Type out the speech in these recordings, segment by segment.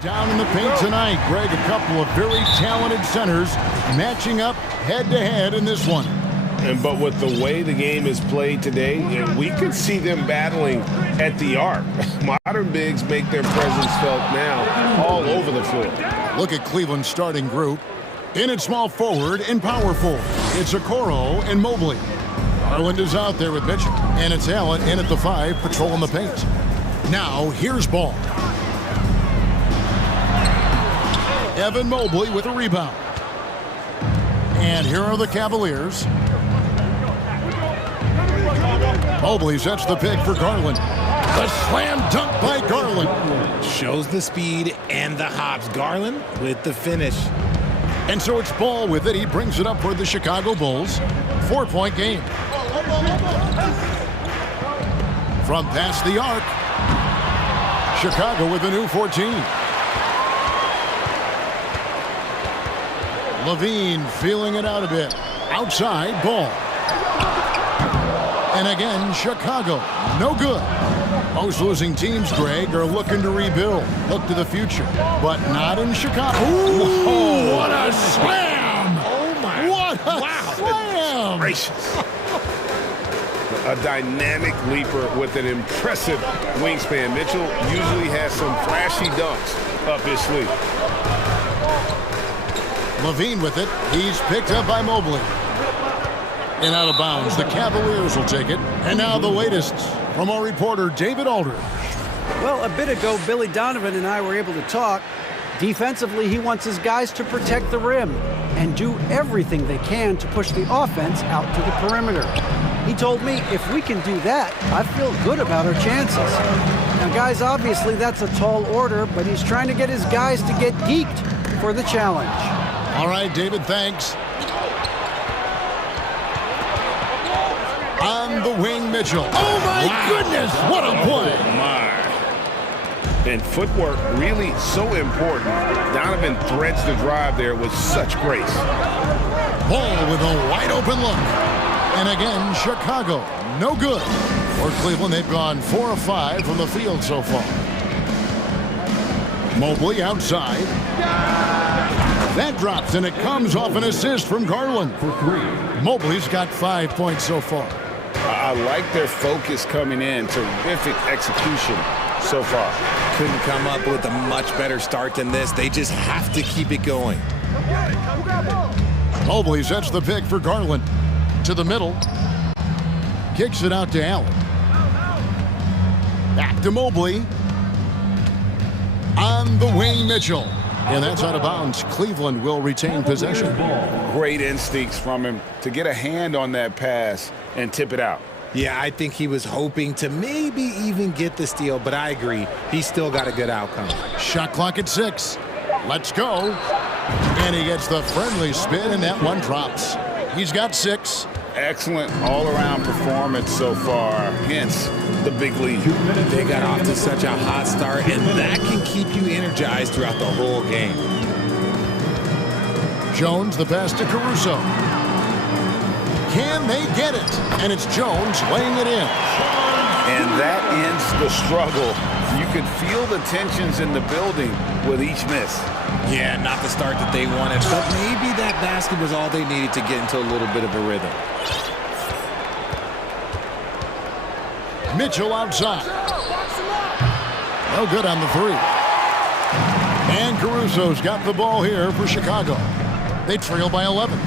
Down in the paint tonight, Greg, a couple of very talented centers matching up head-to-head in this one. But with the way the game is played today, we could see them battling at the arc. Modern bigs make their presence felt now all over the floor. Look at Cleveland's starting group. In at small forward and power forward, it's Okoro and Mobley. Garland is out there with Mitchell, and it's Allen in at the 5, patrolling the paint. Now, here's Ball. Evan Mobley with a rebound. And here are the Cavaliers. Mobley sets the pick for Garland. The slam dunk by Garland. Shows the speed and the hops. Garland with the finish. And so it's Ball with it. He brings it up for the Chicago Bulls. 4-point game. From past the arc, Chicago with a new 14. Levine feeling it out a bit. Outside, Ball. And again, Chicago. No good. Most losing teams, Greg, are looking to rebuild. Look to the future. But not in Chicago. Ooh, what a slam! Oh, my. What a slam! Gracious. A dynamic leaper with an impressive wingspan. Mitchell usually has some flashy dunks up his sleeve. Levine with it. He's picked up by Mobley. And out of bounds. The Cavaliers will take it. And now the latest from our reporter, David Aldridge. Well, a bit ago, Billy Donovan and I were able to talk. Defensively, he wants his guys to protect the rim and do everything they can to push the offense out to the perimeter. He told me if we can do that, I feel good about our chances. Now, guys, obviously that's a tall order, but he's trying to get his guys to get geeked for the challenge. All right, David, thanks. On the wing, Mitchell. Oh, my goodness, what a play. Oh, my. And footwork really so important. Donovan threads the drive there with such grace. Ball with a wide open look. And again, Chicago, no good. For Cleveland, they've gone 4 of 5 from the field so far. Mobley outside. That drops, and it comes off an assist from Garland. Mobley's got 5 points so far. I like their focus coming in. Terrific execution so far. Couldn't come up with a much better start than this. They just have to keep it going. Mobley sets the pick for Garland. To the middle. Kicks it out to Allen. Back to Mobley. On the wing, Mitchell. And that's out of bounds. Cleveland will retain possession. Great instincts from him to get a hand on that pass and tip it out. Yeah, I think he was hoping to maybe even get the steal, but I agree. He's still got a good outcome. Shot clock at 6. Let's go. And he gets the friendly spin, and that one drops. He's got 6. Excellent all-around performance so far, hence the big lead. They got off to such a hot start, and that can keep you energized throughout the whole game. Jones, the pass to Caruso. Can they get it? And it's Jones laying it in. And that ends the struggle. You could feel the tensions in the building with each miss. Yeah, not the start that they wanted, but maybe that basket was all they needed to get into a little bit of a rhythm. Mitchell outside. No good on the 3. And Caruso's got the ball here for Chicago. They trail by 11.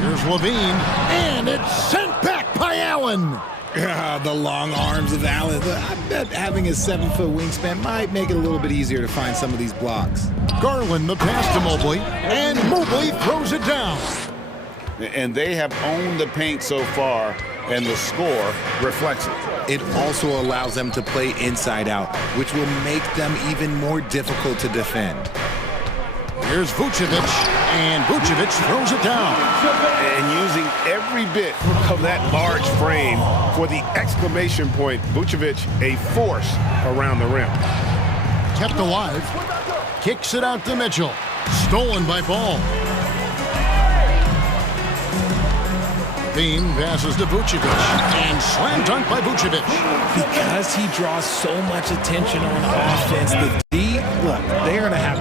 Here's Levine, and it's sent back by Allen. The long arms of Allen. I bet having a 7-foot wingspan might make it a little bit easier to find some of these blocks. Garland, the pass to Mobley, and Mobley throws it down. And they have owned the paint so far, and the score reflects it. It also allows them to play inside out, which will make them even more difficult to defend. Here's Vucevic, and Vucevic throws it down. And using every bit of that large frame for the exclamation point, Vucevic, a force around the rim. Kept alive. Kicks it out to Mitchell. Stolen by Ball. Bean passes to Vucevic. And slam dunk by Vucevic. Because he draws so much attention on offense, the D, look, they're going to have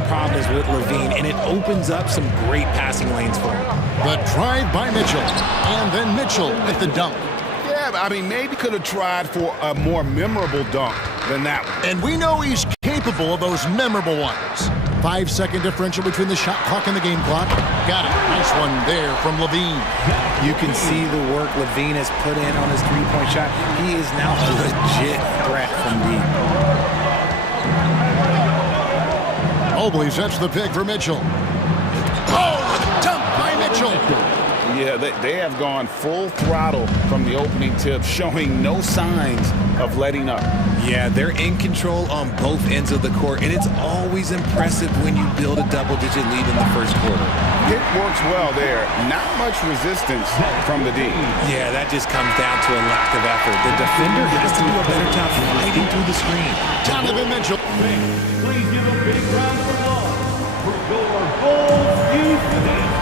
with Levine, and it opens up some great passing lanes for him. The drive by Mitchell, and then Mitchell with the dunk. Yeah, I mean, maybe could have tried for a more memorable dunk than that one. And we know he's capable of those memorable ones. 5-second differential between the shot clock and the game clock. Got it. Nice one there from Levine. You can see the work Levine has put in on his three-point shot. He is now a legit threat from deep. Mobley sets the pick for Mitchell. Oh, dunk by Mitchell. Yeah, they have gone full throttle from the opening tip, showing no signs of letting up. Yeah, they're in control on both ends of the court, and it's always impressive when you build a double-digit lead in the first quarter. It works well there. Not much resistance from the D. Yeah, that just comes down to a lack of effort. The defender has to do a better job fighting through the screen. Donovan Mitchell. Please give a big round of applause for your Bulls youth.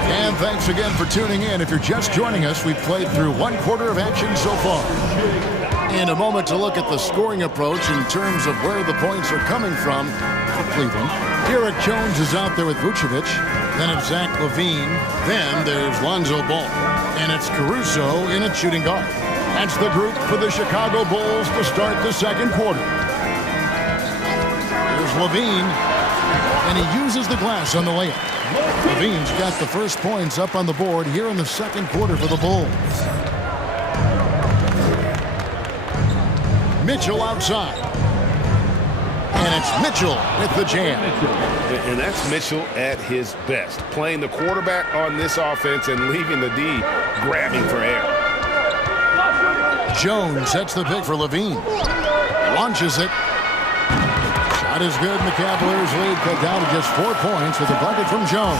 And thanks again for tuning in. If you're just joining us, we've played through one quarter of action so far. In a moment to look at the scoring approach in terms of where the points are coming from for Cleveland. Derek Jones is out there with Vucevic. Then it's Zach LaVine. Then there's Lonzo Ball. And it's Caruso in at shooting guard. That's the group for the Chicago Bulls to start the second quarter. Here's LaVine. And he uses the glass on the layup. LaVine's got the first points up on the board here in the second quarter for the Bulls. Mitchell outside. And it's Mitchell with the jam. And that's Mitchell at his best, playing the quarterback on this offense and leaving the D grabbing for air. Jones sets the pick for LaVine. Launches it. Shot is good, and the Cavaliers lead cut down to just 4 points with a bucket from Jones.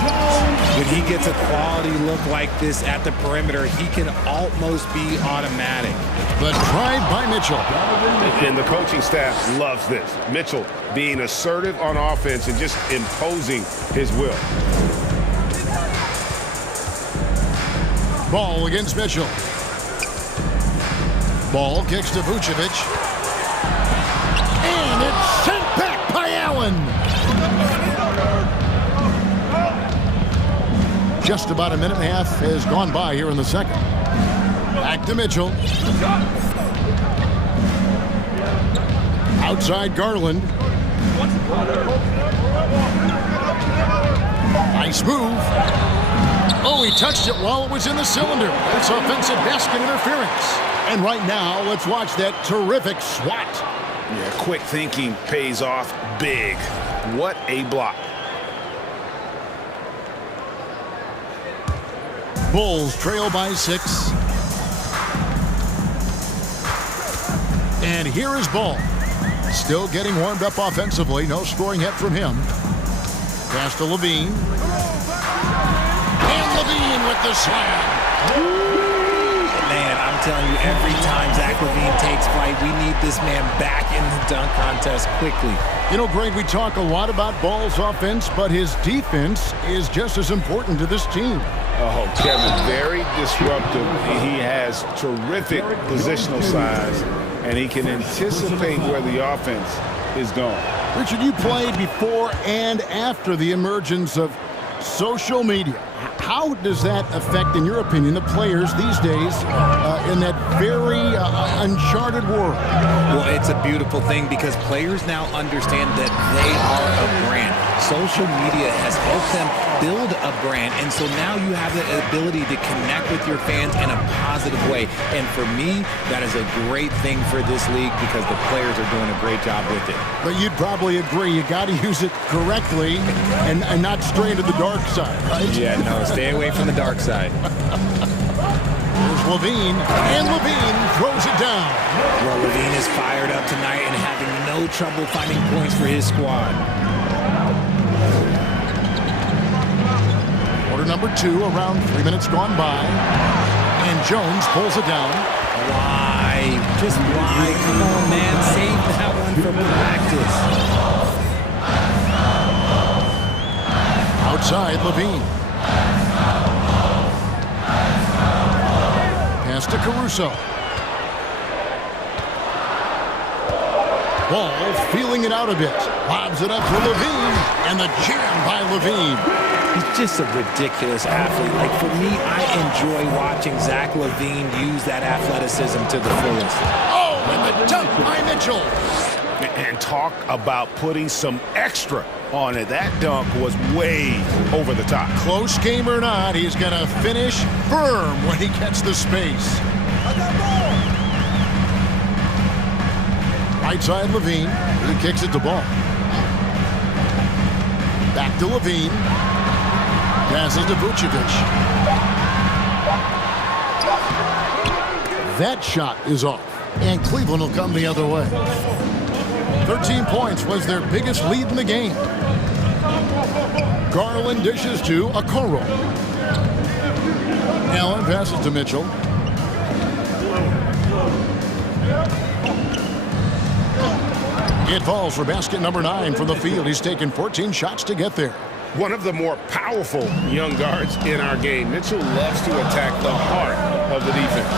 When he gets a quality look like this at the perimeter, he can almost be automatic. The drive by Mitchell. And the coaching staff loves this. Mitchell being assertive on offense and just imposing his will. Ball against Mitchell. Ball kicks to Vucevic. And it's sent back by Allen. Just about a minute and a half has gone by here in the second. Back to Mitchell. Outside Garland. Nice move. Oh, he touched it while it was in the cylinder. That's offensive basket interference. And right now, let's watch that terrific swat. Yeah, quick thinking pays off big. What a block. Bulls trail by 6. And here is Ball. Still getting warmed up offensively. No scoring yet from him. Pass to LaVine. And LaVine with the slam. Man, I'm telling you, every time Zach LaVine takes flight, we need this man back in the dunk contest quickly. You know, Greg, we talk a lot about Ball's offense, but his defense is just as important to this team. Oh, Kevin, very disruptive. He has terrific positional size, and he can anticipate where the offense is going. Richard, you played before and after the emergence of social media. How does that affect, in your opinion, the players these days in that very uncharted world? Well, it's a beautiful thing because players now understand that they are a brand. Social media has helped them build a brand, and so now you have the ability to connect with your fans in a positive way. And for me, that is a great thing for this league because the players are doing a great job with it. But you'd probably agree, you got to use it correctly and not stray into the dark side, right? Yeah, no, stay away from the dark side. There's LaVine, and LaVine throws it down. Well, LaVine is fired up tonight and having no trouble finding points for his squad. Quarter number 2, around 3 minutes gone by. And Jones pulls it down. Why? Just why? Come on, man. Save that one for practice. Outside, LaVine. Pass to Caruso. Ball feeling it out a bit. Lobs it up for Levine, and the jam by Levine. He's just a ridiculous athlete. Like, for me, I enjoy watching Zach LaVine use that athleticism to the fullest. Oh, and the dunk by Mitchell. And talk about putting some extra on it. That dunk was way over the top. Close game or not, he's going to finish firm when he gets the space. Right side Levine. He kicks it to Ball. Back to Levine. Passes to Vucevic. That shot is off, and Cleveland will come the other way. 13 points was their biggest lead in the game. Garland dishes to Okoro. Allen passes to Mitchell. It falls for basket number 9 from the field. He's taken 14 shots to get there. One of the more powerful young guards in our game. Mitchell loves to attack the heart of the defense.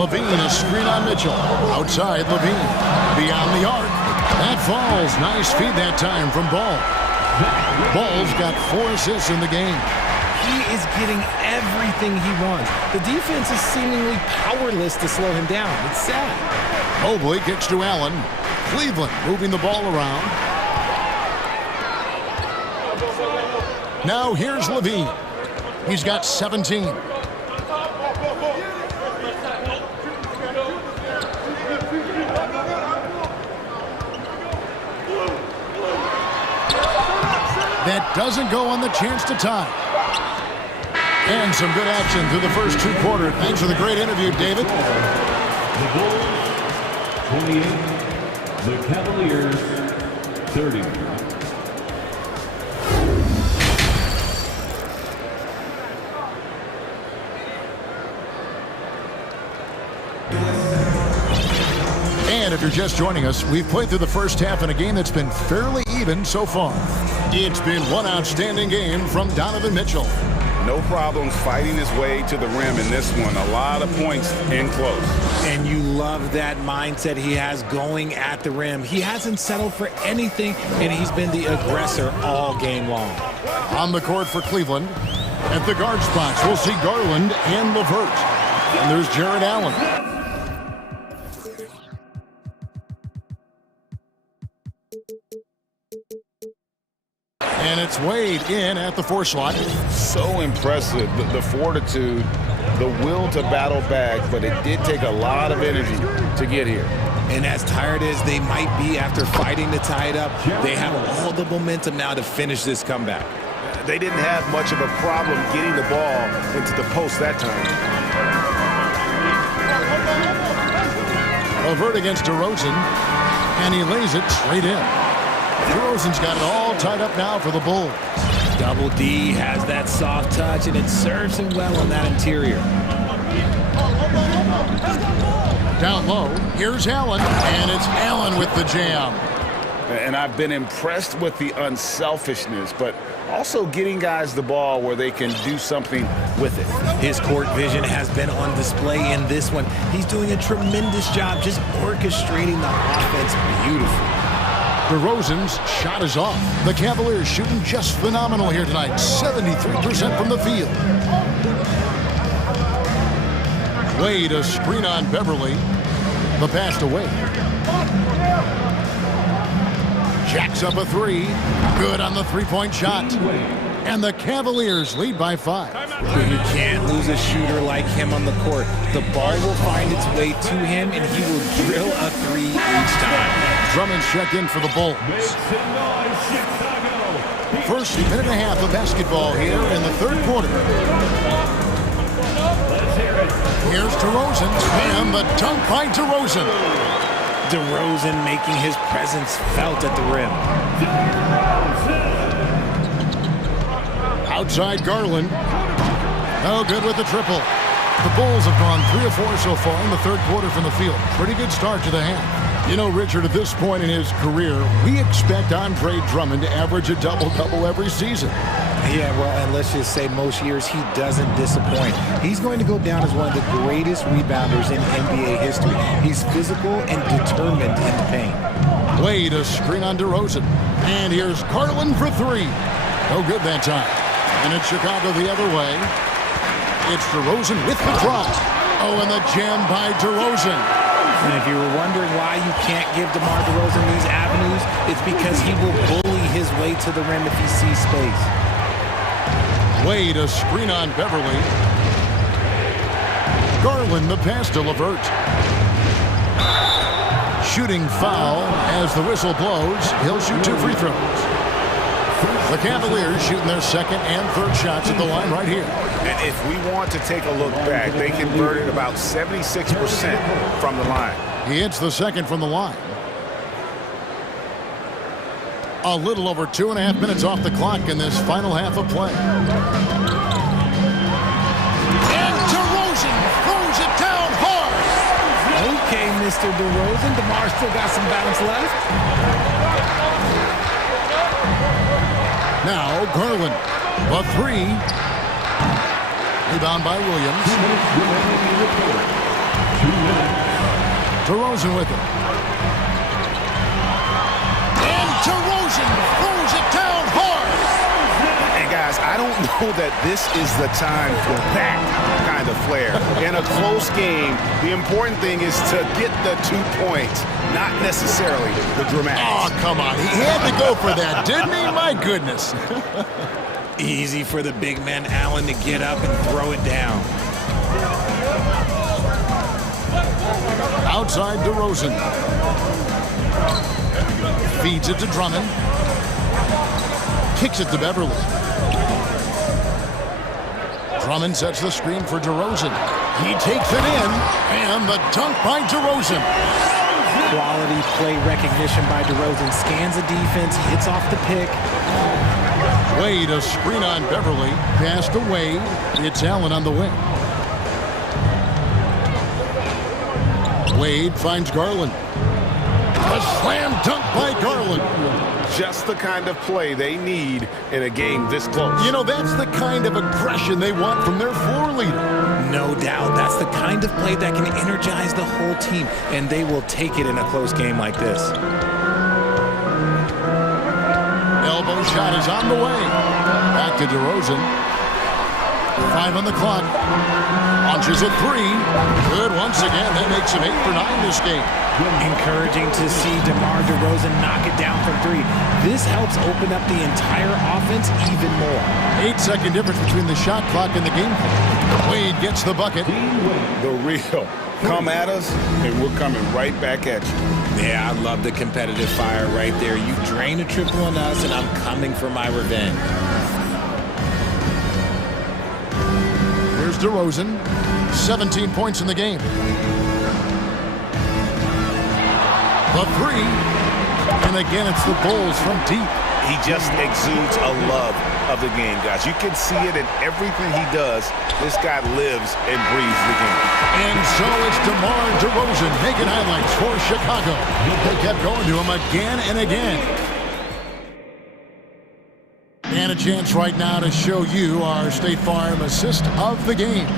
Levine, a screen on Mitchell. Outside Levine. Beyond the arc. That falls. Nice feed that time from Ball. Ball's got 4 assists in the game. He is getting everything he wants. The defense is seemingly powerless to slow him down. It's sad. Mobley kicks to Allen. Cleveland moving the ball around. Now here's Levine. He's got 17. That doesn't go on the chance to tie. And some good action through the first 2 quarters. Thanks for the great interview, David. The Bulls, 28. The Cavaliers, 30. And if you're just joining us, we've played through the first half in a game that's been fairly even so far. It's been one outstanding game from Donovan Mitchell. No problems fighting his way to the rim in this one. A lot of points in close. And you love that mindset he has going at the rim. He hasn't settled for anything, and he's been the aggressor all game long. On the court for Cleveland, at the guard spots, we'll see Garland and LeVert. And there's Jared Allen. And it's Wade in at the 4 slot. So impressive, the fortitude, the will to battle back, but it did take a lot of energy to get here. And as tired as they might be after fighting to tie it up, they have all the momentum now to finish this comeback. They didn't have much of a problem getting the ball into the post that time. LeVert against DeRozan, and he lays it straight in. DeRozan's got it all tied up now for the Bulls. Double D has that soft touch, and it serves him well on that interior. Down low, here's Allen, and it's Allen with the jam. And I've been impressed with the unselfishness, but also getting guys the ball where they can do something with it. His court vision has been on display in this one. He's doing a tremendous job just orchestrating the offense beautifully. DeRozan's shot is off. The Cavaliers shooting just phenomenal here tonight. 73% from the field. Wade, a screen on Beverly. The pass to Wade. Jacks up a 3. Good on the 3-point shot. And the Cavaliers lead by 5. You can't lose a shooter like him on the court. The ball will find its way to him, and he will drill a 3 each time. Drummond's check in for the Bulls. First minute and a half of basketball here in the 3rd quarter. Here's DeRozan, and the dunk by DeRozan. DeRozan making his presence felt at the rim. Outside Garland. No good with the triple. The Bulls have gone 3 of 4 so far in the 3rd quarter from the field. Pretty good start to the half. You know, Richard, at this point in his career, we expect Andre Drummond to average a double-double every season. Yeah, well, and let's just say most years he doesn't disappoint. He's going to go down as one of the greatest rebounders in NBA history. He's physical and determined in the paint. Wade, a screen on DeRozan. And here's Garland for three. No good that time. And it's Chicago the other way. It's DeRozan with the drop. Oh, and the jam by DeRozan. And if you were wondering why you can't give DeMar DeRozan these avenues, it's because he will bully his way to the rim if he sees space. Wade, a screen on Beverly. Garland, the pass to LeVert. Shooting foul as the whistle blows. He'll shoot 2 free throws. The Cavaliers shooting their second and third shots at the line right here. And if we want to take a look back, they converted about 76% from the line. He hits the second from the line. A little over 2.5 minutes off the clock in this final half of play. And DeRozan throws it down hard. Okay, Mr. DeRozan. DeMar still got some bounce left. Now Garland, a three. Rebound by Williams. DeRozan with it. And DeRozan throws it down hard. And guys, I don't know that this is the time for that kind of flair. In a close game, the important thing is to get the 2 points, not necessarily the dramatics. Oh, come on. He had to go for that, didn't he? My goodness. Easy for the big man Allen to get up and throw it down. Outside DeRozan. Feeds it to Drummond. Kicks it to Beverly. Drummond sets the screen for DeRozan. He takes it in, and the dunk by DeRozan. Quality play recognition by DeRozan. Scans the defense, hits off the pick. Wade, a screen on Beverly. Pass to Wade. It's Allen on the wing. Wade finds Garland. A slam dunk by Garland. Just the kind of play they need in a game this close. You know, that's the kind of aggression they want from their floor leader. No doubt. That's the kind of play that can energize the whole team, and they will take it in a close game like this. Elbow shot is on the way. Back to DeRozan. 5 on the clock. Launches a three. Good once again. That makes him 8 for 9 this game. Encouraging to see DeMar DeRozan knock it down from 3. This helps open up the entire offense even more. 8-second difference between the shot clock and the game clock. Wade gets the bucket. The real. Come at us, and we're coming right back at you. Yeah, I love the competitive fire right there. You drain a triple on us, and I'm coming for my revenge. Here's DeRozan. 17 points in the game. The three. And again, it's the Bulls from deep. He just exudes a love of the game, guys. You can see it in everything he does. This guy lives and breathes the game. And so it's DeMar DeRozan making highlights for Chicago. They kept going to him again and again. And a chance right now to show you our State Farm assist of the game.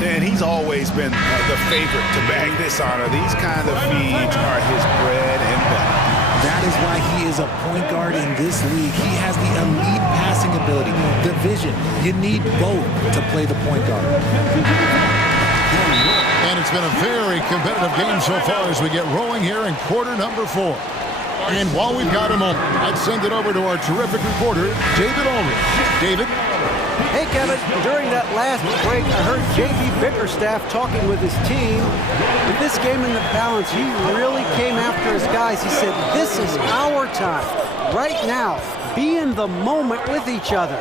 And he's always been the favorite to bag this honor. These kind of feeds are his bread and butter. That is why he is a point guard in this league. He has the elite passing ability, the vision. You need both to play the point guard. And it's been a very competitive game so far as we get rolling here in quarter number 4. And while we've got a moment, I'd send it over to our terrific reporter, David Ulrich. David? Hey, Kevin, during that last break, I heard J.B. Bickerstaff talking with his team. With this game in the balance, he really came after his guys. He said, this is our time. Right now, be in the moment with each other.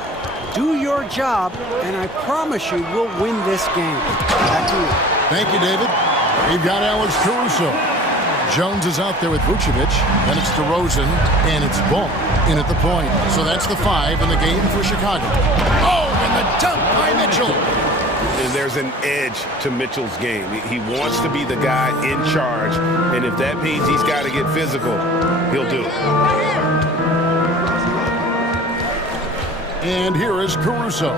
Do your job, and I promise you we'll win this game. Back to you. Thank you, David. We've got Alex Caruso. Jones is out there with Vucevic, then it's DeRozan, and it's Ball in at the point. So that's the 5 in the game for Chicago. Oh, and the dunk by Mitchell. And there's an edge to Mitchell's game. He wants to be the guy in charge, and if that means he's got to get physical, he'll do it. And here is Caruso.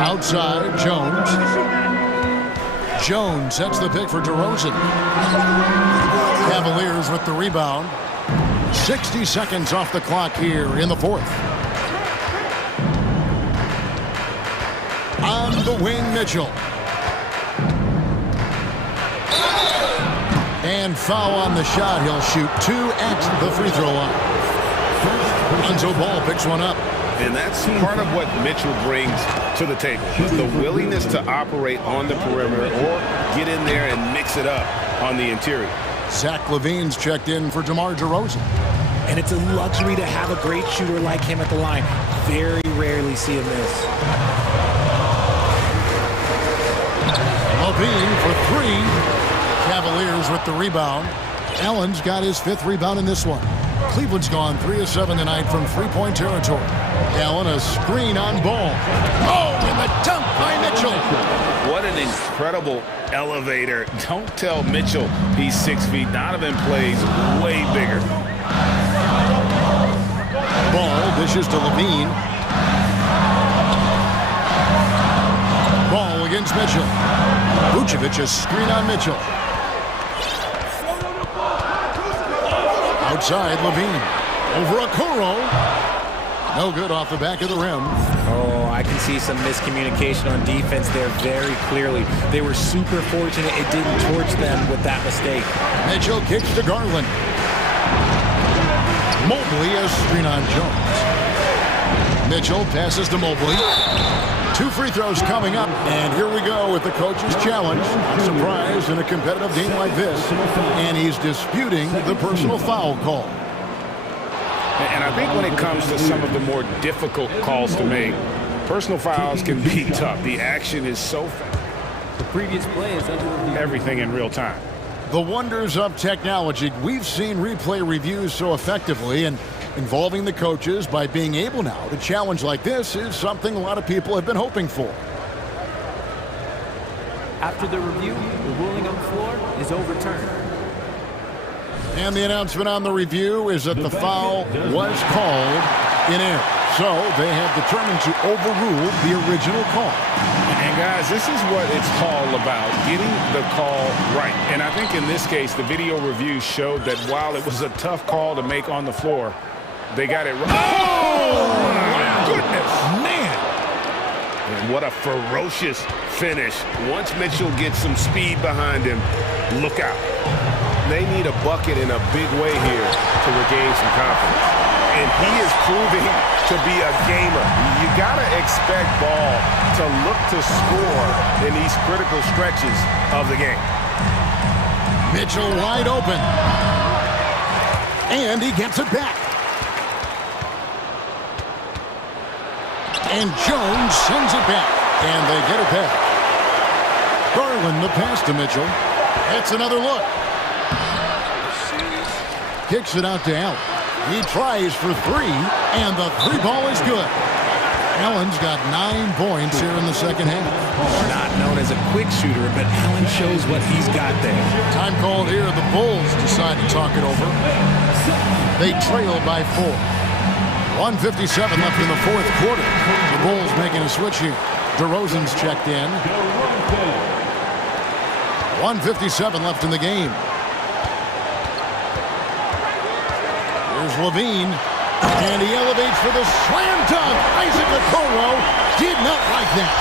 Outside, Jones. Jones sets the pick for DeRozan. Cavaliers with the rebound. 60 seconds off the clock here in the fourth. On the wing, Mitchell. And foul on the shot. He'll shoot 2 at the free throw line. Lonzo Ball picks one up. And that's part of what Mitchell brings to the table. The willingness to operate on the perimeter or get in there and mix it up on the interior. Zach LaVine's checked in for DeMar DeRozan. And it's a luxury to have a great shooter like him at the line. Very rarely see him miss. LaVine for 3. Cavaliers with the rebound. Allen's got his 5th rebound in this one. Cleveland's gone 3 of 7 tonight from three-point territory. Allen a screen on Ball. Oh, and the dunk by Mitchell. What an incredible elevator. Don't tell Mitchell he's 6 feet. Donovan plays way bigger. Ball dishes to LaVine. Ball against Mitchell. Vucevic a screen on Mitchell. Outside, LaVine. Over Okoro. No good off the back of the rim. Oh, I can see some miscommunication on defense there very clearly. They were super fortunate it didn't torch them with that mistake. Mitchell kicks to Garland. Mobley a screen on Jones. Mitchell passes to Mobley. 2 free throws coming up, and here we go with the coach's challenge. Not surprised in a competitive game like this, and he's disputing the personal foul call. And I think when it comes to some of the more difficult calls to make, personal fouls can be tough. The action is so fast. The previous play is under review. Everything in real time. The wonders of technology. We've seen replay reviews so effectively, and involving the coaches by being able now to challenge like this is something a lot of people have been hoping for. After the review, the ruling on the floor is overturned. And the announcement on the review is that the foul was called in error. So they have determined to overrule the original call. And guys, this is what it's all about, getting the call right. And I think in this case, the video review showed that while it was a tough call to make on the floor, they got it right. Oh, my goodness. Man. And what a ferocious finish. Once Mitchell gets some speed behind him, look out. They need a bucket in a big way here to regain some confidence. And he is proving to be a gamer. You got to expect Ball to look to score in these critical stretches of the game. Mitchell wide open. And he gets it back. And Jones sends it back. And they get it back. Garland the pass to Mitchell. That's another look. Kicks it out to Allen. He tries for 3, and the 3 ball is good. Allen's got 9 points here in the second half. Not known as a quick shooter, but Allen shows what he's got there. Time called here. The Bulls decide to talk it over. They trail by 4. 1:57 left in the fourth quarter. The Bulls making a switch here. DeRozan's checked in. 1:57 left in the game. Here's LaVine, and he elevates for the slam dunk. Isaac Okoro did not like that.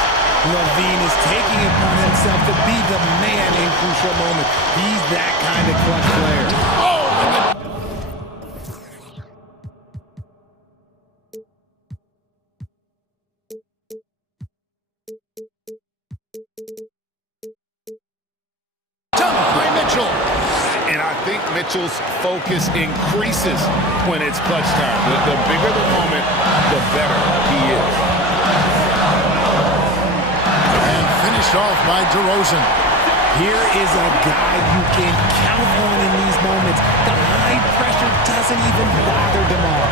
LaVine is taking it upon himself to be the man in crucial moments. He's that kind of clutch player. Oh, dunk by Mitchell. And I think Mitchell's focus increases when it's clutch time. The bigger the moment, the better he is. And finished off by DeRozan. Here is a guy you can count on in these moments. The high pressure doesn't even bother DeMar.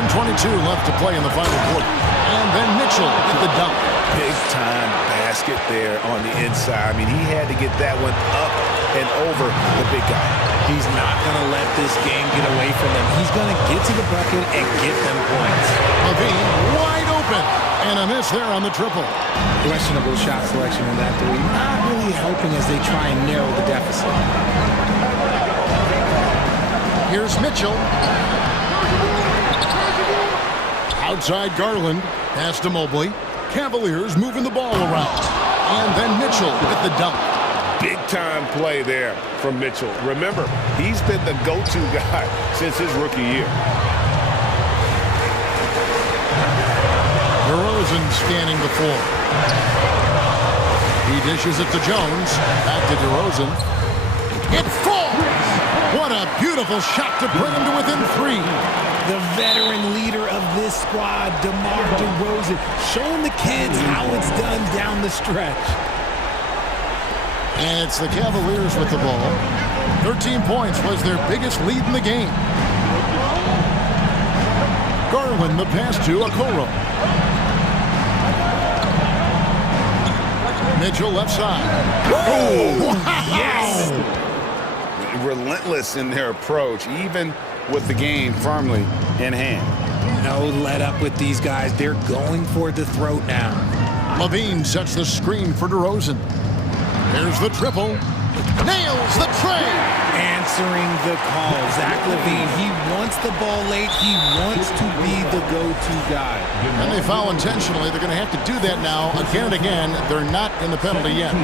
1:22 left to play in the final quarter. And then Mitchell hit the dunk. Big time basket there on the inside. I mean, he had to get that one up and over the big guy. He's not going to let this game get away from him. He's going to get to the bucket and get them points. Levine wide open. And a miss there on the triple. Questionable shot selection on that three. Not really helping as they try and narrow the deficit. Here's Mitchell. Outside Garland. Pass to Mobley. Cavaliers moving the ball around. And then Mitchell with the dunk. Big-time play there from Mitchell. Remember, he's been the go-to guy since his rookie year. DeRozan scanning the floor. He dishes it to Jones. Back to DeRozan. It falls! What a beautiful shot to bring him to within 3. The veteran leader of this squad, DeMar DeRozan, showing the kids how it's done down the stretch. And it's the Cavaliers with the ball. 13 points was their biggest lead in the game. Garland the pass to Okoro. Mitchell left side. Oh, wow. yes! Relentless in their approach, even with the game firmly in hand. No let up with these guys. They're going for the throat now. Levine sets the screen for DeRozan. There's the triple. Nails the tray. Answering the call. Zach LaVine, he wants the ball late. He wants to be the go-to guy. And they foul intentionally. They're going to have to do that now again and again. They're not in the penalty yet.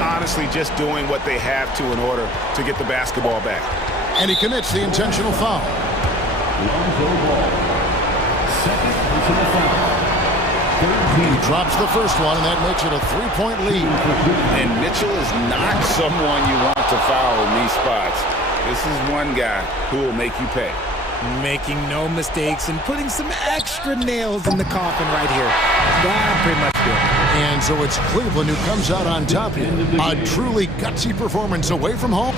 Honestly, just doing what they have to in order to get the basketball back. And he commits the intentional foul. Lonzo Ball. Second personal foul. He drops the first one, and that makes it a 3-point lead. And Mitchell is not someone you want to foul in these spots. This is one guy who will make you pay. Making no mistakes and putting some extra nails in the coffin right here. That pretty much good. And so it's Cleveland who comes out on top here. A truly gutsy performance away from home.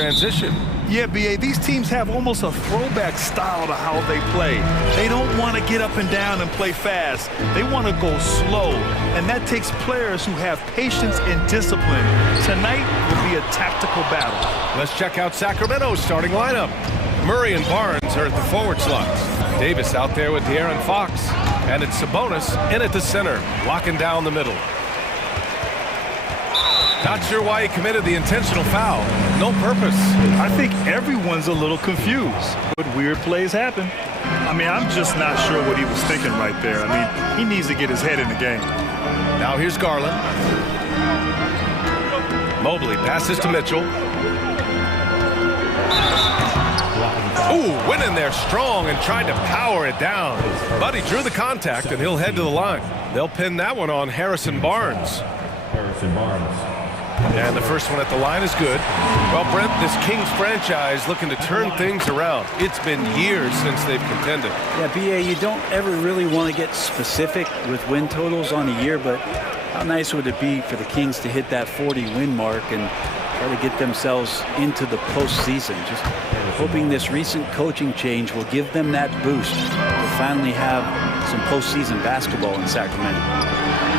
transition. Yeah, B.A., these teams have almost a throwback style to how they play. They don't want to get up and down and play fast. They want to go slow, and that takes players who have patience and discipline. Tonight will be a tactical battle. Let's check out Sacramento's starting lineup. Murray and Barnes are at the forward slots. Davis out there with De'Aaron Fox. And it's Sabonis in at the center, locking down the middle. Not sure why he committed the intentional foul. No purpose. I think everyone's a little confused, but weird plays happen. I mean, I'm just not sure what he was thinking right there. I mean, he needs to get his head in the game. Now here's Garland. Mobley passes to Mitchell. Ooh, went in there strong and tried to power it down. But he drew the contact, and he'll head to the line. They'll pin that one on Harrison Barnes. And the first one at the line is good. Well, Brent, this Kings franchise looking to turn things around. It's been years since they've contended. Yeah, B.A., you don't ever really want to get specific with win totals on a year, but how nice would it be for the Kings to hit that 40-win mark and try to get themselves into the postseason? Just hoping this recent coaching change will give them that boost to finally have some postseason basketball in Sacramento.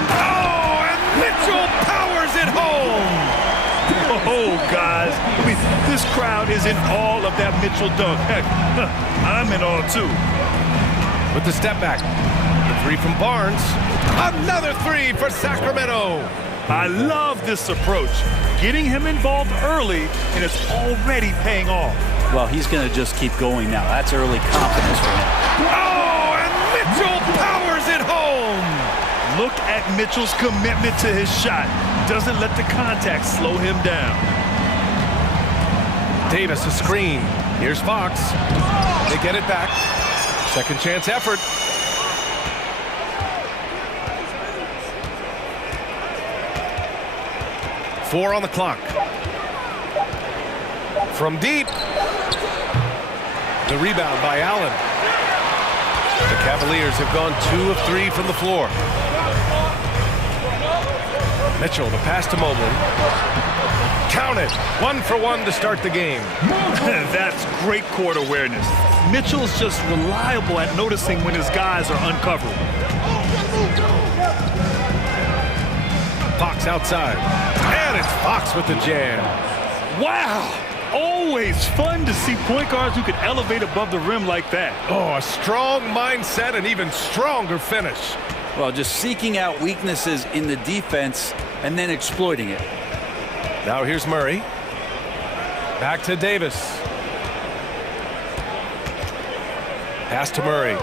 Oh, and Mitchell powers it home! Oh, guys, I mean, this crowd is in awe of that Mitchell dunk. Heck, I'm in awe, too. With the step back, the three from Barnes. Another three for Sacramento! I love this approach. Getting him involved early, and it's already paying off. Well, he's going to just keep going now. That's early confidence for him. Oh, and Mitchell powers it home! Look at Mitchell's commitment to his shot. Doesn't let the contact slow him down. Davis a screen. Here's Fox. They get it back. Second chance effort. Four on the clock. From deep. The rebound by Allen. The Cavaliers have gone 2 of 3 from the floor. Mitchell, the pass to Mobley. Count it. 1 for 1 to start the game. That's great court awareness. Mitchell's just reliable at noticing when his guys are uncovered. Fox outside. And it's Fox with the jam. Wow! Always fun to see point guards who can elevate above the rim like that. Oh, a strong mindset and even stronger finish. Well, just seeking out weaknesses in the defense and then exploiting it. Now here's Murray. Back to Davis. Pass to Murray.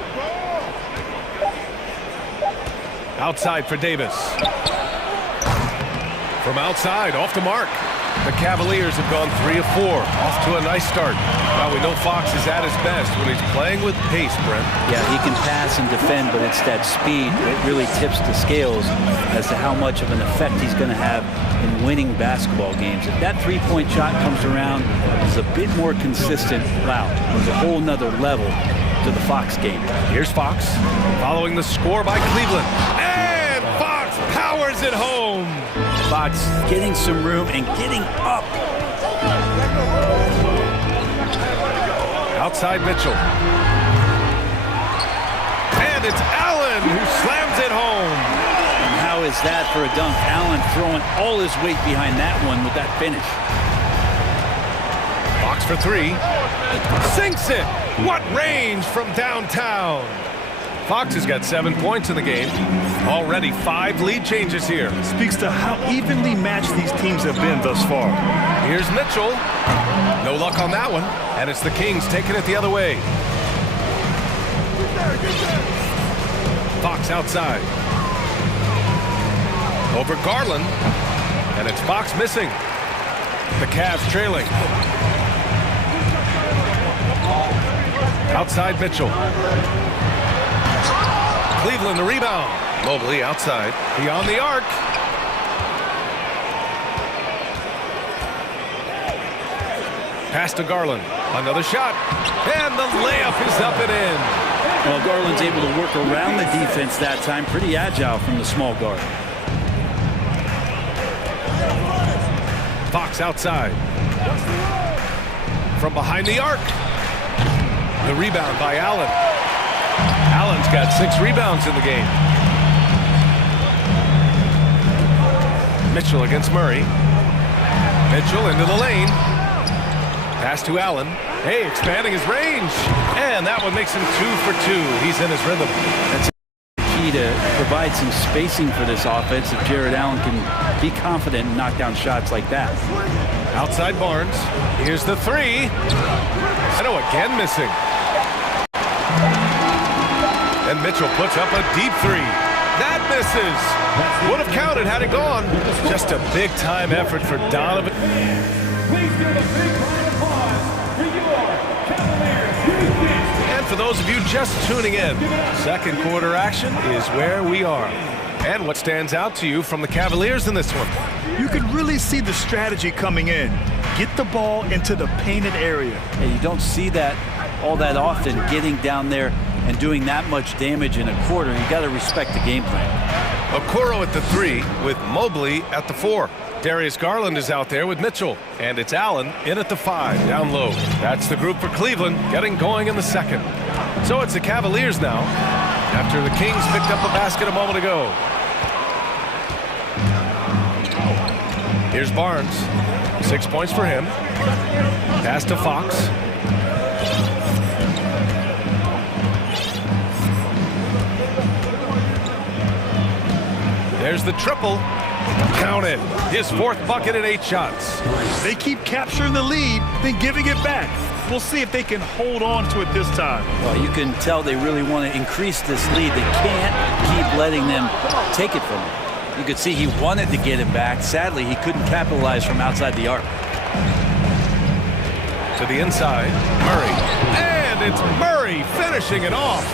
Outside for Davis. From outside, off the mark. The Cavaliers have gone 3 of 4. Off to a nice start. Well, we know Fox is at his best when he's playing with pace, Brent. Yeah, he can pass and defend, but it's that speed that really tips the scales as to how much of an effect he's going to have in winning basketball games. If that three-point shot comes around, it's a bit more consistent. Wow, there's a whole nother level to the Fox game. Here's Fox following the score by Cleveland. And Fox powers it home. Fox getting some room and getting up. Outside Mitchell. And it's Allen who slams it home. And how is that for a dunk? Allen throwing all his weight behind that one with that finish. Fox for 3. Sinks it. What range from downtown. Fox has got 7 points in the game. Already 5 lead changes here. Speaks to how evenly matched these teams have been thus far. Here's Mitchell. No luck on that one. And it's the Kings taking it the other way. Fox outside. Over Garland. And it's Fox missing. The Cavs trailing. Outside Mitchell. Cleveland the rebound. Mobley outside. Beyond the arc. Pass to Garland. Another shot. And the layup is up and in. Well, Garland's able to work around the defense that time. Pretty agile from the small guard. Fox outside. from behind the arc. The rebound by Allen. Allen's got 6 rebounds in the game. Mitchell against Murray. Mitchell into the lane. Pass to Allen. Hey, expanding his range. And that one makes him 2 for 2. He's in his rhythm. That's key to provide some spacing for this offense if Jared Allen can be confident and knock down shots like that. Outside Barnes. Here's the 3. Sano again missing. And Mitchell puts up a deep 3. That misses. Would have counted had it gone. Just a big-time effort for Donovan. Please give a big round of applause for your Cavaliers. And for those of you just tuning in, second quarter action is where we are. And what stands out to you from the Cavaliers in this one? You can really see the strategy coming in. Get the ball into the painted area. Yeah, you don't see that all that often, getting down there and doing that much damage in a quarter. You got to respect the game plan. Okoro at the 3 with Mobley at the 4. Darius Garland is out there with Mitchell. And it's Allen in at the 5, down low. That's the group for Cleveland, getting going in the second. So it's the Cavaliers now, after the Kings picked up a basket a moment ago. Here's Barnes. 6 points for him. Pass to Fox. There's the triple. Count it. His 4th bucket in 8 shots. They keep capturing the lead, then giving it back. We'll see if they can hold on to it this time. Well, you can tell they really want to increase this lead. They can't keep letting them take it from him. You could see he wanted to get it back. Sadly, he couldn't capitalize from outside the arc. To the inside, Murray. And it's Murray finishing it off.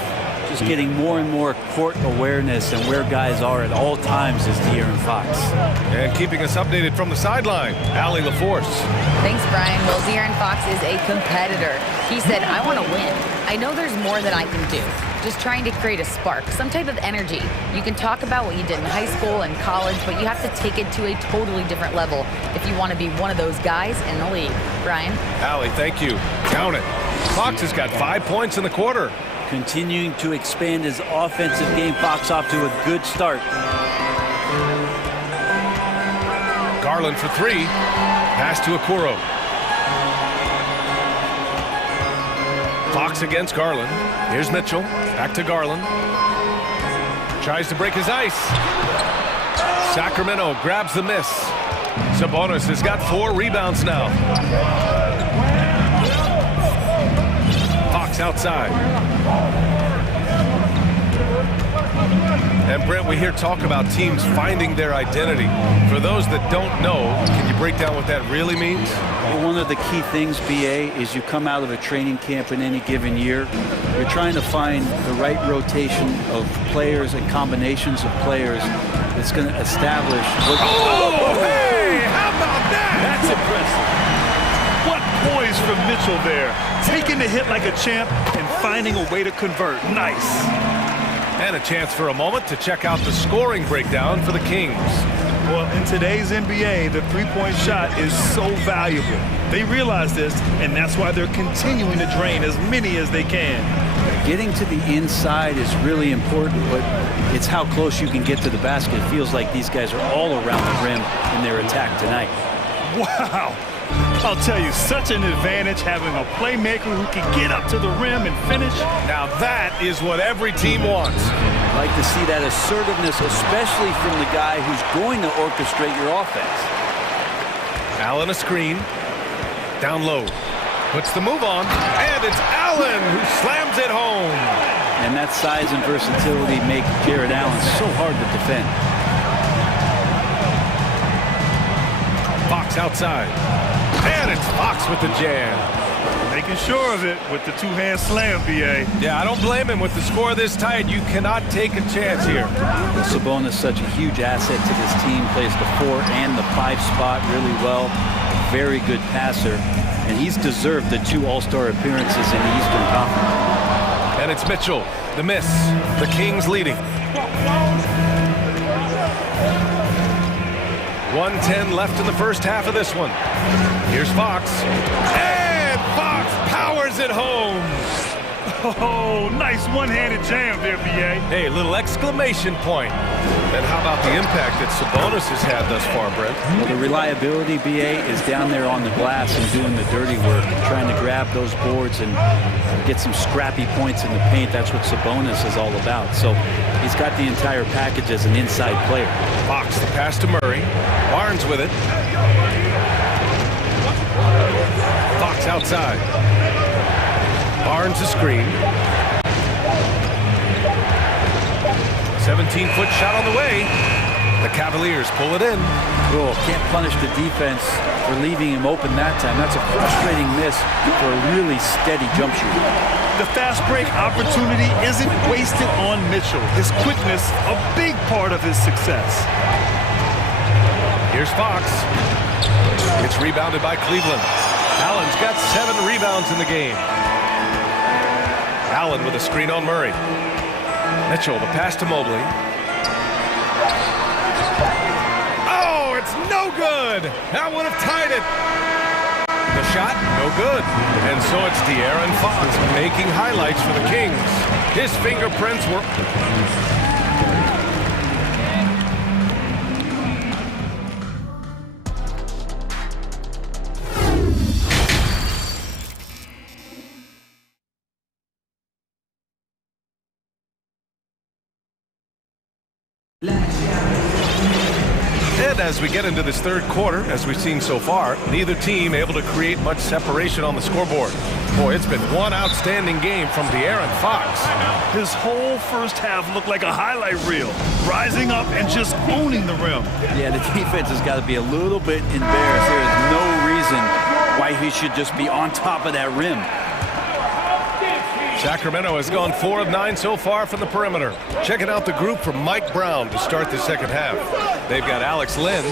Just getting more and more court awareness and where guys are at all times is De'Aaron Fox. And keeping us updated from the sideline, Allie LaForce. Thanks, Brian. Well, De'Aaron Fox is a competitor. He said, I want to win. I know there's more that I can do. Just trying to create a spark, some type of energy. You can talk about what you did in high school and college, but you have to take it to a totally different level if you want to be one of those guys in the league. Brian? Allie, thank you. Count it. Fox has got 5 points in the quarter. Continuing to expand his offensive game. Fox off to a good start. Garland for 3. Pass to Okoro. Fox against Garland. Here's Mitchell. Back to Garland. Tries to break his ice. Sacramento grabs the miss. Sabonis has got 4 rebounds now. Fox outside. And Brent, we hear talk about teams finding their identity. For those that don't know, can you break down what that really means? Well, one of the key things, BA, is you come out of a training camp in any given year. You're trying to find the right rotation of players and combinations of players that's going to establish. Oh, hey, how about that? That's impressive. What poise from Mitchell there. Taking the hit like a champ and finding a way to convert. Nice. And a chance for a moment to check out the scoring breakdown for the Kings. Well, in today's NBA, the three-point shot is so valuable. They realize this, and that's why they're continuing to drain as many as they can. Getting to the inside is really important, but it's how close you can get to the basket. It feels like these guys are all around the rim in their attack tonight. Wow. I'll tell you, such an advantage having a playmaker who can get up to the rim and finish. Now that is what every team wants. I'd like to see that assertiveness, especially from the guy who's going to orchestrate your offense. Allen a screen. Down low. Puts the move on. And it's Allen who slams it home. And that size and versatility make Jared Allen so hard to defend. Fox outside. And it's Fox with the jam. Making sure of it with the two-hand slam, BA. Yeah, I don't blame him. With the score this tight, you cannot take a chance here. Sabonis is such a huge asset to this team. Plays the 4 and the 5 spot really well. Very good passer. And he's deserved the 2 All-Star appearances in the Eastern Conference. And it's Mitchell. The miss. The Kings leading. 1:10 left in the first half of this one. Here's Fox. And hammers it home. Oh, nice one-handed jam there, B.A. Hey, little exclamation point. And how about the impact that Sabonis has had thus far, Brent? Well, the reliability, B.A., is down there on the glass and doing the dirty work, trying to grab those boards and get some scrappy points in the paint. That's what Sabonis is all about. So he's got the entire package as an inside player. Fox, the pass to Murray. Barnes with it. Fox outside. Barnes a screen. 17-foot shot on the way. The Cavaliers pull it in. Oh, can't punish the defense for leaving him open that time. That's a frustrating miss for a really steady jump shooter. The fast break opportunity isn't wasted on Mitchell. His quickness, a big part of his success. Here's Fox. It's rebounded by Cleveland. Allen's got 7 rebounds in the game. Allen with a screen on Murray. Mitchell, the pass to Mobley. Oh, it's no good! That would have tied it. The shot, no good. And so it's De'Aaron Fox making highlights for the Kings. His fingerprints were... And as we get into this third quarter, as we've seen so far, neither team able to create much separation on the scoreboard. Boy, it's been one outstanding game from De'Aaron Fox. His whole first half looked like a highlight reel, rising up and just owning the rim. Yeah, the defense has got to be a little bit embarrassed. There is no reason why he should just be on top of that rim. Sacramento has gone 4 of 9 so far from the perimeter. Checking out the group from Mike Brown to start the second half. They've got Alex Len.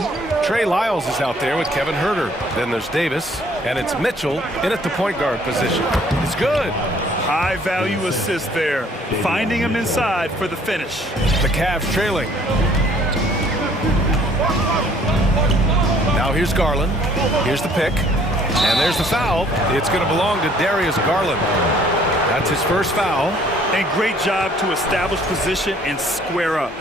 Trey Lyles is out there with Kevin Huerter. Then there's Davis, and it's Mitchell in at the point guard position. It's good. High value assist there, finding him inside for the finish. The Cavs trailing. Now here's Garland. Here's the pick. And there's the foul. It's going to belong to Darius Garland. That's his first foul. And great job to establish position and square up.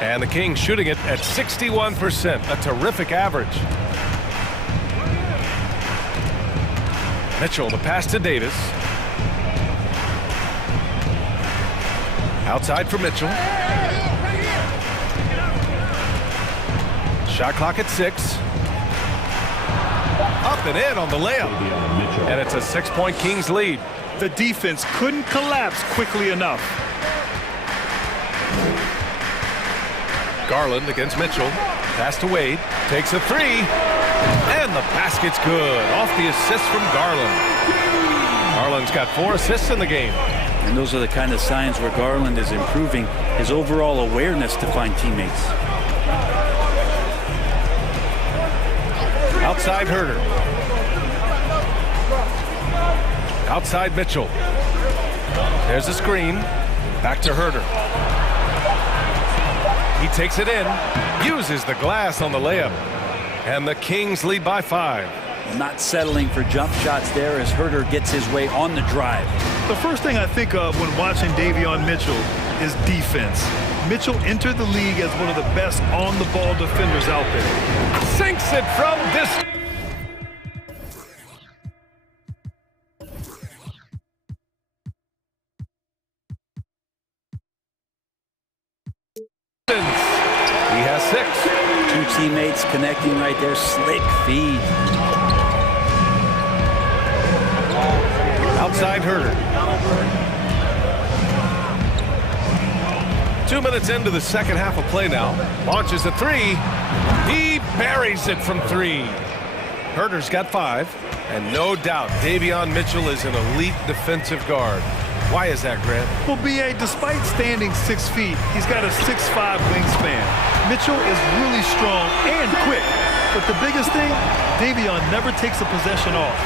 And the Kings shooting it at 61%, a terrific average. Mitchell, the pass to Davis. Outside for Mitchell. Shot clock at 6. Up and in on the layup. And it's a 6-point Kings lead. The defense couldn't collapse quickly enough. Garland against Mitchell. Pass to Wade. Takes a 3. And the basket's good. Off the assist from Garland. Garland's got 4 assists in the game. And those are the kind of signs where Garland is improving his overall awareness to find teammates. Outside Huerter. Outside Mitchell. There's a screen. Back to Huerter. He takes it in. Uses the glass on the layup. And the Kings lead by 5. Not settling for jump shots there as Huerter gets his way on the drive. The first thing I think of when watching Davion Mitchell is defense. Mitchell entered the league as one of the best on-the-ball defenders out there. Sinks it from distance. He has 6. 2 teammates connecting right there. Slick feed. Outside Huerter. 2 minutes into the second half of play now. Launches a 3. He buries it from 3. Huerter's got 5. And no doubt, Davion Mitchell is an elite defensive guard. Why is that, Grant? Well, B.A., despite standing 6 feet, he's got a 6'5" wingspan. Mitchell is really strong and quick. But the biggest thing, Davion never takes a possession off.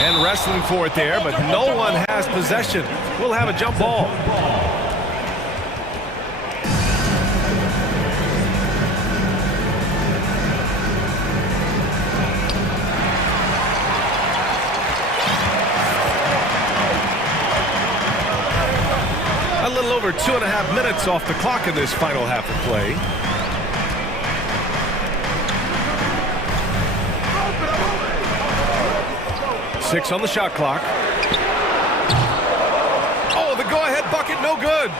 And wrestling for it there, but no one has possession. We'll have a jump ball. little over 2.5 minutes off the clock in this final half of play. Six on the shot clock. Oh, the go-ahead bucket, no good.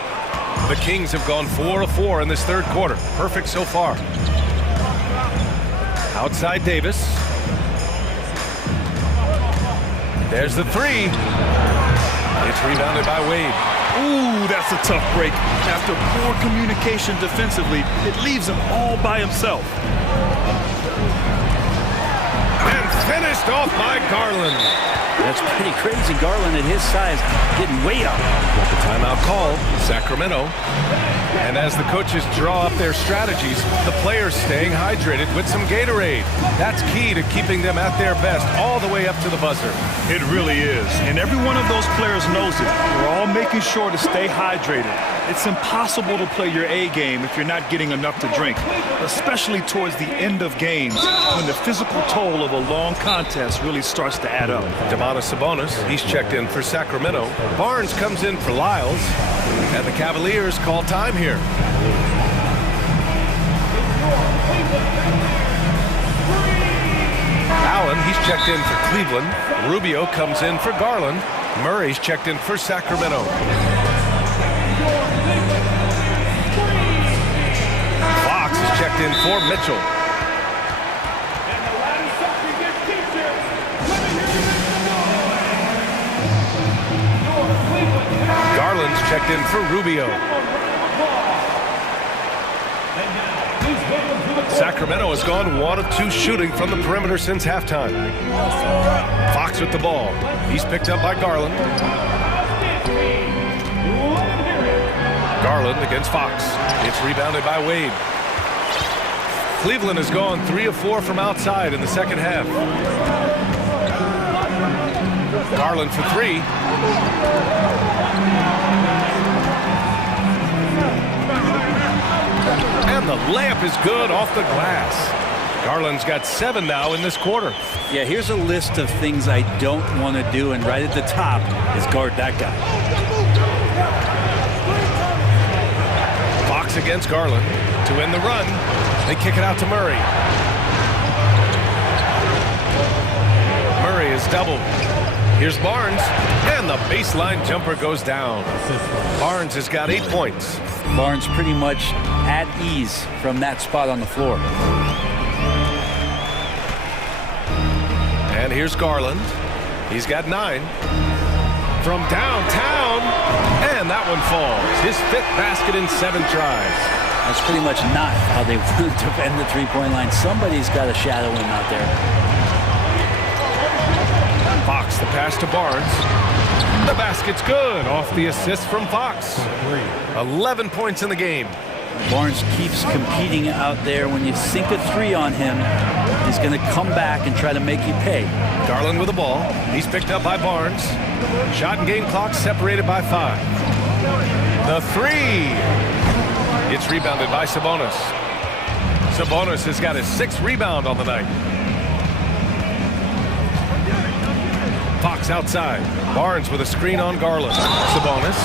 The Kings have gone 4 of 4 in this third quarter. Perfect so far. Outside Davis. There's the three. It's rebounded by Wade. Ooh, that's a tough break. After poor communication defensively, it leaves him all by himself. And finished off by Garland. That's pretty crazy. Garland at his size getting way up. The timeout call, Sacramento. And as the coaches draw up their strategies, the players staying hydrated with some Gatorade. That's key to keeping them at their best all the way up to the buzzer. It really is. And every one of those players knows it. We're all making sure to stay hydrated. It's impossible to play your A game if you're not getting enough to drink, especially towards the end of games when the physical toll of a long contest really starts to add up. Sabonis, he's checked in for Sacramento. Barnes comes in for Lyles, and the Cavaliers call time here. Allen, he's checked in for Cleveland. Rubio comes in for Garland. Murray's checked in for Sacramento. Fox is checked in for Mitchell. Garland's checked in for Rubio. Sacramento has gone 1 of 2 shooting from the perimeter since halftime. Fox with the ball. He's picked up by Garland. Garland against Fox. It's rebounded by Wade. Cleveland has gone 3 of 4 from outside in the second half. Garland for 3. And the layup is good off the glass. Garland's got 7 now in this quarter. Yeah, here's a list of things I don't want to do, and right at the top is guard that guy. Fox against Garland to end the run. They kick it out to Murray. Murray is doubled. Here's Barnes, and the baseline jumper goes down. Barnes has got 8 points. Barnes pretty much at ease from that spot on the floor. And here's Garland. He's got 9. From downtown, and that one falls. His 5th basket in 7 tries. That's pretty much not how they want to defend the three-point line. Somebody's got to shadow him out there. Fox, the pass to Barnes. The basket's good off the assist from Fox. 11 points in the game. Barnes keeps competing out there. When you sink a 3 on him, he's going to come back and try to make you pay. Garland with the ball. He's picked up by Barnes. Shot and game clock separated by 5. The 3. It's rebounded by Sabonis. Sabonis has got his 6th rebound on the night. Fox outside. Barnes with a screen on Garland. Sabonis.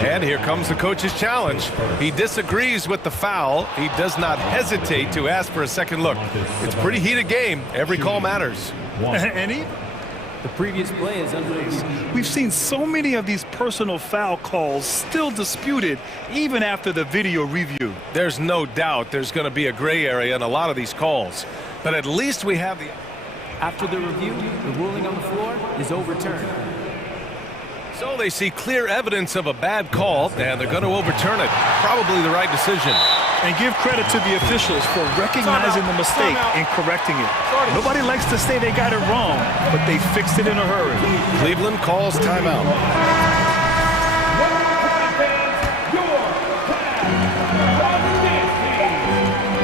And here comes the coach's challenge. He disagrees with the foul. He does not hesitate to ask for a second look. It's a pretty heated game. Every call matters. And the previous play is unreleased. We've seen so many of these personal foul calls still disputed even after the video review. There's no doubt there's going to be a gray area in a lot of these calls. But at least we have the... After the review, the ruling on the floor is overturned. So they see clear evidence of a bad call, and they're going to overturn it. Probably the right decision. And give credit to the officials for recognizing the mistake and correcting it. Nobody likes to say they got it wrong, but they fixed it in a hurry. Cleveland calls timeout.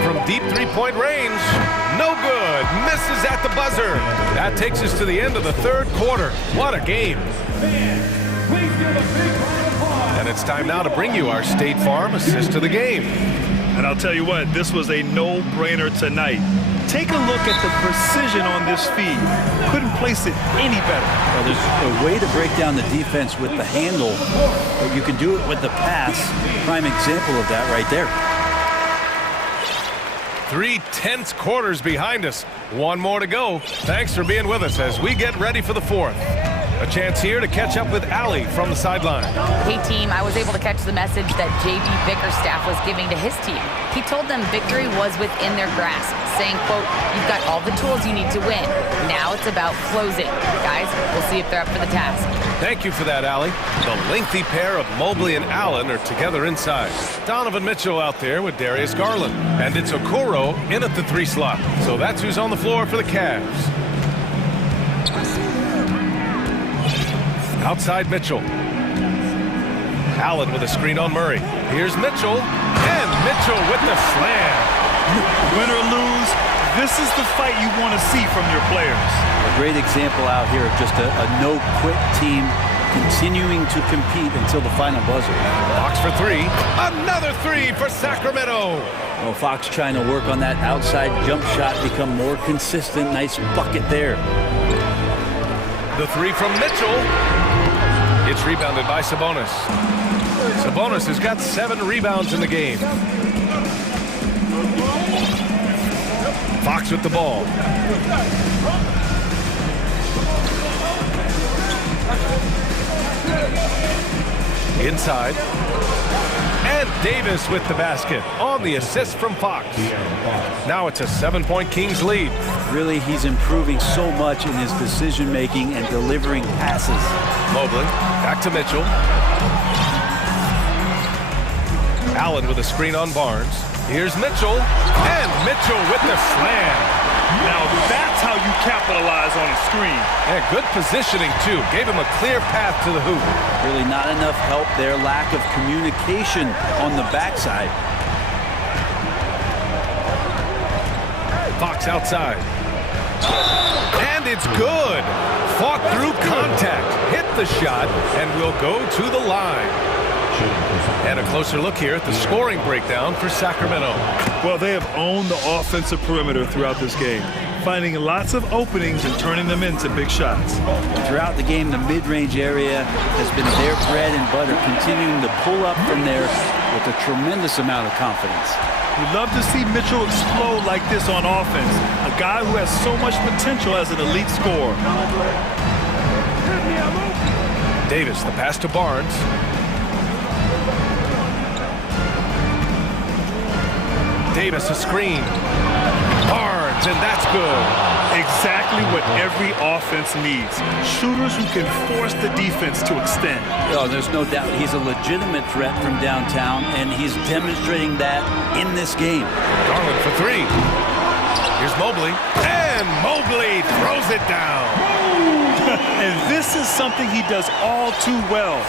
From deep three-point range, no good. Misses at the buzzer. That takes us to the end of the third quarter. What a game. And it's time now to bring you our State Farm assist of the game. And I'll tell you what, this was a no-brainer tonight. Take a look at the precision on this feed. Couldn't place it any better. Well, there's a way to break down the defense with the handle, but you can do it with the pass. Prime example of that right there. 3 tense quarters behind us. One more to go. Thanks for being with us as we get ready for the fourth. A chance here to catch up with Allie from the sideline. Hey team, I was able to catch the message that JB Bickerstaff was giving to his team. He told them victory was within their grasp, saying, quote, "You've got all the tools you need to win. Now it's about closing." Guys, we'll see if they're up for the task. Thank you for that, Allie. The lengthy pair of Mobley and Allen are together inside. Donovan Mitchell out there with Darius Garland. And it's Okoro in at the 3 slot. So that's who's on the floor for the Cavs. Outside Mitchell. Allen with a screen on Murray. Here's Mitchell. And Mitchell with the slam. Win or lose, this is the fight you want to see from your players. A great example out here of just a no-quit team continuing to compete until the final buzzer. Fox for 3. Another 3 for Sacramento. Well, Fox trying to work on that outside jump shot, become more consistent. Nice bucket there. The 3 from Mitchell. It's rebounded by Sabonis. Sabonis has got 7 rebounds in the game. Fox with the ball. Inside. And Davis with the basket on the assist from Fox. Now it's a 7-point Kings lead. Really, he's improving so much in his decision-making and delivering passes. Mobley, back to Mitchell. Allen with a screen on Barnes. Here's Mitchell, and Mitchell with the slam. Now that's how you capitalize on a screen. And good positioning, too. Gave him a clear path to the hoop. Really not enough help there. Lack of communication on the backside. Fox outside. And it's good. Fought through contact. Hit the shot, and will go to the line. And a closer look here at the scoring breakdown for Sacramento. Well, they have owned the offensive perimeter throughout this game, finding lots of openings and turning them into big shots. Throughout the game, the mid-range area has been their bread and butter, continuing to pull up from there with a tremendous amount of confidence. We'd love to see Mitchell explode like this on offense, a guy who has so much potential as an elite scorer. Davis, the pass to Barnes. Davis, a screen. Barnes, and that's good. Exactly what every offense needs. Shooters who can force the defense to extend. Oh, there's no doubt he's a legitimate threat from downtown, and he's demonstrating that in this game. Garland for 3. Here's Mobley, and Mobley throws it down. And this is something he does all too well.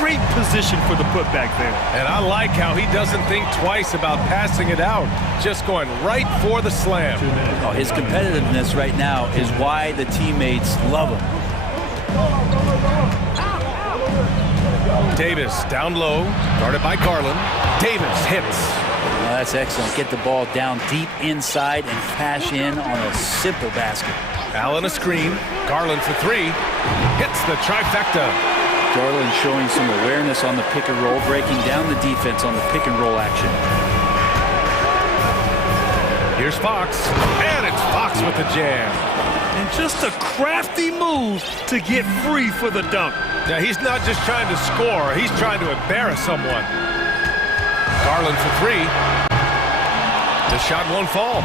Great position for the putback there. And I like how he doesn't think twice about passing it out, just going right for the slam. Oh, his competitiveness right now is why the teammates love him. Davis down low, guarded by Garland. Davis hits. Well, that's excellent. Get the ball down deep inside and cash in on a simple basket. Allen a screen. Garland for 3. Hits the trifecta. Garland showing some awareness on the pick and roll, breaking down the defense on the pick and roll action. Here's Fox, and it's Fox with the jam. And just a crafty move to get free for the dunk. Now, he's not just trying to score, he's trying to embarrass someone. Garland for 3. The shot won't fall.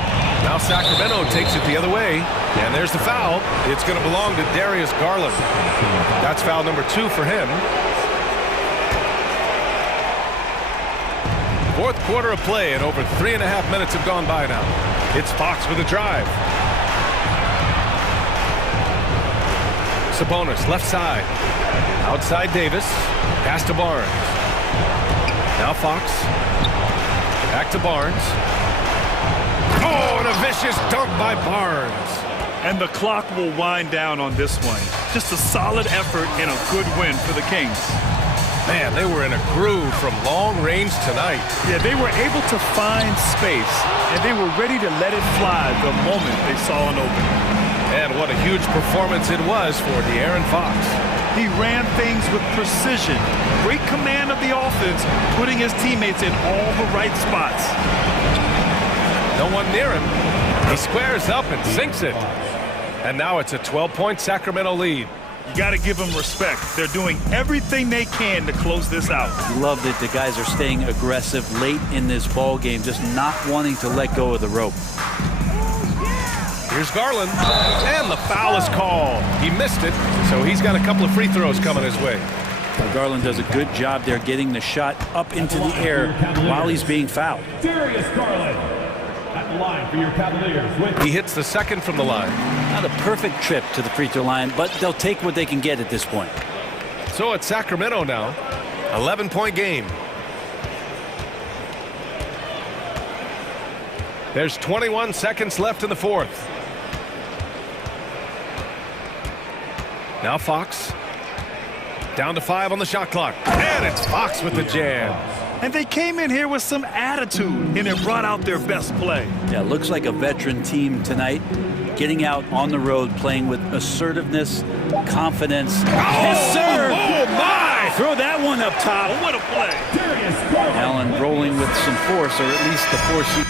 Now Sacramento takes it the other way, and there's the foul. It's going to belong to Darius Garland. That's foul number 2 for him. Fourth quarter of play, and over 3.5 minutes have gone by now. It's Fox with a drive. Sabonis, left side. Outside Davis. Pass to Barnes. Now Fox. Back to Barnes. Oh, and a vicious dunk by Barnes. And the clock will wind down on this one. Just a solid effort and a good win for the Kings. Man, they were in a groove from long range tonight. Yeah, they were able to find space, and they were ready to let it fly the moment they saw an opening. And what a huge performance it was for De'Aaron Fox. He ran things with precision, great command of the offense, putting his teammates in all the right spots. No one near him. He squares up and sinks it. And now it's a 12-point Sacramento lead. You got to give them respect. They're doing everything they can to close this out. Love that the guys are staying aggressive late in this ball game, just not wanting to let go of the rope. Here's Garland, and the foul is called. He missed it, so he's got a couple of free throws coming his way. Well, Garland does a good job there getting the shot up into the air while he's being fouled. Darius Garland at the line for your Cavaliers. He hits the second from the line. Not a perfect trip to the free throw line, but they'll take what they can get at this point. So it's Sacramento now, 11-point game. There's 21 seconds left in the fourth. Now Fox, down to 5 on the shot clock. And it's Fox with the jam. And they came in here with some attitude, and it brought out their best play. Yeah, looks like a veteran team tonight, getting out on the road, playing with assertiveness, confidence. Yes, sir! Oh, my! Throw that one up top. Oh, what a play. Allen rolling with some force, or at least the force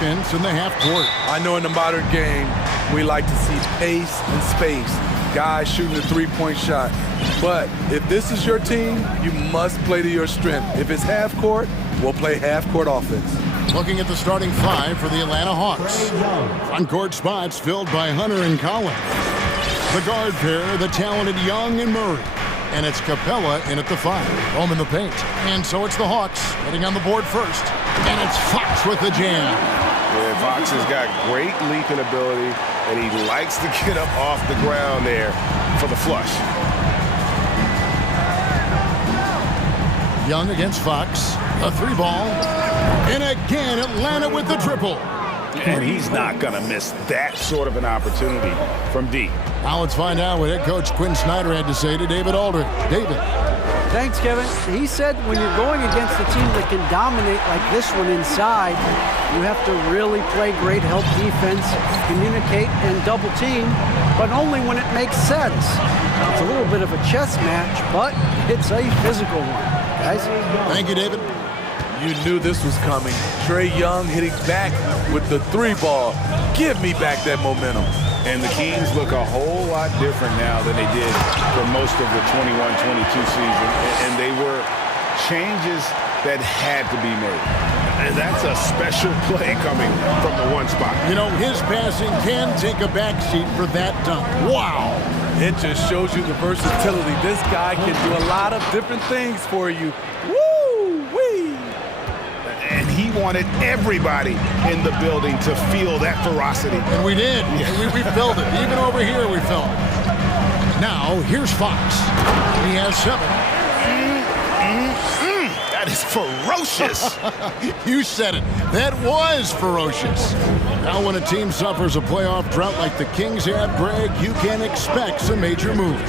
offense in the half court. I know in the modern game, we like to see pace and space, guys shooting the three-point shot. But if this is your team, you must play to your strength. If it's half court, we'll play half court offense. Looking at the starting five for the Atlanta Hawks. Front court spots filled by Hunter and Collins. The guard pair, the talented Young and Murray. And it's Capella in at the 5. Home in the paint. And so it's the Hawks getting on the board first. And it's Fox with the jam. Yeah, Fox has got great leaping ability, and he likes to get up off the ground there for the flush. Young against Fox. A 3-ball. And again, Atlanta with the triple. And he's not going to miss that sort of an opportunity from deep. Now let's find out what head coach Quinn Snyder had to say to David Aldridge. David. Thanks, Kevin. He said when you're going against a team that can dominate like this one inside, you have to really play great help defense, communicate, and double team, but only when it makes sense. It's a little bit of a chess match, but it's a physical one, guys. Thank you, David. You knew this was coming. Trae Young hitting back with the 3-ball. Give me back that momentum. And the Kings look a whole lot different now than they did for most of the 21-22 season. And they were changes that had to be made. And that's a special play coming from the one spot. You know, his passing can take a backseat for that dunk. Wow. It just shows you the versatility. This guy can do a lot of different things for you. And he wanted everybody in the building to feel that ferocity. And we did. Yeah. We felt it. Even over here, we felt it. Now, here's Fox. He has 7. That is ferocious. You said it. That was ferocious. Now, when a team suffers a playoff drought like the Kings have, Greg, you can expect some major moves.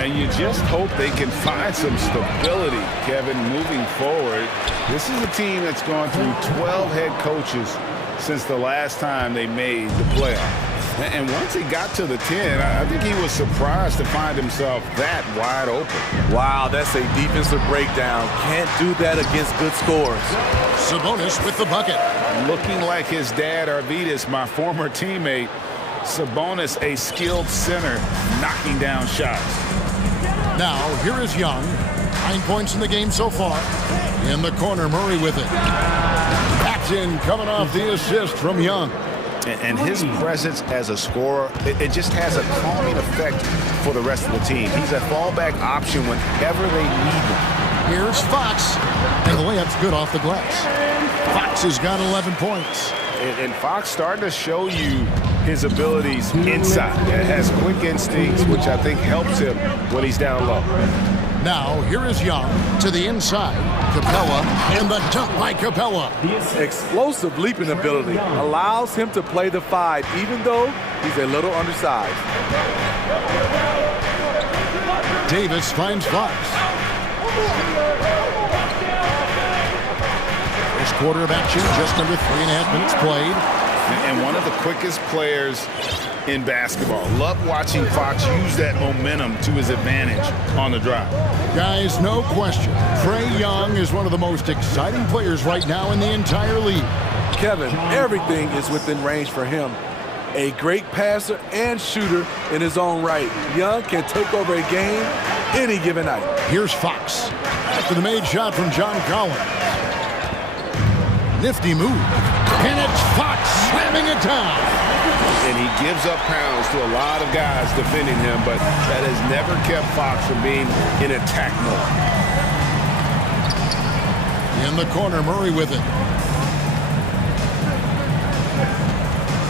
And you just hope they can find some stability, Kevin, moving forward. This is a team that's gone through 12 head coaches since the last time they made the playoff. And once he got to the 10, I think he was surprised to find himself that wide open. Wow, that's a defensive breakdown. Can't do that against good scores. Sabonis with the bucket. Looking like his dad, Arvidas, my former teammate. Sabonis, a skilled center, knocking down shots. Now, here is Young. 9 points in the game so far. In the corner, Murray with it. Paxton coming off the assist from Young. And his presence as a scorer, it just has a calming effect for the rest of the team. He's a fallback option whenever they need him. Here's Fox. And the layup's good off the glass. Fox has got 11 points. And Fox starting to show you his abilities inside. It has quick instincts, which I think helps him when he's down low. Now, here is Young to the inside. Capella, and the dunk by Capella. Explosive leaping ability allows him to play the 5, even though he's a little undersized. Davis finds Fox. First quarter of action, just under 3.5 minutes played. And one of the quickest players in basketball. Love watching Fox use that momentum to his advantage on the drive. Guys, no question. Trae Young is one of the most exciting players right now in the entire league. Kevin, everything is within range for him. A great passer and shooter in his own right. Young can take over a game any given night. Here's Fox. After the made shot from John Collins. Nifty move. And it's Fox slamming it down. And he gives up pounds to a lot of guys defending him, but that has never kept Fox from being in attack mode. In the corner, Murray with it.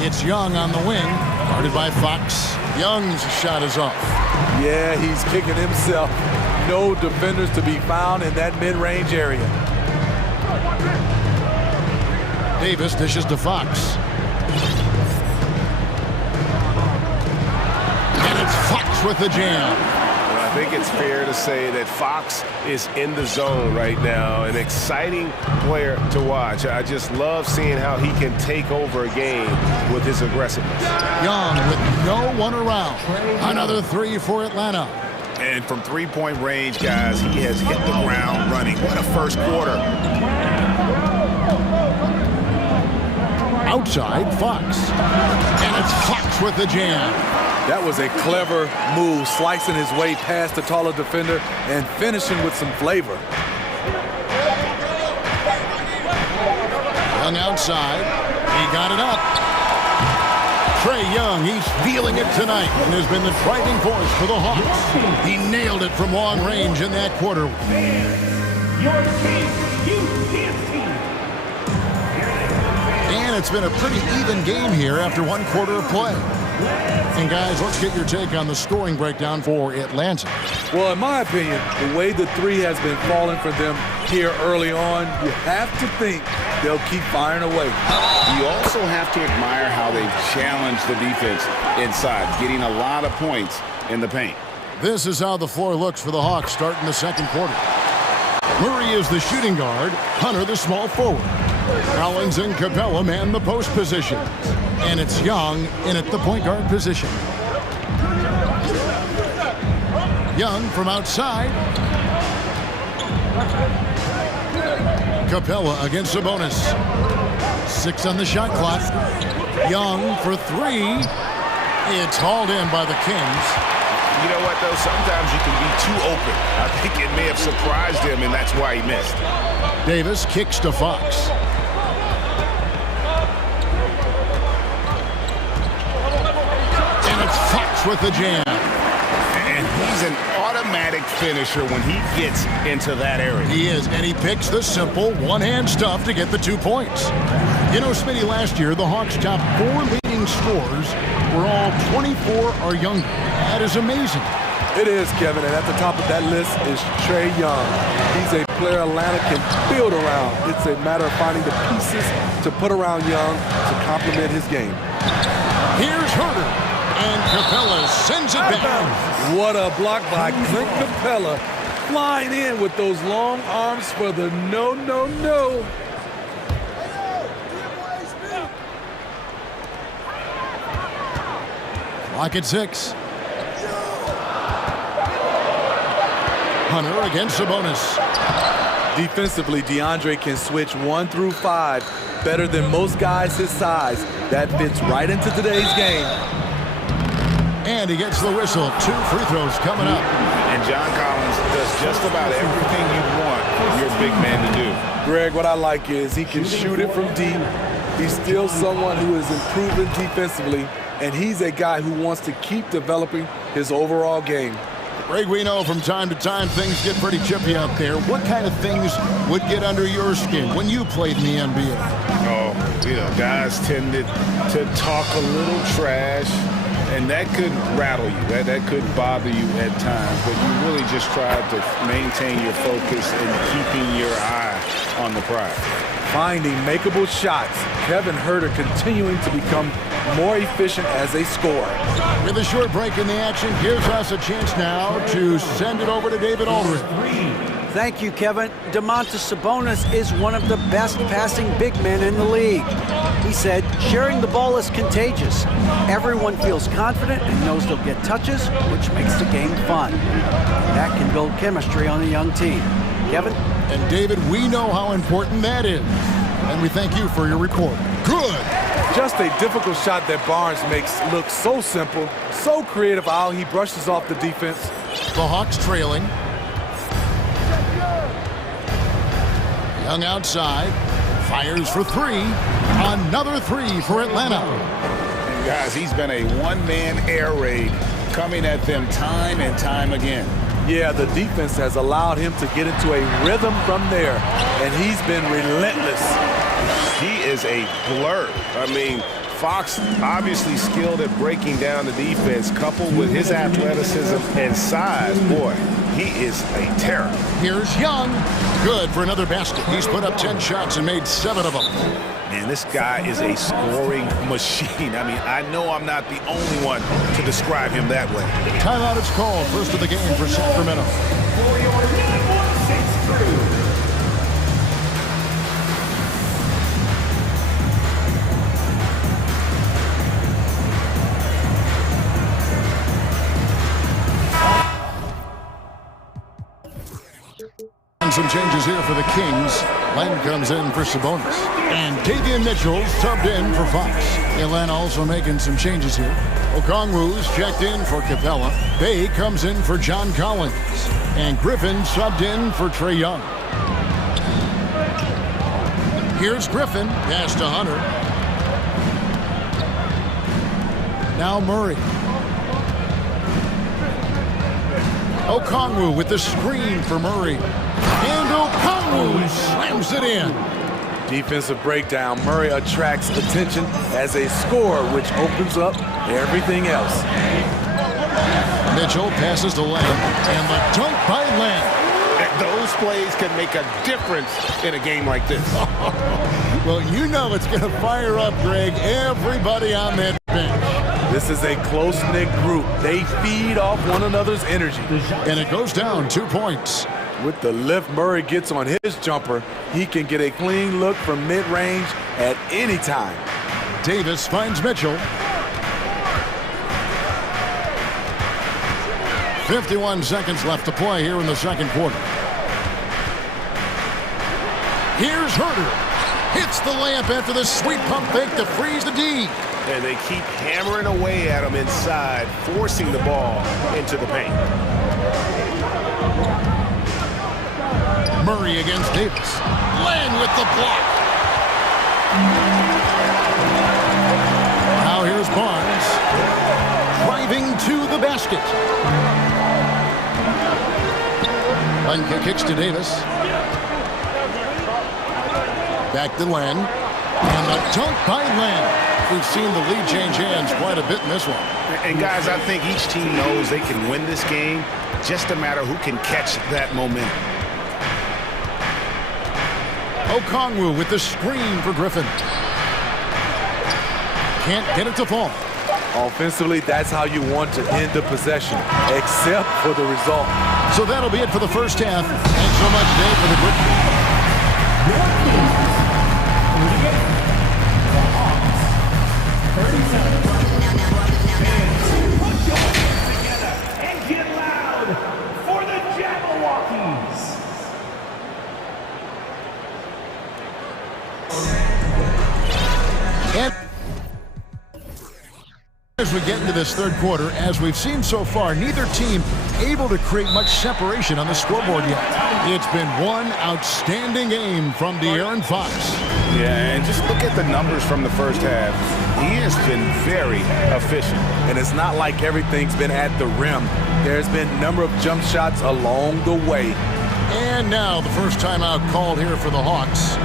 It's Young on the wing, guarded by Fox. Young's shot is off. Yeah, he's kicking himself. No defenders to be found in that mid-range area. Davis dishes to Fox. And it's Fox with the jam. I think it's fair to say that Fox is in the zone right now, an exciting player to watch. I just love seeing how he can take over a game with his aggressiveness. Young with no one around. Another 3 for Atlanta. And from three-point range, guys, he has hit the ground running. What a first quarter. Outside, Fox. And it's Fox with the jam. That was a clever move, slicing his way past the taller defender and finishing with some flavor. Young outside. He got it up. Trae Young, he's feeling it tonight and has been the driving force for the Hawks. He nailed it from long range in that quarter. Your team, team. And it's been a pretty even game here after one quarter of play. And guys, let's get your take on the scoring breakdown for Atlanta. Well, in my opinion, the way the three has been falling for them here early on, you have to think they'll keep firing away. You also have to admire how they've challenged the defense inside, getting a lot of points in the paint. This is how the floor looks for the Hawks starting the second quarter. Murray is the shooting guard, Hunter the small forward. Collins and Capella man the post position. And it's Young in at the point guard position. Young from outside. Capella against Sabonis. 6 on the shot clock. Young for 3. It's hauled in by the Kings. You know what, though? Sometimes you can be too open. I think it may have surprised him, and that's why he missed. Davis kicks to Fox. And it's Fox with the jam. And he's an automatic finisher when he gets into that area. He is, and he picks the simple one-hand stuff to get the 2 points. You know, Smitty, last year, the Hawks' top 4 leading scorers were all 24 or younger. That is amazing. It is, Kevin, and at the top of that list is Trae Young. He's a player Atlanta can build around. It's a matter of finding the pieces to put around Young to complement his game. Here's Herter, and Capella sends it back. What a block by Clint Capella, flying in with those long arms for the no. Clock at 6. Hunter against Sabonis. Defensively, DeAndre can switch 1 through 5 better than most guys his size. That fits right into today's game. And he gets the whistle. 2 free throws coming up. And John Collins does just about everything you want your big man to do. Greg, what I like is he can shoot it from deep. He's still someone who is improving defensively, and he's a guy who wants to keep developing his overall game. Greg, we know from time to time things get pretty chippy out there. What kind of things would get under your skin when you played in the NBA? Oh, you know, guys tended to talk a little trash, and that could rattle you. That could bother you at times, but you really just tried to maintain your focus and keeping your eye on the prize. Finding makeable shots. Kevin Herter continuing to become more efficient as a scorer. With a short break in the action, gives us a chance now to send it over to David Aldridge. Thank you, Kevin. Domantas Sabonis is one of the best passing big men in the league. He said, sharing the ball is contagious. Everyone feels confident and knows they'll get touches, which makes the game fun. That can build chemistry on a young team. Kevin? And David, we know how important that is. And we thank you for your report. Good. Just a difficult shot that Barnes makes look so simple, so creative how he brushes off the defense. The Hawks trailing. Young outside, fires for 3. Another 3 for Atlanta. And guys, he's been a one-man air raid coming at them time and time again. Yeah, the defense has allowed him to get into a rhythm from there, and he's been relentless. He is a blur. I mean, Fox obviously skilled at breaking down the defense, coupled with his athleticism and size. Boy, he is a terror. Here's Young. Good for another basket. He's put up 10 shots and made 7 of them. Man, this guy is a scoring machine. I mean, I know I'm not the only one to describe him that way. Timeout is called. First of the game for Sacramento. For your number 6 crew. Making some changes here for the Kings. Len comes in for Sabonis. And Davian Mitchell subbed in for Fox. And Len also making some changes here. Okongwu's checked in for Capella. Bay comes in for John Collins. And Griffin subbed in for Trae Young. Here's Griffin. Pass to Hunter. Now Murray. Okongwu with the screen for Murray. And Okongwu slams it in. Defensive breakdown. Murray attracts attention as a scorer, which opens up everything else. Mitchell passes to Len, and the dunk by Len. Those plays can make a difference in a game like this. Well, you know it's going to fire up, Greg, everybody on that bench. This is a close-knit group. They feed off one another's energy. And it goes down 2 points. With the lift Murray gets on his jumper, he can get a clean look from mid-range at any time. Davis finds Mitchell. 51 seconds left to play here in the second quarter. Here's Herter. Hits the layup after the sweet pump fake to freeze the D. And they keep hammering away at him inside, forcing the ball into the paint. Murray against Davis. Len with the block. Now here's Barnes. Driving to the basket. Len kicks to Davis. Back to Len. And the dunk by Len. We've seen the lead change hands quite a bit in this one. And guys, I think each team knows they can win this game. Just a matter who can catch that momentum. Okongwu with the screen for Griffin. Can't get it to fall. Offensively, that's how you want to end the possession, except for the result. So that'll be it for the first half. Thanks so much, Dave, for the good. And get loud for the Jabberwockies. And as we get into this third quarter, as we've seen so far, neither team able to create much separation on the scoreboard yet. It's been one outstanding game from De'Aaron Fox. Yeah, and just look at the numbers from the first half. He has been very efficient. And it's not like everything's been at the rim. There's been a number of jump shots along the way. And now the first timeout called here for the Hawks.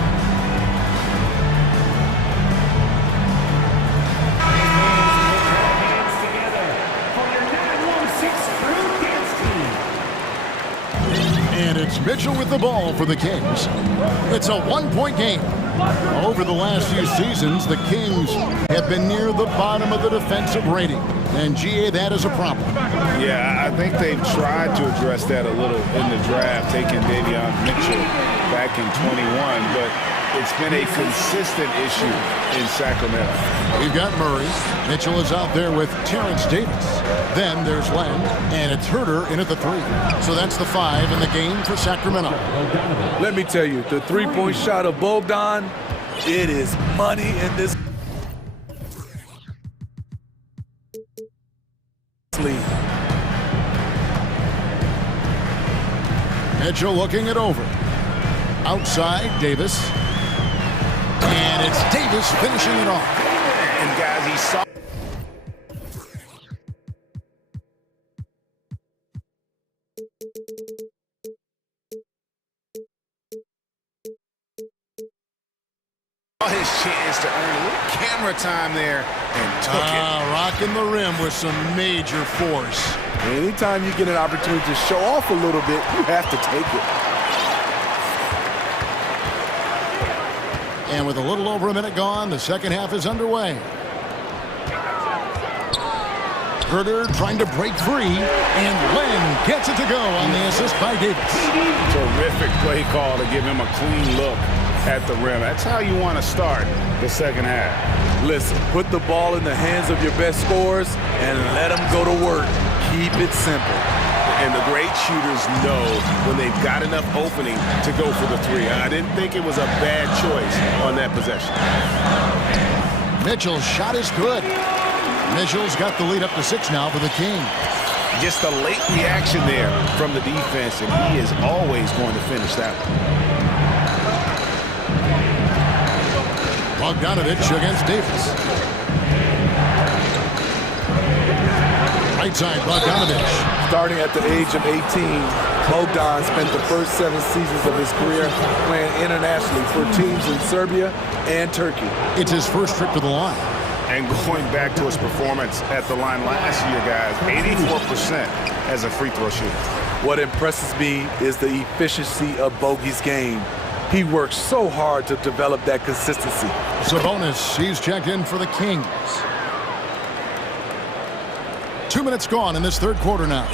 And it's Mitchell with the ball for the Kings. It's a one-point game. Over the last few seasons, the Kings have been near the bottom of the defensive rating. And, GA, that is a problem. Yeah, I think they've tried to address that a little in the draft, taking Davion Mitchell back in 21, but it's been a consistent issue in Sacramento. We've got Murray. Mitchell is out there with Terrence Davis. Then there's Len, and it's Herter in at the 3. So that's the 5 in the game for Sacramento. Let me tell you, the three-point shot of Bogdan, it is money in this league. Mitchell looking it over. Outside, Davis. And it's Davis finishing it off. And guys, he saw. His chance to earn a little camera time there and took it. Rocking the rim with some major force. Anytime you get an opportunity to show off a little bit, you have to take it. And with a little over a minute gone, the second half is underway. Herter trying to break free, and Len gets it to go on the assist by Davis. Terrific play call to give him a clean look at the rim. That's how you want to start the second half. Listen, put the ball in the hands of your best scorers and let them go to work. Keep it simple. And the great shooters know when they've got enough opening to go for the three. I didn't think it was a bad choice on that possession. Mitchell's shot is good. Mitchell's got the lead up to 6 now for the Kings. Just a late reaction there from the defense, and he is always going to finish that one. Bogdanovich against Davis. Right side, Bogdanovich. Starting at the age of 18, Bogdan spent the first 7 seasons of his career playing internationally for teams in Serbia and Turkey. It's his first trip to the line. And going back to his performance at the line last year, guys, 84% as a free throw shooter. What impresses me is the efficiency of Bogey's game. He works so hard to develop that consistency. Sabonis, he's checked in for the Kings. 2 minutes gone in this third quarter now.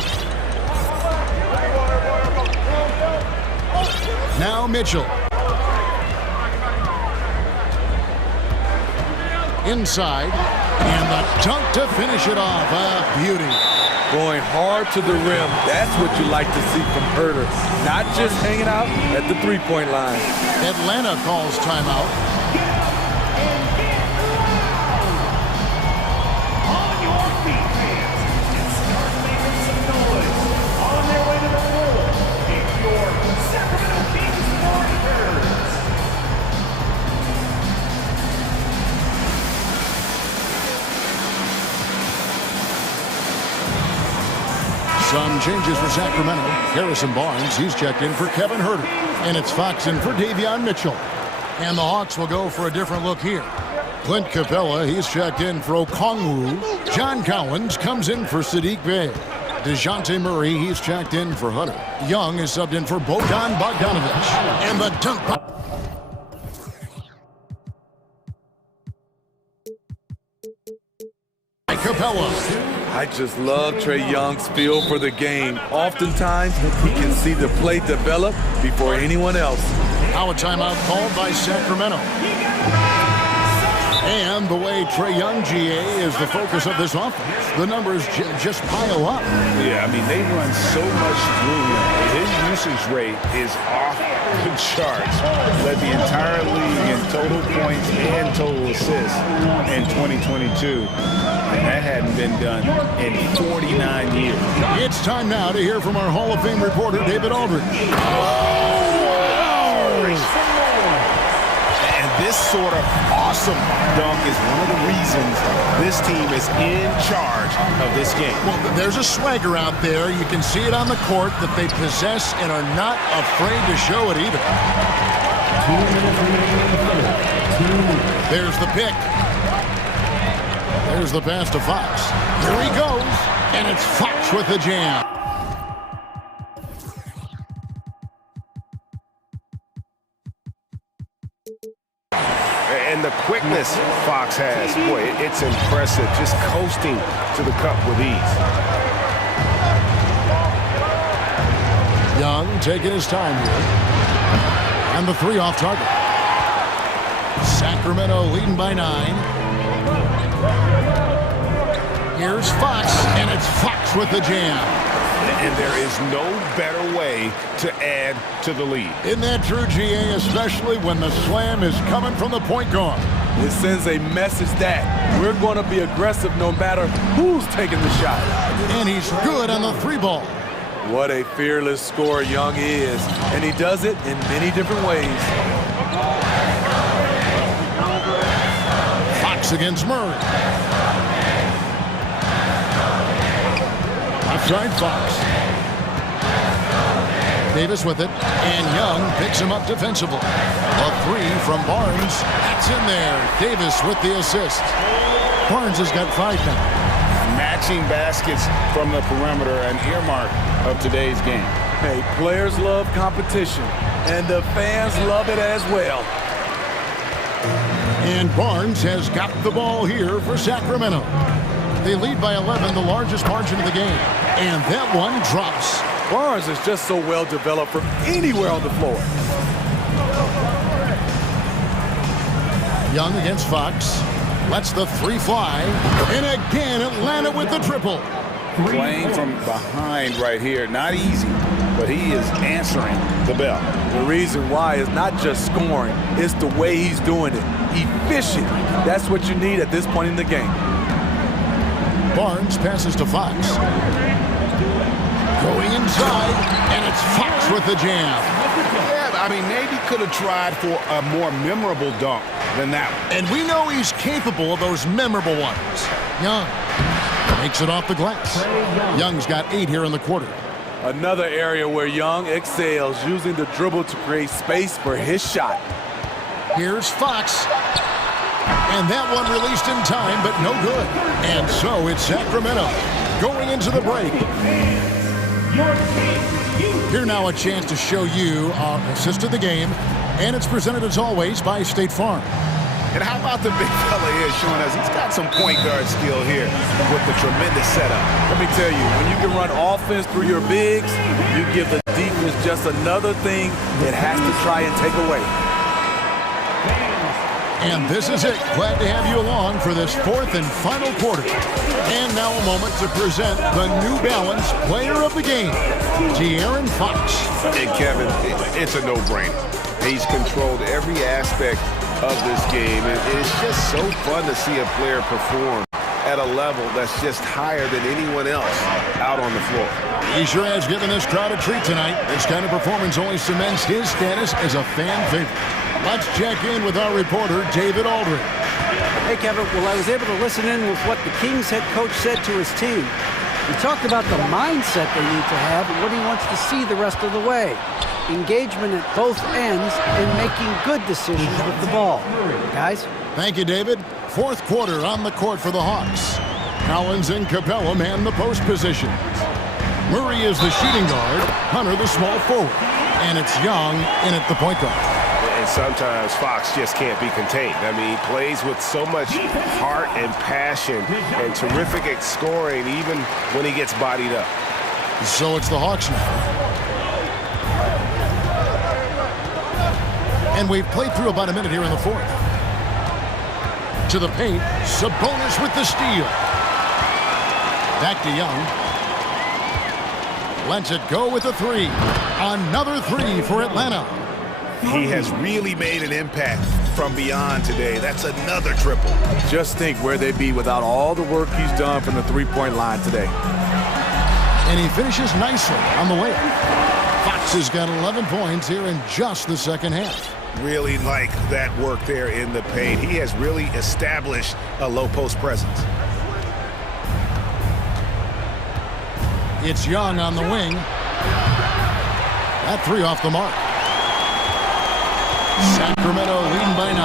Now Mitchell. Inside, and the dunk to finish it off. A beauty. Going hard to the rim, that's what you like to see from Herter. Not just hanging out at the three-point line. Atlanta calls timeout. On your feet, fans, and start making some noise. On their way to the floor, it's your Sacramento Kings Warriors. Some changes for Sacramento. Harrison Barnes, he's checked in for Kevin Herter. And it's Fox in for Davion Mitchell. And the Hawks will go for a different look here. Clint Capella, he's checked in for Okongwu. John Collins comes in for Sadiq Bey. DeJounte Murray, he's checked in for Hunter. Young is subbed in for Bogdan Bogdanovich. And the dunk. Capella. I just love Trae Young's feel for the game. Oftentimes, he can see the play develop before anyone else. Now a timeout called by Sacramento. And the way Trae Young, GA, is the focus of this offense. The numbers just pile up. Yeah, I mean, they run so much through him. His usage rate is off the charts. Led the entire league in total points and total assists in 2022. And that hadn't been done in 49 years. It's time now to hear from our Hall of Fame reporter, David Aldridge. And this sort of awesome dunk is one of the reasons this team is in charge of this game. Well, there's a swagger out there. You can see it on the court that they possess and are not afraid to show it either. 2 minutes remaining in the third. 2 minutes. There's the pick. There's the pass to Fox. Here he goes, and it's Fox with the jam. And the quickness Fox has, boy, it's impressive. Just coasting to the cup with ease. Young taking his time here. And the 3 off target. Sacramento leading by 9. Here's Fox, and it's Fox with the jam. And there is no better way to add to the lead. Isn't that true, GA, especially when the slam is coming from the point guard? It sends a message that we're going to be aggressive no matter who's taking the shot. And he's good on the 3-ball. What a fearless scorer Young is, and he does it in many different ways. Fox against Murray. Outside Fox. Davis with it, and Young picks him up defensively. A 3 from Barnes. That's in there. Davis with the assist. Barnes has got 5 now. Matching baskets from the perimeter, an earmark of today's game. Hey, players love competition, and the fans love it as well. And Barnes has got the ball here for Sacramento. They lead by 11, the largest margin of the game. And that one drops. Barnes is just so well developed from anywhere on the floor. Young against Fox. Lets the 3 fly. And again, Atlanta with the triple. Playing from behind right here, not easy, but he is answering the bell. The reason why is not just scoring, it's the way he's doing it. Efficient. That's what you need at this point in the game. Barnes passes to Fox. Going inside, and it's Fox with the jam. Yeah, I mean, maybe could have tried for a more memorable dunk than that one. And we know he's capable of those memorable ones. Young makes it off the glass. Young's got 8 here in the quarter. Another area where Young excels, using the dribble to create space for his shot. Here's Fox. And that one released in time, but no good. And so it's Sacramento going into the break. Here now a chance to show you our assist of the game. And it's presented as always by State Farm. And how about the big fella here showing us he's got some point guard skill here with the tremendous setup. Let me tell you, when you can run offense through your bigs, you give the defense just another thing it has to try and take away. And this is it. Glad to have you along for this 4th and final quarter. And now a moment to present the New Balance Player of the Game, De'Aaron Fox. And Kevin, it's a no-brainer. He's controlled every aspect of this game, and it's just so fun to see a player perform at a level that's just higher than anyone else out on the floor. He sure has given this crowd a treat tonight. This kind of performance only cements his status as a fan favorite. Let's check in with our reporter, David Aldridge. Hey, Kevin. Well, I was able to listen in with what the Kings head coach said to his team. He talked about the mindset they need to have and what he wants to see the rest of the way. Engagement at both ends and making good decisions with the ball. Guys? Thank you, David. 4th quarter on the court for the Hawks. Collins and Capella man the post positions. Murray is the shooting guard, Hunter the small forward. And it's Young in at the point guard. And sometimes Fox just can't be contained. I mean, he plays with so much heart and passion and terrific at scoring even when he gets bodied up. So it's the Hawks now. And we've played through about a minute here in the 4th. To the paint, Sabonis with the steal. Back to Young. Lets it go with a 3. Another 3 for Atlanta. He has really made an impact from beyond today. That's another triple. Just think where they'd be without all the work he's done from the three-point line today. And he finishes nicely on the way. Fox has got 11 points here in just the second half. Really like that work there in the paint. He has really established a low post presence. It's Young on the wing. That 3 off the mark. Sacramento leading by 9.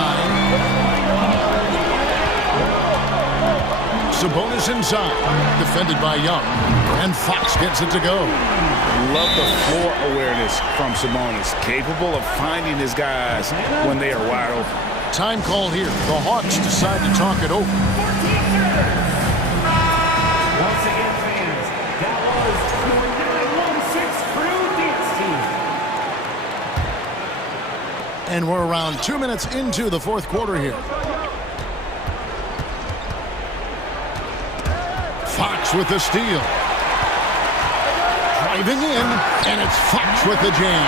Sabonis inside, defended by Young, and Fox gets it to go. Love the floor awareness from Sabonis, capable of finding his guys when they are wide open. Time call here. The Hawks decide to talk it over. Once again, fans, that was score 916 Crew Dance Team. And we're around 2 minutes into the 4th quarter here. Fox with the steal. Driving in, and it's Fox with the jam.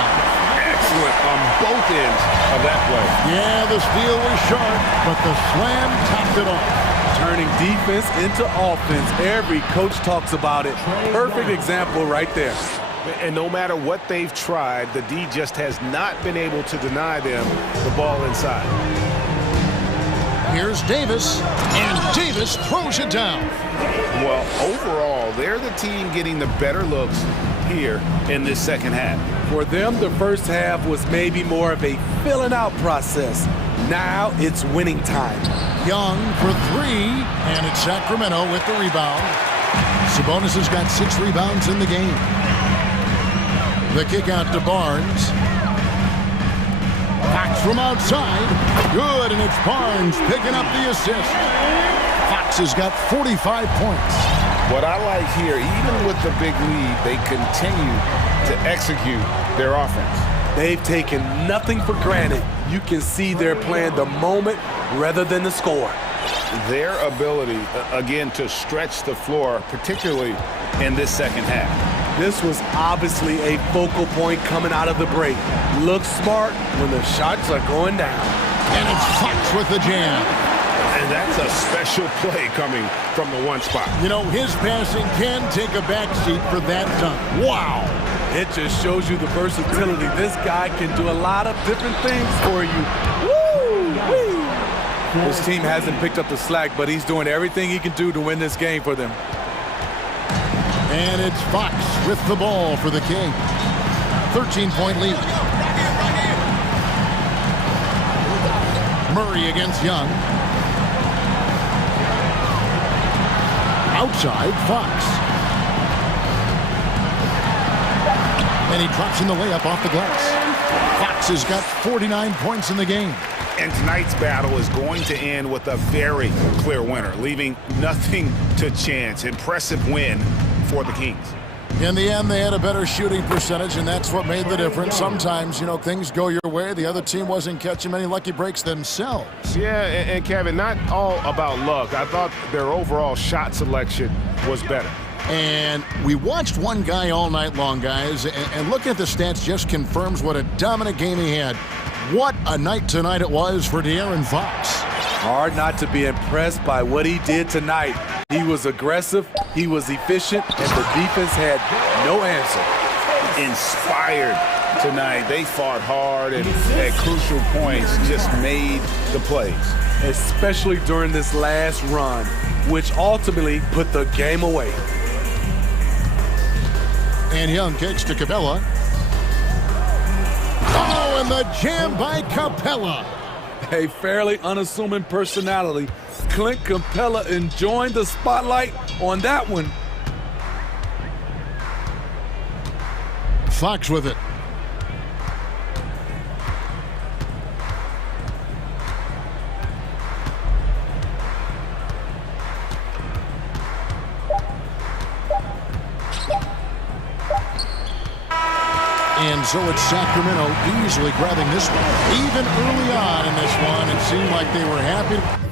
Excellent on both ends of that play. Yeah, the steal was sharp, but the slam topped it off. Turning defense into offense. Every coach talks about it. Perfect example right there. And no matter what they've tried, the D just has not been able to deny them the ball inside. Here's Davis, and Davis throws it down. Well, overall, they're the team getting the better looks here in this second half. For them, the first half was maybe more of a filling out process. Now it's winning time. Young for 3, and it's Sacramento with the rebound. Sabonis has got 6 rebounds in the game. The kick out to Barnes. Fox from outside. Good, and it's Barnes picking up the assist. Fox has got 45 points. What I like here, even with the big lead, they continue to execute their offense. They've taken nothing for granted. You can see they're playing the moment rather than the score. their ability, again, to stretch the floor, particularly in this second half. This was obviously a focal point coming out of the break. Look smart when the shots are going down. And it's Fox with the jam. And that's a special play coming from the one spot. You know, his passing can take a backseat for that dunk. Wow. It just shows you the versatility. This guy can do a lot of different things for you. Woo! His team hasn't picked up the slack, but he's doing everything he can do to win this game for them. And it's Fox with the ball for the King. 13-point lead. Murray against Young. Outside, Fox. And he drops in the layup off the glass. Fox has got 49 points in the game. And tonight's battle is going to end with a very clear winner, leaving nothing to chance. Impressive win for the Kings. In the end, they had a better shooting percentage, and that's what made the difference. Sometimes, you know, things go your way. The other team wasn't catching many lucky breaks themselves. Yeah, and Kevin, not all about luck. I thought their overall shot selection was better. And we watched one guy all night long, guys, and looking at the stats just confirms what a dominant game he had. What a night tonight it was for De'Aaron Fox. Hard not to be impressed by what he did tonight. He was aggressive, he was efficient, and the defense had no answer. Inspired tonight. They fought hard and at crucial points just made the plays. Especially during this last run, which ultimately put the game away. And Young kicks to Capella. Oh, and the jam by Capella. A fairly unassuming personality. Clint Capella enjoying the spotlight on that one. Fox with it. And so it's Sacramento easily grabbing this one. Even early on in this one, it seemed like they were happy.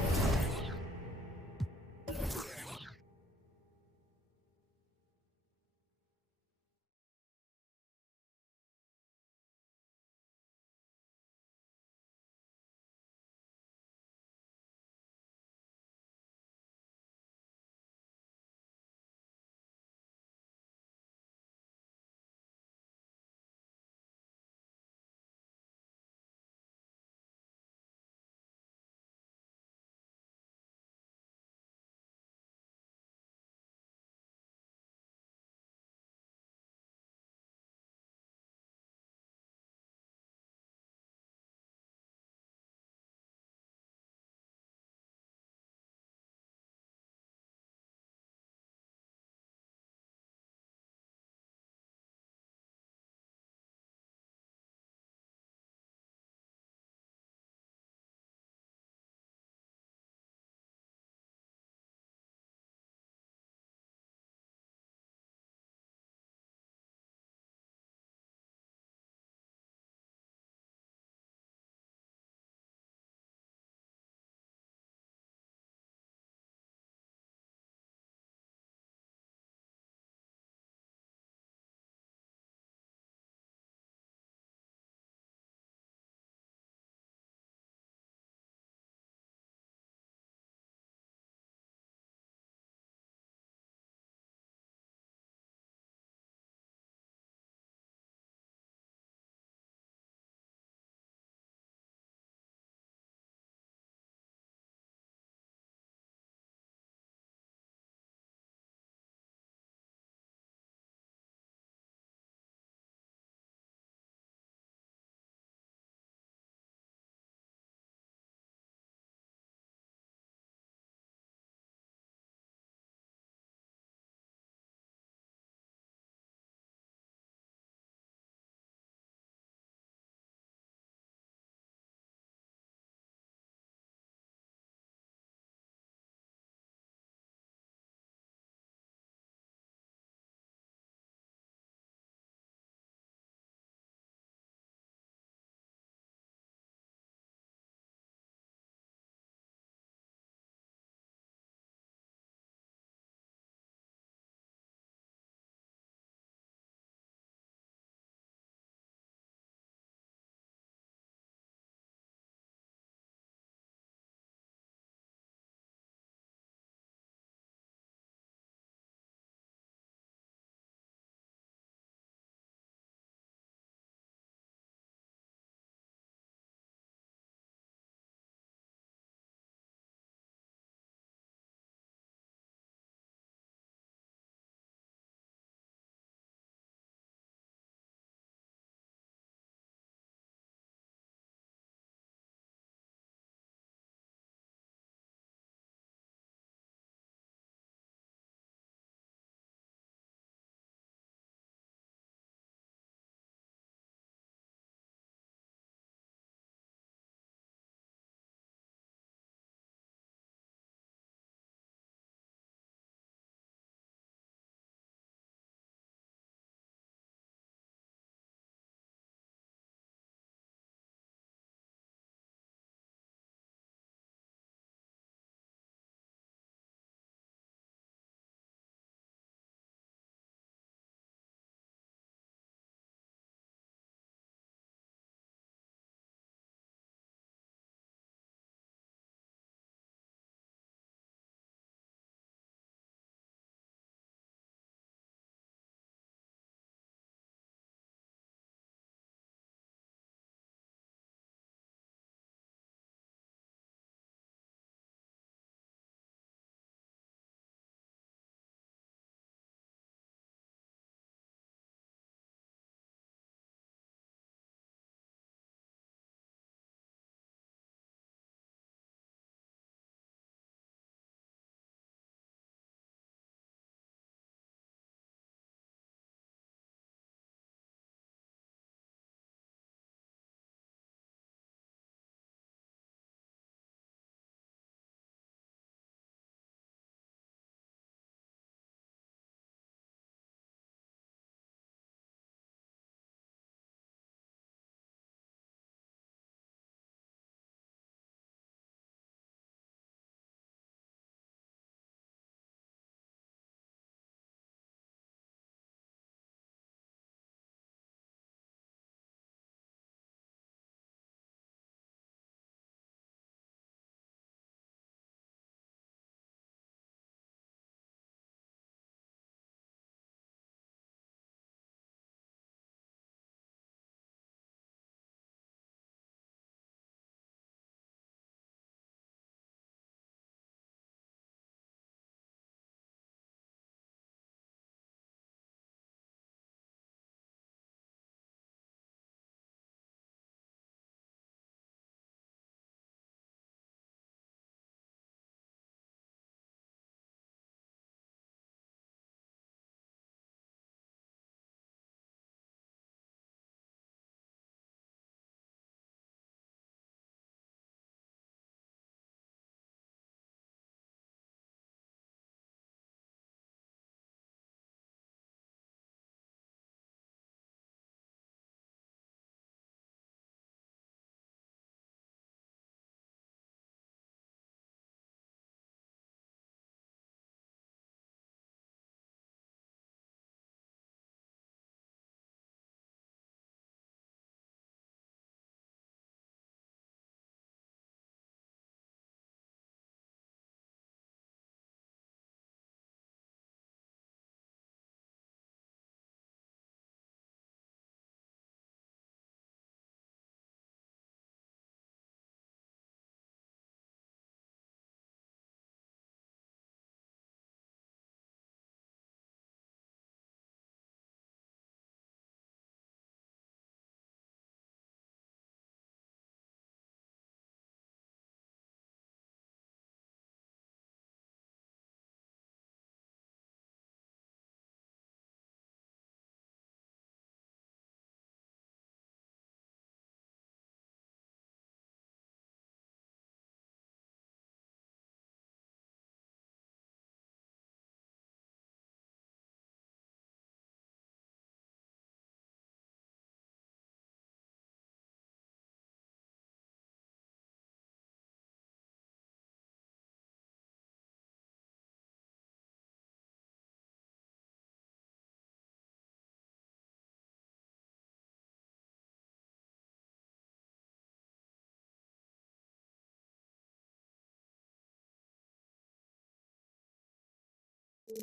Intense,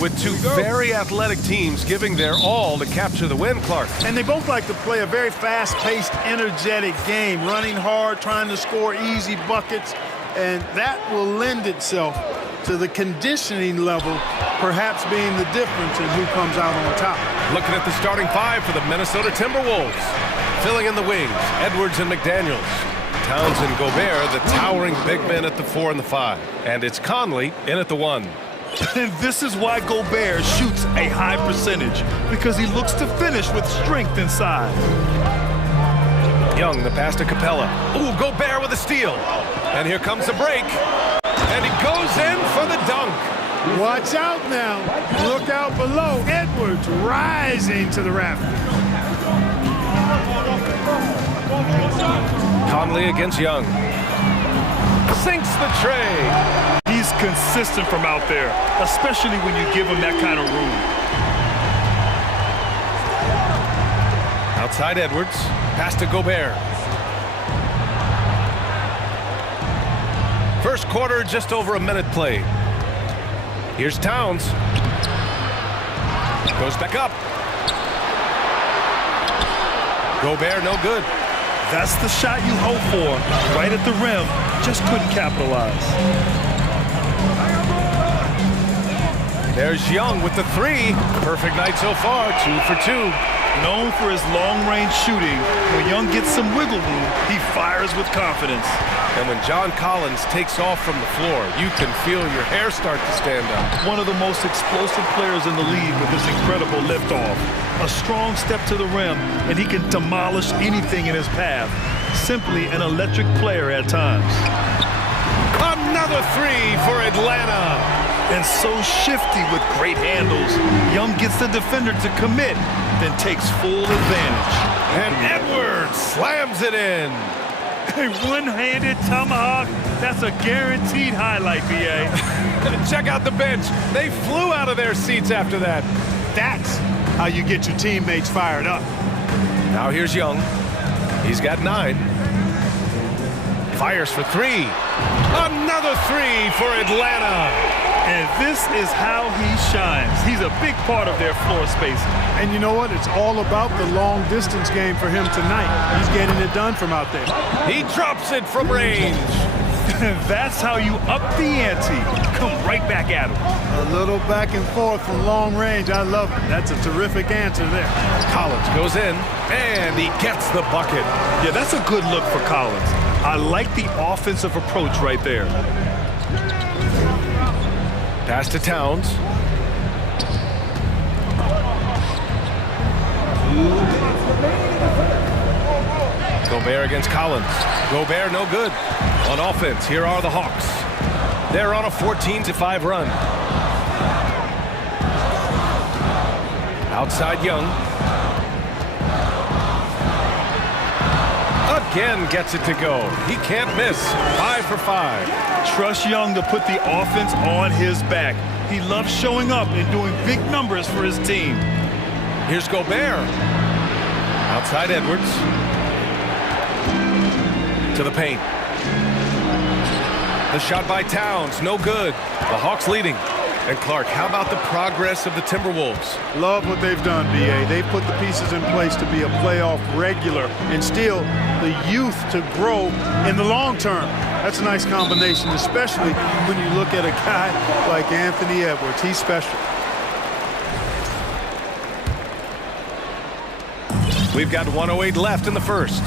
with two very athletic teams giving their all to capture the win, Clark. And they both like to play a very fast-paced, energetic game, running hard, trying to score easy buckets, and that will lend itself to the conditioning level perhaps being the difference in who comes out on top. Looking at the starting five for the Minnesota Timberwolves. Filling in the wings, Edwards and McDaniels. Towns and Gobert, the towering big men at the 4 and the 5. And it's Conley in at the 1. And this is why Gobert shoots a high percentage, because he looks to finish with strength inside. Young, the pass to Capella. Ooh, Gobert with a steal. And here comes the break. And he goes in for the dunk. Watch out now. Look out below. Edwards rising to the rafters. Conley against Young. Sinks the tray. He's consistent from out there, especially when you give him that kind of room. Outside Edwards. Pass to Gobert. First quarter, just over a minute played. Here's Towns. Goes back up. Gobert, no good. That's the shot you hope for. Right at the rim. Just couldn't capitalize. There's Young with the 3. Perfect night so far, 2 for 2. Known for his long-range shooting, when Young gets some wiggle room, he fires with confidence. And when John Collins takes off from the floor, you can feel your hair start to stand up. One of the most explosive players in the league with this incredible liftoff. A strong step to the rim, and he can demolish anything in his path. Simply an electric player at times. Another 3 for Atlanta. And so shifty with great handles. Young gets the defender to commit, then takes full advantage. And Edwards slams it in. A one-handed tomahawk. That's a guaranteed highlight, B.A. Check out the bench. They flew out of their seats after that. That's how you get your teammates fired up. Now here's Young. He's got 9. Fires for 3. Another 3 for Atlanta. And this is how he shines. He's a big part of their floor space. And you know what? It's all about the long-distance game for him tonight. He's getting it done from out there. He drops it from range. That's how you up the ante. Come right back at him. A little back and forth from long range. I love it. That's a terrific answer there. Collins goes in, and he gets the bucket. Yeah, that's a good look for Collins. I like the offensive approach right there. Pass to Towns. Gobert against Collins. Gobert no good. On offense, here are the Hawks. They're on a 14-5 run. Outside Young. Again gets it to go. He can't miss. 5 for 5. Trust Young to put the offense on his back. He loves showing up and doing big numbers for his team. Here's Gobert. Outside Edwards. To the paint. The shot by Towns, no good. The Hawks leading. And Clark, how about the progress of the Timberwolves? Love what they've done, B.A. They've put the pieces in place to be a playoff regular and still the youth to grow in the long term. That's a nice combination, especially when you look at a guy like Anthony Edwards. He's special. We've got 1:08 left in the first.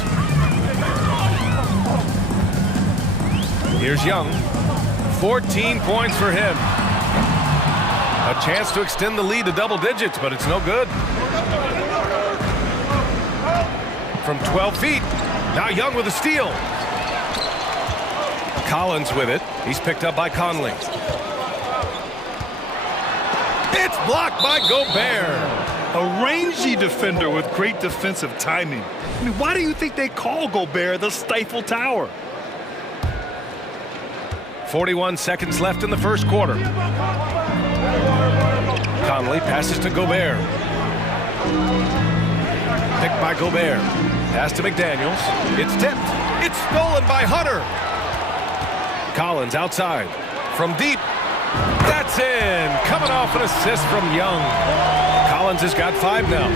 Here's Young. 14 points for him. A chance to extend the lead to double digits, but it's no good. From 12 feet. Now Young with a steal. Collins with it. He's picked up by Conley. It's blocked by Gobert. A rangy defender with great defensive timing. I mean, why do you think they call Gobert the Stifle Tower? 41 seconds left in the first quarter. Conley passes to Gobert. Picked by Gobert. Pass to McDaniels. It's tipped. It's stolen by Hunter. Collins outside. From deep. That's in. Coming off an assist from Young. Collins has got 5 now.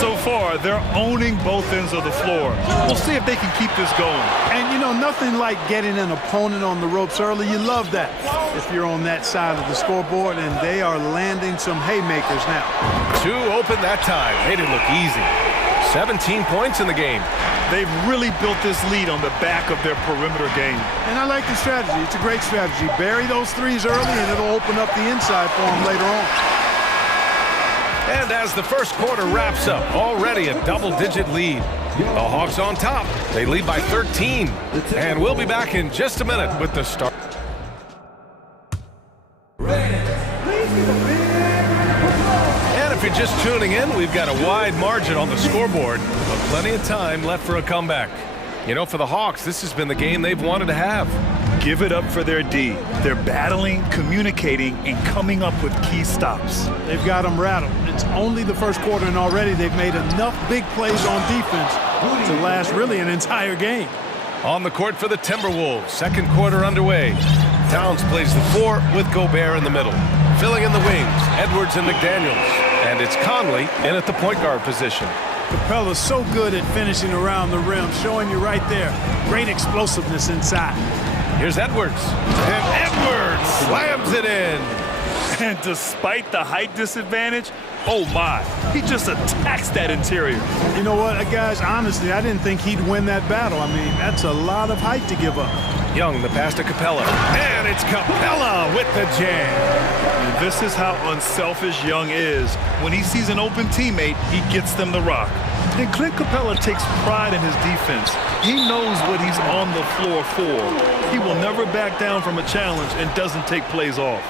So far, they're owning both ends of the floor. We'll see if they can keep this going. And, you know, nothing like getting an opponent on the ropes early. You love that if you're on that side of the scoreboard, and they are landing some haymakers now. 2 open that time. Made it look easy. 17 points in the game. They've really built this lead on the back of their perimeter game. And I like the strategy. It's a great strategy. Bury those threes early, and it'll open up the inside for them later on. And as the first quarter wraps up, already a double-digit lead. The Hawks on top. They lead by 13. And we'll be back in just a minute with the start. And if you're just tuning in, we've got a wide margin on the scoreboard, but plenty of time left for a comeback. You know, for the Hawks, this has been the game they've wanted to have. Give it up for their D. They're battling, communicating, and coming up with key stops. They've got them rattled. It's only the first quarter, and already they've made enough big plays on defense to last really an entire game. On the court for the Timberwolves, second quarter underway. Towns plays the 4 with Gobert in the middle. Filling in the wings, Edwards and McDaniels. And it's Conley in at the point guard position. Capella's so good at finishing around the rim, showing you right there. Great explosiveness inside. Here's Edwards. And Edwards slams it in. And despite the height disadvantage, oh my, he just attacks that interior. You know what, guys, honestly, I didn't think he'd win that battle. I mean, that's a lot of height to give up. Young, the pass to Capella. And it's Capella with the jam. And this is how unselfish Young is. When he sees an open teammate, he gets them the rock. And Clint Capella takes pride in his defense. He knows what he's on the floor for. He will never back down from a challenge and doesn't take plays off.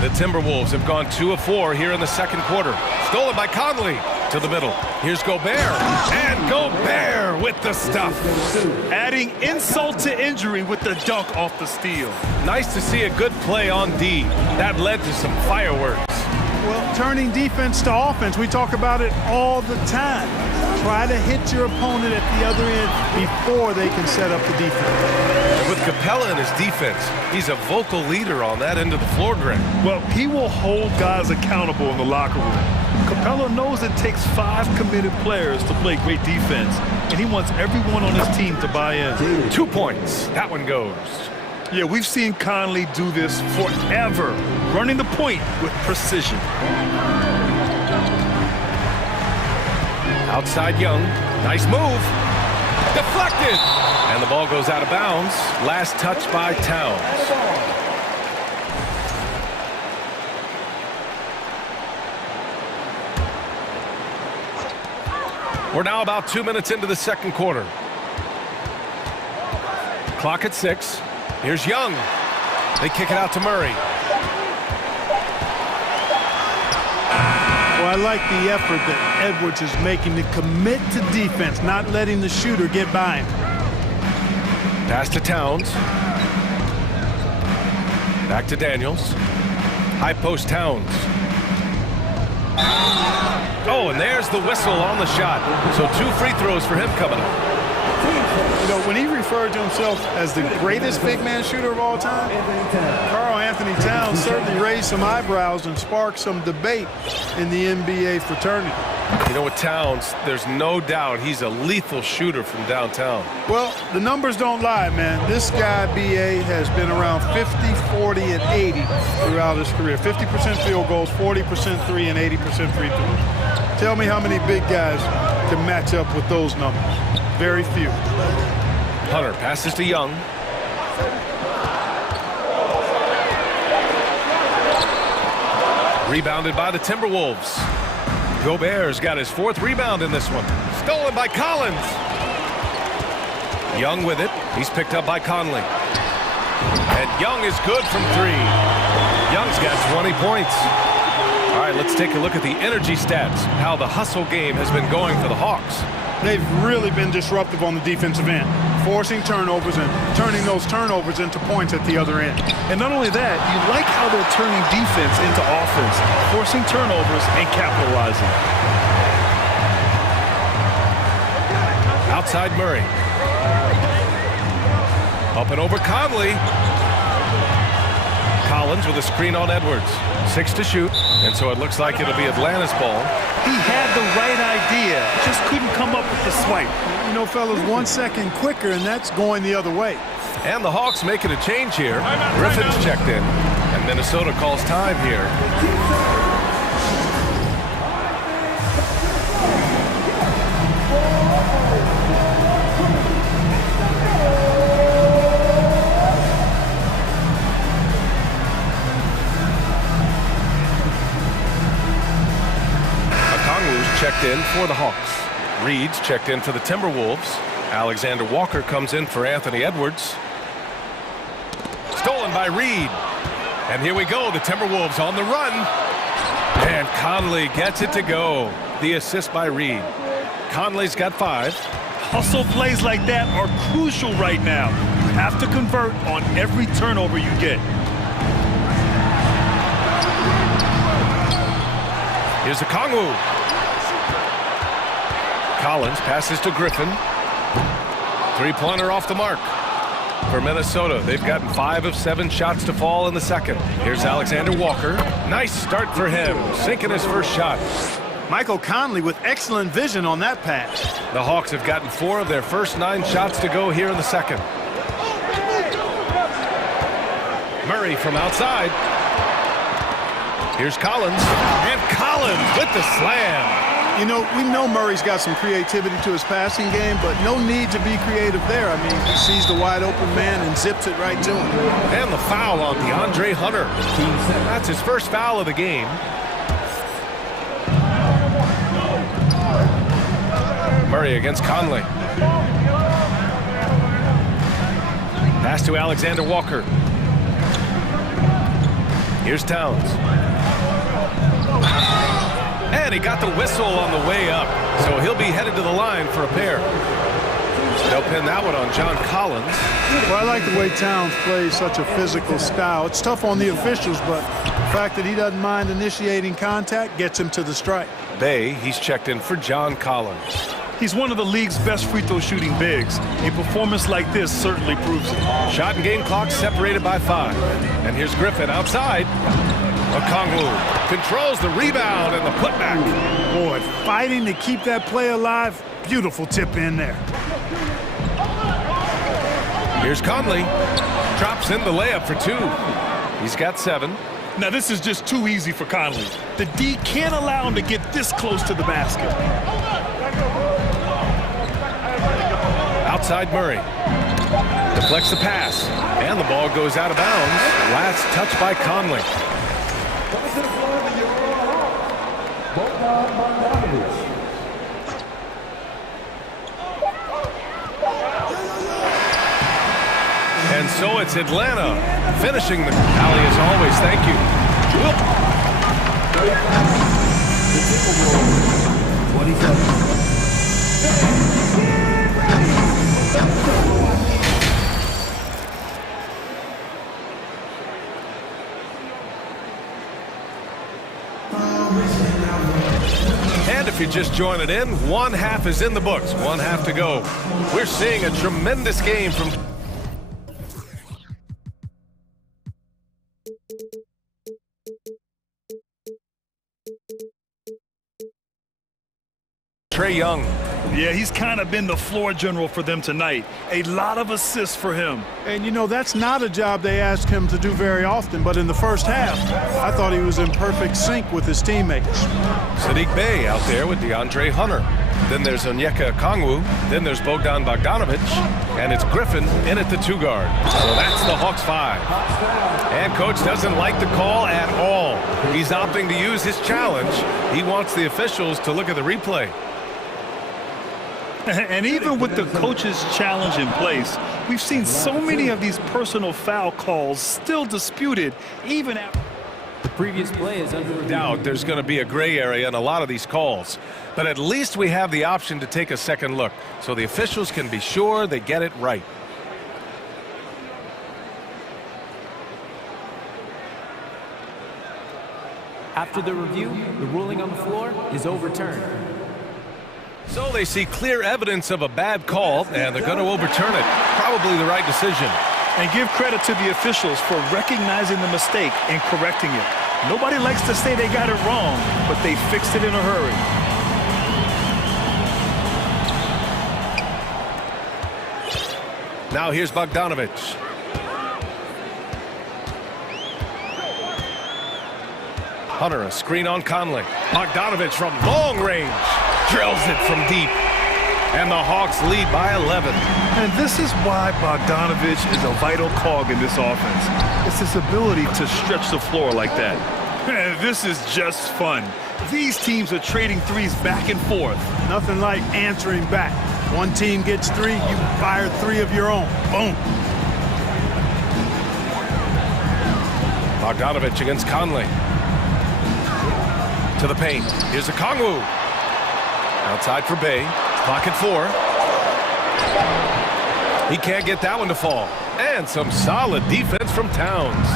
The Timberwolves have gone 2 of 4 here in the second quarter. Stolen by Conley to the middle. Here's Gobert. And Gobert with the stuff. Adding insult to injury with the dunk off the steal. Nice to see a good play on D. That led to some fireworks. Well, turning defense to offense, we talk about it all the time. Try to hit your opponent at the other end before they can set up the defense. And with Capella in his defense, he's a vocal leader on that end of the floor, Greg. Well, he will hold guys accountable in the locker room. Capella knows it takes 5 committed players to play great defense, and he wants everyone on his team to buy in. 2 points. That one goes. Yeah, we've seen Conley do this forever, running the point with precision. Outside Young. Nice move. Deflected. And the ball goes out of bounds. Last touch by Towns. We're now about 2 minutes into the second quarter. Clock at 6. Here's Young. They kick it out to Murray. Well, I like the effort that Edwards is making to commit to defense, not letting the shooter get by him. Pass to Towns. Back to Daniels. High post Towns. Oh, and there's the whistle on the shot. So 2 free throws for him coming up. You know, when he referred to himself as the greatest big man shooter of all time, Karl Anthony Towns certainly raised some eyebrows and sparked some debate in the NBA fraternity. You know, with Towns, there's no doubt he's a lethal shooter from downtown. Well, the numbers don't lie, man. This guy, B.A., has been around 50, 40, and 80 throughout his career. 50% field goals, 40% three, and 80% free throws. Tell me how many big guys can match up with those numbers. Very few. Hunter passes to Young. Rebounded by the Timberwolves. Gobert's got his 4th rebound in this one. Stolen by Collins. Young with it. He's picked up by Conley. And Young is good from 3. Young's got 20 points. All right, let's take a look at the energy stats, how the hustle game has been going for the Hawks. They've really been disruptive on the defensive end. forcing turnovers and turning those turnovers into points at the other end. And not only that, you like how they're turning defense into offense, forcing turnovers and capitalizing. Outside Murray. Up and over Conley. Collins with a screen on Edwards. 6 to shoot, and so it looks like it'll be Atlanta's ball. He had the right idea, just couldn't come up with the swipe. You know, fellas, 1 second quicker, and that's going the other way. And the Hawks making a change here. Griffin's checked in, and Minnesota calls time here. Checked in for the Hawks. Reed's checked in for the Timberwolves. Alexander Walker comes in for Anthony Edwards. Stolen by Reed. And here we go, the Timberwolves on the run. And Conley gets it to go. The assist by Reed. Conley's got 5. Hustle plays like that are crucial right now. You have to convert on every turnover you get. Here's a Kongwu. Collins passes to Griffin. 3-pointer off the mark. For Minnesota, they've gotten 5 of 7 shots to fall in the second. Here's Alexander Walker. Nice start for him, sinking his first shot. Michael Conley with excellent vision on that pass. The Hawks have gotten 4 of their first 9 shots to go here in the second. Murray from outside. Here's Collins, and Collins with the slam. You know, we know Murray's got some creativity to his passing game, but no need to be creative there. I mean, he sees the wide open man and zips it right to him. And the foul on DeAndre Hunter. That's his first foul of the game. Murray against Conley. Pass to Alexander Walker. Here's Towns. And he got the whistle on the way up, so he'll be headed to the line for a pair. They'll pin that one on John Collins. Well, I like the way Towns plays such a physical style. It's tough on the officials, but the fact that he doesn't mind initiating contact gets him to the strike. Bay, he's checked in for John Collins. He's one of the league's best free throw shooting bigs. A performance like this certainly proves it. Shot and game clock separated by 5. And here's Griffin outside. Okongwu controls the rebound and the putback. Boy, fighting to keep that play alive. Beautiful tip in there. Here's Conley. Drops in the layup for 2. He's got 7. Now this is just too easy for Conley. The D can't allow him to get this close to the basket. Outside Murray. Deflects the pass. And the ball goes out of bounds. Last touch by Conley. And so it's Atlanta finishing the rally as always. Thank you. And if you're just joining in, 1 half is in the books, 1 half to go. We're seeing a tremendous game from Trae Young. Yeah, he's kind of been the floor general for them tonight. A lot of assists for him. And, you know, that's not a job they ask him to do very often, but in the first half, I thought he was in perfect sync with his teammates. Sadiq Bey out there with DeAndre Hunter. Then there's Onyeka Okongwu. Then there's Bogdan Bogdanovic. And it's Griffin in at the 2 guard. So that's the Hawks 5. And coach doesn't like the call at all. He's opting to use his challenge. He wants the officials to look at the replay. And even with the coach's challenge in place, we've seen so many of these personal foul calls still disputed even after. The previous play is under review. Doubt there's going to be a gray area in a lot of these calls. But at least we have the option to take a second look, so the officials can be sure they get it right. After the review, the ruling on the floor is overturned. So they see clear evidence of a bad call, and they're going to overturn it. Probably the right decision. And give credit to the officials for recognizing the mistake and correcting it. Nobody likes to say they got it wrong, but they fixed it in a hurry. Now here's Bogdanovich. Hunter, a screen on Conley. Bogdanovich from long range. Drills it from deep. And the Hawks lead by 11. And this is why Bogdanovich is a vital cog in this offense. It's his ability to stretch the floor like that. And this is just fun. These teams are trading threes back and forth. Nothing like answering back. One team gets three, you fire three of your own. Boom. Bogdanovich against Conley. To the paint. Here's a Kongwu. Outside for Bay. Clock at 4. He can't get that one to fall. And some solid defense from Towns.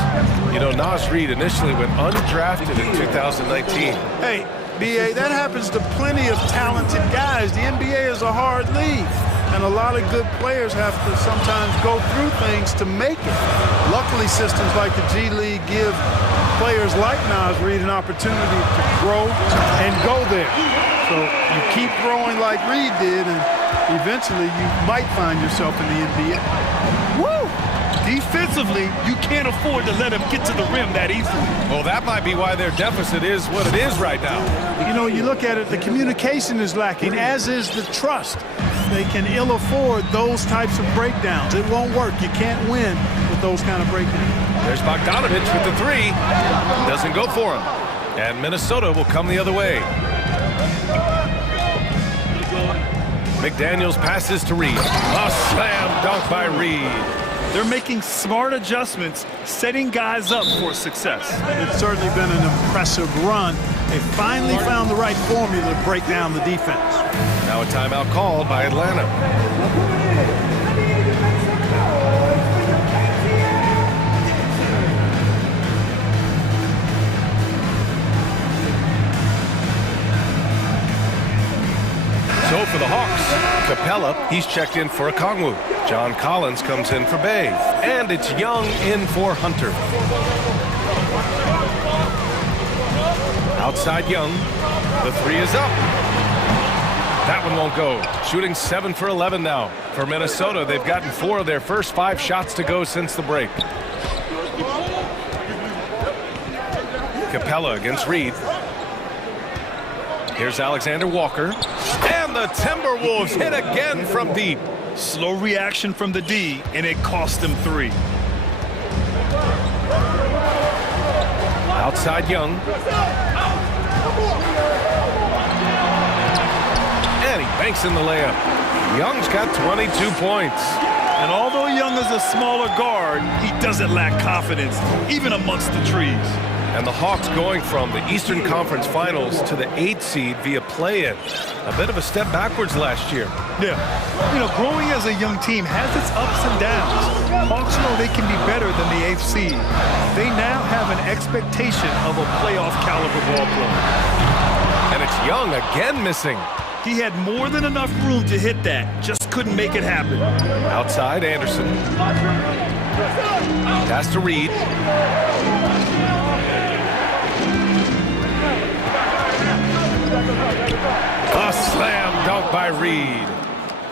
You know, Naz Reid initially went undrafted in 2019. Hey, B.A., that happens to plenty of talented guys. The NBA is a hard league, and a lot of good players have to sometimes go through things to make it. Luckily, systems like the G League give players like Naz Reid an opportunity to grow and go there. So you keep growing like Reid did, and eventually you might find yourself in the NBA. Woo! Defensively, you can't afford to let him get to the rim that easily. Well, that might be why their deficit is what it is right now. You know, you look at it, the communication is lacking, as is the trust. They can ill afford those types of breakdowns. It won't work. You can't win with those kind of breakdowns. There's Bogdanovich with the 3. Doesn't go for him. And Minnesota will come the other way. McDaniels passes to Reid. A slam dunk by Reid. They're making smart adjustments, setting guys up for success. It's certainly been an impressive run. They finally found the right formula to break down the defense. Now a timeout called by Atlanta. So for the Hawks, Capella, he's checked in for a Kongwu. John Collins comes in for Bay. And it's Young in for Hunter. Outside Young. The 3 is up. That one won't go. Shooting 7 for 11 now. For Minnesota, they've gotten 4 of their first 5 shots to go since the break. Capella against Reid. Here's Alexander Walker. And the Timberwolves hit again from deep. Slow reaction from the D, and it cost them 3. Outside Young. And he banks in the layup. Young's got 22 points. And although Young is a smaller guard, he doesn't lack confidence, even amongst the trees. And the Hawks going from the Eastern Conference Finals to the 8th seed via play-in. A bit of a step backwards last year. Yeah. You know, growing as a young team has its ups and downs. Hawks know they can be better than the 8th seed. They now have an expectation of a playoff caliber ball player. And it's Young again missing. He had more than enough room to hit that, just couldn't make it happen. Outside Anderson. Pass to Reid. A slam dunk by Reid.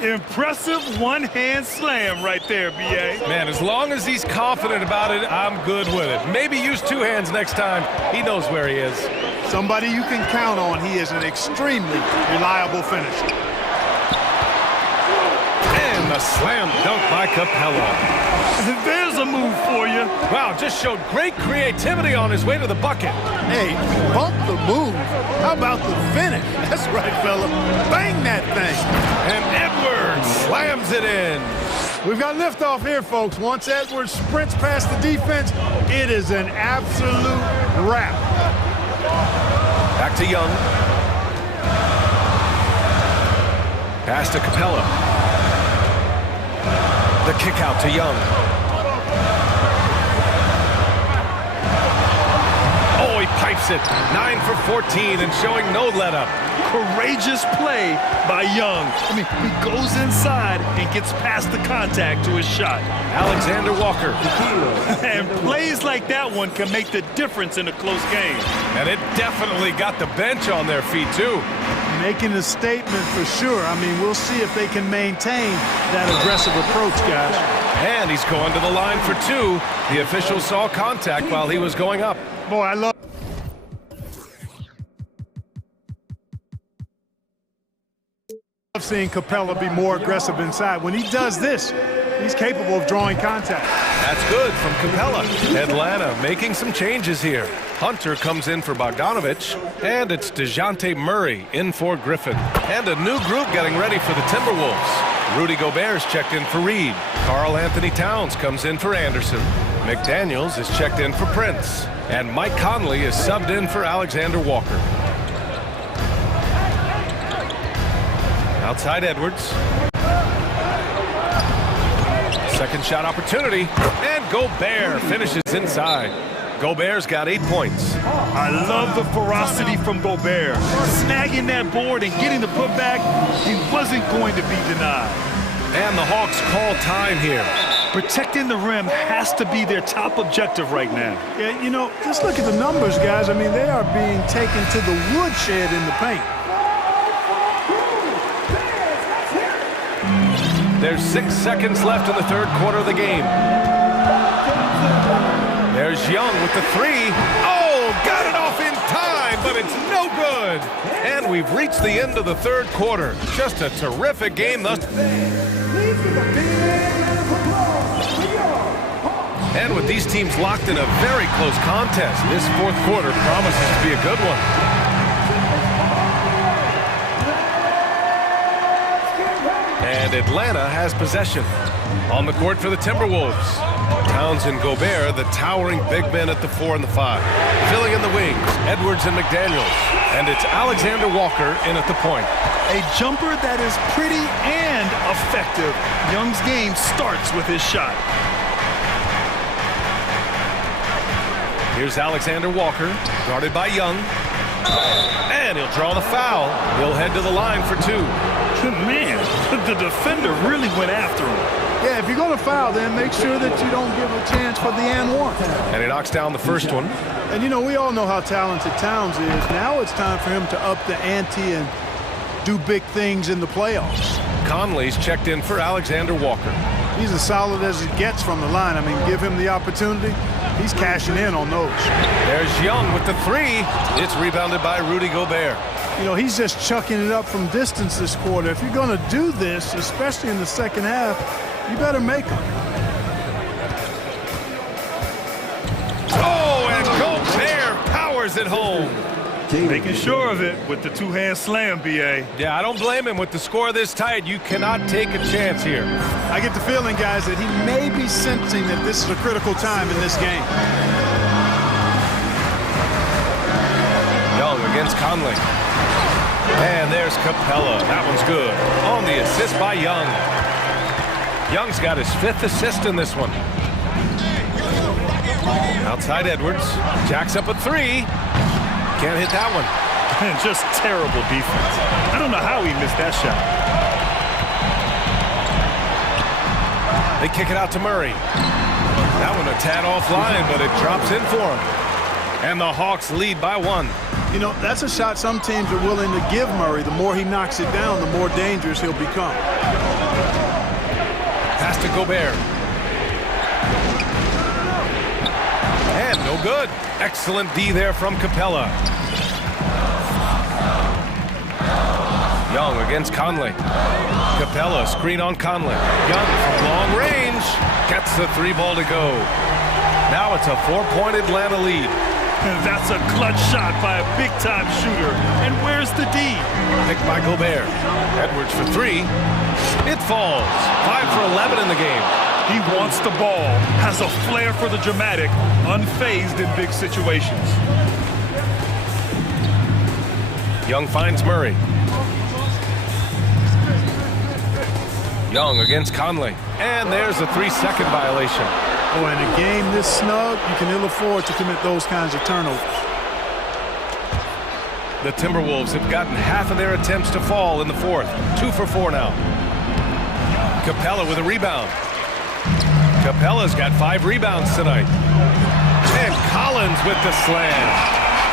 Impressive one-hand slam right there, B.A. Man, as long as he's confident about it, I'm good with it. Maybe use 2 hands next time. He knows where he is. Somebody you can count on. He is an extremely reliable finisher. And the slam dunk by Capella. There's a move for you. Wow, just showed great creativity on his way to the bucket. Hey, bump the move. How about the finish? That's right, fella. Bang that thing. And Edwards slams it in. We've got liftoff here, folks. Once Edwards sprints past the defense, it is an absolute wrap. Back to Young. Pass to Capella. The kick out to Young. Oh, he pipes it. 9 for 14 and showing no let-up. Courageous play by Young. I mean, he goes inside and gets past the contact to his shot. Alexander Walker. And plays like that one can make the difference in a close game. And it definitely got the bench on their feet, too. Making a statement for sure. I mean, we'll see if they can maintain that aggressive approach, guys. And he's going to the line for 2. The official saw contact while he was going up. Boy, I love seeing Capella be more aggressive inside. When he does this, he's capable of drawing contact. That's good from Capella. Atlanta making some changes here. Hunter comes in for Bogdanovich, and it's DeJounte Murray in for Griffin. And a new group getting ready for the Timberwolves. Rudy Gobert's checked in for Reed. Karl Anthony Towns comes in for Anderson. McDaniels is checked in for Prince. And Mike Conley is subbed in for Alexander Walker. Outside Edwards. Second shot opportunity. And Gobert finishes inside. Gobert's got 8 points. I love the ferocity from Gobert. Snagging that board and getting the putback, he wasn't going to be denied. And the Hawks call time here. Protecting the rim has to be their top objective right now. Yeah, you know, just look at the numbers, guys. I mean, they are being taken to the woodshed in the paint. There's 6 seconds left in the third quarter of the game. There's Young with the 3. Oh, got it off in time, but it's no good. And we've reached the end of the third quarter. Just a terrific game thus. And with these teams locked in a very close contest, this fourth quarter promises to be a good one. And Atlanta has possession. On the court for the Timberwolves. Towns and Gobert, the towering big men at the 4 and the 5. Filling in the wings, Edwards and McDaniels. And it's Alexander Walker in at the point. A jumper that is pretty and effective. Young's game starts with his shot. Here's Alexander Walker, guarded by Young. And he'll draw the foul. He'll head to the line for 2. Man, the defender really went after him. Yeah, if you're going to foul, then make sure that you don't give a chance for the and one. And he knocks down the first one. And, you know, we all know how talented Towns is. Now it's time for him to up the ante and do big things in the playoffs. Conley's checked in for Alexander Walker. He's as solid as it gets from the line. I mean, give him the opportunity. He's cashing in on those. There's Young with the 3. It's rebounded by Rudy Gobert. You know, he's just chucking it up from distance this quarter. If you're going to do this, especially in the second half, you better make them. Oh, and Gobert powers it home. Making sure of it with the two-hand slam, B.A. Yeah, I don't blame him. With the score this tight, you cannot take a chance here. I get the feeling, guys, that he may be sensing that this is a critical time in this game. Young against Conley. And there's Capella. That one's good. On the assist by Young. Young's got his 5th assist in this one. Outside Edwards. Jacks up a 3. Can't hit that one. Just terrible defense. I don't know how he missed that shot. They kick it out to Murray. That one a tad offline, but it drops in for him. And the Hawks lead by 1. You know, that's a shot some teams are willing to give Murray. The more he knocks it down, the more dangerous he'll become. Pass to Gobert. And no good. Excellent D there from Capella. Young against Conley. Capella, screen on Conley. Young from long range. Gets the 3 ball to go. Now it's a 4-point Atlanta lead. And that's a clutch shot by a big-time shooter. And where's the D? Picked by Gobert. Edwards for three. It falls. 5 for 11 in the game. He wants the ball, has a flair for the dramatic, unfazed in big situations. Young finds Murray. Young against Conley. And there's a 3-second violation. Oh, in a game this snug, you can ill afford to commit those kinds of turnovers. The Timberwolves have gotten half of their attempts to fall in the fourth. 2 for 4 now. Capella with a rebound. Capella's got 5 rebounds tonight. And Collins with the slam.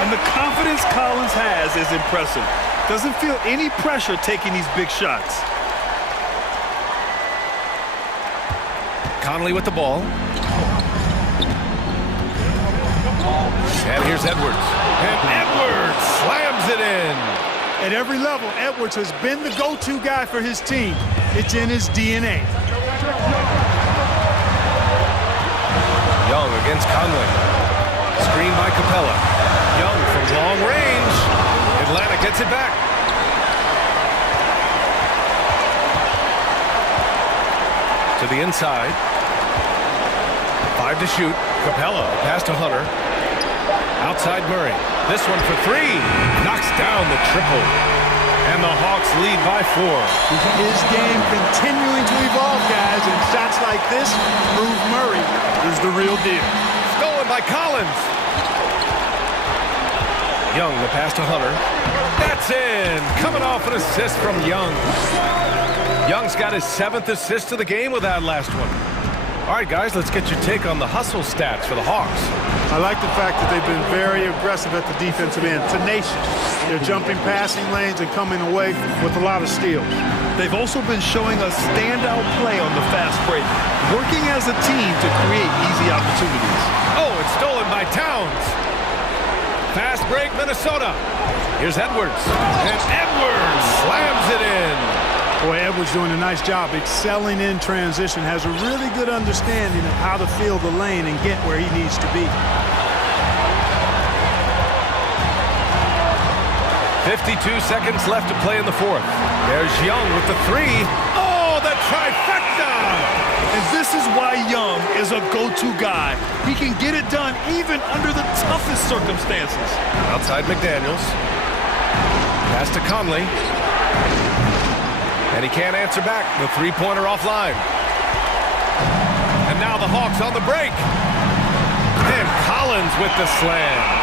And the confidence Collins has is impressive. Doesn't feel any pressure taking these big shots. Conley with the ball. And here's Edwards. And Edwards slams it in. At every level, Edwards has been the go-to guy for his team. It's in his DNA. Young against Conley. Screen by Capella. Young from long range. Atlanta gets it back. To the inside. 5 to shoot. Capella pass to Hunter. Outside Murray. This one for 3. Knocks down the triple. And the Hawks lead by 4. His game continuing to evolve, guys, and shots like this prove Murray is the real deal. Stolen by Collins. Young, the pass to Hunter. That's in. Coming off an assist from Young. Young's got his 7th assist of the game with that last one. All right, guys, let's get your take on the hustle stats for the Hawks. I like the fact that they've been very aggressive at the defensive end, tenacious. They're jumping passing lanes and coming away with a lot of steals. They've also been showing a standout play on the fast break, working as a team to create easy opportunities. Oh, it's stolen by Towns. Fast break, Minnesota. Here's Edwards. And Edwards slams it in. Boy, Edwards doing a nice job excelling in transition, has a really good understanding of how to fill the lane and get where he needs to be. 52 seconds left to play in the fourth. There's Young with the 3. Oh, the trifecta! And this is why Young is a go-to guy. He can get it done even under the toughest circumstances. Outside McDaniels. Pass to Conley. And he can't answer back. The 3-pointer offline. And now the Hawks on the break. And Collins with the slam.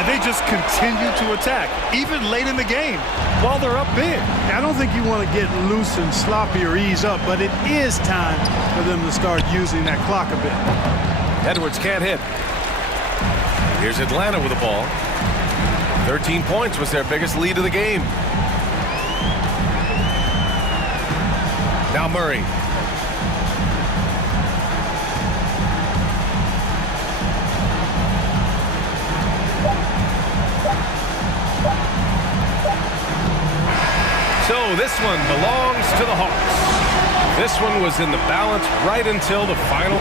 And they just continue to attack, even late in the game, while they're up big. I don't think you want to get loose and sloppy or ease up, but it is time for them to start using that clock a bit. Edwards can't hit. Here's Atlanta with the ball. 13 points was their biggest lead of the game. Now Murray. So this one belongs to the Hawks. This one was in the balance right until the final.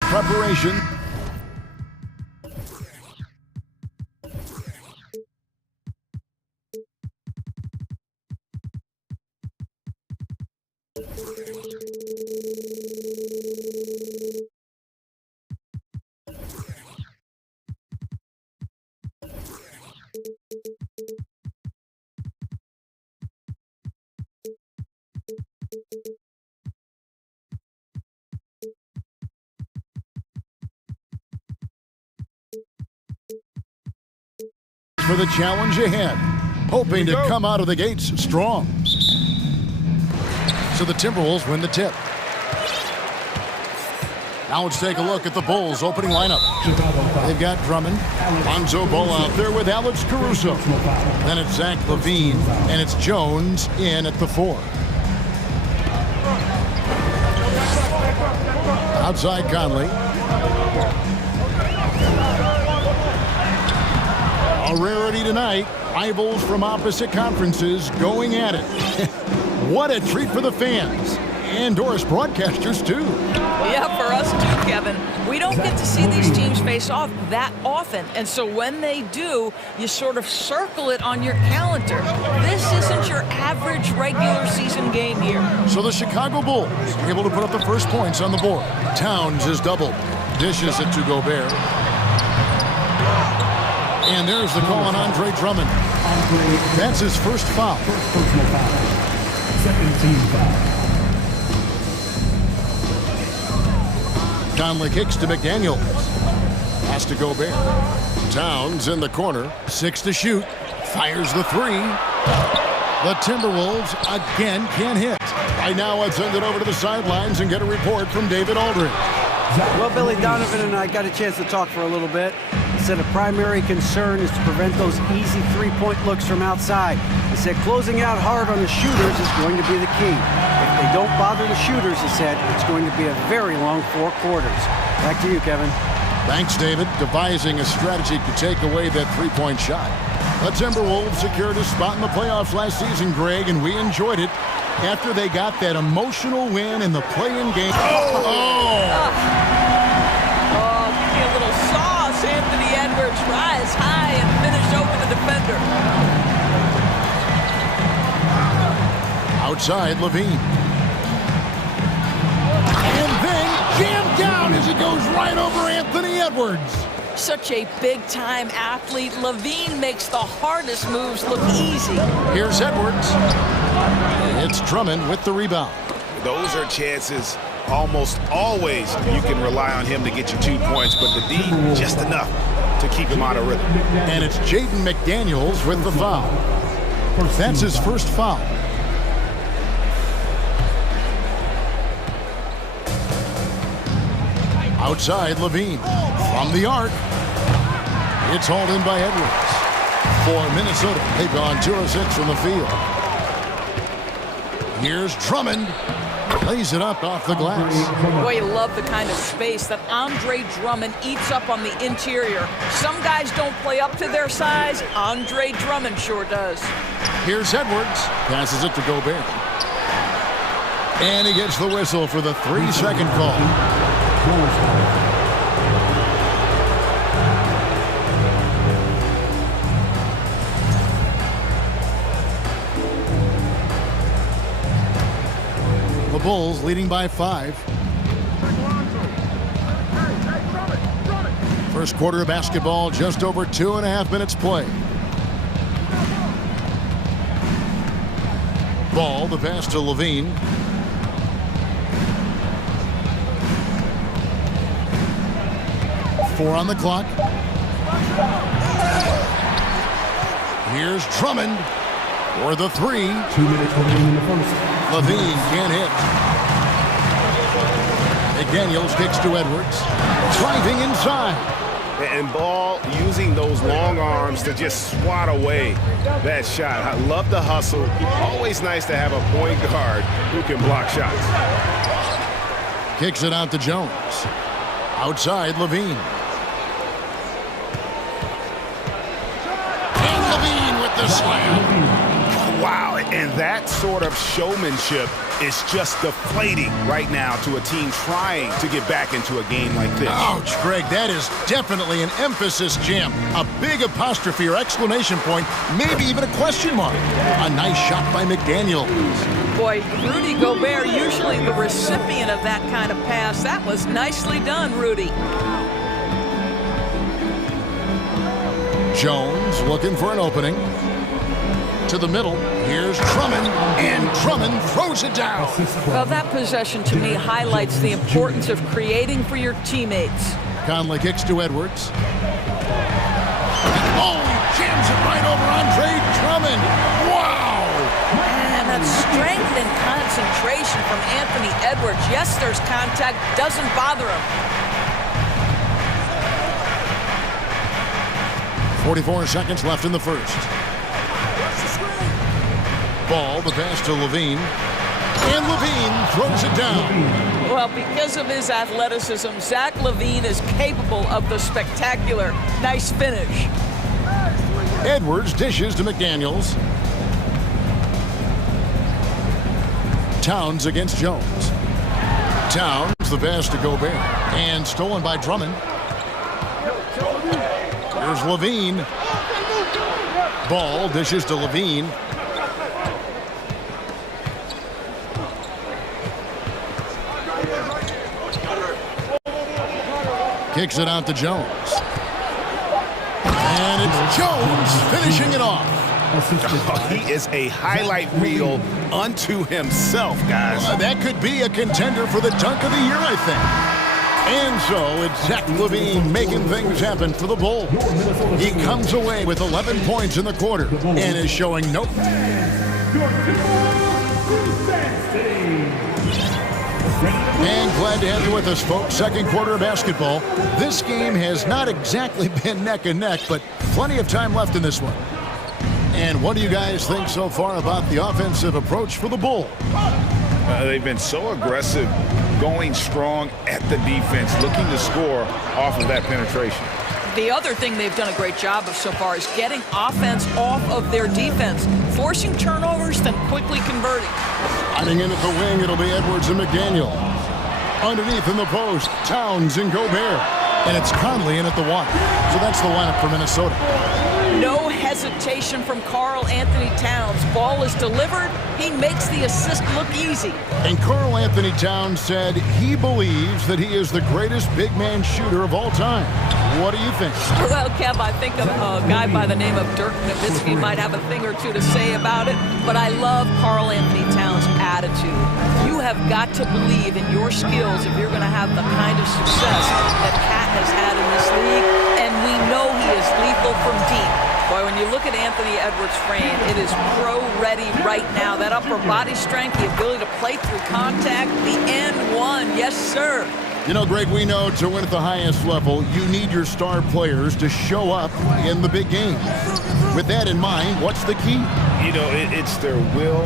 Preparation. For the challenge ahead, hoping to come out of the gates strong. So the Timberwolves win the tip. Now let's take a look at the Bulls' opening lineup. They've got Drummond, Lonzo Ball out there with Alex Caruso. Then it's Zach LaVine, and it's Jones in at the 4. Outside Conley. A rarity tonight, rivals from opposite conferences going at it. What a treat for the fans and Doris broadcasters too. Yeah, for us too, Kevin. We don't get to see these teams face off that often, and so when they do, you sort of circle it on your calendar. This isn't your average regular season game here. So the Chicago Bulls able to put up the first points on the board. Towns is doubled. Dishes it to Gobert. And there's the call on Andre Drummond. That's his first foul. Personal foul. Second team foul. Conley kicks to McDaniels. Pass to Gobert. Towns in the corner. 6 to shoot. Fires the 3. The Timberwolves again can't hit. Right now, let's send it over to the sidelines and get a report from David Aldridge. Well, Billy Donovan and I got a chance to talk for a little bit. He said a primary concern is to prevent those easy three-point looks from outside. He said closing out hard on the shooters is going to be the key. If they don't bother the shooters, he said, it's going to be a very long 4 quarters. Back to you, Kevin. Thanks, David. Devising a strategy to take away that three-point shot. The Timberwolves secured a spot in the playoffs last season, Greg, and we enjoyed it after they got that emotional win in the play-in game. Give me a little sauce. Anthony Edwards rise high and finish over the defender. Outside, LaVine. And then jammed down as he goes right over Anthony Edwards. Such a big-time athlete. LaVine makes the hardest moves look easy. Here's Edwards. It's Drummond with the rebound. Those are chances almost always you can rely on him to get you 2 points, but the D, just enough to keep him out of rhythm. And it's Jaden McDaniels with the foul. That's his first foul. Outside, LaVine. From the arc. It's hauled in by Edwards. For Minnesota, they've gone 2 of 6 from the field. Here's Drummond. Lays it up off the glass. Boy, you love the kind of space that Andre Drummond eats up on the interior. Some guys don't play up to their size. Andre Drummond sure does. Here's Edwards. Passes it to Gobert. And he gets the whistle for the 3-second call. The Bulls leading by 5. First quarter of basketball, just over 2.5 minutes play. Ball, the pass to LaVine. Four on the clock. Here's Drummond for the 3. 2 minutes remaining in the first. LaVine can't hit. McDaniels kicks to Edwards. Driving inside. And Ball using those long arms to just swat away that shot. I love the hustle. Always nice to have a point guard who can block shots. Kicks it out to Jones. Outside, LaVine. a slam. Wow, and that sort of showmanship is just deflating right now to a team trying to get back into a game like this. Ouch, Greg, that is definitely an emphasis jam. A big apostrophe or exclamation point, maybe even a question mark. A nice shot by McDaniel. Boy, Rudy Gobert, usually the recipient of that kind of pass. That was nicely done, Rudy. Jones looking for an opening. To the middle, here's Drummond, and Drummond throws it down. Well, that possession to me highlights the importance of creating for your teammates. Conley kicks to Edwards. Oh, he jams it right over Andre Drummond. Wow! And that strength and concentration from Anthony Edwards. Yes, there's contact, doesn't bother him. 44 seconds left in the first. Ball, the pass to Levine. And Levine throws it down. Well, because of his athleticism, Zach LaVine is capable of the spectacular. Nice finish. Edwards dishes to McDaniels. Towns against Jones. Towns, the pass to Gobert. And stolen by Drummond. Here's Levine. Ball dishes to Levine. Kicks it out to Jones. And it's Jones finishing it off. He is a highlight reel unto himself, guys. That could be a contender for the dunk of the year, I think. And so it's Zach LaVine making things happen for the Bulls. He comes away with 11 points in the quarter and is showing no... And glad to have you with us, folks. Second quarter of basketball. This game has not exactly been neck and neck, but plenty of time left in this one. And what do you guys think so far about the offensive approach for the Bulls? They've been so aggressive, going strong at the defense, looking to score off of that penetration. The other thing they've done a great job of so far is getting offense off of their defense, forcing turnovers, then quickly converting. Hiding in at the wing, it'll be Edwards and McDaniel. Underneath in the post, Towns and Gobert. And it's Conley in at the one. So that's the lineup for Minnesota. No hesitation from Karl Anthony Towns. Ball is delivered. He makes the assist look easy. And Karl Anthony Towns said he believes that he is the greatest big man shooter of all time. What do you think? Well, Kev, I think of a guy by the name of Dirk Nowitzki might have a thing or two to say about it, but I love Karl Anthony Towns' attitude. You have got to believe in your skills if you're going to have the kind of success that Cat has had in this league, and we know he is lethal from deep. Boy, when you look at Anthony Edwards' frame, it is pro-ready right now. That upper body strength, the ability to play through contact, the and one, yes, sir. You know, Greg, we know to win at the highest level, you need your star players to show up in the big games. With that in mind, what's the key? You know, it's their will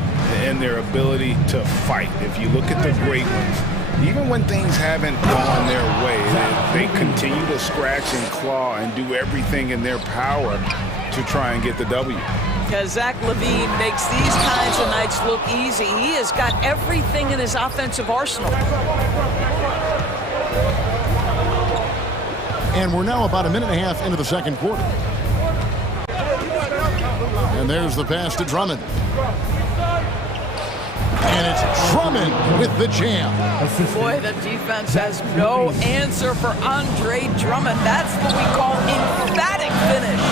and their ability to fight. If you look at the great ones, even when things haven't gone their way, they continue to scratch and claw and do everything in their power to try and get the W. Because Zach LaVine makes these kinds of nights look easy. He has got everything in his offensive arsenal. And we're now about a minute and a half into the second quarter. And there's the pass to Drummond. And it's Drummond with the jam. Boy, the defense has no answer for Andre Drummond. That's what we call emphatic finish.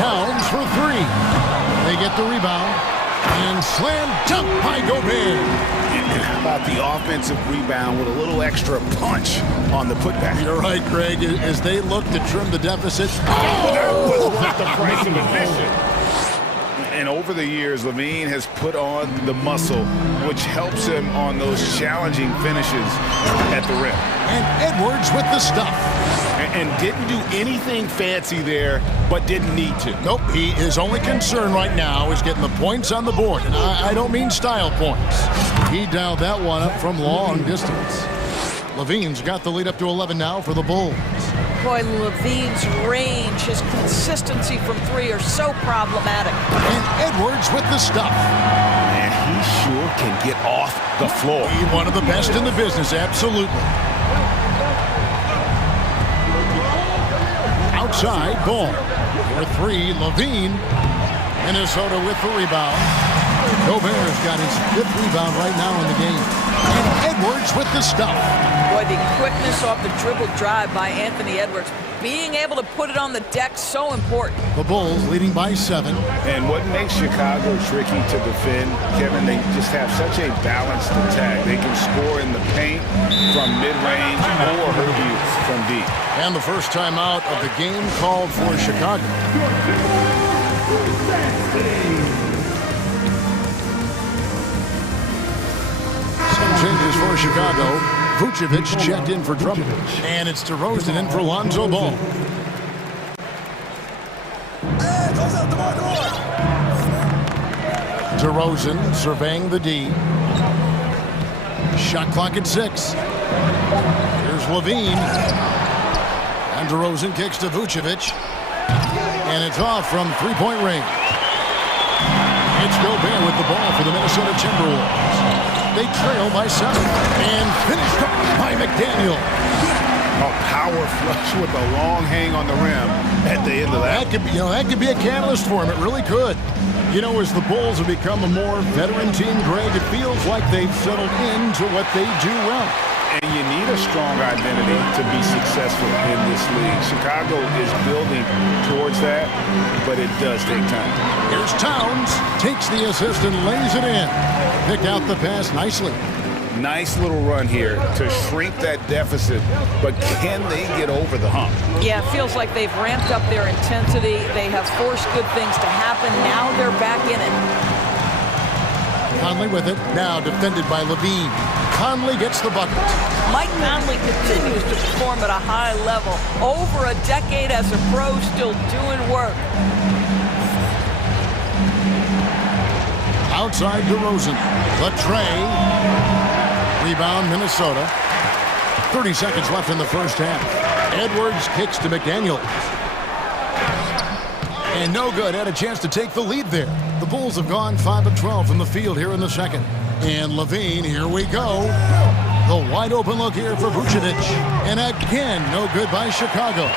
Towns for three. They get the rebound. And slam dunk by Gobert. And how about the offensive rebound with a little extra punch on the putback? You're right, Greg. As they look to trim the deficit. That was worth the price of admission. And over the years, LaVine has put on the muscle, which helps him on those challenging finishes at the rim. And Edwards with the stuff. And didn't do anything fancy there, but didn't need to. Nope, his only concern right now is getting the points on the board. And I don't mean style points. He dialed that one up from long distance. LaVine's got the lead up to 11 now for the Bulls. Boy, LaVine's range, his consistency from three are so problematic. And Edwards with the stuff. And he sure can get off the floor. He's one of the best in the business, absolutely. Outside, ball. For three, Levine. Minnesota with the rebound. Gobert's got his 5th rebound right now in the game. And Edwards with the stuff. Boy, the quickness off the dribble drive by Anthony Edwards. Being able to put it on the deck, so important. The Bulls leading by 7. And what makes Chicago tricky to defend, Kevin, they just have such a balanced attack. They can score in the paint from mid-range or hurt you from deep. And the first time out of the game called for Chicago. Some changes for Chicago. Vucevic checked in for trouble. And it's DeRozan in for Lonzo Ball. DeRozan surveying the D. Shot clock at 6. Here's Levine. And DeRozan kicks to Vucevic. And it's off from three-point range. It's Gobert with the ball for the Minnesota Timberwolves. They trail by 7. And finished off by McDaniel. A power flush with a long hang on the rim at the end of that. That could be a catalyst for him. It really could. You know, as the Bulls have become a more veteran team, Greg, it feels like they've settled into what they do well. And you need a strong identity to be successful in this league. Chicago is building towards that, but it does take time. Here's Towns, takes the assist and lays it in. Picked out the pass nicely. Nice little run here to shrink that deficit, but can they get over the hump? Yeah, it feels like they've ramped up their intensity. They have forced good things to happen. Now they're back in it. Conley with it, now defended by Levine. Conley gets the bucket. Mike Conley continues to perform at a high level. Over a decade as a pro, still doing work. Outside DeRozan. The tray. Rebound Minnesota. 30 seconds left in the first half. Edwards kicks to McDaniel. And no good. Had a chance to take the lead there. The Bulls have gone 5 of 12 from the field here in the second. And Levine, here we go. The wide open look here for Vucevic. And again, no good by Chicago.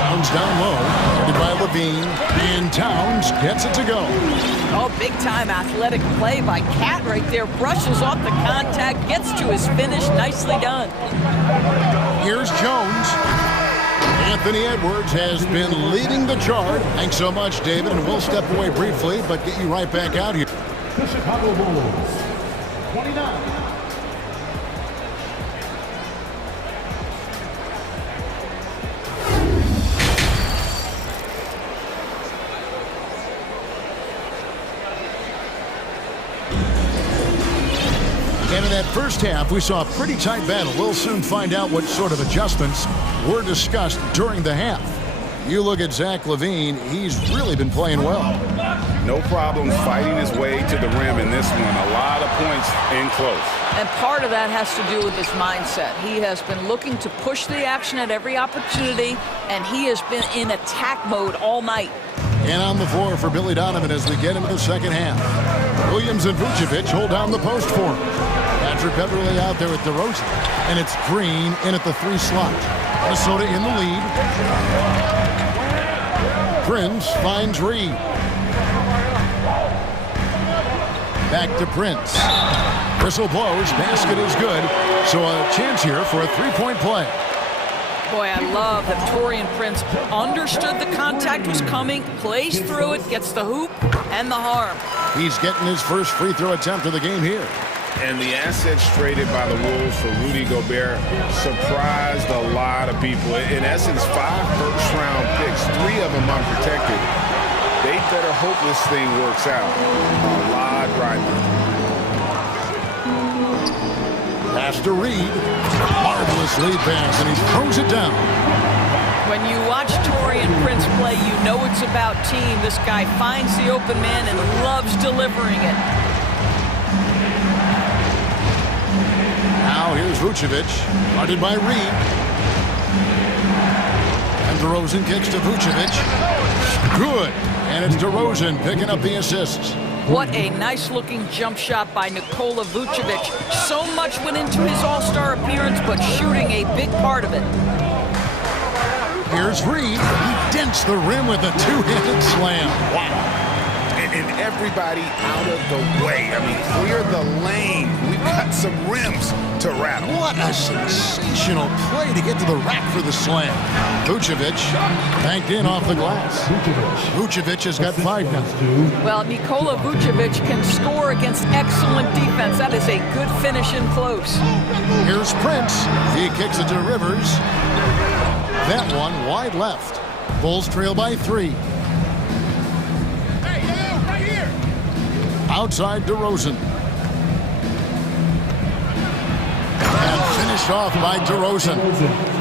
Towns down low. Headed by Levine. And Towns gets it to go. Oh, big-time athletic play by Cat right there. Brushes off the contact, gets to his finish. Nicely done. Here's Jones. Anthony Edwards has been leading the charge. Thanks so much, David, and we'll step away briefly, but get you right back out here. The Chicago Bulls, 29. And in that first half, we saw a pretty tight battle. We'll soon find out what sort of adjustments were discussed during the half. You look at Zach LaVine, he's really been playing well. No problem fighting his way to the rim in this one. A lot of points in close. And part of that has to do with his mindset. He has been looking to push the action at every opportunity, and he has been in attack mode all night. And on the floor for Billy Donovan as we get into the second half. Williams and Vucevic hold down the post for him. Patrick Beverly out there at DeRozan. And it's Green in at the 3 slot. Minnesota in the lead. Prince finds Reed. Back to Prince. Whistle blows. Basket is good. So a chance here for a three-point play. Boy, I love that Taurean Prince understood the contact was coming, plays through it, gets the hoop and the harm. He's getting his first free throw attempt of the game here. And the assets traded by the Wolves for Rudy Gobert surprised a lot of people. In essence, 5 first-round picks, 3 of them unprotected. They better hope this thing works out. A lot riding. Pass to Reed. Marvelous lead pass, and he throws it down. When you watch Taurean Prince play, you know it's about team. This guy finds the open man and loves delivering it. Now here's Vucevic, guarded by Reed. And DeRozan kicks to Vucevic. Good. And it's DeRozan picking up the assists. What a nice-looking jump shot by Nikola Vucevic. So much went into his all-star appearance, but shooting a big part of it. Here's Reed. He dents the rim with a two-handed slam. Wow. And everybody out of the way. I mean, clear the lane. We've got some rims to rattle. What a sensational play to get to the rack for the slam. Vucevic banked in off the glass. Vucevic has got 5 now. Well, Nikola Vucevic can score against excellent defense. That is a good finish in close. Here's Prince. He kicks it to Rivers. That one wide left. Bulls trail by 3. Outside DeRozan. And finished off by DeRozan.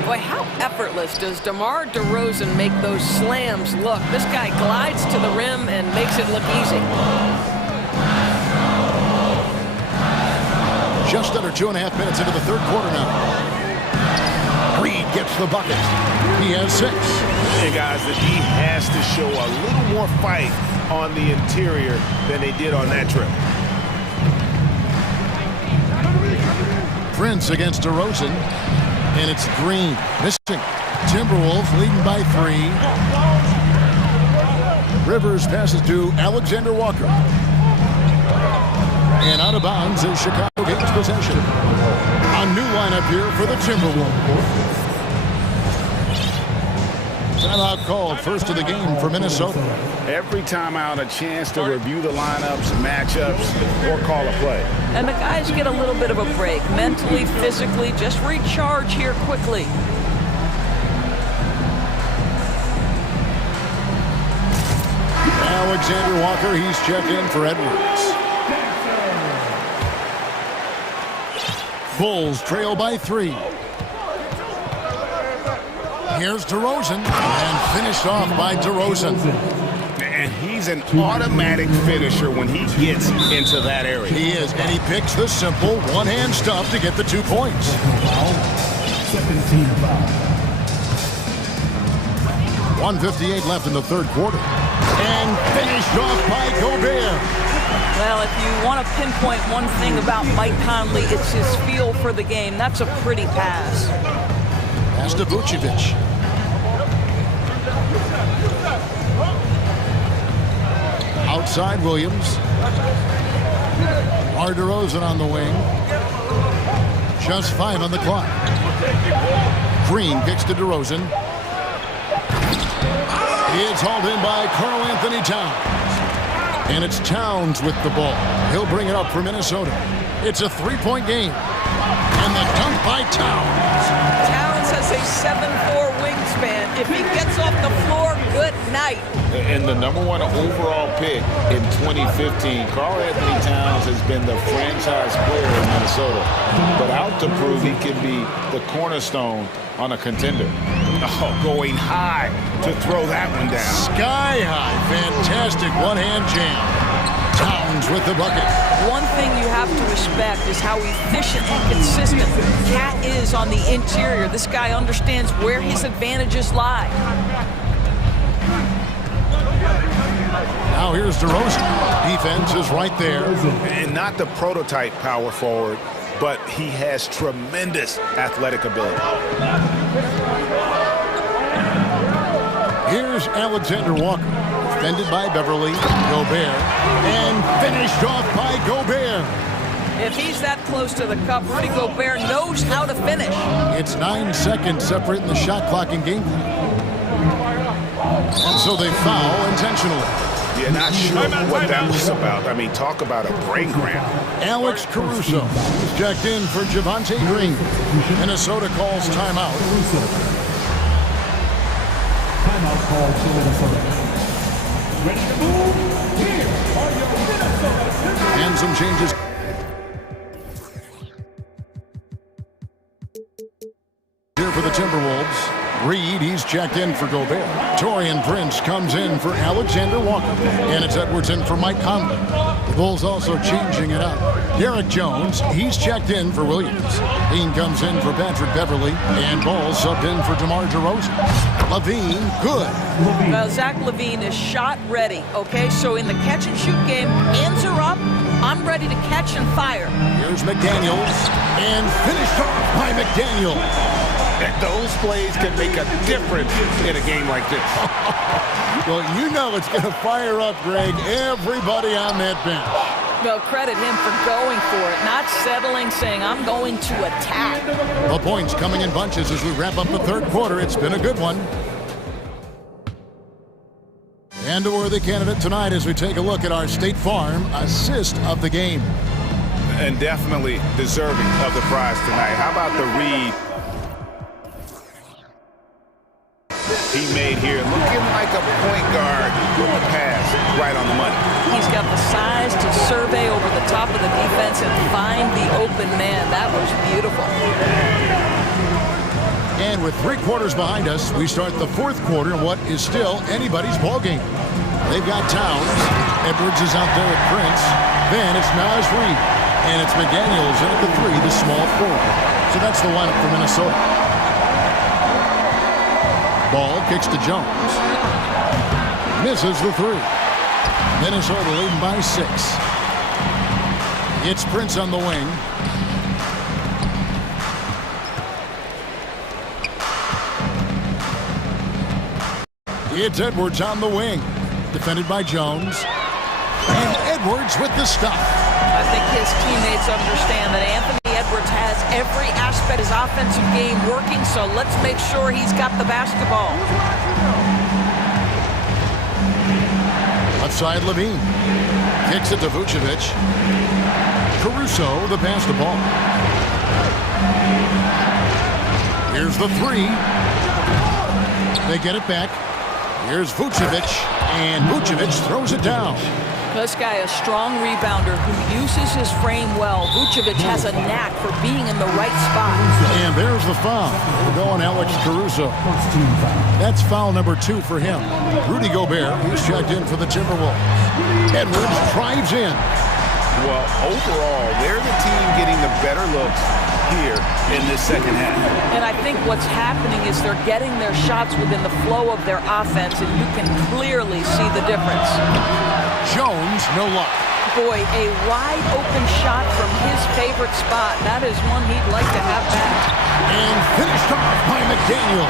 Boy, how effortless does DeMar DeRozan make those slams look? This guy glides to the rim and makes it look easy. Just under 2.5 minutes into the third quarter now. Reed gets the bucket. He has 6. Hey guys, the D has to show a little more fight on the interior than they did on that trip. Prince against DeRozan, and it's Green missing. Timberwolves leading by 3. Rivers passes to Alexander Walker. And out of bounds as Chicago gains possession. A new lineup here for the Timberwolves. Timeout called, first of the game for Minnesota. Every timeout, a chance to review the lineups, matchups, or call a play. And the guys get a little bit of a break, mentally, physically, just recharge here quickly. Alexander Walker, he's checked in for Edwards. Bulls trail by 3. Here's DeRozan, and finished off by DeRozan. And he's an automatic finisher when he gets into that area. He is, and he picks the simple one-hand stuff to get the 2 points. 1:58 left in the third quarter. And finished off by Gobert. Well, if you want to pinpoint one thing about Mike Conley, it's his feel for the game. That's a pretty pass. Pass to Vucevic. Outside Williams. DeRozan on the wing. Just 5 on the clock. Green kicks to DeRozan. It's hauled in by Karl Anthony Towns. And it's Towns with the ball. He'll bring it up for Minnesota. It's a 3-point game. And the dunk by Towns. Towns has a 7'4" wingspan. If he gets off the floor, good night. And the #1 overall pick in 2015, Karl Anthony Towns has been the franchise player in Minnesota. But out to prove he can be the cornerstone on a contender. Oh, going high to throw that one down. Sky high. Fantastic one-hand jam. Towns with the bucket. One thing you have to respect is how efficient and consistent Cat is on the interior. This guy understands where his advantages lie. Now here's DeRozan. Defense is right there. And not the prototype power forward, but he has tremendous athletic ability. Here's Alexander Walker. Defended by Beverly. Gobert. And finished off by Gobert. If he's that close to the cup, Rudy Gobert knows how to finish. It's 9 seconds separating the shot clock and game clock. And so they foul intentionally. Yeah, not sure what that was about. I mean, talk about a brain cramp. Alex Caruso checked in for Javonte Green. Minnesota calls timeout. Timeout called to Minnesota. Ready to move? Here are your Minnesota. And some changes. Here for the Timberwolves. Reed, he's checked in for Gobert. Taurean Prince comes in for Alexander Walker. And it's Edwards in for Mike Conley. The Bulls also changing it up. Derek Jones, he's checked in for Williams. Bean comes in for Patrick Beverly, and Ball subbed in for DeMar DeRozan. Levine, good. Well, Zach LaVine is shot ready, okay? So in the catch-and-shoot game, hands are up. I'm ready to catch and fire. Here's McDaniels, and finished off by McDaniels. And those plays can make a difference in a game like this. Well, you know it's going to fire up, Greg, everybody on that bench. Well, credit him for going for it, not settling, saying, I'm going to attack. The points coming in bunches as we wrap up the third quarter. It's been a good one. And a worthy candidate tonight as we take a look at our State Farm assist of the game. And definitely deserving of the prize tonight. How about the read he made here? Looking like a point guard with the pass right on the money. He's got the size to survey over the top of the defense and find the open man. That was beautiful. And with 3 quarters behind us, we start the fourth quarter in what is still anybody's ball game. They've got Towns. Edwards is out there at Prince. Then it's Naz Reid. And it's McDaniels in at the 3, the small forward. So that's the lineup for Minnesota. Ball kicks to Jones. Misses the 3. Minnesota leading by 6. It's Prince on the wing. It's Edwards on the wing. Defended by Jones. And Edwards with the stuff. I think his teammates understand that Anthony Edwards has every aspect of his offensive game working, so let's make sure he's got the basketball. Left side, Levine. Kicks it to Vucevic. Caruso, the pass to Ball. Here's the 3. They get it back. Here's Vucevic, and Vucevic throws it down. This guy, a strong rebounder who uses his frame well. Vucevic has a knack for being in the right spot. And there's the foul. We're going Alex Caruso. That's foul number 2 for him. Rudy Gobert, who's checked in for the Timberwolves. Edwards drives in. Well, overall, they're the team getting the better looks here in this second half. And I think what's happening is they're getting their shots within the flow of their offense, and you can clearly see the difference. Jones, no luck. Boy, a wide open shot from his favorite spot. That is one he'd like to have back. And finished off by McDaniel.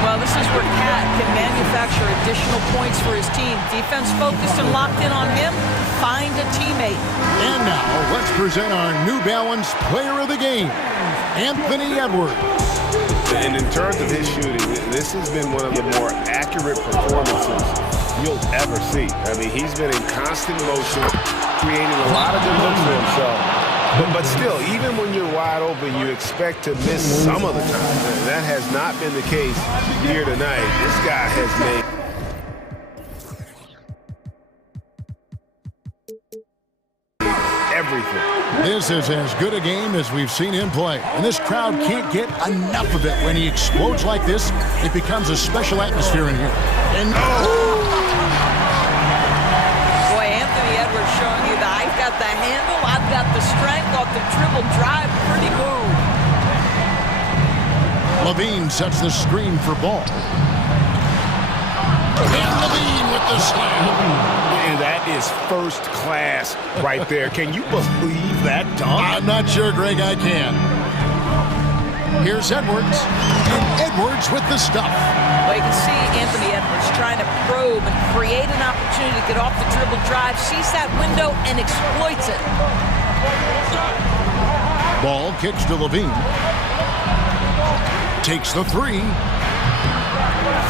Well, this is where Cat can manufacture additional points for his team. Defense focused and locked in on him. Find a teammate. And now, let's present our New Balance Player of the Game, Anthony Edwards. And in terms of his shooting, this has been one of the more accurate performances you'll ever see. I mean, he's been in constant motion, creating a lot of good looks for himself. But still, even when you're wide open, you expect to miss some of the time. And that has not been the case here tonight. This guy has made everything. This is as good a game as we've seen him play. And this crowd can't get enough of it. When he explodes like this, it becomes a special atmosphere in here. And boy, Anthony Edwards showing you that I've got the handle, I've got the strength off the dribble drive. Pretty move. Levine sets the screen for Ball. And Levine with the slam. And that is first class right there. Can you believe that dunk? I'm not sure, Greg, I can. Here's Edwards. And Edwards with the stuff. Well, you can see Anthony Edwards trying to probe and create an opportunity to get off the dribble drive, sees that window and exploits it. Ball kicks to Levine. Takes the 3.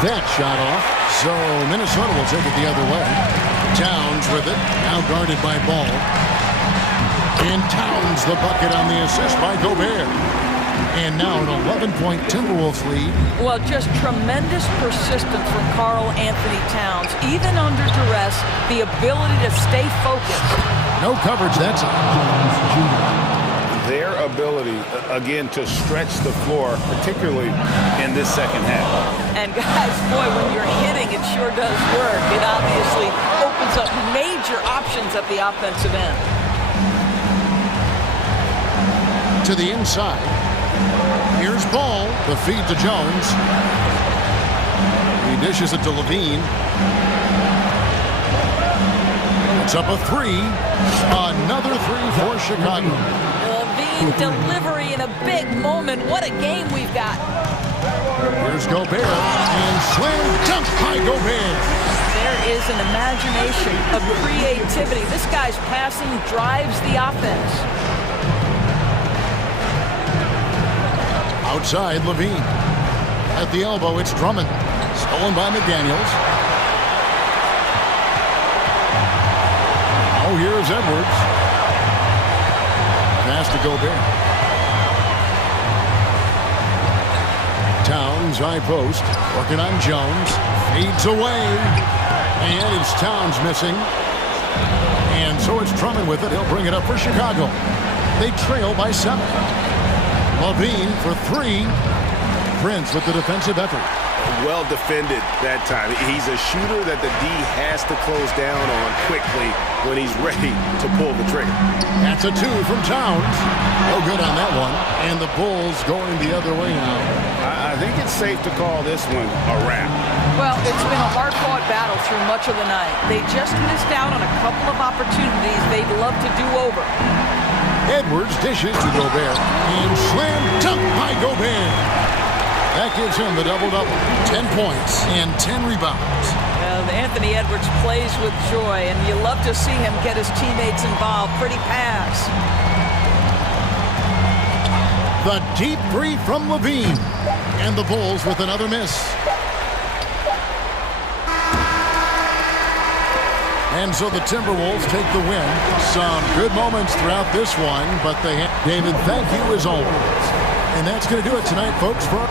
That shot off, so Minnesota will take it the other way. Towns with it, now guarded by Ball. And Towns the bucket on the assist by Gobert. And now an 11-point Timberwolves lead. Well, just tremendous persistence from Karl Anthony Towns. Even under duress, the ability to stay focused. No coverage that time. Their ability, again, to stretch the floor, particularly in this second half. And guys, boy, when you're hitting, it sure does work. It obviously opens up major options at the offensive end. to the inside. Here's Ball. The feed to Jones. He dishes it to Levine. It's up a three. Another three for Chicago. Levine delivery in a big moment. What a game we've got. Here's Gobert. And slam dunk by Gobert. There is an imagination of creativity. This guy's passing drives the offense. Outside, Levine. At the elbow, it's Drummond. Stolen by McDaniels. Oh, here's Edwards. Pass to Gobert. Towns, high post. Working on Jones. Fades away. And it's Towns missing. And so it's Drummond with it. He'll bring it up for Chicago. They trail by 7. Levine for 3. Prince with the defensive effort. Well defended that time. He's a shooter that the D has to close down on quickly when he's ready to pull the trigger. That's a 2 from Towns. No good on that one. And the Bulls going the other way now. I think it's safe to call this one a wrap. Well, it's been a hard-fought battle through much of the night. They just missed out on a couple of opportunities they'd love to do over. Edwards dishes to Gobert. And slam dunk by Gobert. That gives him the double-double. 10 points and 10 rebounds. Well, Anthony Edwards plays with joy, and you love to see him get his teammates involved. Pretty pass. The deep three from Levine. And the Bulls with another miss. And so the Timberwolves take the win. Some good moments throughout this one, but they have... David, thank you as always. And that's going to do it tonight, folks. For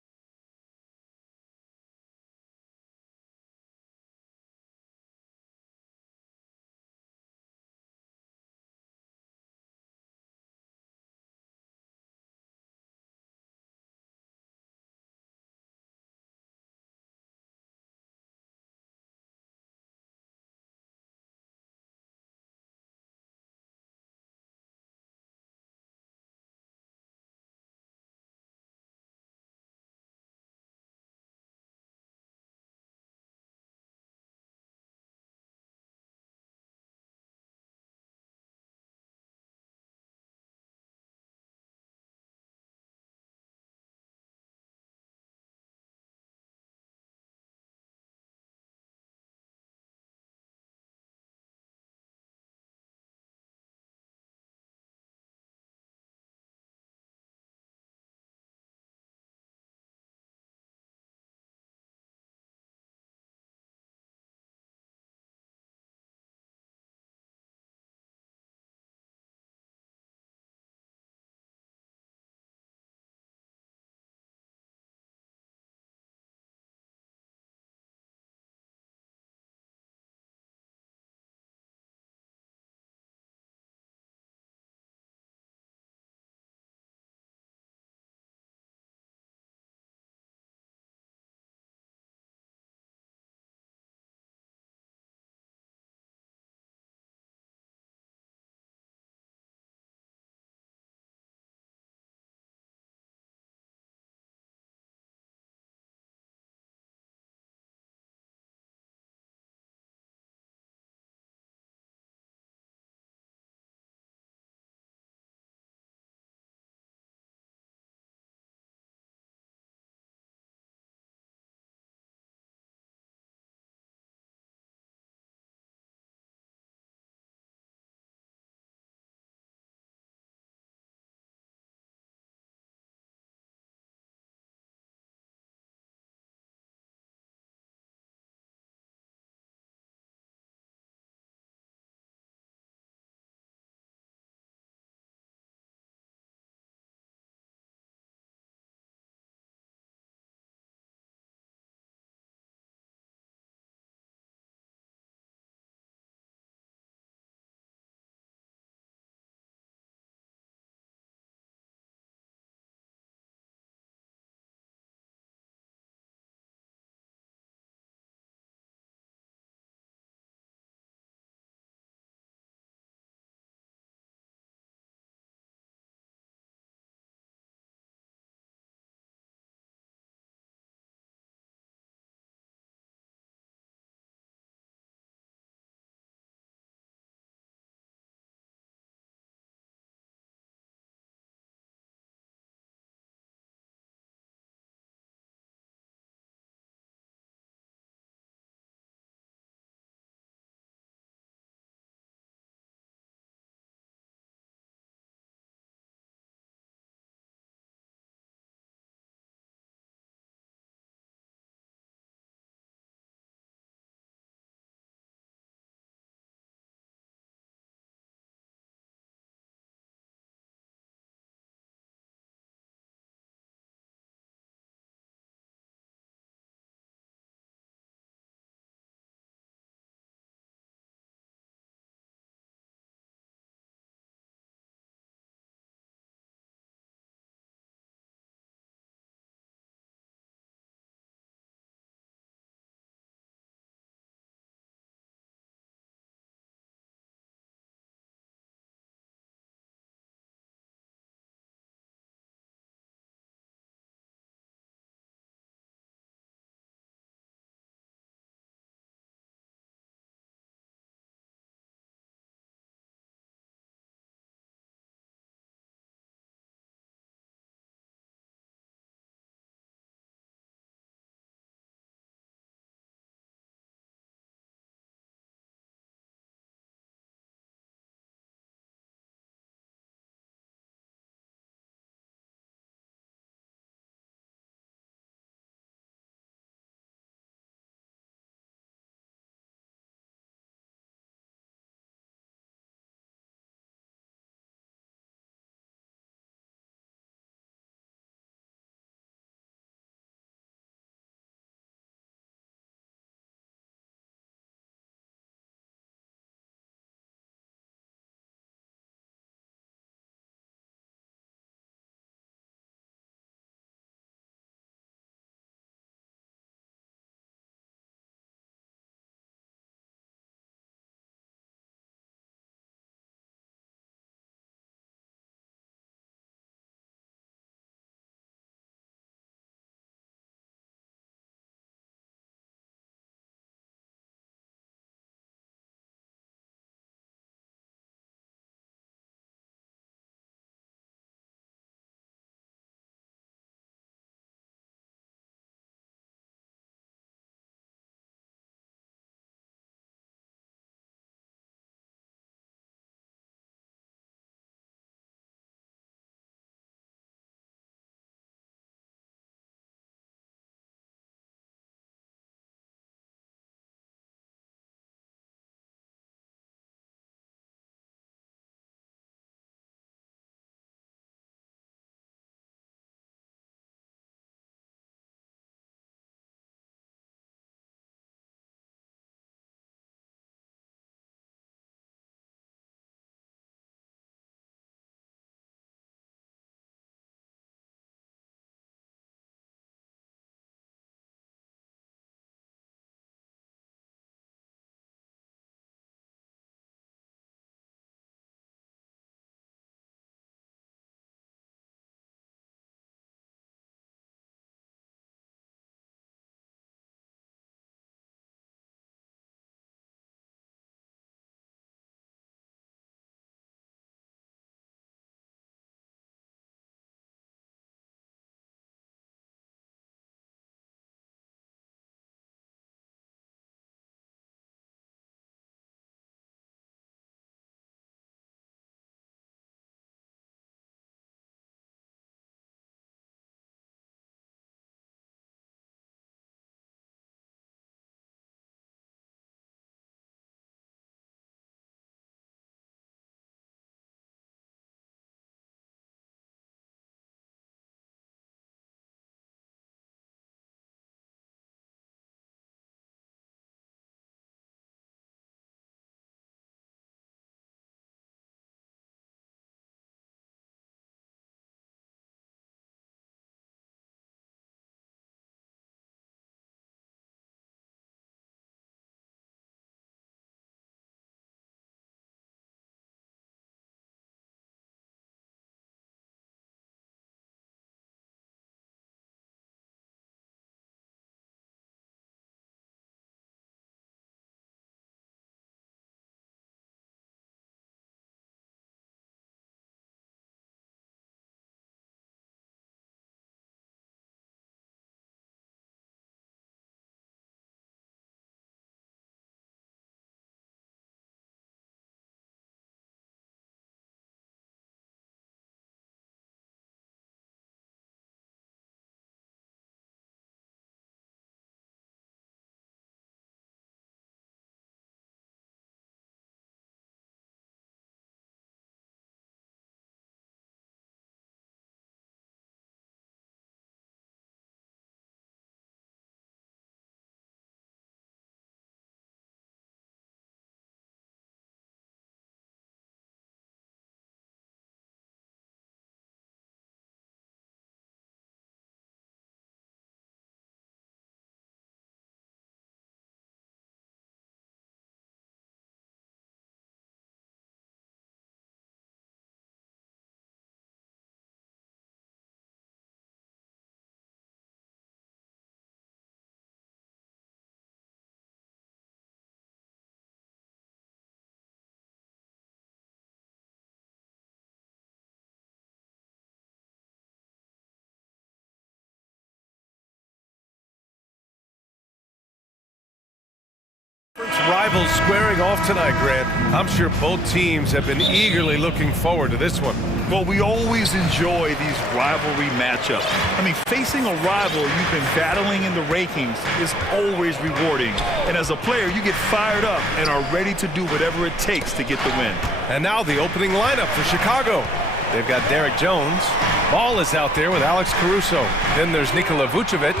rivals squaring off tonight, Grant. I'm sure both teams have been eagerly looking forward to this one. Well, we always enjoy these rivalry matchups. I mean, facing a rival you've been battling in the rankings is always rewarding. And as a player, you get fired up and are ready to do whatever it takes to get the win. And now the opening lineup for Chicago. They've got Derek Jones. Ball is out there with Alex Caruso. Then there's Nikola Vucevic,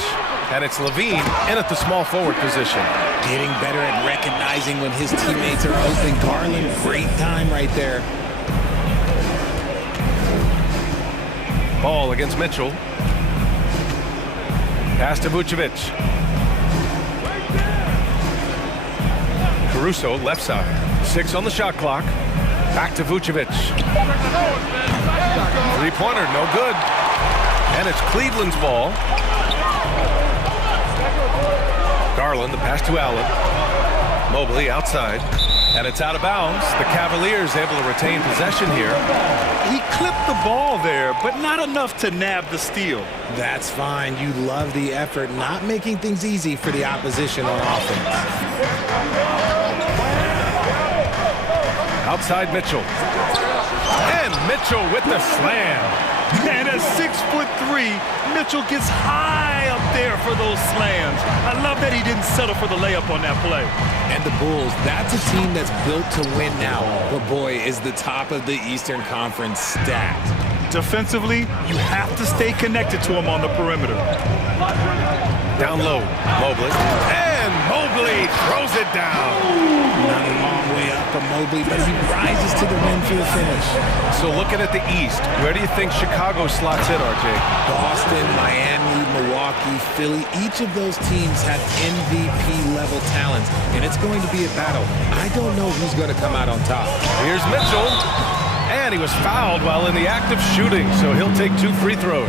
and it's Levine in at the small forward position. Getting better at recognizing when his teammates are open. Garland, great time right there. Ball against Mitchell. Pass to Vucevic. Caruso, left side. 6 on the shot clock. Back to Vucevic. Three-pointer, no good. And it's Cleveland's ball. Garland, the pass to Allen. Mobley outside. And it's out of bounds. The Cavaliers able to retain possession here. He clipped the ball there, but not enough to nab the steal. That's fine. You love the effort, not making things easy for the opposition on offense. Outside Mitchell. And Mitchell with the slam. And at 6'3", Mitchell gets high up there for those slams. I love that he didn't settle for the layup on that play. And the Bulls, that's a team that's built to win now. But boy, is the top of the Eastern Conference stacked. Defensively, you have to stay connected to him on the perimeter. Down low, Mobley. And Mobley throws it down. Not a long way up for Mobley, but he rises to the rim for the finish. So looking at the East, where do you think Chicago slots in, RJ? Boston, Miami, Milwaukee, Philly, each of those teams have MVP-level talents, and it's going to be a battle. I don't know who's going to come out on top. Here's Mitchell. And he was fouled while in the act of shooting, so he'll take 2 free throws.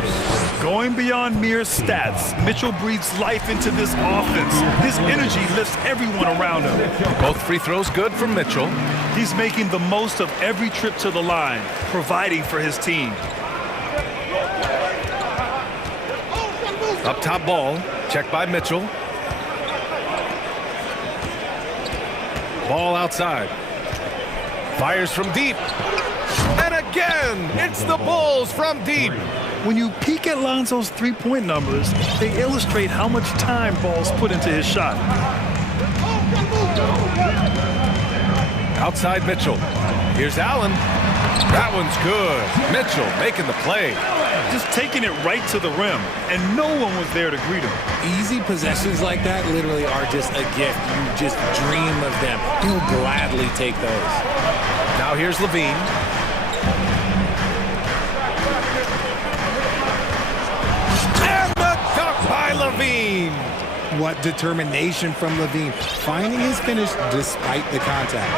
Going beyond mere stats, Mitchell breathes life into this offense. His energy lifts everyone around him. Both free throws good from Mitchell. He's making the most of every trip to the line, providing for his team. Up top ball, checked by Mitchell. Ball outside. Fires from deep. And again, it's the Bulls from deep. When you peek at Lonzo's three-point numbers, they illustrate how much time Ball's put into his shot. Outside Mitchell. Here's Allen. That one's good. Mitchell making the play. Just taking it right to the rim, and no one was there to greet him. Easy possessions like that literally are just a gift. You just dream of them. He'll gladly take those. Now here's Levine. And the dunk by Levine. What determination from Levine, finding his finish despite the contact.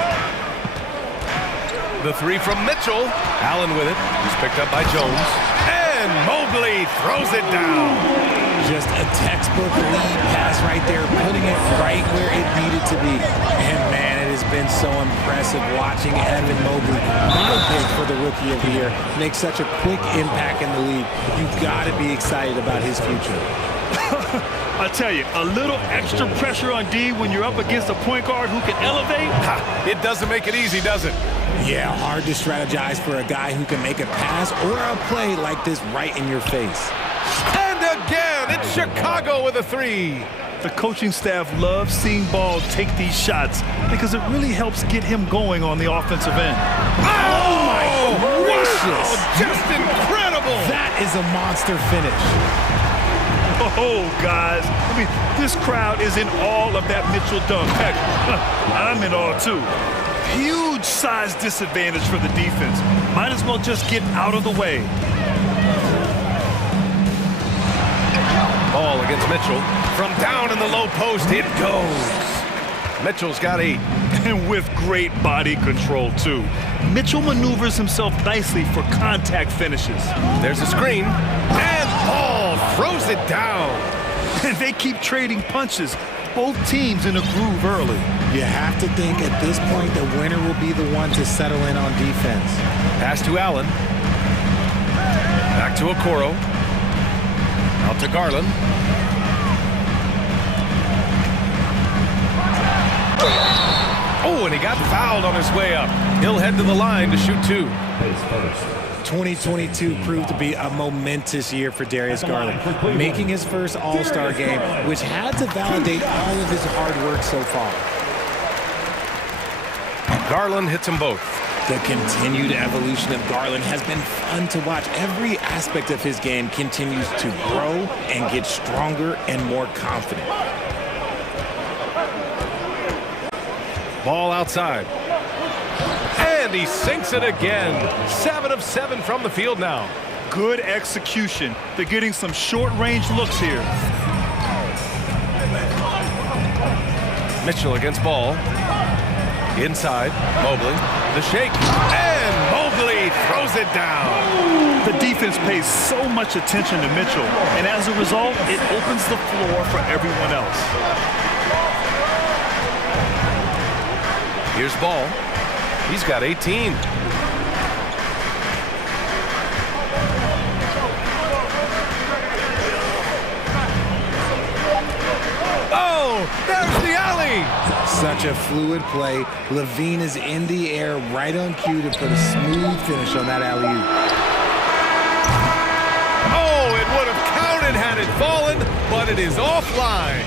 The 3 from Mitchell. Allen with it. He's picked up by Jones. And Mobley throws it down. Just a textbook lead pass right there, putting it right where it needed to be. And man, it has been so impressive watching Evan Mobley, my pick for the Rookie of the Year, make such a quick impact in the league. You've got to be excited about his future. I tell you, a little extra pressure on D when you're up against a point guard who can elevate. It doesn't make it easy, does it? Yeah, hard to strategize for a guy who can make a pass or a play like this right in your face. And again, it's Chicago with a 3. The coaching staff loves seeing Ball take these shots because it really helps get him going on the offensive end. Oh my gracious! Just incredible! That is a monster finish. Oh, guys, I mean, this crowd is in awe of that Mitchell dunk. Heck, I'm in awe, too. Huge size disadvantage for the defense. Might as well just get out of the way. Ball against Mitchell. From down in the low post, it goes. Mitchell's got 8. And with great body control, too. Mitchell maneuvers himself nicely for contact finishes. There's a screen. And Ball throws it down. And they keep trading punches. Both teams in a groove early. You have to think at this point the winner will be the one to settle in on defense. Pass to Allen. Back to Okoro. Out to Garland. Oh, and he got fouled on his way up. He'll head to the line to shoot 2. 2022 proved to be a momentous year for Darius Garland, making his first All-Star game, which had to validate all of his hard work so far. Garland hits them both. The continued evolution of Garland has been fun to watch. Every aspect of his game continues to grow and get stronger and more confident. Ball outside. And he sinks it again. 7 of 7 from the field now. Good execution. They're getting some short-range looks here. Mitchell against ball. Inside, Mobley. The shake. And Mobley throws it down. The defense pays so much attention to Mitchell, and as a result, it opens the floor for everyone else. Here's Ball. He's got 18. Oh, there's the alley. Such a fluid play. Levine is in the air right on cue to put a smooth finish on that alley-oop. Oh, it would have counted had it fallen, but it is offline.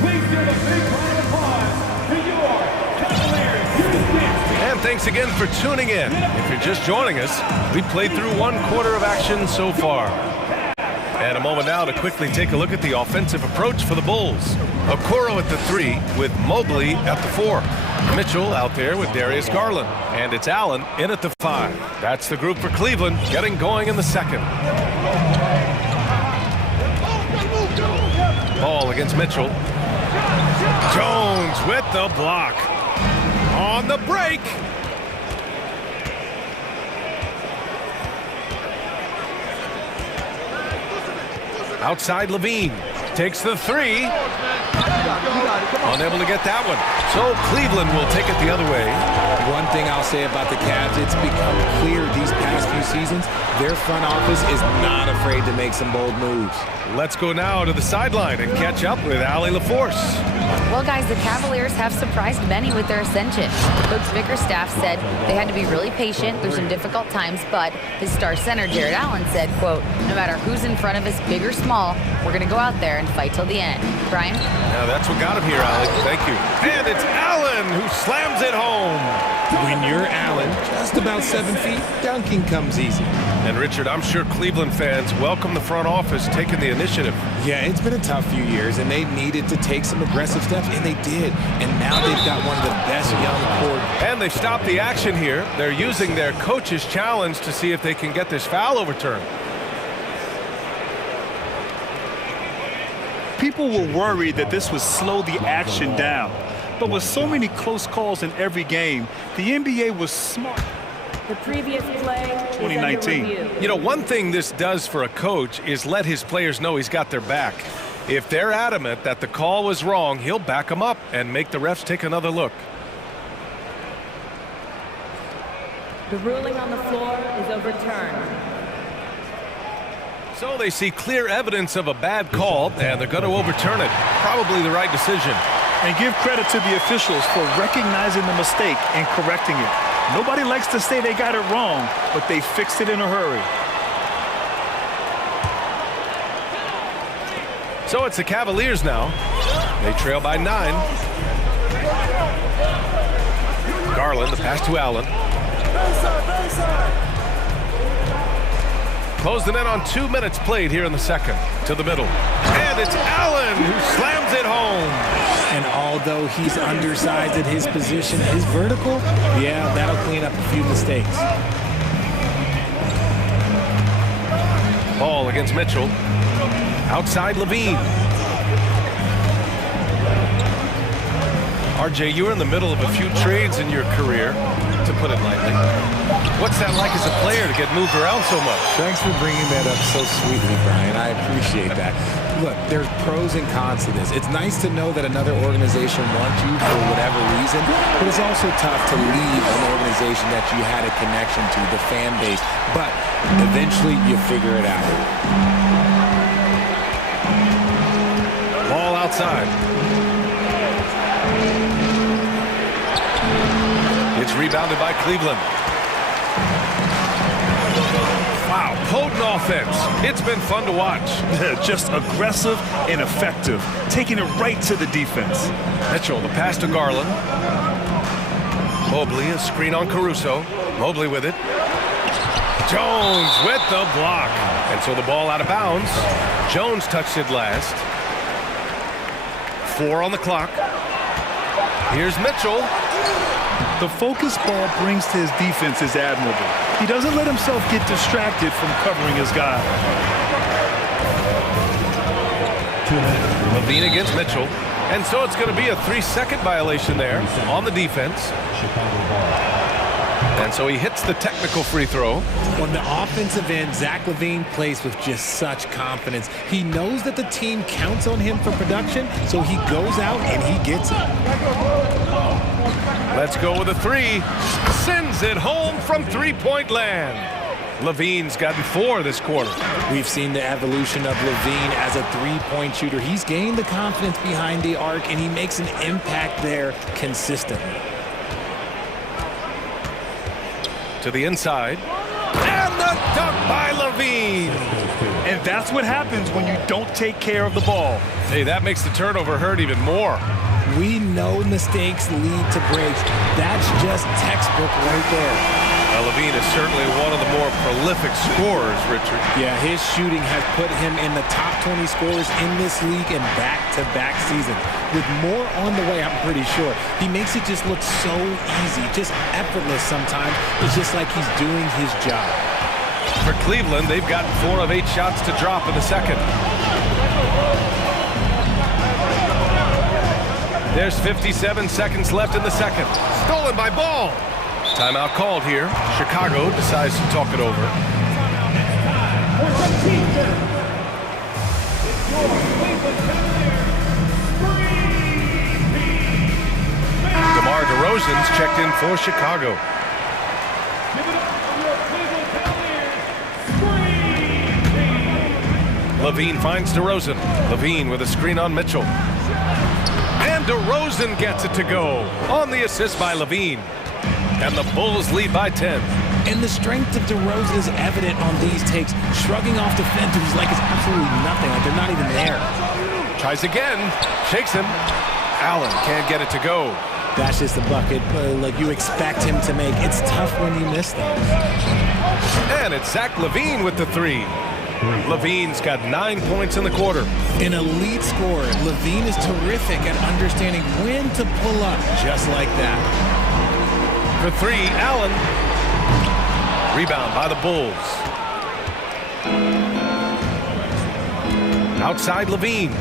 Please give a big round of applause to your Cavaliers. And thanks again for tuning in. If you're just joining us, we played through 1 quarter of action so far. And a moment now to quickly take a look at the offensive approach for the Bulls. Okoro at the 3 with Mobley at the 4. Mitchell out there with Darius Garland. And it's Allen in at the 5. That's the group for Cleveland getting going in the second. Ball against Mitchell. Jones with the block. On the break. Outside Levine. Takes the 3. Unable to get that one. So Cleveland will take it the other way. One thing I'll say about the Cavs, it's become clear these past few seasons, their front office is not afraid to make some bold moves. Let's go now to the sideline and catch up with Allie LaForce. Well, guys, the Cavaliers have surprised many with their ascension. Coach Bickerstaff said they had to be really patient through some difficult times, but his star center, Jared Allen, said, quote, no matter who's in front of us, big or small, we're going to go out there and fight till the end. Brian? Now that's what got him here, Allie. Thank you. And it's Allen who slams it home. When you're Allen, just about 7 feet, dunking comes easy. And Richard, I'm sure Cleveland fans welcome the front office taking the initiative. Yeah, it's been a tough few years, and they needed to take some aggressive steps, and they did. And now they've got one of the best young core. And they've stopped the action here. They're using their coach's challenge to see if they can get this foul overturned. People were worried that this would slow the action down. But with so many close calls in every game, the NBA was smart. The previous play 2019. You know, one thing this does for a coach is let his players know he's got their back. If they're adamant that the call was wrong, he'll back them up and make the refs take another look. The ruling on the floor is overturned. So they see clear evidence of a bad call, and they're going to overturn it. Probably the right decision. And give credit to the officials for recognizing the mistake and correcting it. Nobody likes to say they got it wrong, but they fixed it in a hurry. So it's the Cavaliers now. They trail by 9. Garland, the pass to Allen. Close the net on 2 minutes played here in the second. To the middle. And it's Allen who slams it home. And although he's undersized at his position, his vertical, yeah, that'll clean up a few mistakes. Ball against Mitchell. Outside Levine. RJ, you were in the middle of a few trades in your career, to put it lightly. What's that like as a player to get moved around so much? Thanks for bringing that up so sweetly, Brian. I appreciate that. Look, there's pros and cons to this. It's nice to know that another organization wants you for whatever reason, but it's also tough to leave an organization that you had a connection to, the fan base. But eventually you figure it out. Ball outside. rebounded by Cleveland. Wow, potent offense. It's been fun to watch. Just aggressive and effective, taking it right to the defense. Mitchell, the pass to Garland. Mobley, a screen on Caruso. Mobley with it. Jones with the block. And so the ball out of bounds. Jones touched it last. 4 on the clock. Here's Mitchell. The focus ball brings to his defense is admirable. He doesn't let himself get distracted from covering his guy. Levine against Mitchell. And so it's going to be a 3-second violation there on the defense. And so he hits the technical free throw. On the offensive end, Zach LaVine plays with just such confidence. He knows that the team counts on him for production, so he goes out and he gets it. Let's go with a 3. Sends it home from three-point land. LaVine's gotten 4 this quarter. We've seen the evolution of LaVine as a three-point shooter. He's gained the confidence behind the arc, and he makes an impact there consistently. To the inside. And the dunk by LaVine. And that's what happens when you don't take care of the ball. Hey, that makes the turnover hurt even more. We know mistakes lead to breaks. That's just textbook right there. LaVine is certainly one of the more prolific scorers, Richard. Yeah, his shooting has put him in the top 20 scorers in this league in back-to-back seasons. With more on the way, I'm pretty sure. He makes it just look so easy, just effortless sometimes. It's just like he's doing his job. For Cleveland, they've gotten 4 of 8 shots to drop in the second. There's 57 seconds left in the second. Stolen by Ball. Timeout called here. Chicago decides to talk it over. DeMar DeRozan's checked in for Chicago. LaVine finds DeRozan. LaVine with a screen on Mitchell. And DeRozan gets it to go on the assist by LaVine. And the Bulls lead by 10. And the strength of DeRozan is evident on these takes. Shrugging off defenders like it's absolutely nothing, like they're not even there. Tries again, shakes him. Allen can't get it to go. That's just a bucket, like you expect him to make. It's tough when you miss those. And it's Zach LaVine with the 3. LaVine's got 9 points in the quarter. An elite scorer, LaVine is terrific at understanding when to pull up just like that. For 3, Allen. Rebound by the Bulls. Outside LaVine.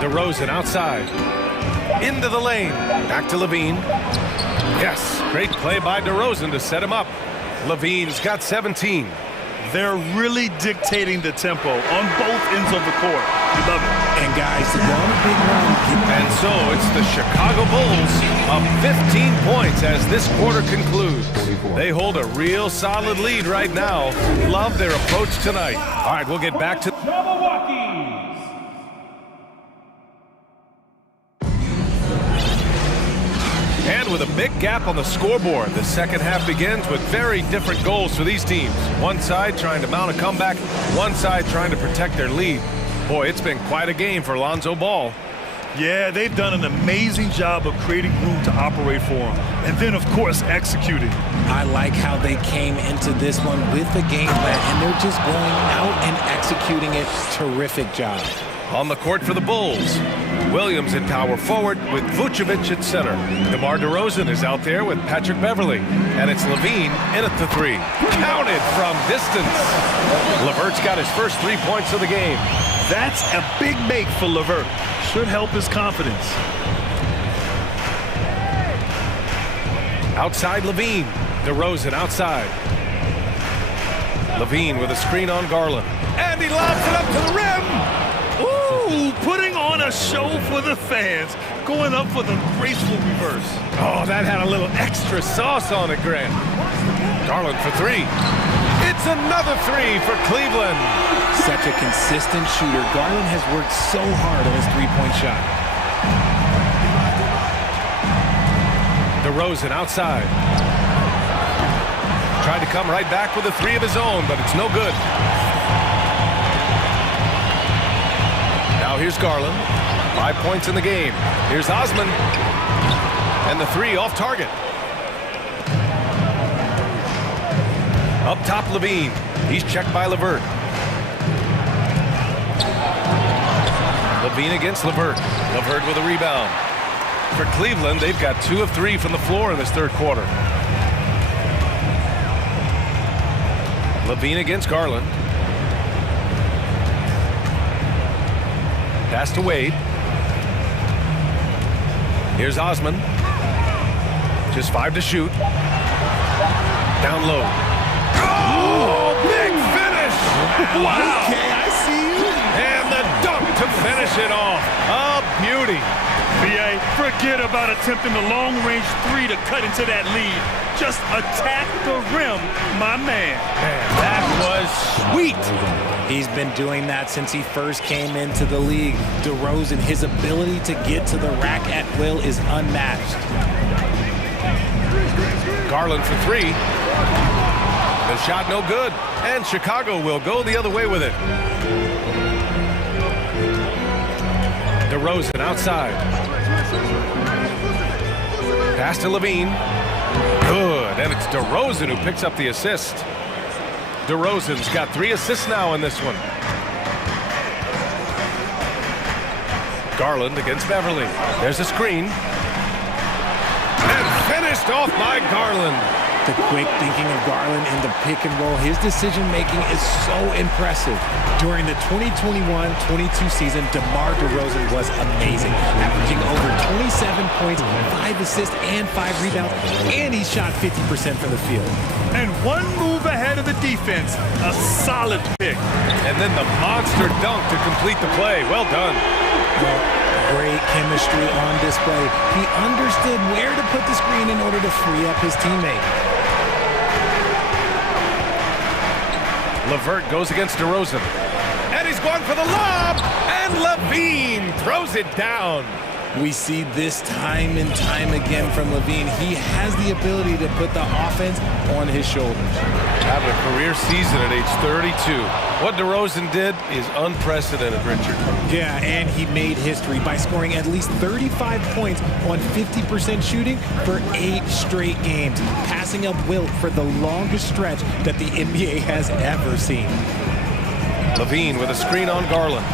DeRozan outside. Into the lane. Back to LaVine. Yes, great play by DeRozan to set him up. LaVine's got 17. They're really dictating the tempo on both ends of the court. You love it. And guys, to go on a big run. And so it's the Chicago Bulls up 15 points as this quarter concludes. They hold a real solid lead right now. Love their approach tonight. All right, we'll get back to And with a big gap on the scoreboard, the second half begins with very different goals for these teams. One side trying to mount a comeback, one side trying to protect their lead. Boy, it's been quite a game for Lonzo Ball. Yeah, they've done an amazing job of creating room to operate for him. And then, of course, executing. I like how they came into this one with the game plan, and they're just going out and executing it. Terrific job. On the court for the Bulls, Williams in power forward with Vucevic at center. DeMar DeRozan is out there with Patrick Beverley. And it's LaVine in at the 3. Counted from distance. LeVert's got his first 3 points of the game. That's a big make for LeVert. Should help his confidence. Outside LaVine. DeRozan outside. LaVine with a screen on Garland. And he lobs it up to the rim. Ooh, putting on a show for the fans. Going up with a graceful reverse. Oh, that had a little extra sauce on it, Grant. Garland for 3. It's another 3 for Cleveland. Such a consistent shooter. Garland has worked so hard on his three-point shot. DeRozan outside. Tried to come right back with a three of his own, but it's no good. Now here's Garland. 5 points in the game. Here's Osman. And the three off target. Up top, Levine. He's checked by LeVert. Levine against LeVert. LeVert with a rebound. For Cleveland, they've got 2 of 3 from the floor in this third quarter. Levine against Garland. Pass to Wade. Here's Osman. Just 5 to shoot. Down low. Oh, big finish! Wow! Okay, I see you. And the dunk to finish it off. A beauty. BA, forget about attempting the long-range three to cut into that lead. Just attack the rim, my man. Man, that was sweet. He's been doing that since he first came into the league. DeRozan, his ability to get to the rack at will is unmatched. Garland for 3. The shot no good, and Chicago will go the other way with it. DeRozan outside. Pass to Levine. Good, and it's DeRozan who picks up the assist. DeRozan's got 3 assists now in this one. Garland against Beverly. There's a screen. And finished off by Garland. The quick thinking of Garland in the pick and roll, his decision-making is so impressive. During the 2021-22 season, DeMar DeRozan was amazing, averaging over 27 points, 5 assists, and 5 rebounds, and he shot 50% from the field. And one move ahead of the defense, a solid pick. And then the monster dunk to complete the play. Well done. Great chemistry on display. He understood where to put the screen in order to free up his teammate. LeVert goes against DeRozan. And he's going for the lob! And Levine throws it down. We see this time and time again from Levine. He has the ability to put the offense on his shoulders. Having a career season at age 32. What DeRozan did is unprecedented, Richard. Yeah, and he made history by scoring at least 35 points on 50% shooting for 8 straight games, passing up Wilt for the longest stretch that the NBA has ever seen. Levine with a screen on Garland.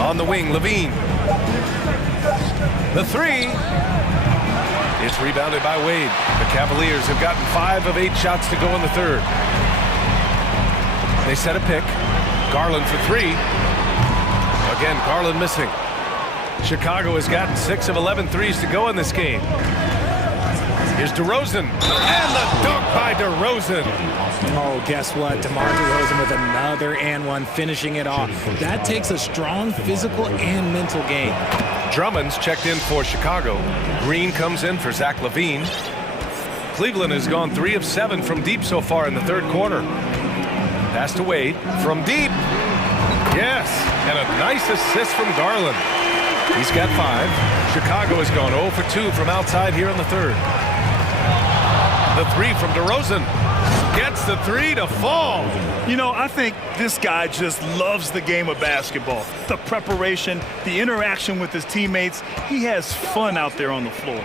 On the wing, Levine. The 3. It's rebounded by Wade. The Cavaliers have gotten 5 of 8 shots to go in the third. They set a pick. Garland for 3. Again, Garland missing. Chicago has gotten 6 of 11 threes to go in this game. Here's DeRozan. And the dunk by DeRozan. Oh, guess what? DeMar DeRozan with another and one, finishing it off. That takes a strong physical and mental game. Drummond's checked in for Chicago. Green comes in for Zach LaVine. Cleveland has gone 3 of 7 from deep so far in the third quarter. Pass to Wade from deep. Yes, and a nice assist from Garland. He's got 5. Chicago has gone 0 for 2 from outside here in the third. The 3 from DeRozan. Gets the 3 to fall. You know, I think this guy just loves the game of basketball. The preparation, the interaction with his teammates. He has fun out there on the floor.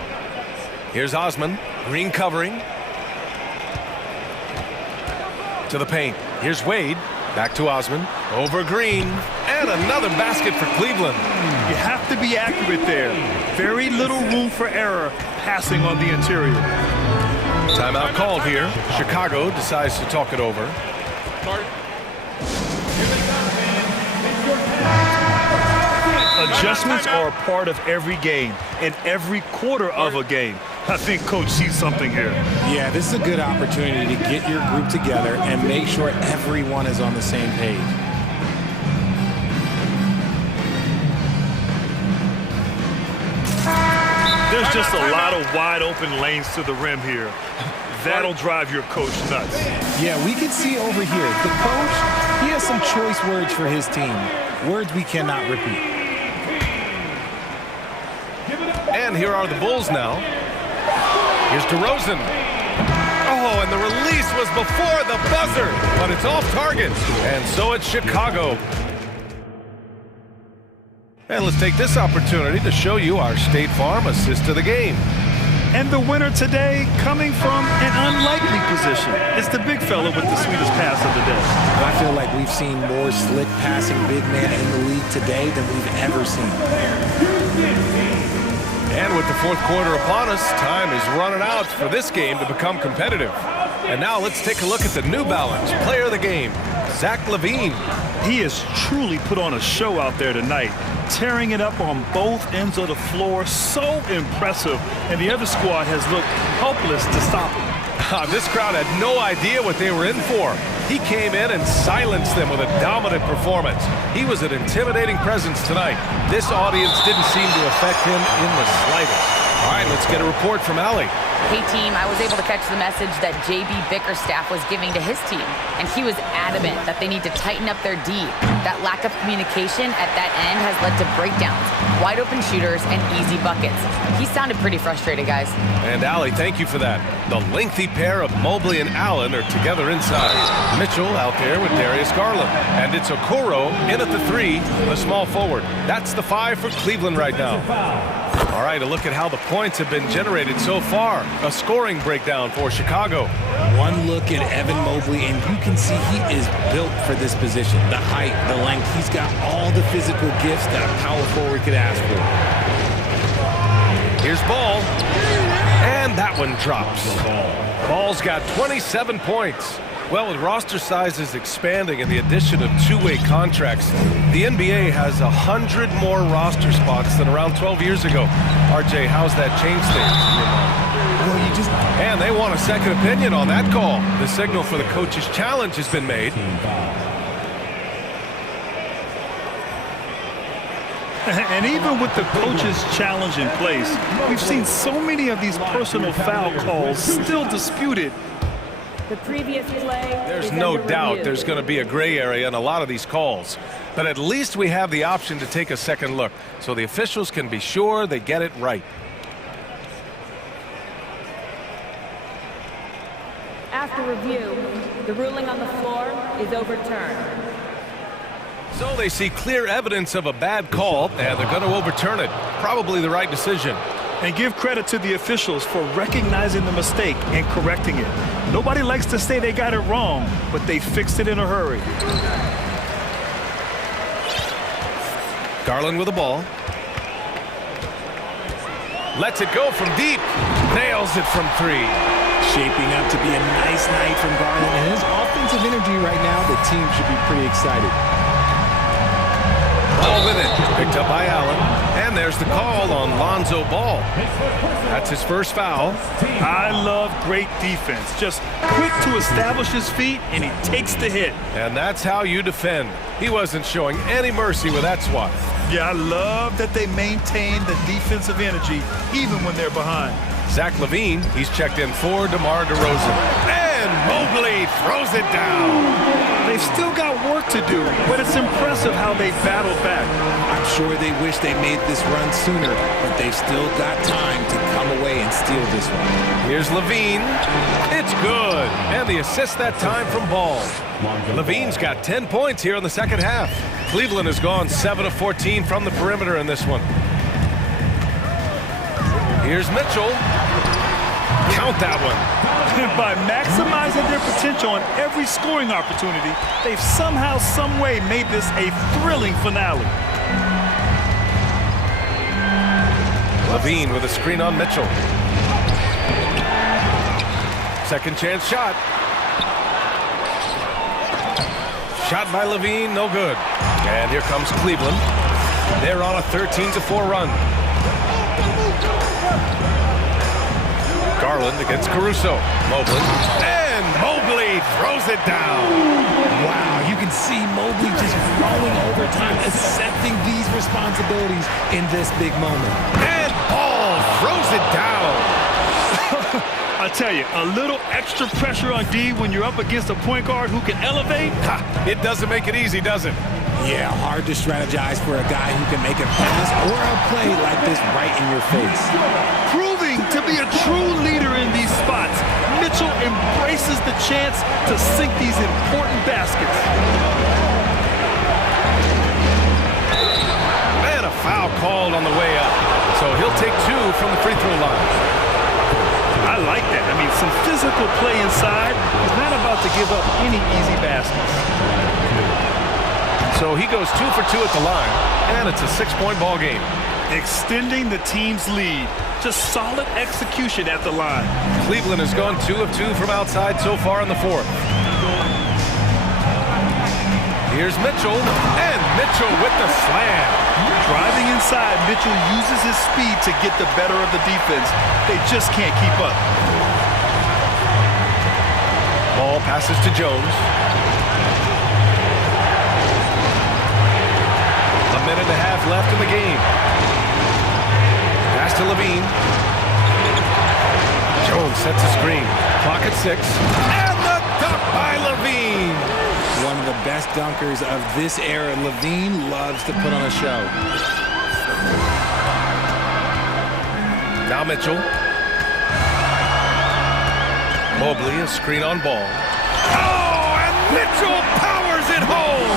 Here's Osman. Green covering. To the paint. Here's Wade. Back to Osman. Over Green. And another basket for Cleveland. You have to be accurate there. Very little room for error passing on the interior. Timeout called here. Chicago decides to talk it over. Adjustments are a part of every game and every quarter of a game. I think Coach sees something here. Yeah, this is a good opportunity to get your group together and make sure everyone is on the same page. There's just a lot of wide open lanes to the rim here. That'll drive your coach nuts. Yeah, we can see over here. The coach, he has some choice words for his team. Words we cannot repeat. And here are the Bulls now. Here's DeRozan. Oh, and the release was before the buzzer, but it's off target. And so it's Chicago. And let's take this opportunity to show you our State Farm assist to the game. And the winner today coming from an unlikely position. It's the big fella with the sweetest pass of the day. I feel like we've seen more slick passing big man in the league today than we've ever seen. And with the fourth quarter upon us, time is running out for this game to become competitive. And now let's take a look at the New Balance player of the game, Zach LaVine. He has truly put on a show out there tonight, tearing it up on both ends of the floor. So impressive. And the other squad has looked helpless to stop him. This crowd had no idea what they were in for. He came in and silenced them with a dominant performance. He was an intimidating presence tonight. This audience didn't seem to affect him in the slightest. All right, let's get a report from Allie. Hey team, I was able to catch the message that JB Bickerstaff was giving to his team, and he was adamant that they need to tighten up their D. That lack of communication at that end has led to breakdowns, wide open shooters, and easy buckets. He sounded pretty frustrated, guys. And Allie, thank you for that. The lengthy pair of Mobley and Allen are together inside. Mitchell out there with Darius Garland. And it's Okoro in at the 3, the small forward. That's the 5 for Cleveland right now. All right, a look at how the points have been generated so far. A scoring breakdown for Chicago. One look at Evan Mobley, and you can see he is built for this position. The height, the length, he's got all the physical gifts that a power forward could ask for. Here's Ball, and that one drops. Ball's got 27 points. Well, with roster sizes expanding and the addition of two-way contracts, the NBA has 100 more roster spots than around 12 years ago. RJ, how's that changed things? Well, and they want a second opinion on that call. The signal for the coach's challenge has been made. And even with the coach's challenge in place, we've seen so many of these personal foul calls still disputed. The previous play. There's no doubt there's going to be a gray area in a lot of these calls. But at least we have the option to take a second look, so the officials can be sure they get it right. After review, the ruling on the floor is overturned. So they see clear evidence of a bad call, and they're going to overturn it. Probably the right decision. And give credit to the officials for recognizing the mistake and correcting it. Nobody likes to say they got it wrong, but they fixed it in a hurry. Garland with the ball. Lets it go from deep. Nails it from 3. Shaping up to be a nice night from Garland. And his offensive energy right now, the team should be pretty excited. Ball with it. Picked up by Allen. And there's the call on Lonzo Ball. That's his first foul. I love great defense. Just quick to establish his feet, and he takes the hit. And that's how you defend. He wasn't showing any mercy with that swat. Yeah, I love that they maintain the defensive energy even when they're behind. Zach LaVine, he's checked in for DeMar DeRozan. And Mobley throws it down. They've still got work to do, but it's impressive how they battled back. I'm sure they wish they made this run sooner, but they've still got time to come away and steal this one. Here's LaVine. It's good. And the assist that time from Ball. LaVine's got 10 points here in the second half. Cleveland has gone 7 of 14 from the perimeter in this one. Here's Mitchell. Count that one. By maximizing their potential on every scoring opportunity, they've somehow, some way made this a thrilling finale. LaVine with a screen on Mitchell. Second chance shot. Shot by LaVine, no good. And here comes Cleveland. They're on a 13-4 run. Garland against Caruso. Mobley. And Mobley throws it down. Wow, you can see Mobley just growing over time, accepting these responsibilities in this big moment. And Ball throws it down. I tell you, a little extra pressure on D when you're up against a point guard who can elevate. It doesn't make it easy, does it? Yeah, hard to strategize for a guy who can make a pass or a play like this right in your face. Proving To be a true leader in these spots, Mitchell embraces the chance to sink these important baskets. And a foul called on the way up. So he'll take 2 from the free throw line. I like that. I mean, some physical play inside. He's not about to give up any easy baskets. So he goes 2 for 2 at the line, and it's a 6-point ball game. Extending the team's lead. Just solid execution at the line. Cleveland has gone 2 of 2 from outside so far in the fourth. Here's Mitchell, and Mitchell with the slam. Driving inside, Mitchell uses his speed to get the better of the defense. They just can't keep up. Ball passes to Jones. A minute and a half left in the game. Pass to Levine. Jones sets a screen. Clock at 6. And the dunk by Levine. One of the best dunkers of this era. Levine loves to put on a show. Now Mitchell. Mobley, a screen on ball. Oh, and Mitchell powers it home.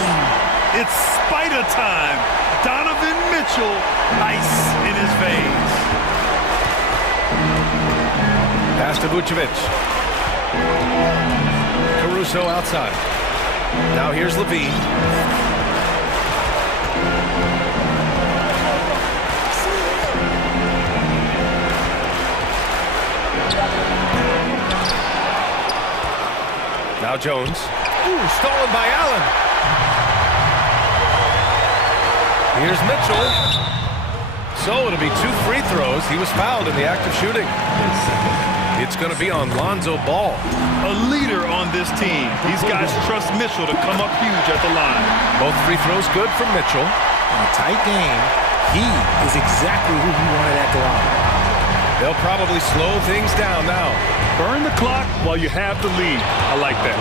It's spider time. Donovan Mitchell, ice in his veins. Pass to Vucevic. Caruso outside. Now here's Levine. Now Jones. Ooh, stolen by Allen. Here's Mitchell. So it'll be 2 free throws. He was fouled in the act of shooting. It's going to be on Lonzo Ball. A leader on this team. These guys trust Mitchell to come up huge at the line. Both free throws good from Mitchell. In a tight game, he is exactly who he wanted at the line. They'll probably slow things down now. Burn the clock while you have the lead. I like that.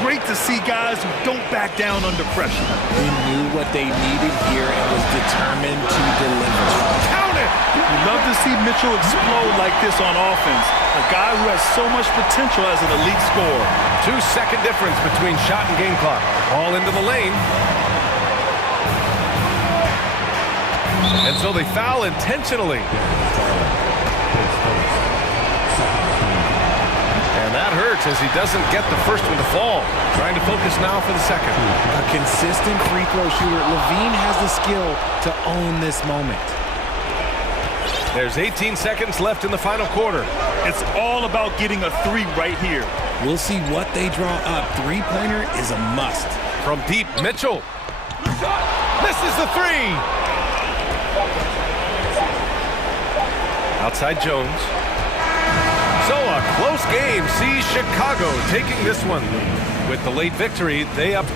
Great to see guys who don't back down under pressure. He knew what they needed here and was determined to deliver. Count it! You love to see Mitchell explode like this on offense. A guy who has so much potential as an elite scorer. 2-second difference between shot and game clock. All into the lane. And so they foul intentionally. And that hurts as he doesn't get the first one to fall. Trying to focus now for the second. A consistent free throw shooter. Levine has the skill to own this moment. There's 18 seconds left in the final quarter. It's all about getting a 3 right here. We'll see what they draw up. Three-pointer is a must. From deep, Mitchell. Misses the 3. Outside Jones. So a close game sees Chicago taking this one. With the late victory, they up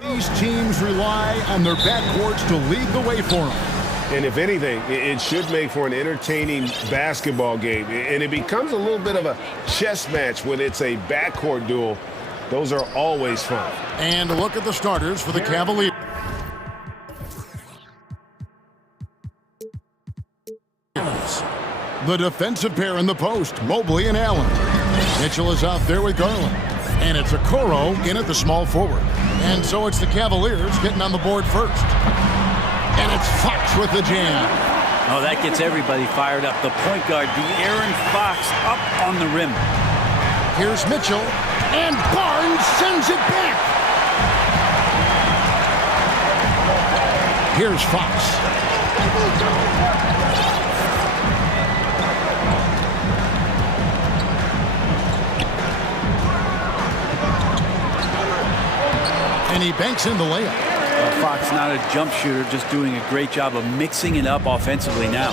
These teams rely on their backcourts to lead the way for them. And if anything, it should make for an entertaining basketball game. And it becomes a little bit of a chess match when it's a backcourt duel. Those are always fun. And look at the starters for the Cavaliers. The defensive pair in the post, Mobley and Allen. Mitchell is out there with Garland. And it's Okoro in at the small forward. And so it's the Cavaliers getting on the board first. And it's Fox with the jam. Oh, that gets everybody fired up. The point guard, De'Aaron Fox, up on the rim. Here's Mitchell, and Barnes sends it back. Here's Fox. And he banks in the layup. Fox not a jump shooter, just doing a great job of mixing it up offensively now.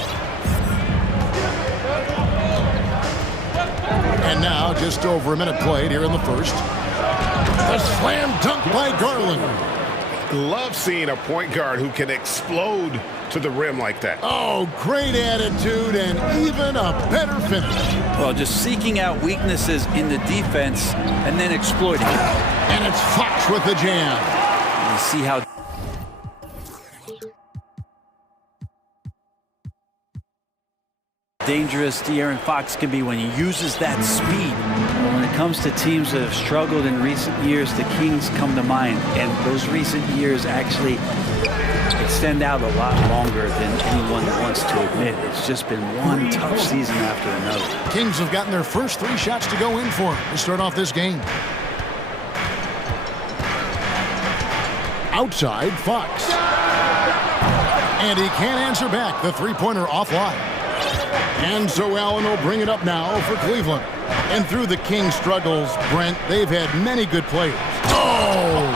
And now, just over a minute played here in the first. A slam dunk by Garland. Love seeing a point guard who can explode to the rim like that. Oh, great attitude and even a better finish. Well, just seeking out weaknesses in the defense and then exploiting it. And it's Fox with the jam. You see how dangerous De'Aaron Fox can be when he uses that speed. When it comes to teams that have struggled in recent years, the Kings come to mind, and those recent years actually extend out a lot longer than anyone wants to admit. It's just been one tough season after another. Kings have gotten their first 3 shots to go in for to start off this game. Outside, Fox. And he can't answer back. The three-pointer offline. And so Allen will bring it up now for Cleveland. And through the Kings' struggles, Brent, they've had many good players. Oh!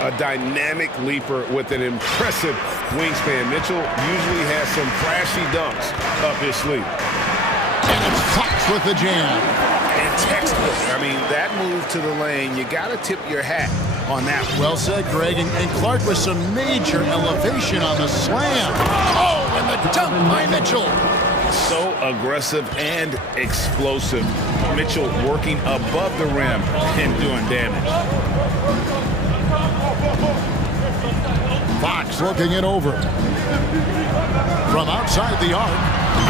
A dynamic leaper with an impressive wingspan. Mitchell usually has some flashy dunks up his sleeve. And it's Fox with the jam. And textbook. I mean, that move to the lane, you got to tip your hat on that. Well said, Greg. And Clark with some major elevation on the slam. Oh, and the dunk by Mitchell. So aggressive and explosive. Mitchell working above the rim and doing damage. Fox looking it over. From outside the arc,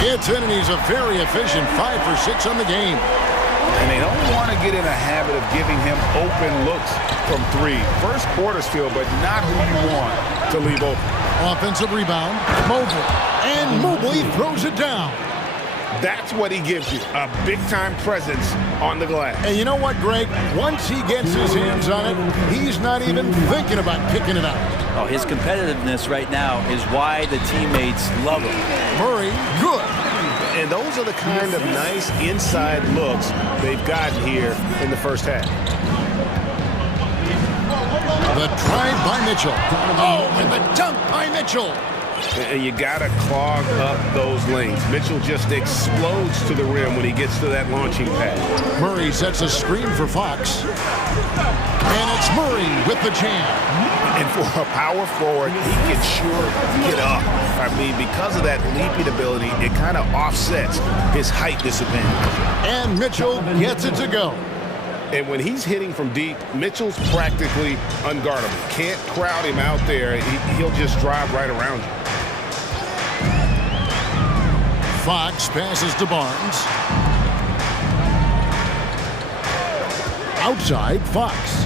it's in, and he's a very efficient 5 for 6 on the game. And they don't want to get in a habit of giving him open looks from 3. First quarters feel, but not who you want to leave open. Offensive rebound, Mobley. And Mobley throws it down. That's what he gives you, a big-time presence on the glass. And you know what, Greg? Once he gets his hands on it, he's not even thinking about kicking it out. Oh, his competitiveness right now is why the teammates love him. Murray, good. And those are the kind of nice inside looks they've gotten here in the first half. The drive by Mitchell. Oh, and the dunk by Mitchell. And you got to clog up those lanes. Mitchell just explodes to the rim when he gets to that launching pad. Murray sets a screen for Fox. And it's Murray with the jam. And for a power forward, he can sure get up. I mean, because of that leaping ability, it kind of offsets his height disadvantage. And Mitchell gets it to go. And when he's hitting from deep, Mitchell's practically unguardable. Can't crowd him out there. He'll just drive right around you. Fox passes to Barnes. Outside, Fox.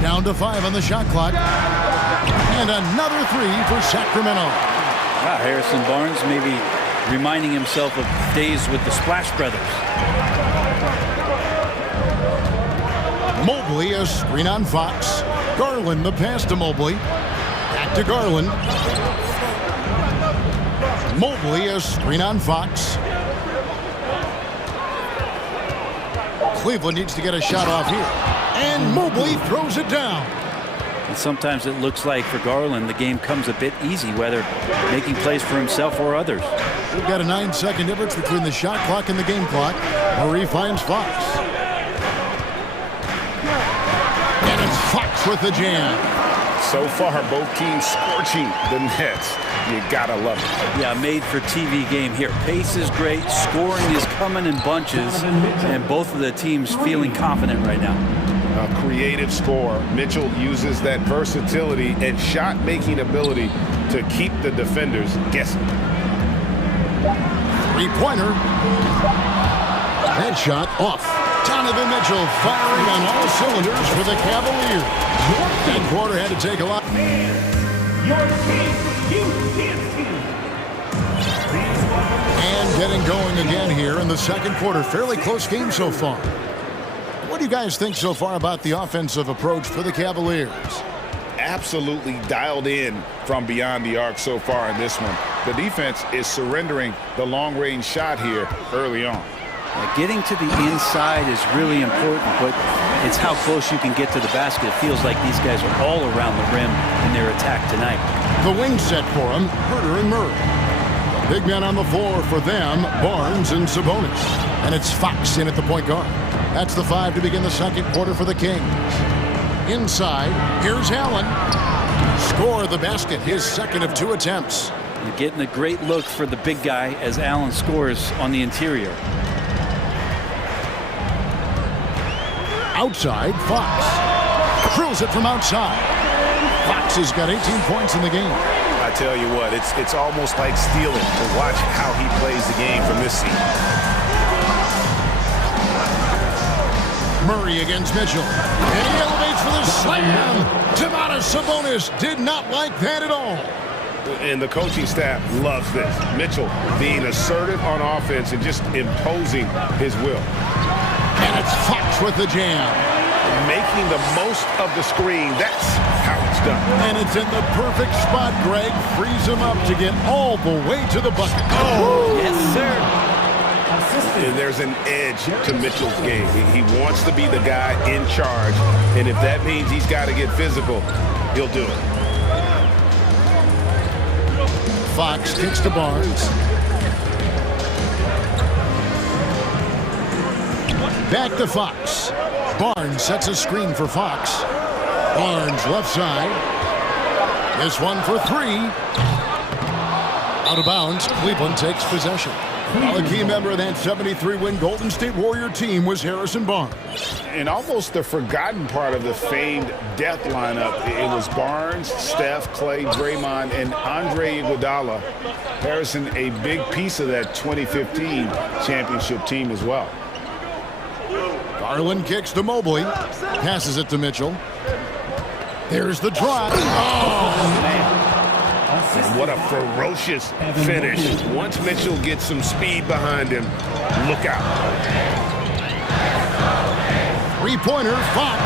Down to 5 on the shot clock. And another 3 for Sacramento. Wow, Harrison Barnes maybe reminding himself of days with the Splash Brothers. Mobley, a screen on Fox. Garland, the pass to Mobley. Back to Garland. Mobley, a screen on Fox. Cleveland needs to get a shot off here. And Mobley throws it down. And sometimes it looks like for Garland, the game comes a bit easy, whether making plays for himself or others. We've got a 9-second difference between the shot clock and the game clock. Murray finds Fox. Fox with the jam. So far, both teams scorching the nets. You gotta love it. Yeah, made for TV game here. Pace is great, scoring is coming in bunches, and both of the teams feeling confident right now. A creative score. Mitchell uses that versatility and shot-making ability to keep the defenders guessing. Three-pointer. Headshot off. Donovan Mitchell firing on all cylinders for the Cavaliers. That quarter had to take a lot. And getting going again here in the second quarter. Fairly close game so far. What do you guys think so far about the offensive approach for the Cavaliers? Absolutely dialed in from beyond the arc so far in this one. The defense is surrendering the long-range shot here early on. Getting to the inside is really important, but it's how close you can get to the basket. It feels like these guys are all around the rim in their attack tonight. The wing set for them, Herter and Murray. Big men on the floor for them, Barnes and Sabonis. And it's Fox in at the point guard. That's the 5 to begin the second quarter for the Kings. Inside, here's Allen. Score the basket, his second of 2 attempts. You're getting a great look for the big guy as Allen scores on the interior. Outside, Fox. Drills it from outside. Fox has got 18 points in the game. I tell you what, it's almost like stealing to watch how he plays the game from this seat. Murray against Mitchell. And he elevates for the slam. Domantas Sabonis did not like that at all. And the coaching staff loves this. Mitchell being assertive on offense and just imposing his will. And it's Fox with the jam. Making the most of the screen. That's how it's done. And it's in the perfect spot, Greg. Frees him up to get all the way to the bucket. Oh, yes, sir. And there's an edge to Mitchell's game. He wants to be the guy in charge. And if that means he's got to get physical, he'll do it. Fox kicks to Barnes. Back to Fox. Barnes sets a screen for Fox. Barnes left side. This one for 3. Out of bounds. Cleveland takes possession. Well, a key member of that 73-win Golden State Warrior team was Harrison Barnes. And almost the forgotten part of the famed death lineup, it was Barnes, Steph, Clay, Draymond, and Andre Iguodala. Harrison, a big piece of that 2015 championship team as well. Garland kicks to Mobley. Passes it to Mitchell. There's the drive. Oh, man. And what a ferocious finish. Once Mitchell gets some speed behind him, look out. Three-pointer, Fox.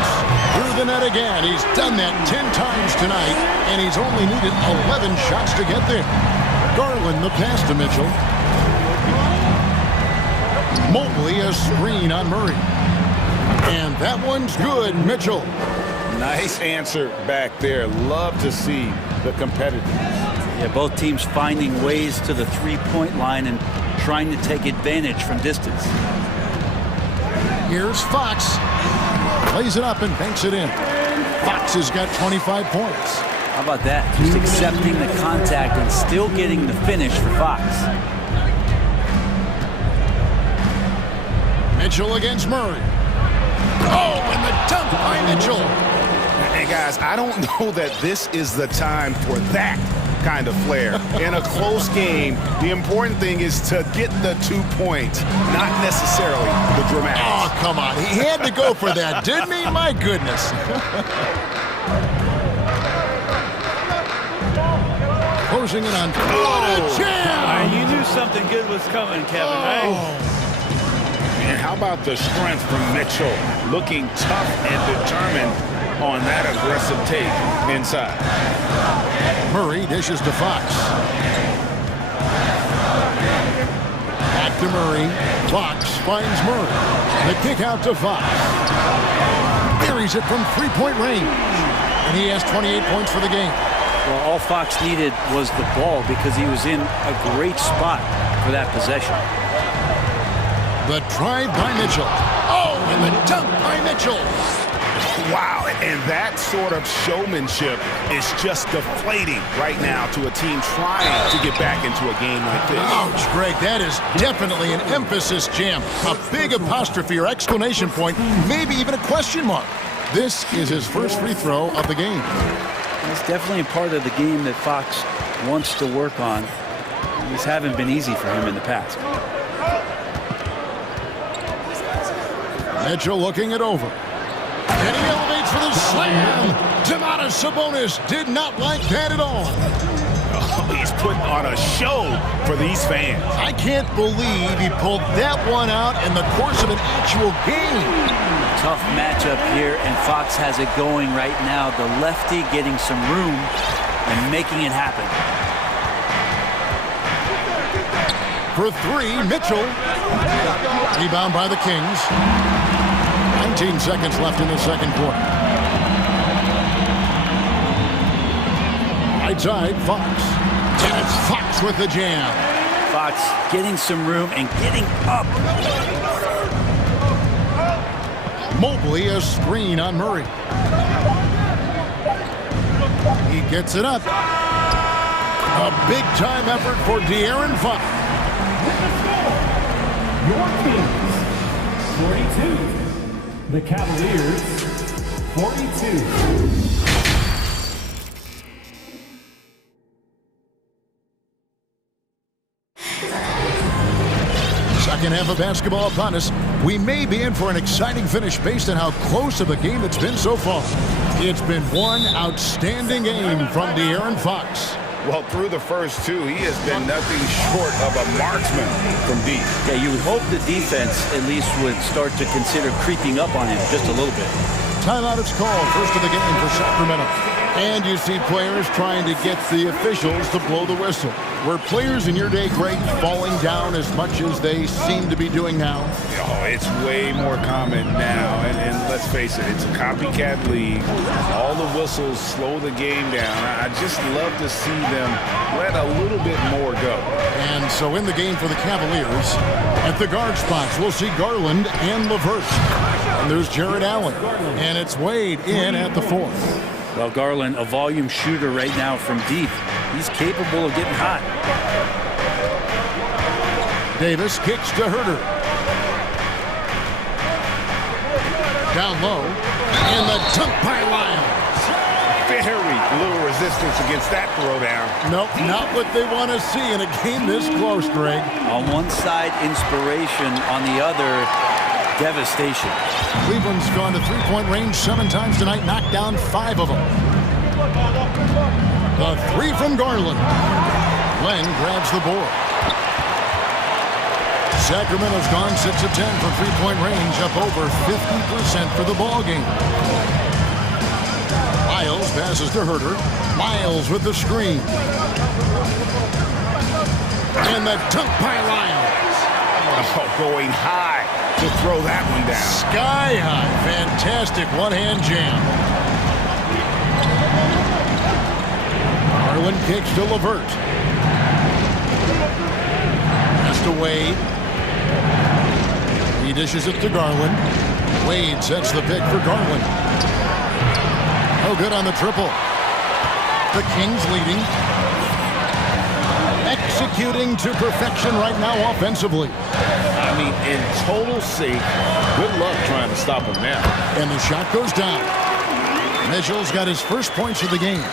Through the net again. He's done that 10 times tonight, and he's only needed 11 shots to get there. Garland the pass to Mitchell. Mobley a screen on Murray. And that one's good, Mitchell. Nice answer back there. Love to see the competitiveness. Yeah, both teams finding ways to the three-point line and trying to take advantage from distance. Here's Fox. Plays it up and banks it in. Fox has got 25 points. How about that? Just accepting the contact and still getting the finish for Fox. Mitchell against Murray. Oh, and the dunk by Mitchell. Hey, guys, I don't know that this is the time for that kind of flair. In a close game, the important thing is to get the 2 points, not necessarily the dramatics. Oh, come on. He had to go for that, didn't he? My goodness. Closing it on. Oh, jam! You knew something good was coming, Kevin, right? And how about the strength from Mitchell? Looking tough and determined on that aggressive take inside. Murray dishes to Fox. Back to Murray. Fox finds Murray. The kick out to Fox. Buries it from three-point range. And he has 28 points for the game. Well, all Fox needed was the ball because he was in a great spot for that possession. The drive by Mitchell. Oh, and the dunk by Mitchell. Wow, and that sort of showmanship is just deflating right now to a team trying to get back into a game like this. Ouch, Greg, that is definitely an emphasis jam. A big apostrophe or exclamation point, maybe even a question mark. This is his first free throw of the game. It's definitely a part of the game that Fox wants to work on. These haven't been easy for him in the past. Mitchell looking it over. And he elevates for the slam. Domantas Sabonis did not like that at all. Oh, he's putting on a show for these fans. I can't believe he pulled that one out in the course of an actual game. Tough matchup here, and Fox has it going right now. The lefty getting some room and making it happen. For three, Mitchell. Rebound by the Kings. 19 seconds left in the second quarter. Right side, Fox. And it's Fox with the jam. Fox getting some room and getting up. Mobley, a screen on Murray. He gets it up. A big-time effort for De'Aaron Fox. Your Kings, 42. The Cavaliers, 42. Second half of basketball upon us. We may be in for an exciting finish based on how close of a game it's been so far. It's been one outstanding game from De'Aaron Fox. Well, through the first two, he has been nothing short of a marksman from deep. Yeah, you would hope the defense at least would start to consider creeping up on him just a little bit. Timeout is called, first of the game for Sacramento. And you see players trying to get the officials to blow the whistle. Were players in your day, Greg, falling down as much as they seem to be doing now? Oh, it's way more common now. And let's face it, it's a copycat league. All the whistles slow the game down. I just love to see them let a little bit more go. And so in the game for the Cavaliers, at the guard spots, we'll see Garland and LeVert. And there's Jared Allen. And it's Wade in at the fourth. Well, Garland, a volume shooter right now from deep. He's capable of getting hot. Davis kicks to Herter. Down low. And the dunk by Lyles. Very little resistance against that throwdown. Nope, not what they want to see in a game this close, Greg. On one side, inspiration. On the other, devastation. Cleveland's gone to three-point range 7 times tonight, knocked down 5 of them. The three from Garland. Len grabs the board. Sacramento's gone 6 of 10 from three-point range, up over 50% for the ball game. Lyles passes to Herter. Lyles with the screen. And the dunk by Lyles. Oh, going high to throw that one down. Sky high. Fantastic one-hand jam. Garland kicks to LeVert. Pass to Wade. He dishes it to Garland. Wade sets the pick for Garland. No good on the triple. The Kings leading. Executing to perfection right now offensively. I mean, in total sync. Good luck trying to stop him now. And the shot goes down. Mitchell's got his first points of the game.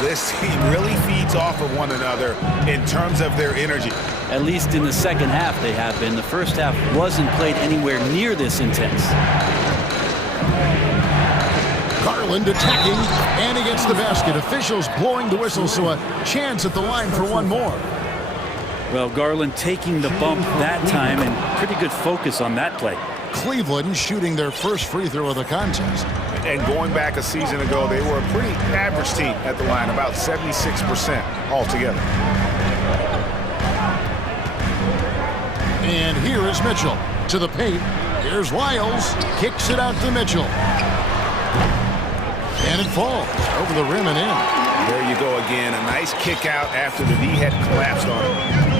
This team really feeds off of one another in terms of their energy. At least in the second half they have been. The first half wasn't played anywhere near this intense. Garland attacking, and he gets the basket. Officials blowing the whistle, so a chance at the line for one more. Well, Garland taking the bump that time, and pretty good focus on that play. Cleveland shooting their first free throw of the contest. And going back a season ago, they were a pretty average team at the line, about 76% altogether. And here is Mitchell to the paint. Here's Lyles, kicks it out to Mitchell. And it falls over the rim and in. There you go again, a nice kick out after the knee had collapsed on him.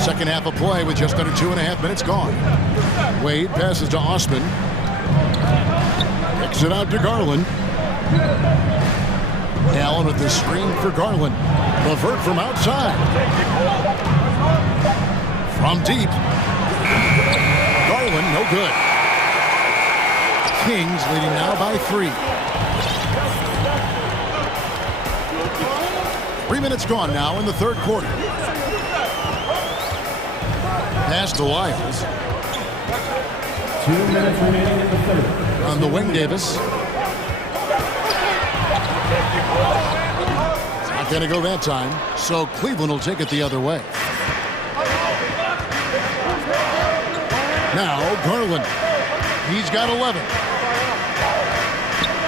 Second half of play with just under 2.5 minutes gone. Wade passes to Osman. Kicks it out to Garland. Allen with the screen for Garland. Levert from outside. From deep. Garland, no good. Kings leading now by 3. 3 minutes gone now in the third quarter. Pass to Lyles. 2 minutes remaining in the third. On the wing, Davis. It's not going to go that time, so Cleveland will take it the other way. Now Garland. He's got 11.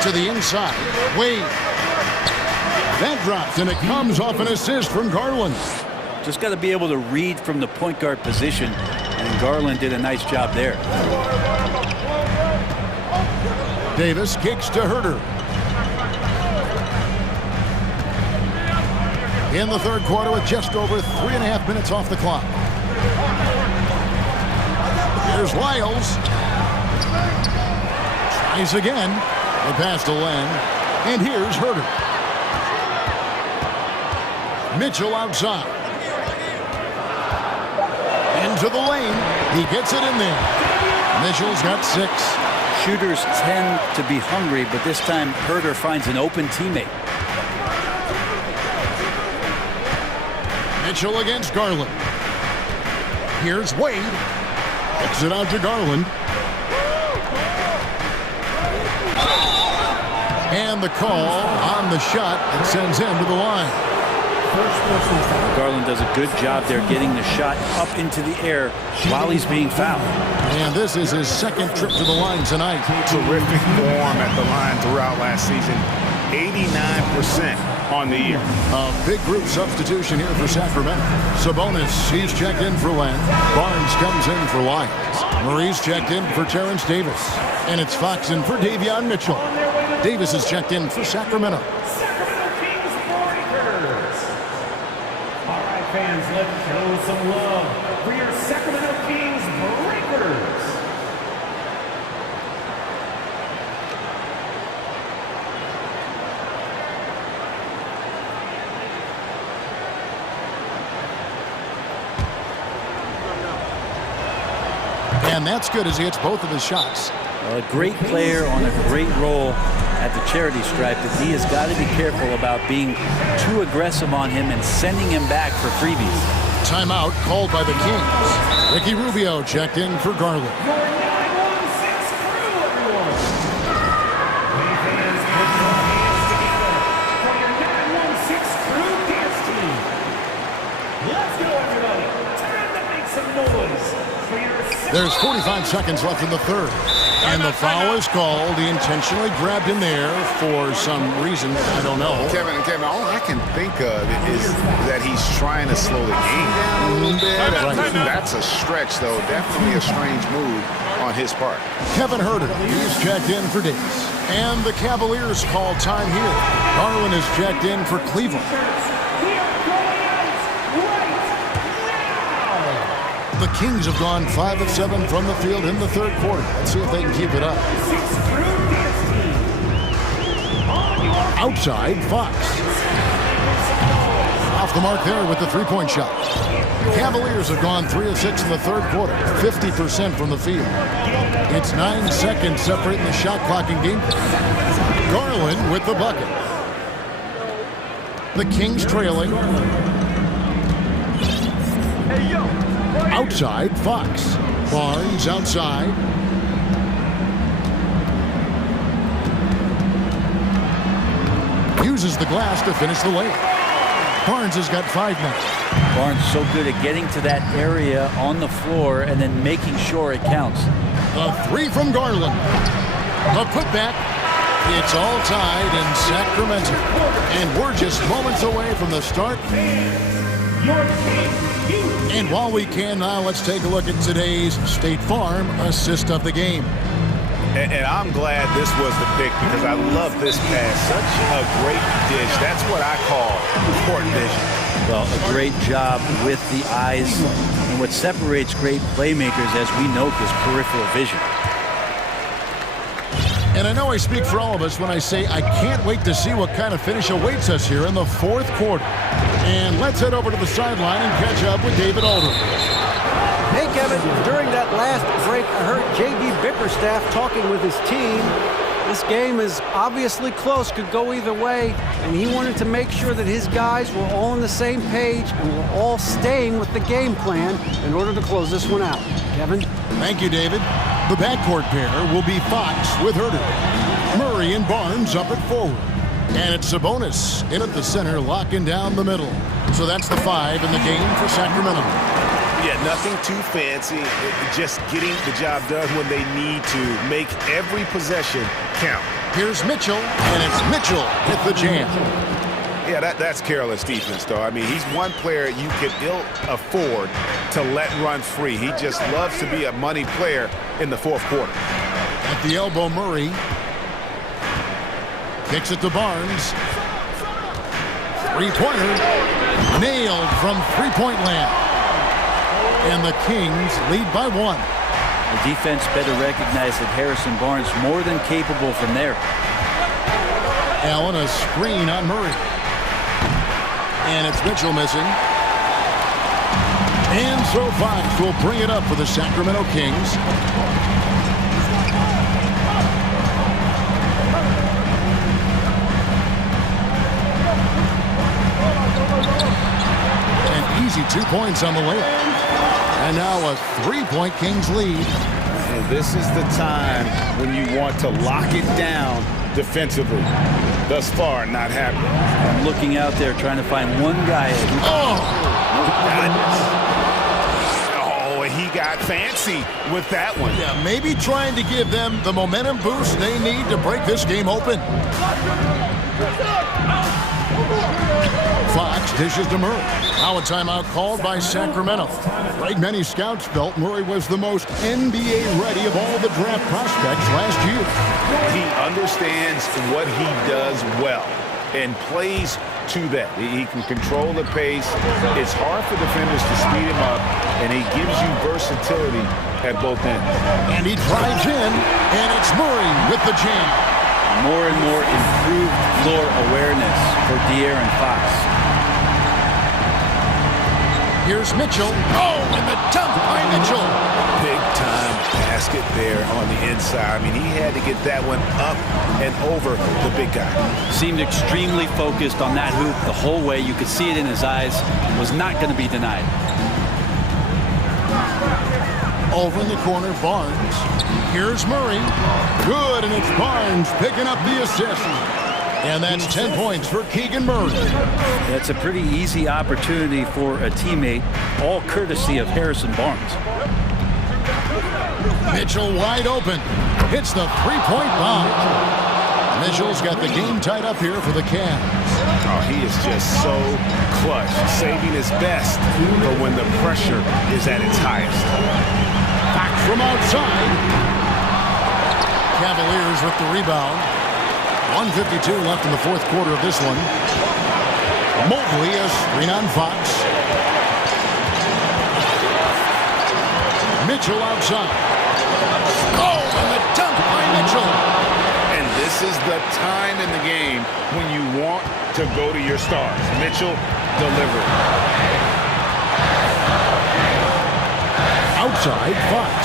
To the inside. Wade. That drops, and it comes off an assist from Garland. Just got to be able to read from the point guard position, and Garland did a nice job there. Davis kicks to Herter. In the third quarter with just over 3.5 minutes off the clock. Here's Lyles. Tries again. The pass to Len. And here's Herter. Mitchell outside. Into the lane. He gets it in there. Mitchell's got 6. Shooters tend to be hungry, but this time Herter finds an open teammate. Mitchell against Garland. Here's Wade. Kicks it out to Garland. And the call on the shot that sends him to the line. Garland does a good job there getting the shot up into the air while he's being fouled. And this is his second trip to the line tonight. Terrific form at the line throughout last season. 89% on the year. A big group substitution here for Sacramento. Sabonis, he's checked in for Len. Barnes comes in for Lyles. Murray's checked in for Terrence Davis. And it's Fox in for Davion Mitchell. Davis is checked in for Sacramento. Fans, let's show some love for your Sacramento Kings Breakers. And that's good as he hits both of his shots. A great player on a great role at the charity stripe, that he has got to be careful about being too aggressive on him and sending him back for freebies. Timeout called by the Kings. Ricky Rubio checked in for Garland. Your 916 crew, everyone. Fans, put your hands together for your 916 crew dance team. Let's go, everybody. Time to make some noise for your... There's 45 seconds left in the third. And the foul is called. He intentionally grabbed him there for some reason. I don't know. Kevin, all I can think of is that he's trying to slow the game down a little bit. Right. That's a stretch, though. Definitely a strange move on his part. Kevin Herter, he's checked in for Davis. And the Cavaliers call time here. Garland is checked in for Cleveland. The Kings have gone 5 of 7 from the field in the third quarter. Let's see if they can keep it up. Outside, Fox. Off the mark there with the three-point shot. Cavaliers have gone 3 of 6 in the third quarter, 50% from the field. It's 9 seconds separating the shot clock and game. Garland with the bucket. The Kings trailing. Outside, Fox. Barnes outside. Uses the glass to finish the layup. Barnes has got 5 now. Barnes so good at getting to that area on the floor and then making sure it counts. The 3 from Garland. The putback. It's all tied in Sacramento. And we're just moments away from the start. And while we can now, let's take a look at today's State Farm assist of the game. And I'm glad this was the pick because I love this pass. Such a great dish. That's what I call court vision. Well, a great job with the eyes And what separates great playmakers, as we know, is peripheral vision. And I know I speak for all of us when I say I can't wait to see what kind of finish awaits us here in the fourth quarter. And let's head over to the sideline and catch up with David Aldridge. Hey, Kevin, during that last break, I heard J.B. Bickerstaff talking with his team. This game is obviously close, could go either way, and he wanted to make sure that his guys were all on the same page and were all staying with the game plan in order to close this one out. Kevin? Thank you, David. The backcourt pair will be Fox with Herter, Murray and Barnes up at forward, and it's Sabonis in at the center, locking down the middle. So that's the 5 in the game for Sacramento. Yeah, nothing too fancy, just getting the job done when they need to. Make every possession count. Here's Mitchell, and it's Mitchell with the jam. Yeah, that's careless defense, though. I mean, he's one player you can ill afford to let run free. He just loves to be a money player in the fourth quarter. At the elbow, Murray. Kicks it to Barnes. Three-pointer. Nailed from three-point land. And the Kings lead by 1. The defense better recognize that Harrison Barnes more than capable from there. Allen, a screen on Murray. And it's Mitchell missing. And so Fox will bring it up for the Sacramento Kings. An easy 2 points on the layup. And now a 3-point Kings lead. And this is the time when you want to lock it down defensively. Thus far, not happening. I'm looking out there trying to find one guy. Oh, he got fancy with that one. Yeah, maybe trying to give them the momentum boost they need to break this game open. Fox dishes to Murray. Now a timeout called by Sacramento. Like many scouts felt, Murray was the most NBA ready of all the draft prospects last year. He understands what he does well and plays to that. He can control the pace. It's hard for defenders to speed him up, and he gives you versatility at both ends. And he drives in, and it's Murray with the jam. More and more improved floor awareness for De'Aaron Fox. Here's Mitchell. Oh, and the dunk by Mitchell. Big time basket there on the inside. I mean, he had to get that one up and over the big guy. Seemed extremely focused on that hoop the whole way. You could see it in his eyes. Was not going to be denied. Over in the corner, Barnes. Here's Murray. Good, and it's Barnes picking up the assist. And that's 10 points for Keegan Murray. That's a pretty easy opportunity for a teammate, all courtesy of Harrison Barnes. Mitchell wide open. Hits the three-point bomb. Mitchell's got the game tied up here for the Cavs. Oh, he is just so clutch, saving his best for when the pressure is at its highest. Back from outside. Cavaliers with the rebound. 1:52 left in the fourth quarter of this one. Mobley a screen on Fox. Mitchell outside. Oh, and the dunk by Mitchell. And this is the time in the game when you want to go to your stars. Mitchell delivered. Outside, Fox.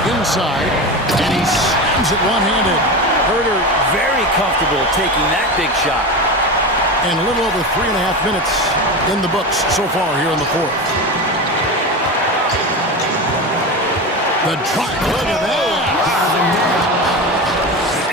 Inside, and he slams it one-handed. Herter very comfortable taking that big shot. And a little over 3.5 minutes in the books so far here in the fourth. The drive, look at that.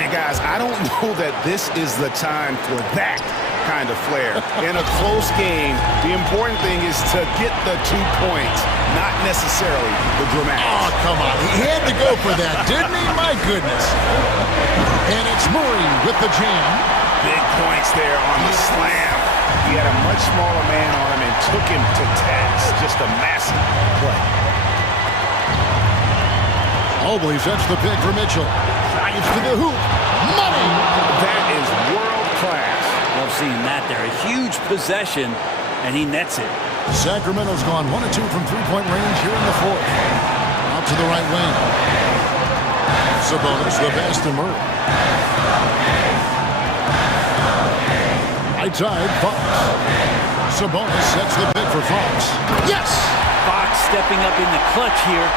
And guys, I don't know that this is the time for that kind of flair. In a close game, the important thing is to get the 2 points, not necessarily the dramatics. Oh, come on. He had to go for that, didn't he? My goodness. And it's Murray with the jam. Big points there on the slam. He had a much smaller man on him and took him to task. Just a massive play. Mobley sets the pick for Mitchell. Drives to the hoop. Money! That is world class. Love seeing that there. A huge possession, and he nets it. Sacramento's gone 1 of 2 from three-point range here in the fourth. Out to the right wing. Sabonis, the pass to Murray. Right side, Fox. Sabonis sets the pick for Fox. Yes! Fox stepping up in the clutch here.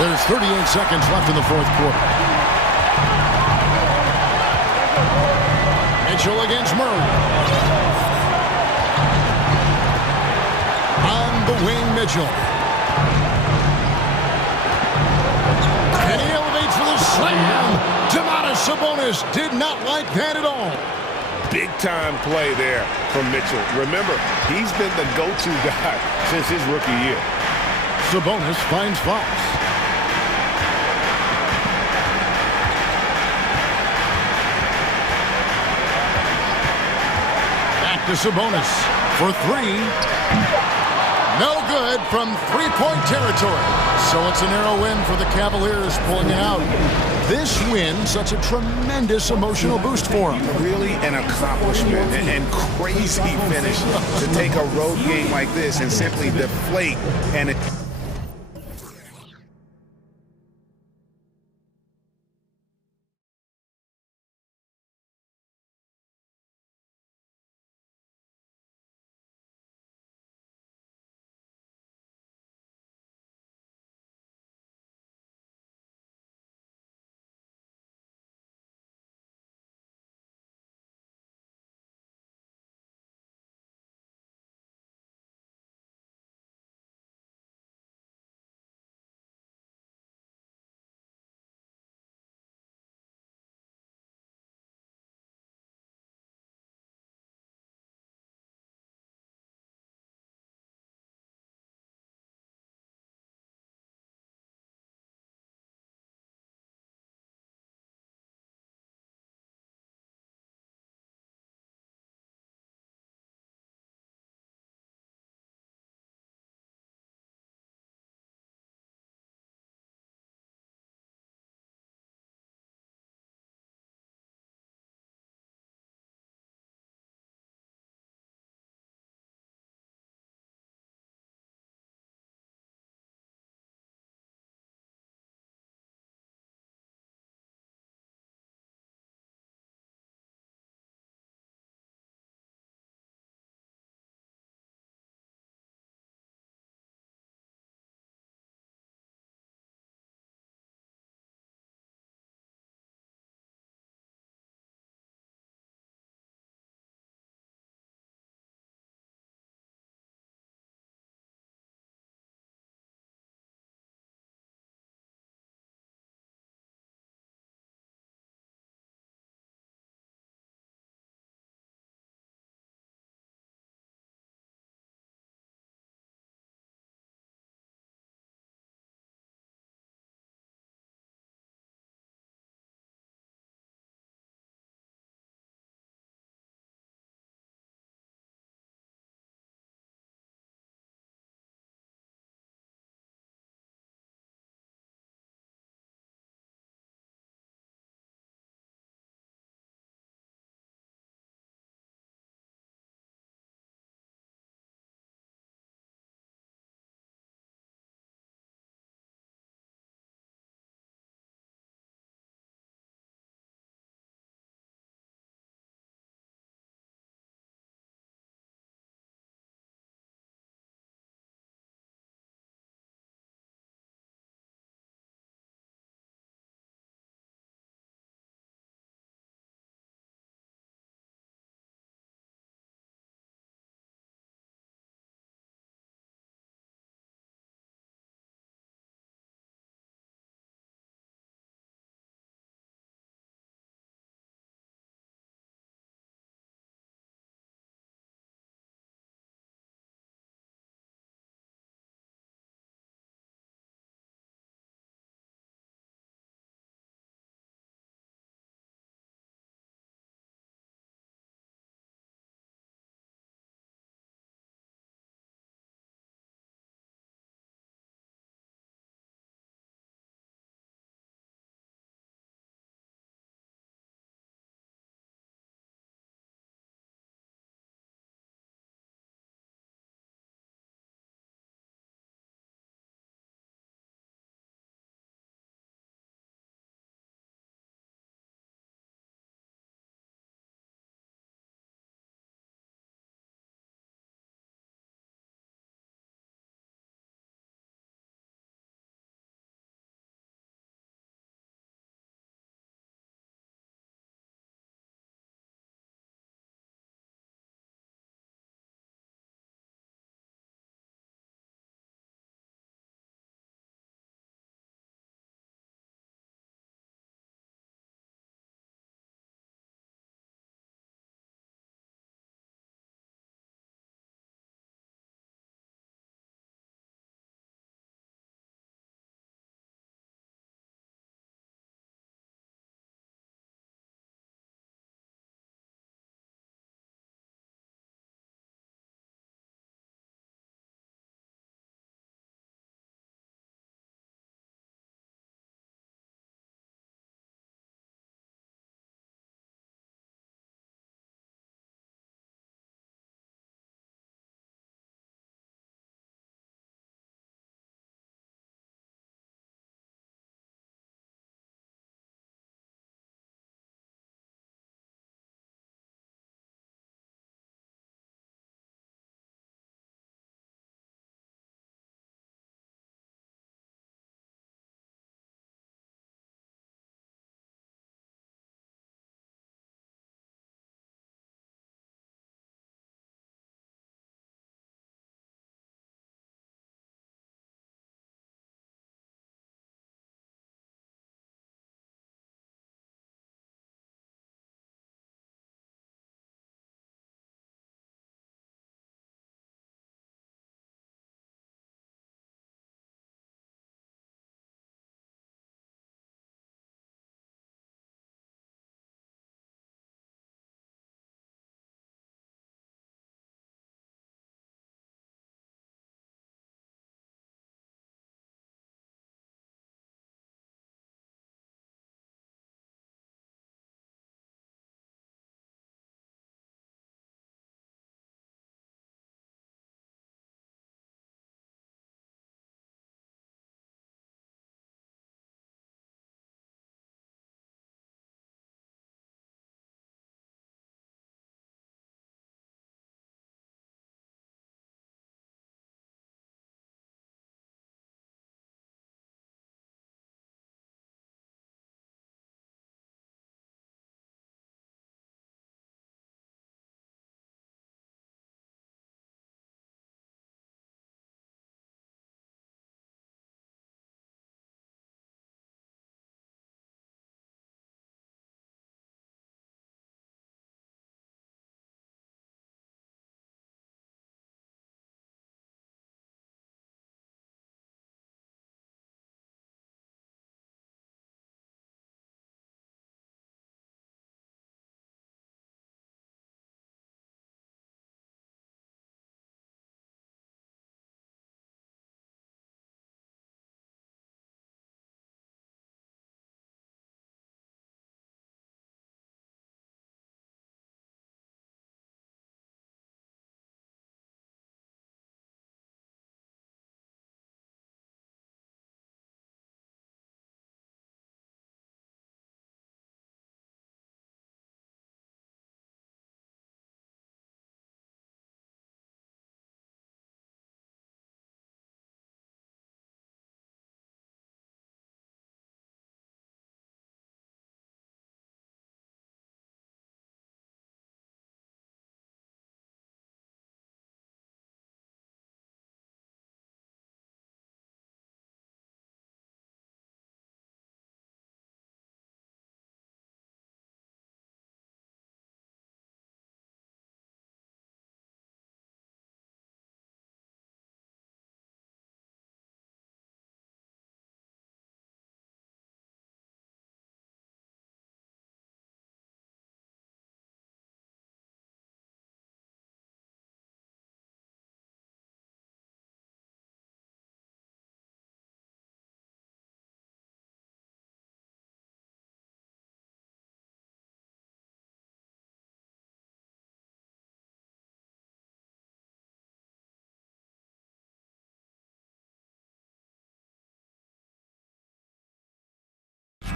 There's 38 seconds left in the fourth quarter. Mitchell against Murray. On the wing, Mitchell. And he elevates for the slam. Domantas Sabonis did not like that at all. Big-time play there from Mitchell. Remember, he's been the go-to guy since his rookie year. Sabonis finds Fox. Back to Sabonis for three. No good from three-point territory. So it's a narrow win for the Cavaliers, pulling it out. This win, such a tremendous emotional boost for him. Really an accomplishment and crazy finish to take a road game like this and simply deflate and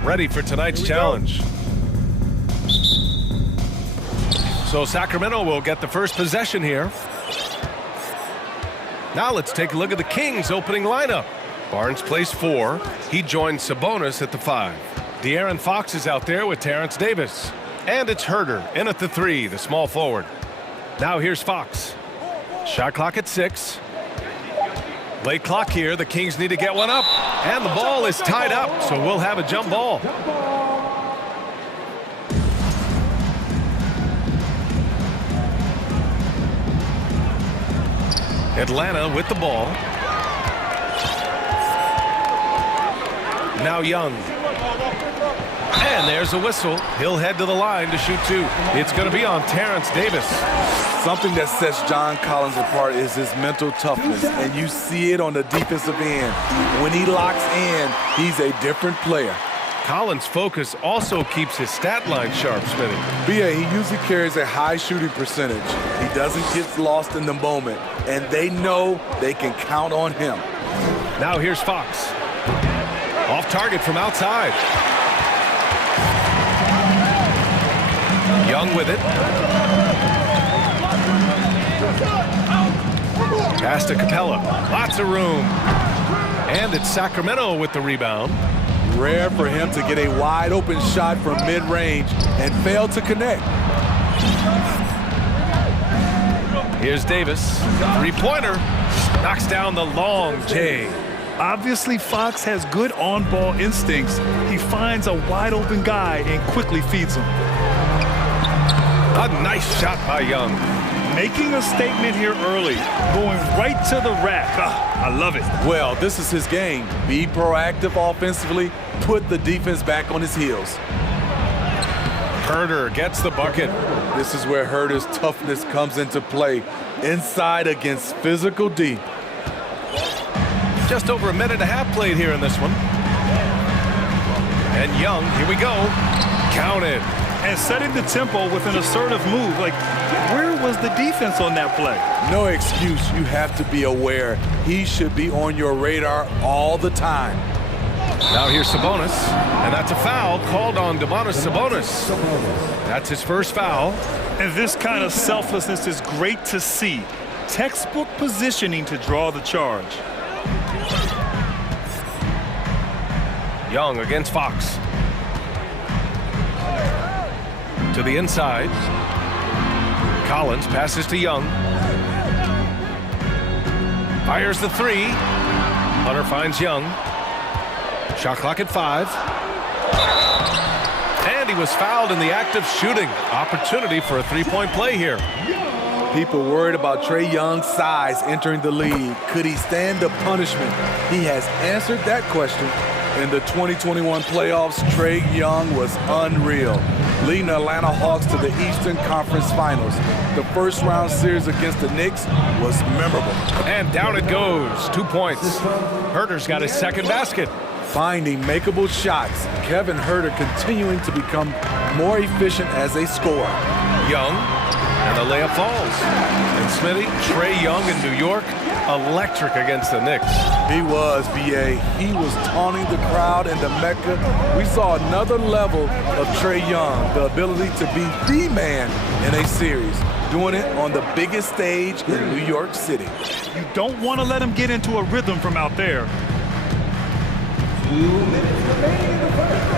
ready for tonight's challenge. So Sacramento will get the first possession here. Now let's take a look at the Kings' opening lineup. Barnes plays 4. He joins Sabonis at the 5. De'Aaron Fox is out there with Terrence Davis. And it's Herder in at the 3, the small forward. Now here's Fox. Shot clock at 6. Late clock here. The Kings need to get one up. And the ball is tied up, so we'll have a jump ball. Atlanta with the ball. Now Young. And there's a whistle. He'll head to the line to shoot 2. It's going to be on Terrence Davis. Something that sets John Collins apart is his mental toughness, and you see it on the defensive end. When he locks in, he's a different player. Collins' focus also keeps his stat line sharp, Smitty. B.A., he usually carries a high shooting percentage. He doesn't get lost in the moment, and they know they can count on him. Now here's Fox. Off target from outside. Young with it. Pass to Capella. Lots of room. And it's Sacramento with the rebound. Rare for him to get a wide open shot from mid-range and fail to connect. Here's Davis. Three-pointer. Knocks down the long J. Obviously, Fox has good on-ball instincts. He finds a wide-open guy and quickly feeds him. A nice shot by Young. Making a statement here early, going right to the rack. I love it. Well, this is his game. Be proactive offensively, put the defense back on his heels. Herder gets the bucket. This is where Herder's toughness comes into play. Inside against physical D. Just over a minute and a half played here in this one. And Young, here we go. Counted. And setting the tempo with an assertive move. Like, where was the defense on that play? No excuse. You have to be aware. He should be on your radar all the time. Now here's Sabonis. And that's a foul called on Domantas Sabonis. That's his first foul. And this kind of selflessness is great to see. Textbook positioning to draw the charge. Young against Fox. To the inside. Collins passes to Young. Fires the 3. Hunter finds Young. Shot clock at 5. And he was fouled in the act of shooting. Opportunity for a three-point play here. People worried about Trae Young's size entering the league. Could he stand the punishment? He has answered that question. In the 2021 playoffs, Trae Young was unreal, leading the Atlanta Hawks to the Eastern Conference Finals. The first-round series against the Knicks was memorable. And down it goes. 2 points. Herder's got his second basket. Finding makeable shots. Kevin Herder continuing to become more efficient as a scorer. Young, and the layup falls. And Smitty, Trae Young in New York, electric against the Knicks. He was, B.A. He was taunting the crowd in the Mecca. We saw another level of Trae Young, the ability to be the man in a series, doing it on the biggest stage in New York City. You don't want to let him get into a rhythm from out there.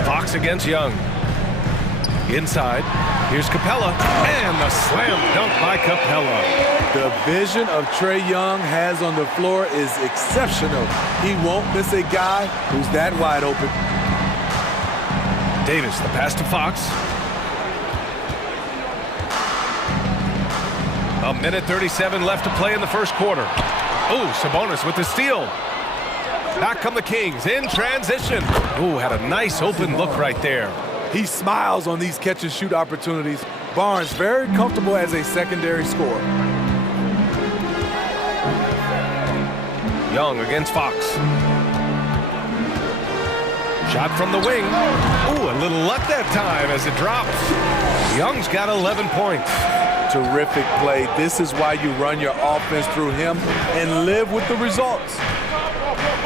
Fox against Young. Inside, here's Capella, and the slam dunk by Capella. The vision of Trae Young has on the floor is exceptional. He won't miss a guy who's that wide open. Davis, the pass to Fox. A minute 37 left to play in the first quarter. Oh, Sabonis with the steal. Back come the Kings in transition. Oh, had a nice open look right there. He smiles on these catch-and-shoot opportunities. Barnes very comfortable as a secondary scorer. Young against Fox. Shot from the wing. Ooh, a little luck that time as it drops. Young's got 11 points. Terrific play. This is why you run your offense through him and live with the results.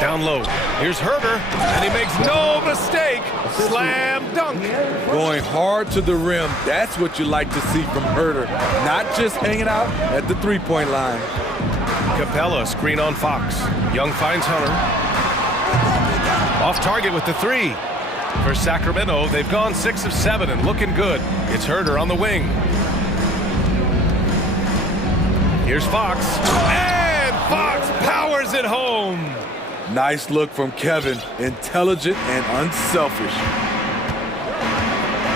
Down low. Here's Herder, and he makes no mistake. Slam dunk. Going hard to the rim. That's what you like to see from Herder. Not just hanging out at the three-point line. Capella, screen on Fox. Young finds Hunter. Off target with the three. For Sacramento, they've gone 6 of 7 and looking good. It's Herder on the wing. Here's Fox. And Fox powers it home. Nice look from Kevin. Intelligent and unselfish.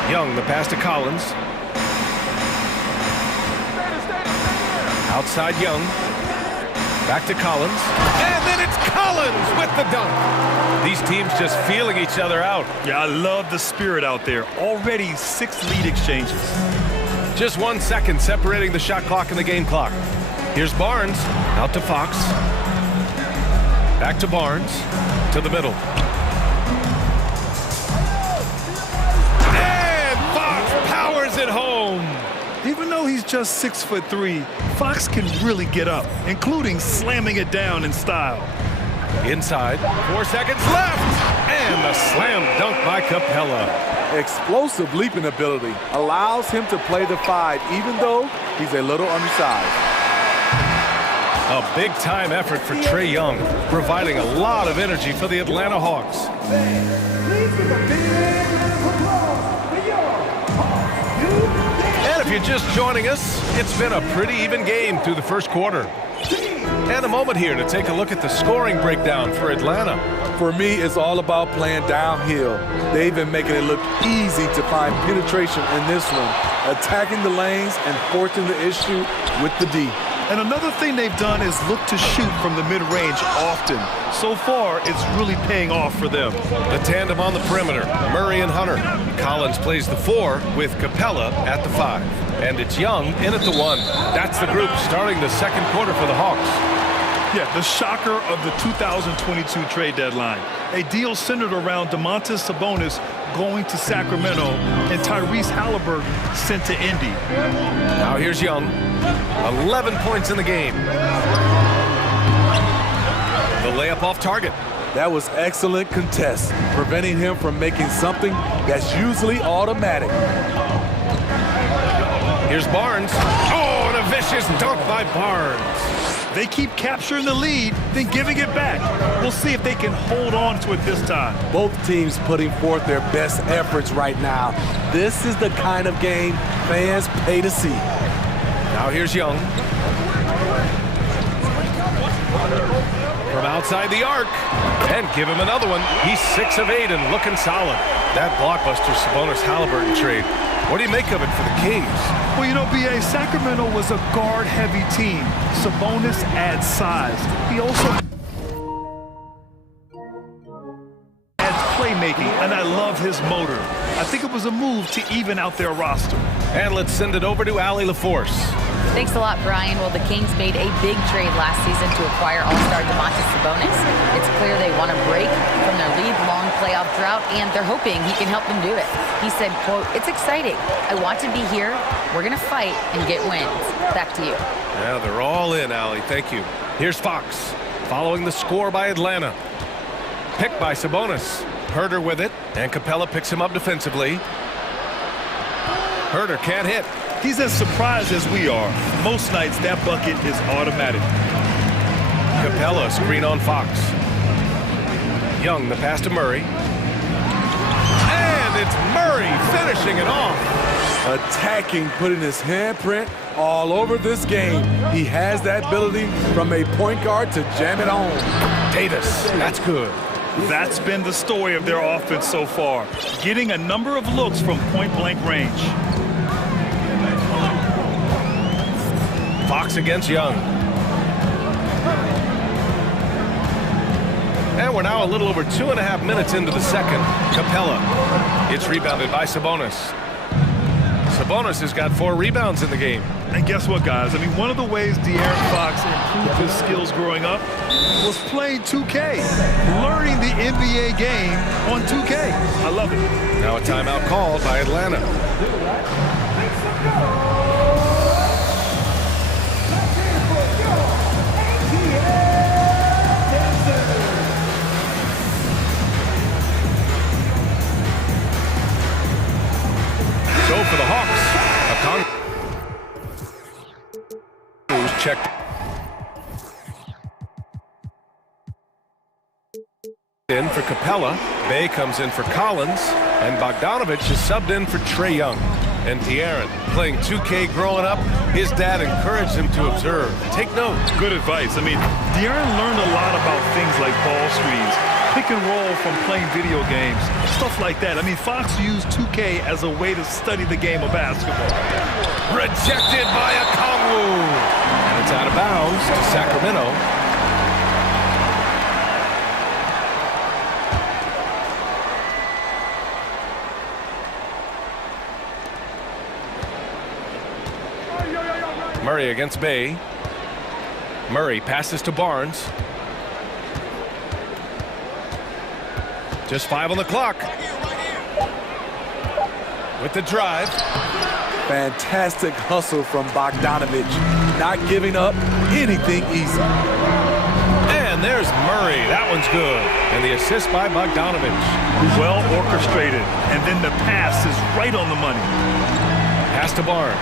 Young, the pass to Collins. Outside Young. Back to Collins. And then it's Collins with the dunk. These teams just feeling each other out. Yeah, I love the spirit out there. Already 6 lead exchanges. Just 1 second separating the shot clock and the game clock. Here's Barnes. Out to Fox. Back to Barnes. To the middle. And Fox powers it home. Even though he's just 6'3", Fox can really get up, including slamming it down in style. Inside, 4 seconds left, and the slam dunk by Capella. Explosive leaping ability allows him to play the 5, even though he's a little undersized. A big-time effort for Trae Young, providing a lot of energy for the Atlanta Hawks. And if you're just joining us, it's been a pretty even game through the first quarter. And a moment here to take a look at the scoring breakdown for Atlanta. For me, it's all about playing downhill. They've been making it look easy to find penetration in this one, attacking the lanes and forcing the issue with the D. And another thing they've done is look to shoot from the mid-range often. So far, it's really paying off for them. The tandem on the perimeter, Murray and Hunter. Collins plays the 4 with Capella at the 5. And it's Young in at the 1. That's the group starting the second quarter for the Hawks. Yeah, the shocker of the 2022 trade deadline. A deal centered around Domantas Sabonis going to Sacramento and Tyrese Halliburton sent to Indy. Now here's Young. 11 points in the game. The layup off target. That was excellent contest, preventing him from making something that's usually automatic. Here's Barnes. Oh, and a vicious dunk by Barnes. They keep capturing the lead, then giving it back. We'll see if they can hold on to it this time. Both teams putting forth their best efforts right now. This is the kind of game fans pay to see. Now here's Young. From outside the arc. And give him another one. He's 6 of 8 and looking solid. That blockbuster Sabonis-Halliburton trade. What do you make of it for the Kings? Well, you know, B.A., Sacramento was a guard-heavy team. Sabonis adds size. He also adds playmaking, and I love his motor. I think it was a move to even out their roster. And let's send it over to Allie LaForce. Thanks a lot, Brian. Well, the Kings made a big trade last season to acquire All-Star Domantas Sabonis. It's clear they want to break from their league-long playoff drought, and they're hoping he can help them do it. He said, quote, "It's exciting. I want to be here. We're going to fight and get wins." Back to you. Yeah, they're all in, Allie. Thank you. Here's Fox, following the score by Atlanta. Picked by Sabonis. Herder with it, and Capella picks him up defensively. Herder can't hit. He's as surprised as we are. Most nights, that bucket is automatic. Capella, screen on Fox. Young, the pass to Murray. And it's Murray finishing it off. Attacking, putting his handprint all over this game. He has that ability from a point guard to jam it home. Davis, that's good. That's been the story of their offense so far, getting a number of looks from point-blank range. Fox against Young. And we're now a little over 2.5 minutes into the second. Capella. It's rebounded by Sabonis. Sabonis has got 4 rebounds in the game. And guess what, guys? I mean, one of the ways De'Aaron Fox improved his skills growing up was playing 2K, learning the NBA game on 2K. I love it. Now a timeout called by Atlanta. In for Capella, Bay comes in for Collins, and Bogdanovich is subbed in for Trae Young. And De'Aaron, playing 2K growing up, his dad encouraged him to observe. Take note. Good advice. I mean, De'Aaron learned a lot about things like ball screens, pick and roll from playing video games, stuff like that. I mean, Fox used 2K as a way to study the game of basketball. Rejected by Okongwu. And it's out of bounds to Sacramento. Murray against Bay. Murray passes to Barnes. Just 5 on the clock. With the drive. Fantastic hustle from Bogdanovich. Not giving up anything easy. And there's Murray. That one's good. And the assist by Bogdanovich. Well orchestrated. And then the pass is right on the money. Pass to Barnes.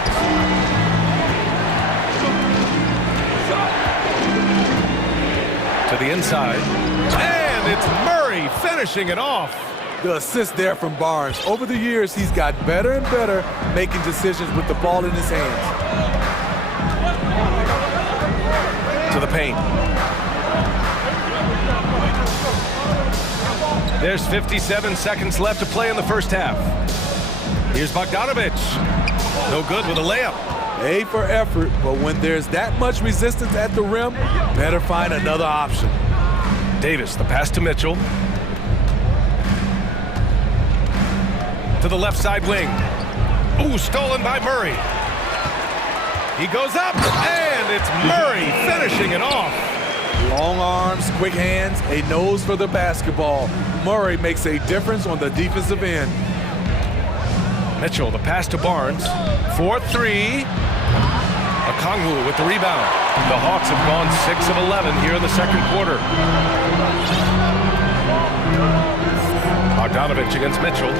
To the inside. And it's Murray finishing it off. The assist there from Barnes. Over the years, he's got better and better making decisions with the ball in his hands. To the paint. There's 57 seconds left to play in the first half. Here's Bogdanovich. No good with a layup. A for effort, but when there's that much resistance at the rim, better find another option. Davis, the pass to Mitchell. To the left side wing. Ooh, stolen by Murray. He goes up, and it's Murray finishing it off. Long arms, quick hands, a nose for the basketball. Murray makes a difference on the defensive end. Mitchell, the pass to Barnes. 4-3. Okongwu with the rebound. The Hawks have gone 6 of 11 here in the second quarter. Bogdanovich against Mitchell.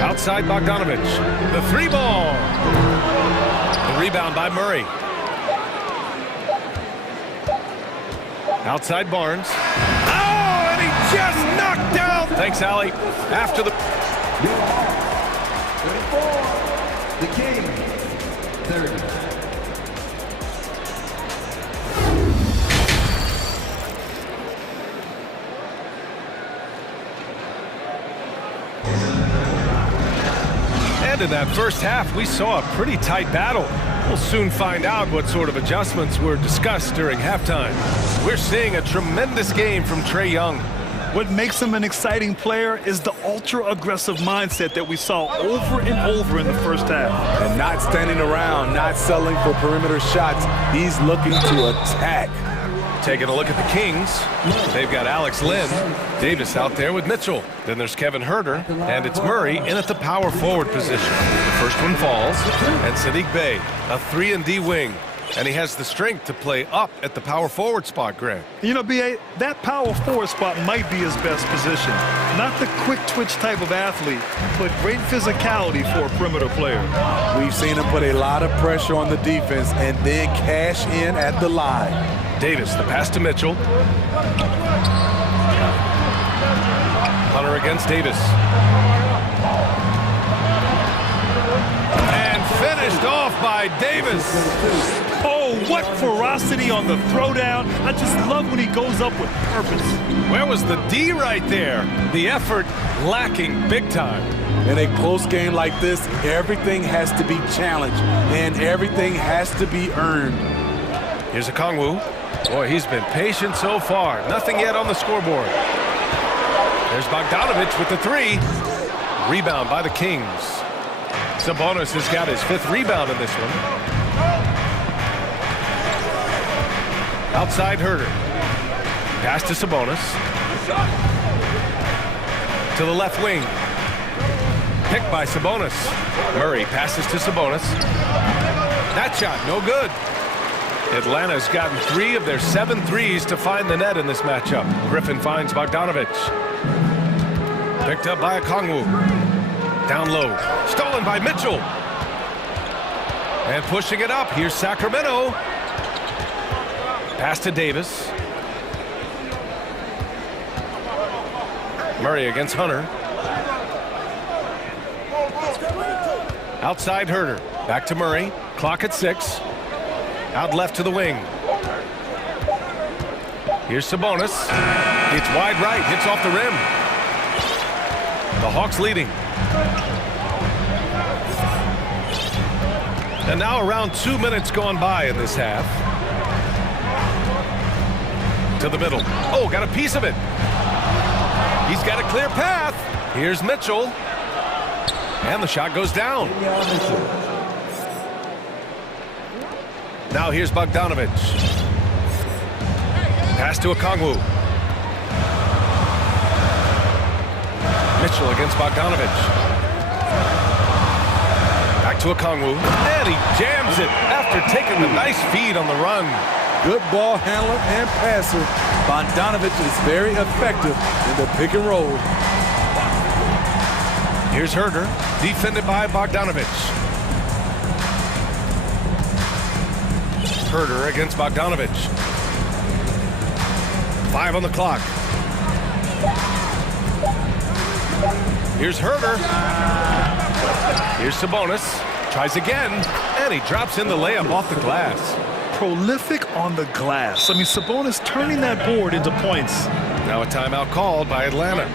Outside Bogdanovich. The 3-ball. The rebound by Murray. Outside Barnes. Oh, and he just knocked down. Thanks, Allie. After the... The King, 30. And in that first half, we saw a pretty tight battle. We'll soon find out what sort of adjustments were discussed during halftime. We're seeing a tremendous game from Trae Young. What makes him an exciting player is the ultra-aggressive mindset that we saw over and over in the first half. And not standing around, not settling for perimeter shots. He's looking to attack. Taking a look at the Kings, they've got Alex Len, Davis out there with Mitchell. Then there's Kevin Huerter, and it's Murray in at the power forward position. The first one falls, and Saddiq Bey, a 3-and-D wing. And he has the strength to play up at the power forward spot, Greg. You know, B.A., that power forward spot might be his best position. Not the quick twitch type of athlete, but great physicality for a perimeter player. We've seen him put a lot of pressure on the defense and then cash in at the line. Davis, the pass to Mitchell. Hunter against Davis. And finished off by Davis. Oh, what ferocity on the throwdown. I just love when he goes up with purpose. Where was the D right there? The effort lacking big time. In a close game like this, everything has to be challenged, and everything has to be earned. Here's Okongwu. Boy, he's been patient so far. Nothing yet on the scoreboard. There's Bogdanovich with the 3. Rebound by the Kings. Sabonis has got his 5th rebound in this one. Outside Huerter. Pass to Sabonis. To the left wing. Picked by Sabonis. Murray passes to Sabonis. That shot, no good. Atlanta's gotten 3 of their 7 threes to find the net in this matchup. Griffin finds Bogdanovich. Picked up by Okongwu. Down low. Stolen by Mitchell. And pushing it up. Here's Sacramento. Pass to Davis. Murray against Hunter. Outside Herder. Back to Murray. Clock at 6. Out left to the wing. Here's Sabonis. It's wide right. Hits off the rim. The Hawks leading. And now around 2 minutes gone by in this half. To the middle. Oh, got a piece of it. He's got a clear path. Here's Mitchell. And the shot goes down. Now here's Bogdanovich. Pass to Okongwu. Mitchell against Bogdanovich. Back to Okongwu. And he jams it after taking the nice feed on the run. Good ball handler and passer. Bogdanovich is very effective in the pick and roll. Here's Herder, defended by Bogdanovich. Herder against Bogdanovich. 5 on the clock. Here's Herder. Here's Sabonis. Tries again, and he drops in the layup off the glass. Prolific on the glass. I mean, Sabonis turning that board into points. Now a timeout called by Atlanta.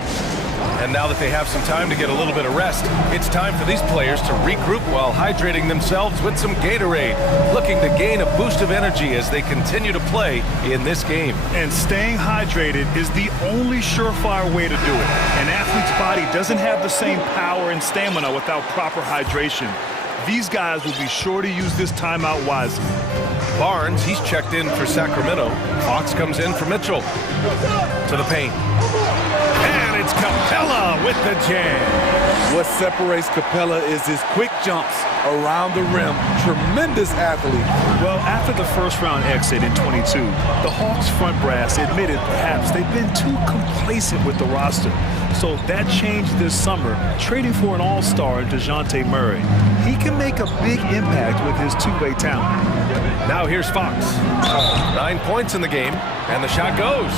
And now that they have some time to get a little bit of rest, it's time for these players to regroup while hydrating themselves with some Gatorade, looking to gain a boost of energy as they continue to play in this game. And staying hydrated is the only surefire way to do it. An athlete's body doesn't have the same power and stamina without proper hydration. These guys will be sure to use this timeout wisely. Barnes, he's checked in for Sacramento. Fox comes in for Mitchell. To the paint. And it's Capella with the jam. What separates Capella is his quick jumps around the rim. Tremendous athlete. Well, after the first round exit in 22, the Hawks front brass admitted perhaps they've been too complacent with the roster. So that changed this summer, trading for an all-star in DeJounte Murray. He can make a big impact with his two-way talent. Now here's Fox. 9 points in the game, and the shot goes.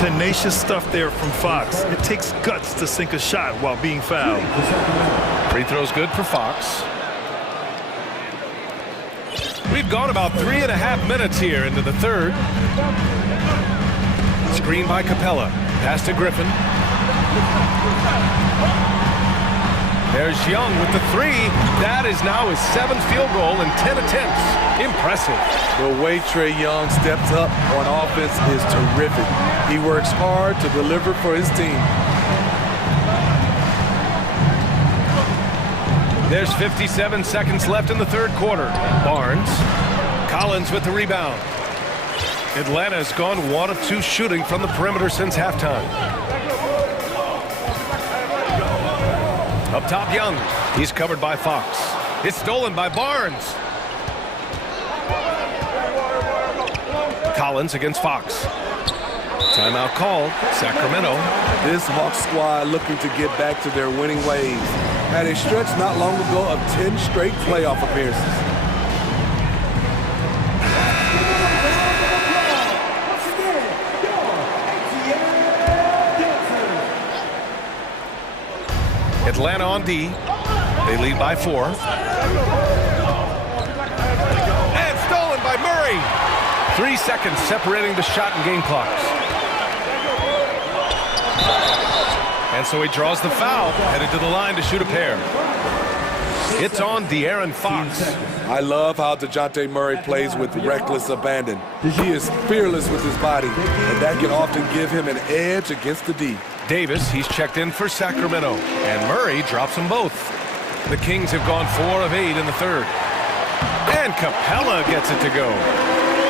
Tenacious stuff there from Fox. It takes guts to sink a shot while being fouled. Free throw's good for Fox. We've gone about 3.5 minutes here into the third. Screen by Capella. Pass to Griffin. There's Young with the 3. That is now his 7th field goal in 10 attempts. Impressive. The way Trae Young steps up on offense is terrific. He works hard to deliver for his team. There's 57 seconds left in the third quarter. Barnes. Collins with the rebound. Atlanta's gone 1 of 2 shooting from the perimeter since halftime. Up top, Young. He's covered by Fox. It's stolen by Barnes. Collins against Fox. Timeout called. Sacramento. This Hawks squad looking to get back to their winning ways. Had a stretch not long ago of 10 straight playoff appearances. Atlanta on D. They lead by 4. And stolen by Murray. 3 seconds separating the shot and game clocks. And so he draws the foul, headed to the line to shoot a pair. It's on De'Aaron Fox. I love how DeJounte Murray plays with reckless abandon. He is fearless with his body, and that can often give him an edge against the D. Davis, he's checked in for Sacramento, and Murray drops them both. The Kings have gone 4 of 8 in the third. And Capella gets it to go.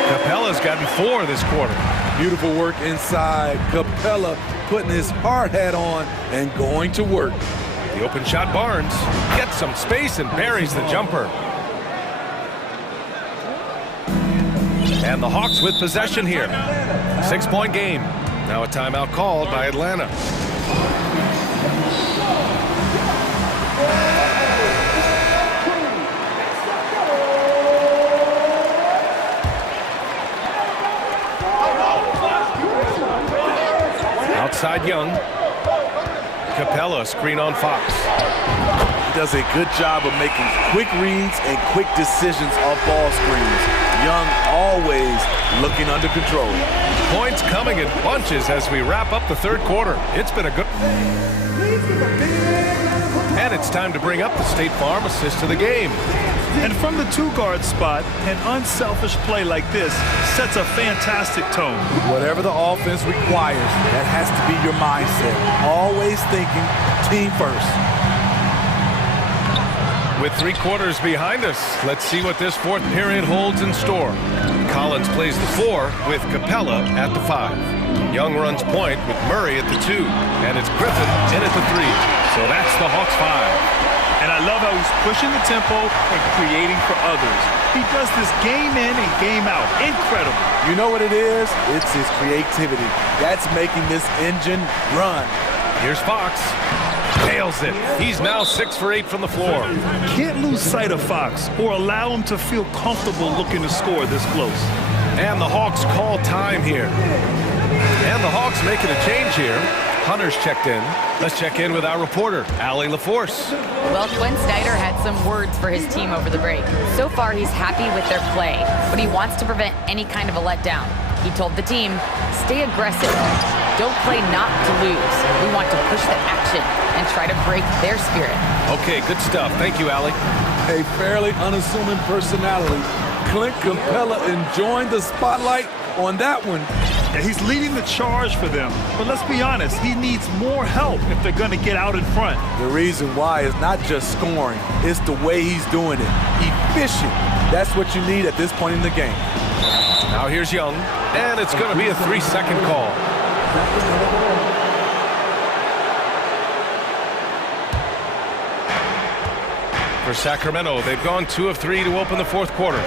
Capella's gotten 4 this quarter. Beautiful work inside. Capella putting his hard hat on and going to work. The open shot, Barnes gets some space and buries the jumper. And the Hawks with possession here. 6-point game. Now a timeout called by Atlanta. Outside Young. Capella, screen on Fox. He does a good job of making quick reads and quick decisions off ball screens. Young always looking under control. Points coming in bunches as we wrap up the third quarter. It's been a good... And it's time to bring up the State Farm assist of the game. And from the two-guard spot, an unselfish play like this sets a fantastic tone. Whatever the offense requires, that has to be your mindset. Always thinking team first. With 3 quarters behind us, let's see what this fourth period holds in store. Collins plays the 4 with Capella at the 5. Young runs point with Murray at the 2, and it's Griffin in at the 3. So that's the Hawks 5. And I love how he's pushing the tempo and creating for others. He does this game in and game out. Incredible. You know what it is? It's his creativity. That's making this engine run. Here's Fox. Nails it. He's now 6 for 8 from the floor. Can't lose sight of Fox or allow him to feel comfortable looking to score this close. And the Hawks call time here. And the Hawks making a change here. Hunter's checked in. Let's check in with our reporter, Allie LaForce. Well, Quinn Snyder had some words for his team over the break. So far, he's happy with their play, but he wants to prevent any kind of a letdown. He told the team, stay aggressive. Don't play not to lose. We want to push the action and try to break their spirit. Okay, good stuff. Thank you, Allie. A fairly unassuming personality. Clint Capella enjoying the spotlight on that one. Yeah, he's leading the charge for them. But let's be honest, he needs more help if they're going to get out in front. The reason why is not just scoring, it's the way he's doing it. Efficient. That's what you need at this point in the game. Now here's Young, and it's going to be a 3-second call. For Sacramento, they've gone 2 of 3 to open the fourth quarter.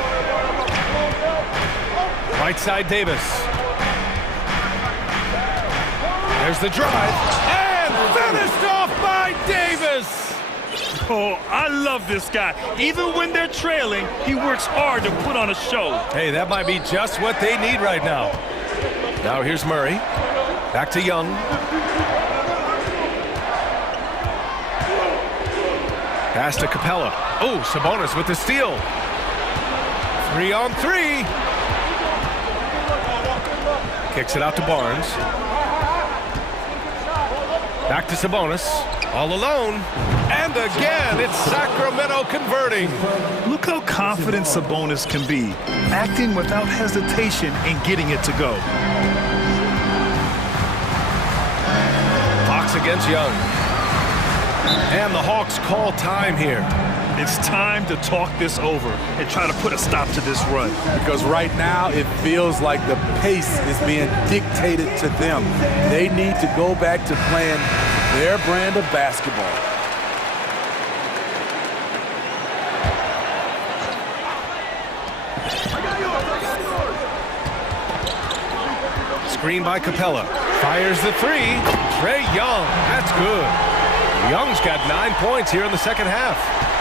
Right side, Davis. There's the drive, and finished off by Davis! Oh, I love this guy. Even when they're trailing, he works hard to put on a show. Hey, that might be just what they need right now. Now here's Murray. Back to Young. Pass to Capella. Oh, Sabonis with the steal. 3 on 3. Kicks it out to Barnes. Back to Sabonis. All alone. And again, it's Sacramento converting. Look how confident Sabonis can be, acting without hesitation and getting it to go. Fox against Young. And the Hawks call time here. It's time to talk this over and try to put a stop to this run. Because right now it feels like the pace is being dictated to them. They need to go back to playing their brand of basketball. Screen by Capella. Fires the 3. Trae Young. That's good. Young's got 9 points here in the second half.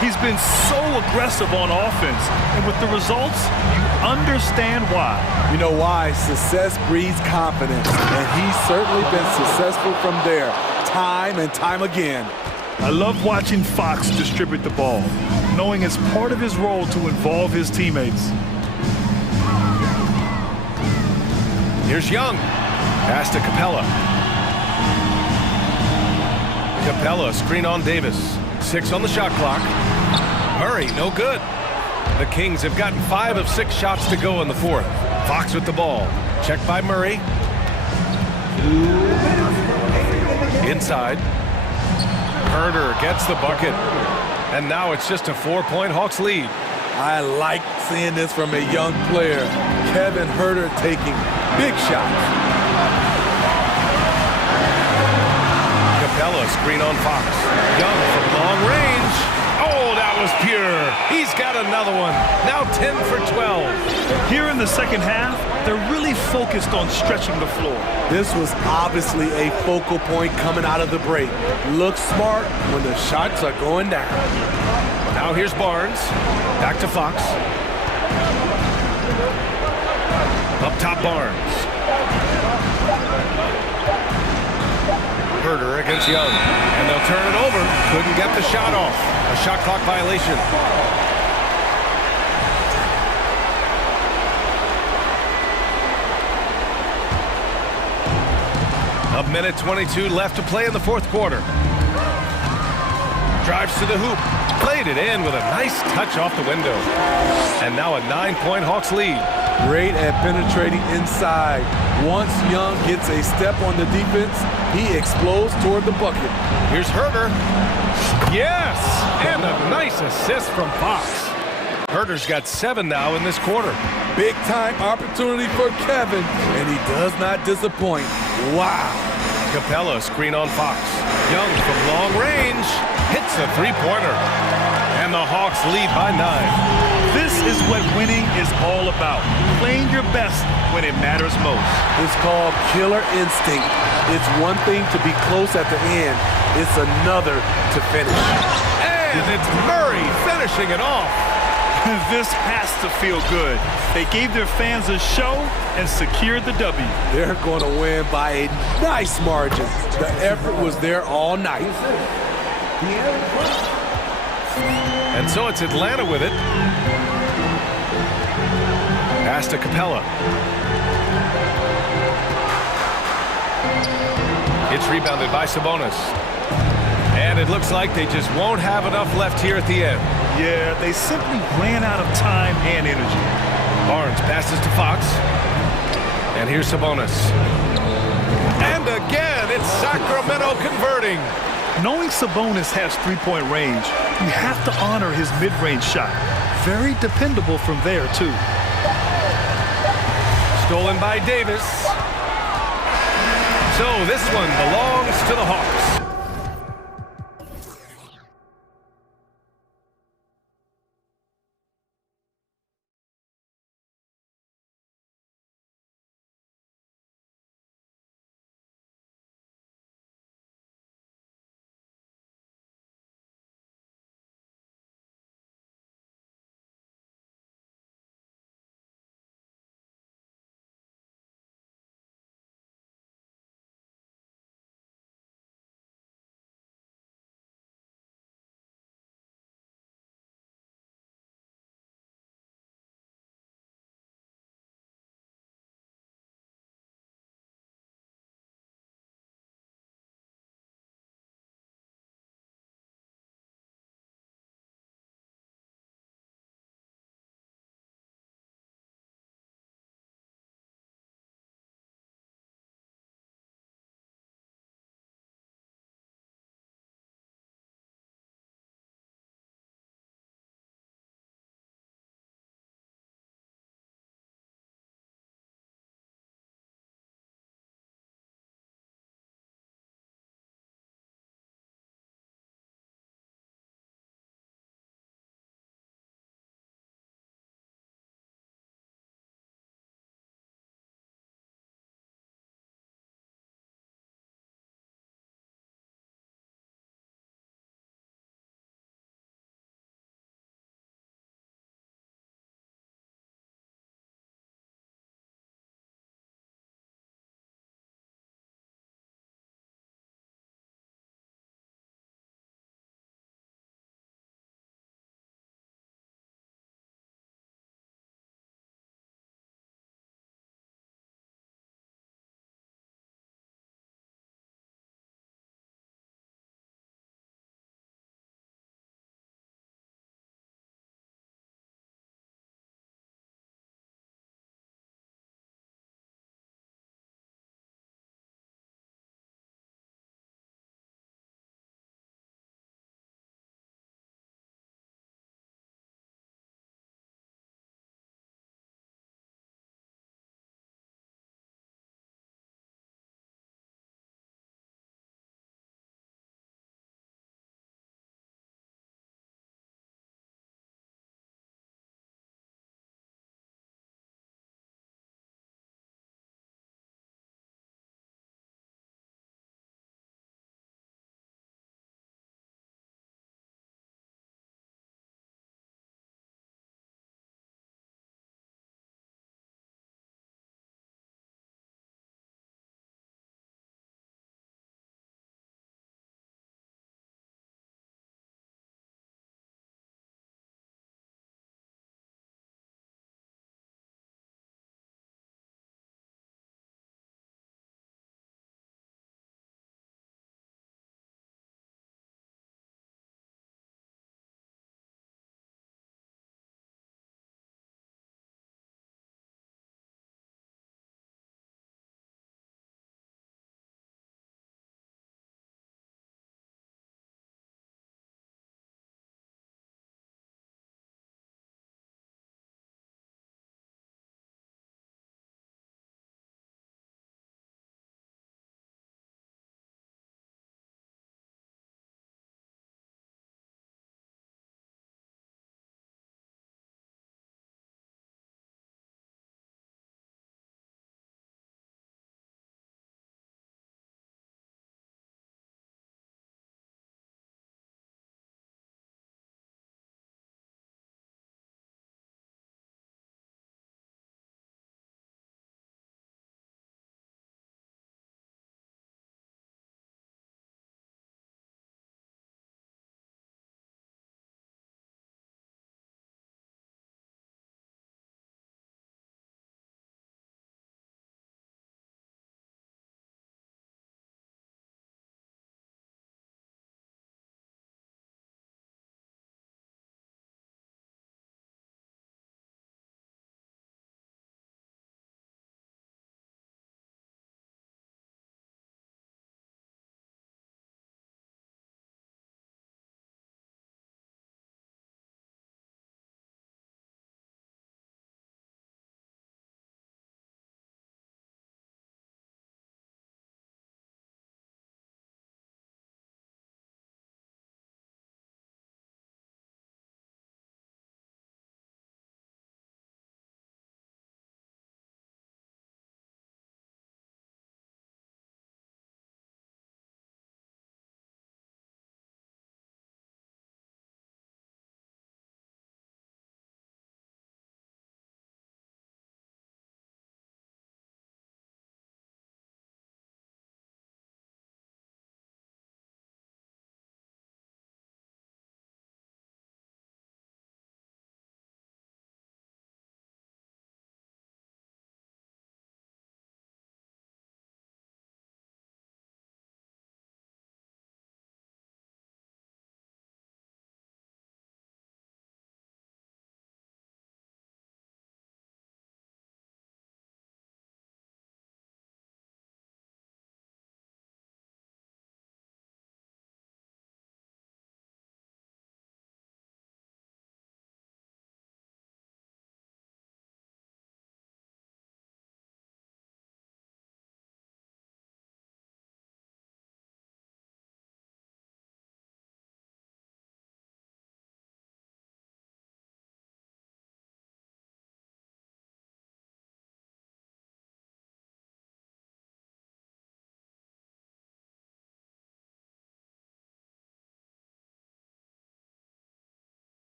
He's been so aggressive on offense, and with the results, you understand why. You know why? Success breeds confidence, and he's certainly been successful from there, time and time again. I love watching Fox distribute the ball, knowing it's part of his role to involve his teammates. Here's Young. Pass to Capella. Capella, screen on Davis. 6 on the shot clock. Murray, no good. The Kings have gotten 5 of 6 shots to go in the fourth. Fox with the ball. Checked by Murray. Inside. Herder gets the bucket. And now it's just a 4-point Hawks lead. I like seeing this from a young player. Kevin Herder taking big shots. Capella, screen on Fox. Young from long range. Oh, that was pure. He's got another one. Now 10 for 12. Here in the second half, they're really focused on stretching the floor. This was obviously a focal point coming out of the break. Look smart when the shots are going down. Now here's Barnes. Back to Fox. Up top, Barnes. Herder against Young. And they'll turn it over. Couldn't get the shot off. A shot clock violation. A minute 22 left to play in the fourth quarter. Drives to the hoop. Played it in with a nice touch off the window. And now a 9-point Hawks lead. Great at penetrating inside. Once Young gets a step on the defense, he explodes toward the bucket. Here's Herder. Yes! And a nice assist from Fox. Herder's got 7 now in this quarter. Big time opportunity for Kevin, and he does not disappoint. Wow. Capella screen on Fox. Young from long range hits a three-pointer. And the Hawks lead by 9. This is what winning is all about. Playing your best when it matters most. It's called killer instinct. It's one thing to be close at the end. It's another to finish. And it's Murray finishing it off. This has to feel good. They gave their fans a show and secured the W. They're going to win by a nice margin. The effort was there all night. And so it's Atlanta with it. Pass to Capella. It's rebounded by Sabonis. And it looks like they just won't have enough left here at the end. Yeah, they simply ran out of time and energy. Barnes passes to Fox. And here's Sabonis. And again, it's Sacramento converting. Knowing Sabonis has three-point range, you have to honor his mid-range shot. Very dependable from there, too. Stolen by Davis. So this one belongs to the Hawks.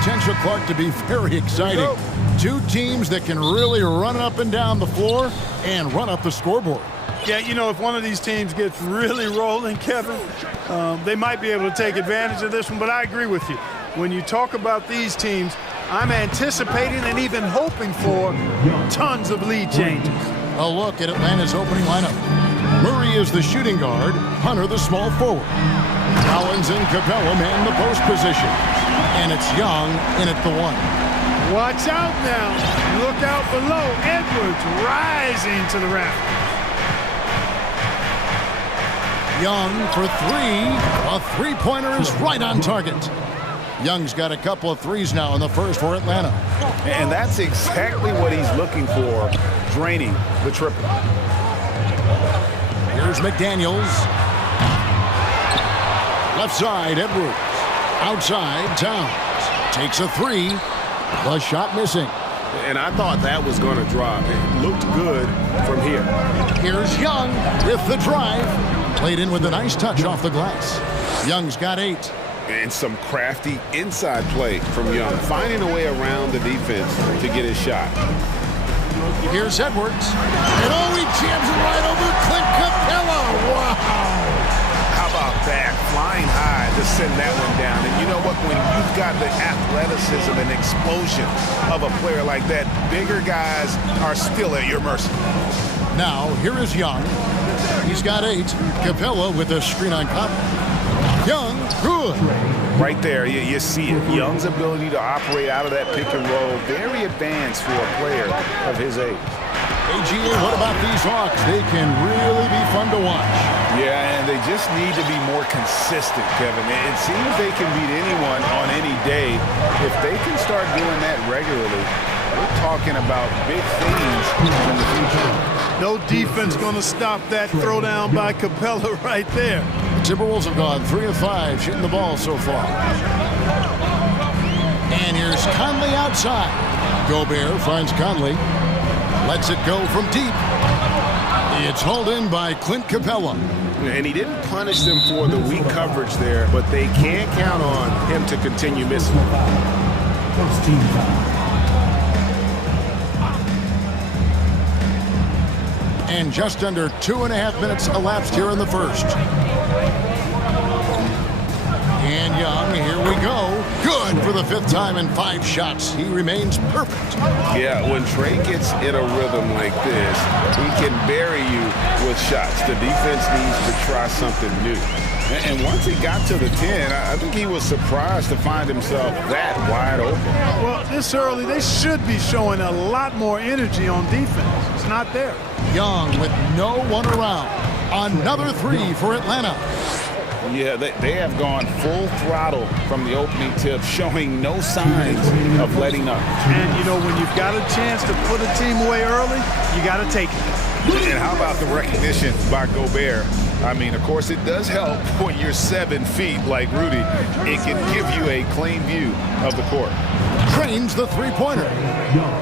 potential, Clark, to be very exciting. Two teams that can really run up and down the floor and run up the scoreboard. Yeah, you know, if one of these teams gets really rolling, Kevin, they might be able to take advantage of this one, but I agree with you. When you talk about these teams, I'm anticipating and even hoping for tons of lead changes. A look at Atlanta's opening lineup. Murray is the shooting guard, Hunter the small forward. Collins and Capella man the post position. And it's Young in at the 1. Watch out now. Look out below. Edwards rising to the rafters. Young for 3. A three-pointer is right on target. Young's got a couple of threes now in the first for Atlanta. And that's exactly what he's looking for, draining the triple. Here's McDaniels. Left side, Edwards. Outside, Towns. Takes a 3. The shot missing. And I thought that was going to drop. It looked good from here. Here's Young with the drive. Played in with a nice touch off the glass. Young's got 8. And some crafty inside play from Young, finding a way around the defense to get his shot. Here's Edwards. And oh, he jams it right over Clint Capella. Wow. How about that? Flying high to send that one down. And you know what? When you've got the athleticism and explosion of a player like that, bigger guys are still at your mercy. Now, here is Young. He's got 8. Capella with a screen on top. Young, good. Right there, you see it. Young's ability to operate out of that pick and roll, very advanced for a player of his age. AGA, what about these Hawks? They can really be fun to watch. Yeah, and they just need to be more consistent, Kevin. It seems they can beat anyone on any day. If they can start doing that regularly, we're talking about big things in the future. No defense going to stop that throwdown by Capella right there. The Timberwolves have gone 3 of 5 shooting the ball so far. And here's Conley outside. Gobert finds Conley. Lets it go from deep. It's hauled in by Clint Capella. And he didn't punish them for the weak coverage there, but they can't count on him to continue missing. First team foul. And just under 2.5 minutes elapsed here in the first. And Young, here we go. Good for the 5th time in 5 shots. He remains perfect. Yeah, when Trey gets in a rhythm like this, he can bury you with shots. The defense needs to try something new. And once he got to the 10, I think he was surprised to find himself that wide open. Well, this early, they should be showing a lot more energy on defense. It's not there. Young with no one around. Another 3 for Atlanta. Yeah, they have gone full throttle from the opening tip, showing no signs of letting up. And, you know, when you've got a chance to put a team away early, you got to take it. And how about the recognition by Gobert? I mean, of course, it does help when you're 7 feet like Rudy. It can give you a clean view of the court. Trains the 3-pointer.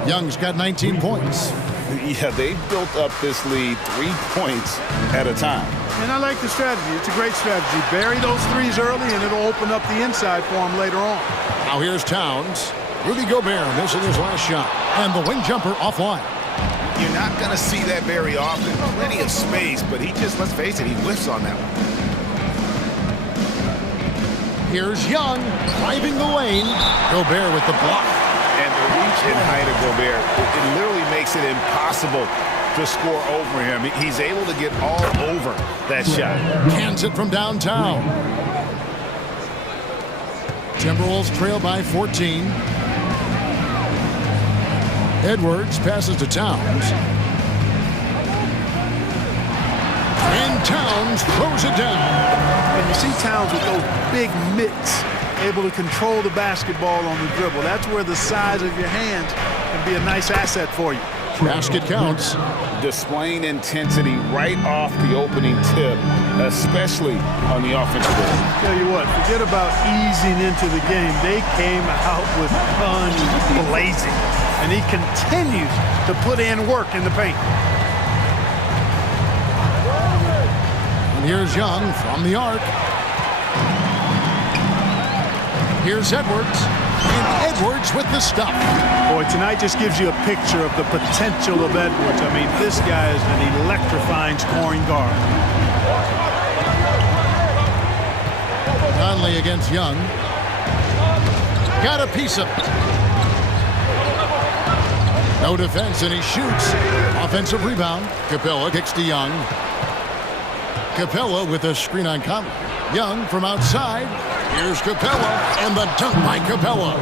Young's got 19 points. Yeah, they built up this lead 3 points at a time. And I like the strategy. It's a great strategy. Bury those threes early, and it'll open up the inside for him later on. Now here's Towns. Rudy Gobert missing his last shot. And the wing jumper offline. You're not going to see that very often. Plenty of space, but he just, let's face it, he whiffs on that one. Here's Young driving the lane. Gobert with the block. And the reach and height of Gobert, it literally makes it impossible to score over him. He's able to get all over that shot. Cans it from downtown. Timberwolves trail by 14. Edwards passes to Towns. And Towns throws it down. When you see Towns with those big mitts, able to control the basketball on the dribble, that's where the size of your hands can be a nice asset for you. Basket counts. Displaying intensity right off the opening tip, especially on the offensive end. Tell you what, forget about easing into the game. They came out with guns blazing, and he continues to put in work in the paint. And here's Young from the arc. Here's Edwards. And Edwards with the stuff. Boy, tonight just gives you a picture of the potential of Edwards. I mean, this guy is an electrifying scoring guard. Conley against Young. Got a piece of it. No defense, and he shoots. Offensive rebound. Capella kicks to Young. Capella with a screen on Conley. Young from outside. Here's Capella, and the dunk by Capella.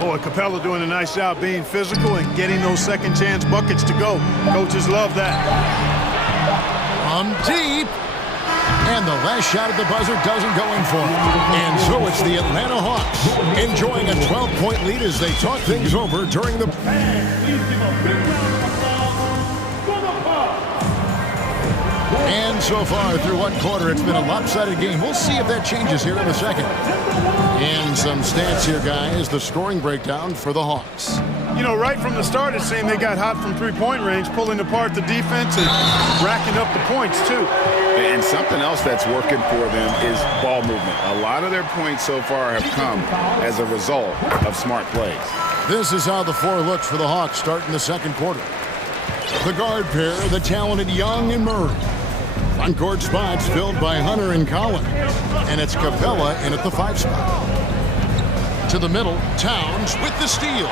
Boy, Capella doing a nice job being physical and getting those second chance buckets to go. Coaches love that. From deep. And the last shot at the buzzer doesn't go in for him. And so it's the Atlanta Hawks enjoying a 12-point lead as they talk things over during the... And so far through one quarter, it's been a lopsided game. We'll see if that changes here in a second. And some stats here, guys. The scoring breakdown for the Hawks. You know, right from the start, it seemed they got hot from three-point range, pulling apart the defense and racking up the points, too. And something else that's working for them is ball movement. A lot of their points so far have come as a result of smart plays. This is how the floor looks for the Hawks starting the second quarter. The guard pair, the talented Young and Murray. Front-court spots filled by Hunter and Collins. And it's Capella in at the 5 spot. To the middle, Towns with the steal.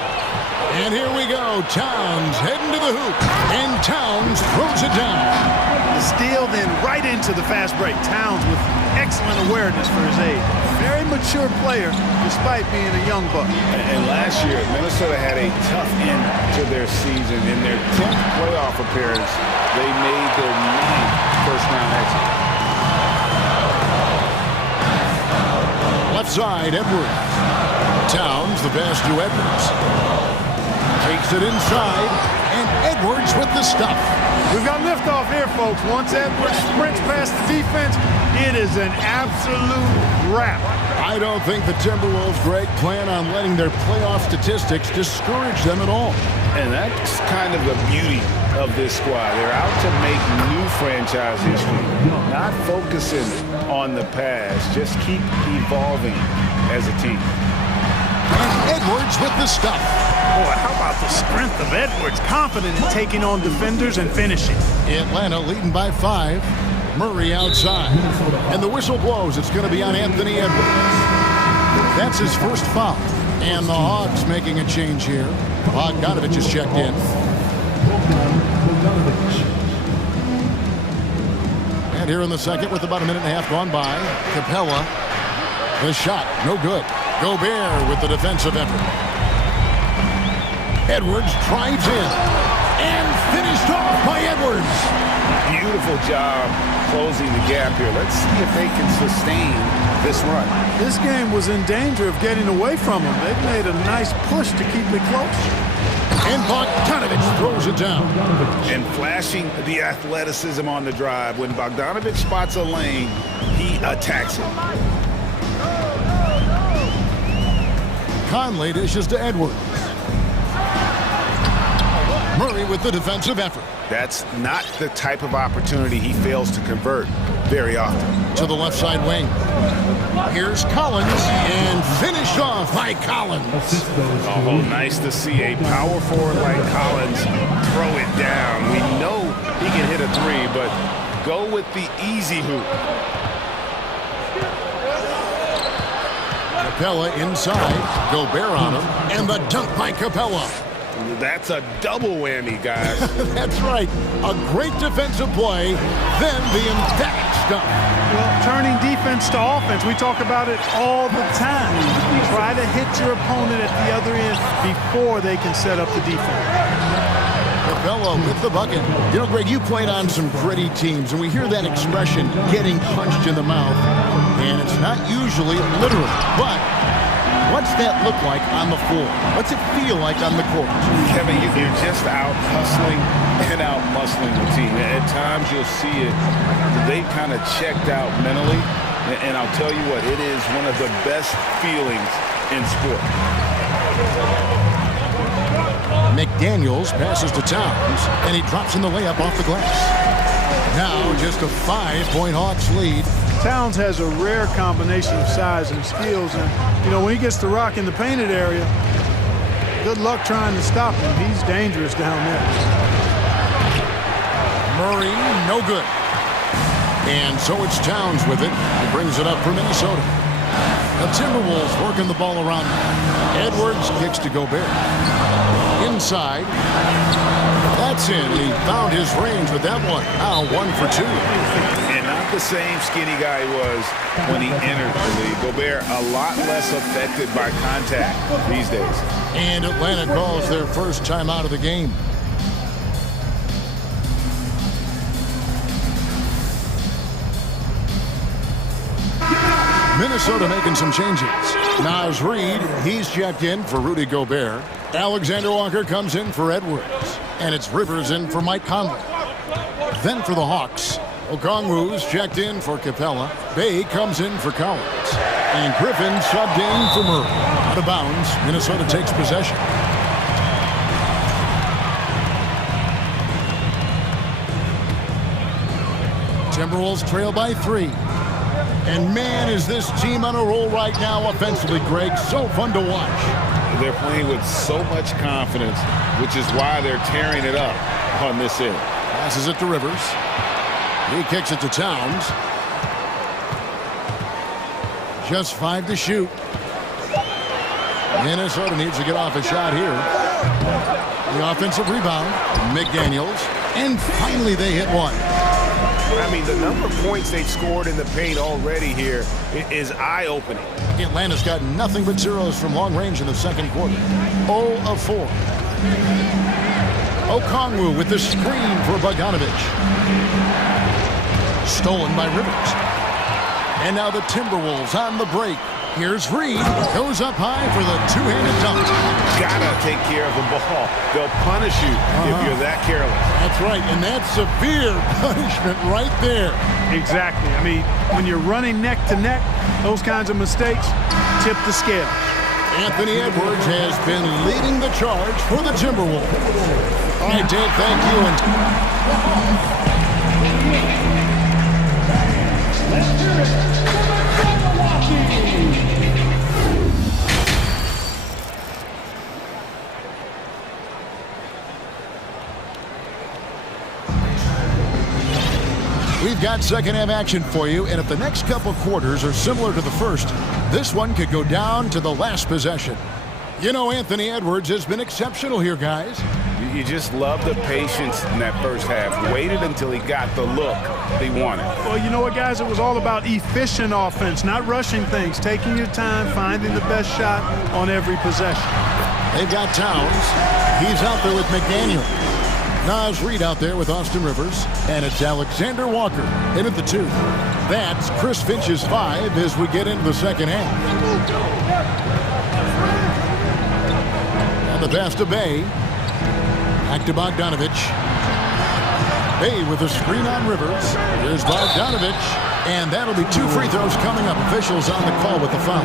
And here we go. Towns heading to the hoop. And Towns throws it down. The steal then right into the fast break. Towns with excellent awareness for his age. Very mature player despite being a young buck. And last year, Minnesota had a tough end to their season. In their 10th playoff appearance, they made their 9th first-round exit. Left side, Edwards. Towns, the pass to Edwards. Takes it inside, and Edwards with the stuff. We've got liftoff here, folks. Once Edwards sprints past the defense, it is an absolute wrap. I don't think the Timberwolves, Greg, plan on letting their playoff statistics discourage them at all. And that's kind of the beauty of this squad. They're out to make new franchise history, not focusing on the past, just keep evolving as a team. And Edwards with the stuff. Boy, how about the strength of Edwards, confident in taking on defenders and finishing. Atlanta leading by 5. Murray outside. And the whistle blows. It's going to be on Anthony Edwards. That's his first foul. And the Hawks making a change here. Bogdanovich is checked in. And here in the second, with about a minute and a half gone by, Capella, the shot, no good. Gobert with the defensive effort. Edwards drives in and finished off by Edwards. Beautiful job closing the gap here. Let's see if they can sustain this run. This game was in danger of getting away from them. They've made a nice push to keep it close. And Bogdanovich throws it down. And flashing the athleticism on the drive. When Bogdanovich spots a lane, he attacks it. Conley dishes to Edwards. Murray with the defensive effort. That's not the type of opportunity he fails to convert very often. To the left side wing. Here's Collins, and finished off by Collins. Oh, nice to see a power forward like Collins throw it down. We know he can hit a 3, but go with the easy hoop. Capella inside. Gobert on him, and the dunk by Capella. That's a double whammy, guys. That's right. A great defensive play, then the emphatic stuff. Well, turning defense to offense, we talk about it all the time. Try to hit your opponent at the other end before they can set up the defense. Capella with the bucket. You know, Greg, you played on some gritty teams, and we hear that expression, getting punched in the mouth, and it's not usually literal, but what's that look like on the floor? What's it feel like on the court? Kevin, you're just out hustling and out muscling the team. At times you'll see it. They kind of checked out mentally. And I'll tell you what, it is one of the best feelings in sport. McDaniels passes to Towns, and he drops in the layup off the glass. Now just a 5-point Hawks lead. Towns has a rare combination of size and skills, and you know, when he gets the rock in the painted area, good luck trying to stop him. He's dangerous down there. Murray, no good. And so it's Towns with it. He brings it up for Minnesota. The Timberwolves working the ball around. Edwards kicks to Gobert. Inside. That's in. He found his range with that one. Now 1 for 2. And not the same skinny guy he was when he entered the league. Gobert a lot less affected by contact these days. And Atlanta calls their first time out of the game. Minnesota making some changes. Naz Reid, he's checked in for Rudy Gobert. Alexander Walker comes in for Edwards. And it's Rivers in for Mike Conley. Then for the Hawks, Okongwu's checked in for Capella. Bay comes in for Collins. And Griffin subbed in for Murray. Out of bounds, Minnesota takes possession. Timberwolves trail by 3. And man, is this team on a roll right now offensively, Greg. So fun to watch. They're playing with so much confidence, which is why they're tearing it up on this end. Passes it to Rivers. He kicks it to Towns. Just 5 to shoot. Minnesota needs to get off a shot here. The offensive rebound, McDaniels. And finally they hit one. I mean, the number of points they've scored in the paint already here is eye-opening. Atlanta's got nothing but zeros from long range in the second quarter. 0 of 4. Okongwu with the screen for Bogdanovic. Stolen by Rivers. And now the Timberwolves on the break. Here's Reid. Goes up high for the two-handed dunk. Gotta take care of the ball. They'll punish you if you're that careless. That's right, and that's severe punishment right there. Exactly. I mean, when you're running neck to neck, those kinds of mistakes tip the scale. Anthony Edwards has been leading the charge for the Timberwolves. All right, Dave, thank you. We've got second half action for you, and if the next couple quarters are similar to the first, this one could go down to the last possession. You know, Anthony Edwards has been exceptional here, guys. You just love the patience in that first half. Waited until he got the look they wanted. Well, you know what, guys? It was all about efficient offense, not rushing things, taking your time, finding the best shot on every possession. They've got Towns. He's out there with McDaniel. Naz Reid out there with Austin Rivers. And it's Alexander Walker in at the 2. That's Chris Finch's 5 as we get into the second half. And the pass to Bay. Back to Bogdanovic. Bay with a screen on Rivers. Here's Bogdanovic. And that'll be 2 free throws coming up. Officials on the call with the foul.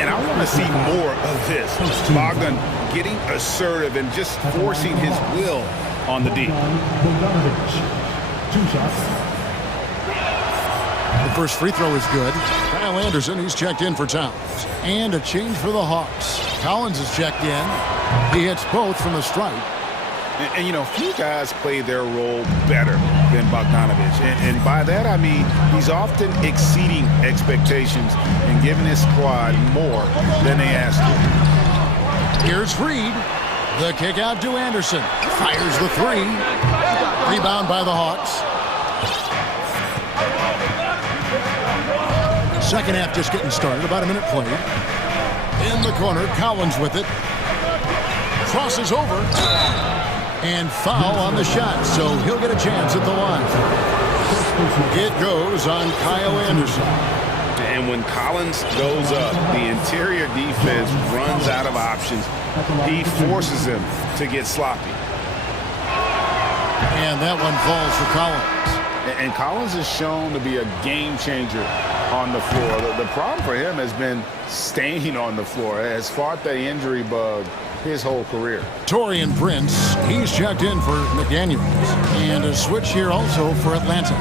And I want to see more of this. Bogdan getting assertive and just forcing his will on the D. The first free throw is good. Kyle Anderson, he's checked in for Towns. And a change for the Hawks. Collins is checked in. He hits both from the stripe. And you know, few guys play their role better than Bogdanovic. And by that, I mean he's often exceeding expectations and giving his squad more than they asked for. Here's Reid. The kick out to Anderson. Fires the 3. Rebound by the Hawks. Second half just getting started. About a minute played. In the corner, Collins with it. Crosses over. And foul on the shot, so he'll get a chance at the line. It goes on Kyle Anderson. And when Collins goes up, the interior defense runs out of options. He forces them to get sloppy. And that one falls for Collins. And Collins is shown to be a game changer on the floor. The problem for him has been staying on the floor. Has fought the injury bug his whole career. Taurean Prince, he's checked in for McDaniels. And a switch here also for Atlanta.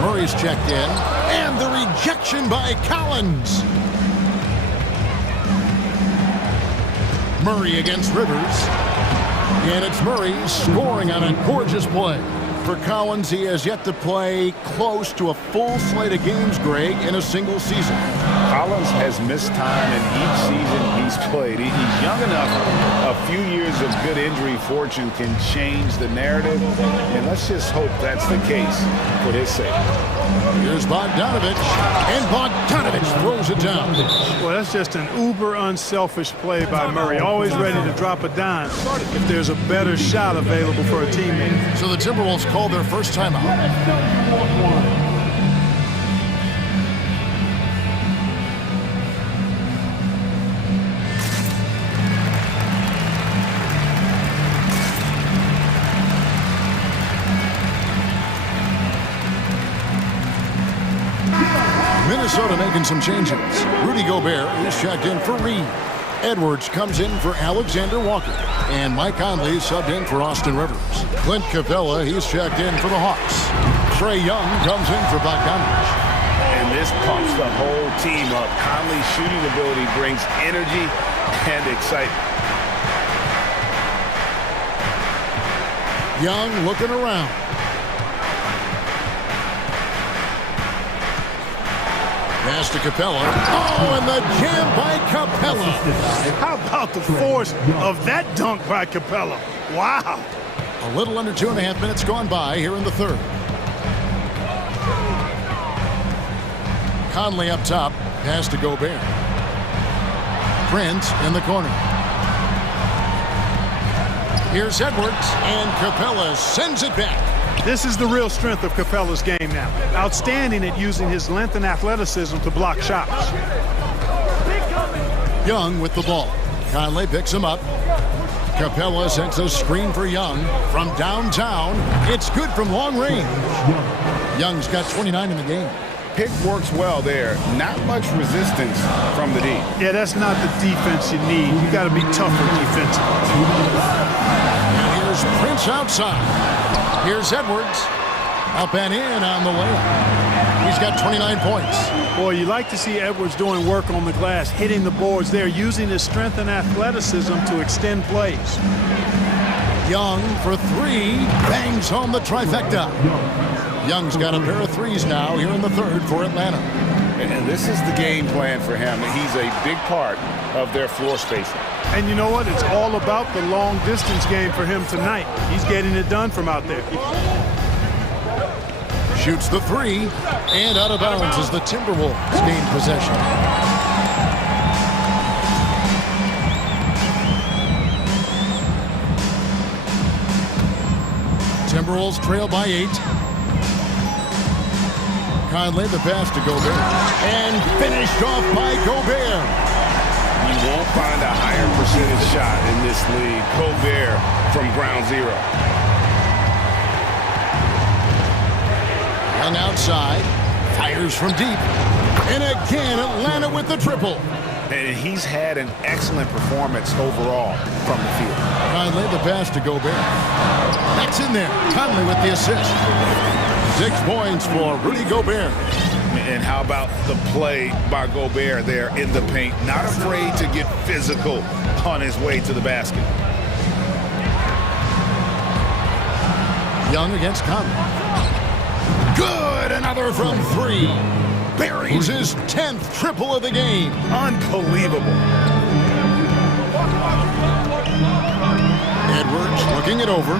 Murray's checked in. And the rejection by Collins. Murray against Rivers. And it's Murray scoring on a gorgeous play. For Collins, he has yet to play close to a full slate of games, Greg, in a single season. Collins has missed time in each season he's played. He's young enough. A few years of good injury fortune can change the narrative, and let's just hope that's the case for his sake. Here's Bogdanovich, and Bogdanovich throws it down. Well, that's just an uber unselfish play by Murray. Always ready to drop a dime if there's a better shot available for a teammate. So the Timberwolves call their first timeout. Minnesota making some changes. Rudy Gobert is checked in for Reed. Edwards comes in for Alexander Walker. And Mike Conley subbed in for Austin Rivers. Clint Capella, he's checked in for the Hawks. Trae Young comes in for Bogdanovich. And this pumps the whole team up. Conley's shooting ability brings energy and excitement. Young looking around. Pass to Capella. Oh, and the jam by Capella. How about the force of that dunk by Capella? Wow. A little under 2.5 minutes gone by here in the third. Conley up top. Pass to Gobert. Prince in the corner. Here's Edwards, and Capella sends it back. This is the real strength of Capella's game now. Outstanding at using his length and athleticism to block shots. Young with the ball. Conley picks him up. Capella sends a screen for Young from downtown. It's good from long range. Young's got 29 in the game. Pick works well there. Not much resistance from the D. Yeah, that's not the defense you need. You got to be tougher defensively. And here's Prince outside. Here's Edwards. Up and in on the layup. He's got 29 points. Boy, you like to see Edwards doing work on the glass, hitting the boards there, using his strength and athleticism to extend plays. Young for three. Bangs home the trifecta. Young's got a pair of threes now here in the third for Atlanta. And this is the game plan for him. He's a big part of their floor spacing. And you know what? It's all about the long distance game for him tonight. He's getting it done from out there. Shoots the three, and out of bounds as the Timberwolves gain possession. Timberwolves trail by 8. Conley the pass to Gobert, and finished off by Gobert. You won't find a higher percentage shot in this league. Gobert from ground zero. Young outside, fires from deep, and again Atlanta with the triple. And he's had an excellent performance overall from the field. Conley the pass to Gobert. That's in there. Conley with the assist. 6 points for Rudy Gobert. And how about the play by Gobert there in the paint? Not afraid to get physical on his way to the basket. Young against Conley. Good, another from 3. Buries his 10th triple of the game. Unbelievable. Edwards looking it over.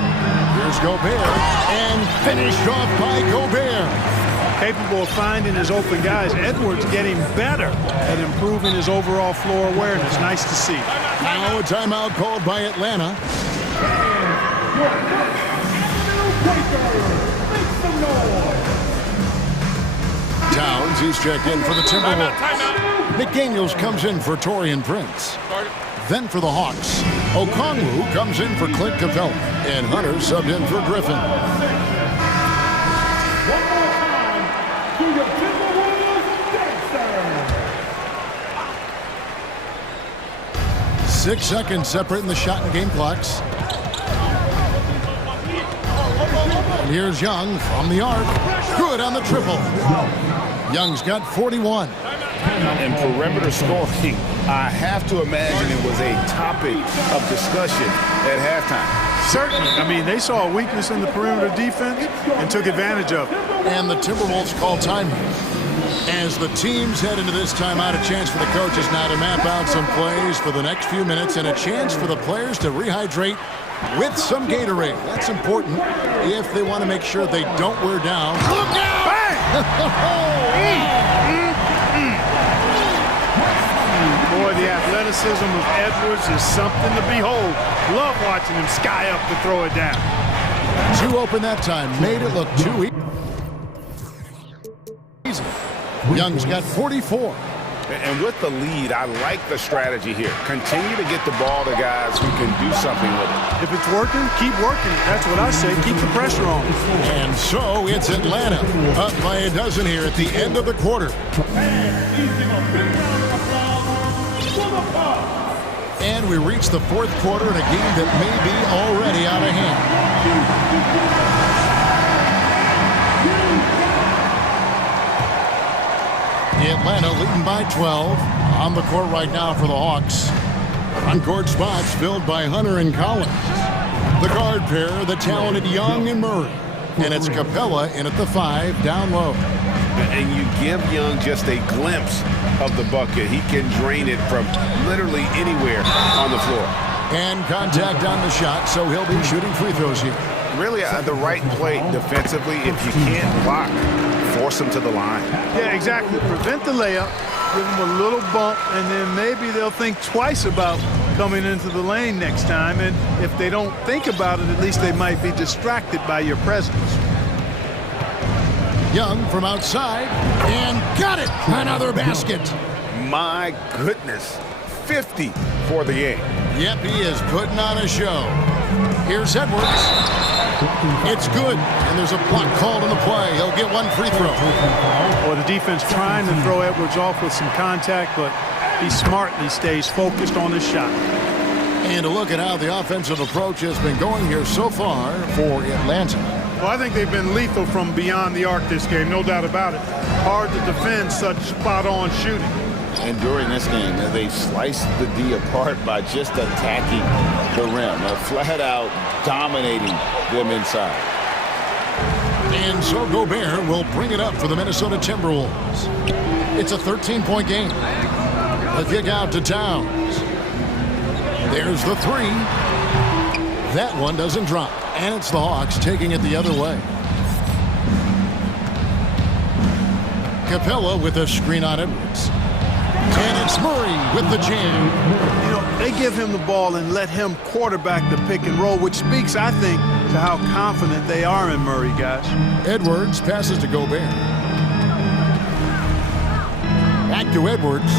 Here's Gobert, and finished off by Gobert. Capable of finding his open guys. Edwards getting better at improving his overall floor awareness. Nice to see. Now a timeout called by Atlanta. Towns, he's checked in for the Timberwolves. McDaniels comes in for Taurean Prince. Then for the Hawks, Okongwu comes in for Clint Capella, and Hunter subbed in for Griffin. 6 seconds separating the shot and game clocks. And here's Young from the arc. Good on the triple. Young's got 41. And perimeter scoring, I have to imagine it was a topic of discussion at halftime. Certainly. I mean, they saw a weakness in the perimeter defense and took advantage of it. And the Timberwolves call time as the teams head into this timeout. A chance for the coaches now to map out some plays for the next few minutes and a chance for the players to rehydrate with some Gatorade. That's important if they want to make sure they don't wear down. Look out! Boy, the athleticism of Edwards is something to behold. Love watching him sky up to throw it down. Too open that time. Made it look too easy. Young's got 44. And with the lead, I like the strategy here. Continue to get the ball to guys who can do something with it. If it's working, keep working. That's what I say. Keep the pressure on. And so it's Atlanta up by a dozen here at the end of the quarter. And we reach the fourth quarter in a game that may be already out of hand. Atlanta leading by 12. On the court right now for the Hawks. Front court spots filled by Hunter and Collins. The guard pair, the talented Young and Murray. And it's Capella in at the 5, down low. And you give Young just a glimpse of the bucket. He can drain it from literally anywhere on the floor. And contact on the shot, so he'll be shooting free throws here. Really the right play defensively. If you can't block, force him to the line. Yeah, exactly. Prevent the layup, give him a little bump, and then maybe they'll think twice about coming into the lane next time. And if they don't think about it, at least they might be distracted by your presence. Young from outside, and got it! Another basket. My goodness, 50 for the game. Yep, he is putting on a show. Here's Edwards. It's good, and there's a block called on the play. He'll get one free throw. Well, the defense trying to throw Edwards off with some contact, but he smartly stays focused on his shot. And a look at how the offensive approach has been going here so far for Atlanta. Well, I think they've been lethal from beyond the arc this game, no doubt about it. Hard to defend such spot-on shooting. And during this game, they sliced the D apart by just attacking the rim, flat out dominating them inside. And so Gobert will bring it up for the Minnesota Timberwolves. It's a 13-point game. The kick out to Towns. There's the 3. That one doesn't drop. And it's the Hawks taking it the other way. Capella with a screen on Edwards. And it's Murray with the jam. You know, they give him the ball and let him quarterback the pick and roll, which speaks, I think, to how confident they are in Murray, guys. Edwards passes to Gobert. Back to Edwards.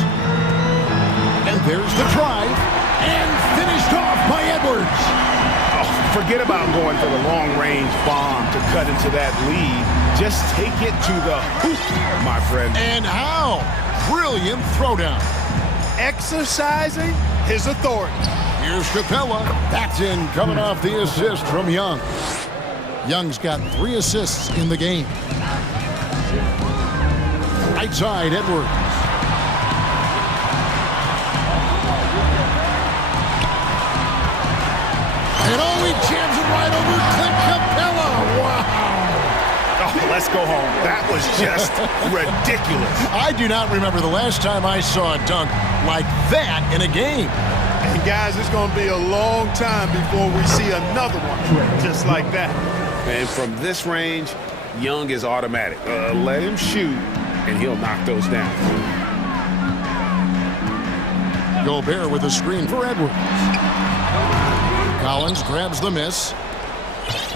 And there's the drive. And finished off by Edwards. Oh, forget about going for the long-range bomb to cut into that lead. Just take it to the hoop, my friend. And how? Brilliant throwdown. Exercising his authority. Here's Capella. That's in, coming off the assist from Young. Young's got 3 assists in the game. Right side, Edwards. And oh, he jams it right over Clint Capella. Wow. Oh, let's go home. That was just ridiculous. I do not remember the last time I saw a dunk like that in a game. And guys, it's going to be a long time before we see another one just like that. And from this range, Young is automatic. Let him shoot, and he'll knock those down. Gobert with a screen for Edwards. Collins grabs the miss.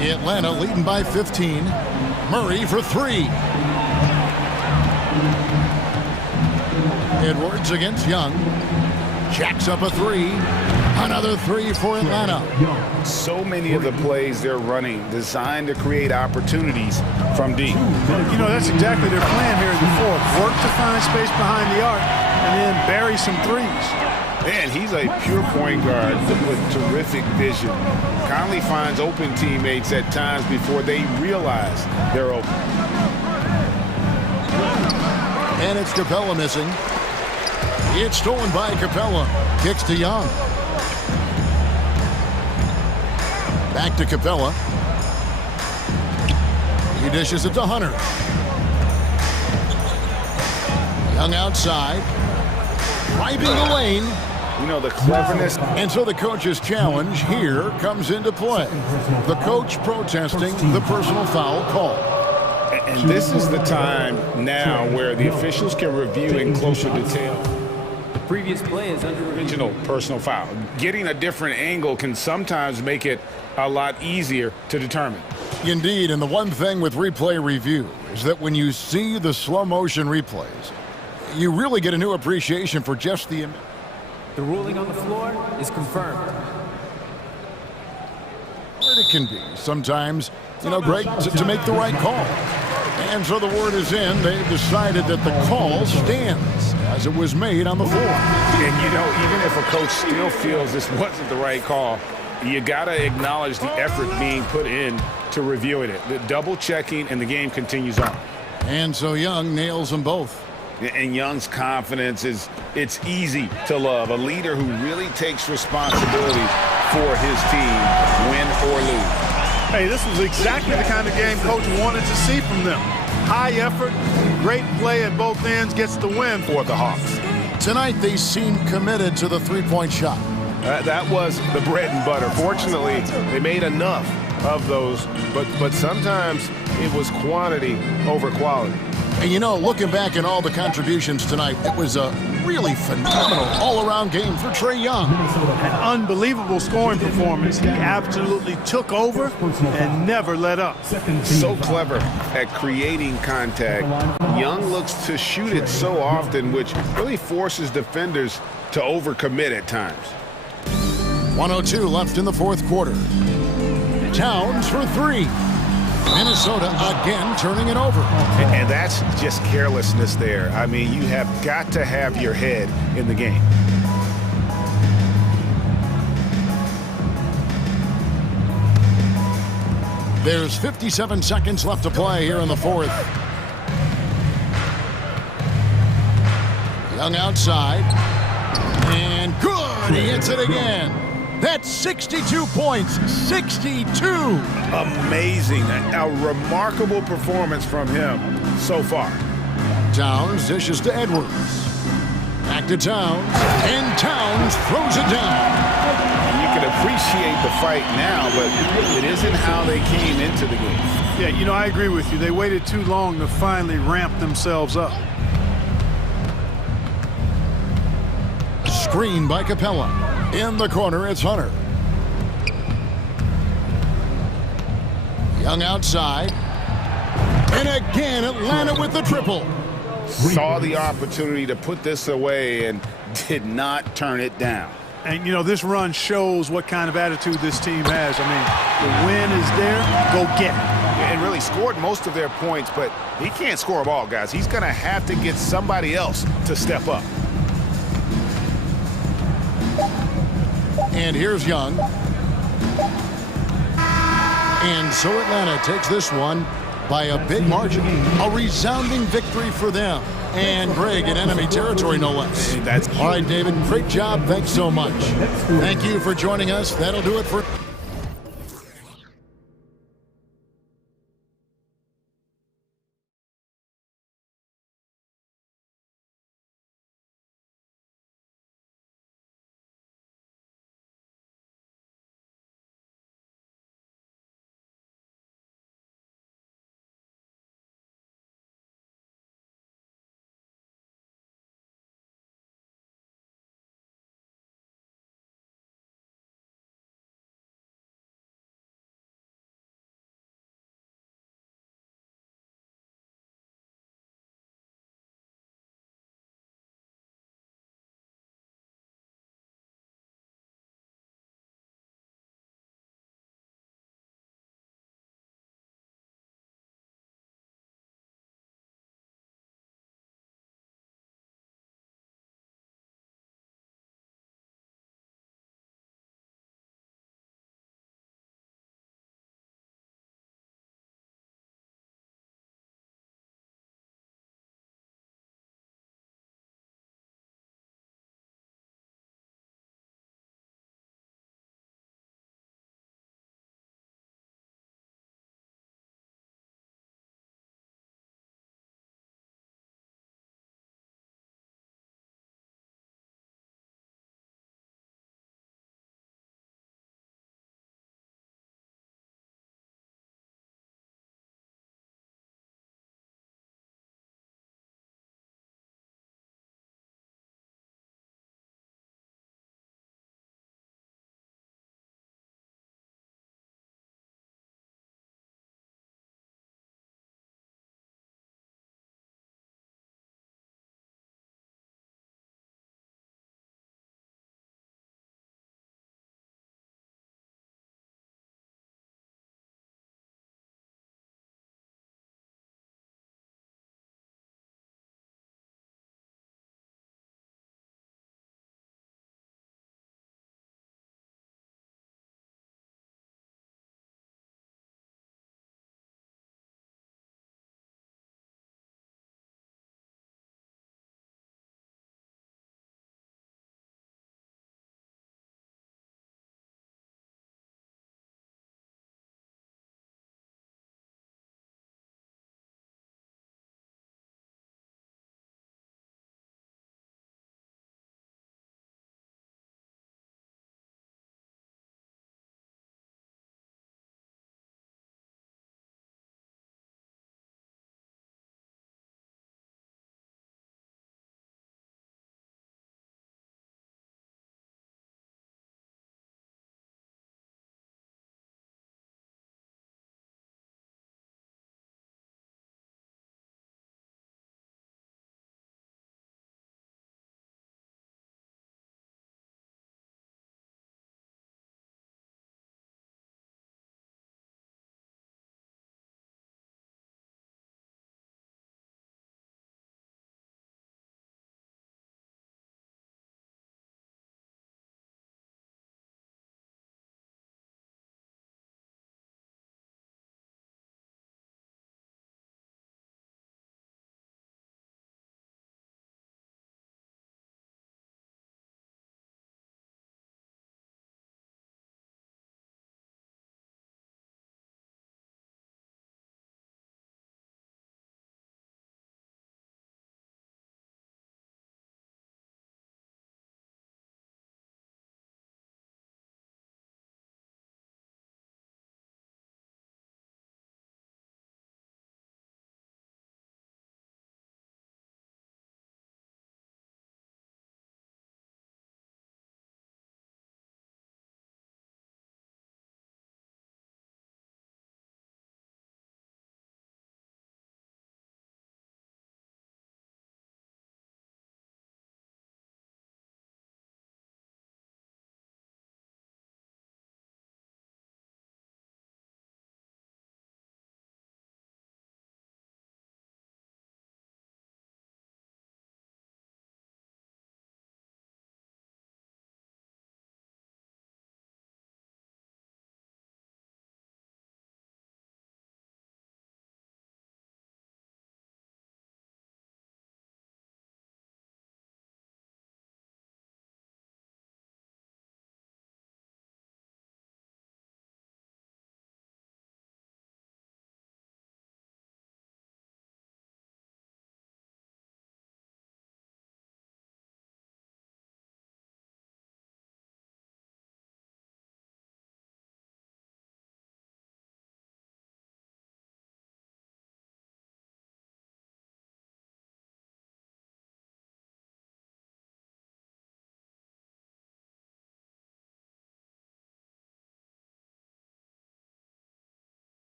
Atlanta leading by 15. Murray for 3. Edwards against Young. Jacks up a 3. Another 3 for Atlanta. So many of the plays they're running designed to create opportunities from deep. You know, that's exactly their plan here in the fourth. Work to find space behind the arc and then bury some threes. And he's a pure point guard with terrific vision. Conley finds open teammates at times before they realize they're open. And it's Capella missing. It's stolen by Capella. Kicks to Young. Back to Capella. He dishes it to Hunter. Young outside. Driving the lane. You know, the cleverness. And so the coach's challenge here comes into play. The coach protesting the personal foul call. And this is the time now where the officials can review in closer detail. The previous play is under Original personal foul. Getting a different angle can sometimes make it a lot easier to determine. Indeed, and the one thing with replay review is that when you see the slow motion replays, you really get a new appreciation for just the ruling on the floor is confirmed. It can be sometimes, great to make the right call. And so the word is in. They've decided that the call stands as it was made on the floor. And, even if a coach still feels this wasn't the right call, you got to acknowledge the effort being put in to reviewing it. The double checking, and the game continues on. And so Young nails them both. And Young's confidence it's easy to love. A leader who really takes responsibility for his team, win or lose. Hey, this was exactly the kind of game coach wanted to see from them. High effort, great play at both ends, gets the win for the Hawks. Tonight they seem committed to the three-point shot. That was the bread and butter. Fortunately, they made enough of those, but sometimes it was quantity over quality. And looking back at all the contributions tonight, it was a really phenomenal all-around game for Trae Young. An unbelievable scoring performance. He absolutely took over and never let up. So clever at creating contact. Young looks to shoot it so often, which really forces defenders to overcommit at times. 1:02 left in the fourth quarter. Towns for three. Minnesota again turning it over. And that's just carelessness there. I mean, you have got to have your head in the game. There's 57 seconds left to play here in the fourth. Young outside. And good! He hits it again. That's 62 points. 62! Amazing. A remarkable performance from him so far. Towns dishes to Edwards. Back to Towns. And Towns throws it down. You can appreciate the fight now, but it isn't how they came into the game. Yeah, I agree with you. They waited too long to finally ramp themselves up. Screen by Capella. In the corner, it's Hunter. Young outside. And again, Atlanta with the triple. Saw the opportunity to put this away and did not turn it down. And, this run shows what kind of attitude this team has. I mean, the win is there, go get it. And really scored most of their points, but he can't score them all, guys. He's going to have to get somebody else to step up. And here's Young. And so Atlanta takes this one by a big margin. A resounding victory for them. And Greg in enemy territory, no less. All right, David, great job. Thanks so much. Thank you for joining us. That'll do it for...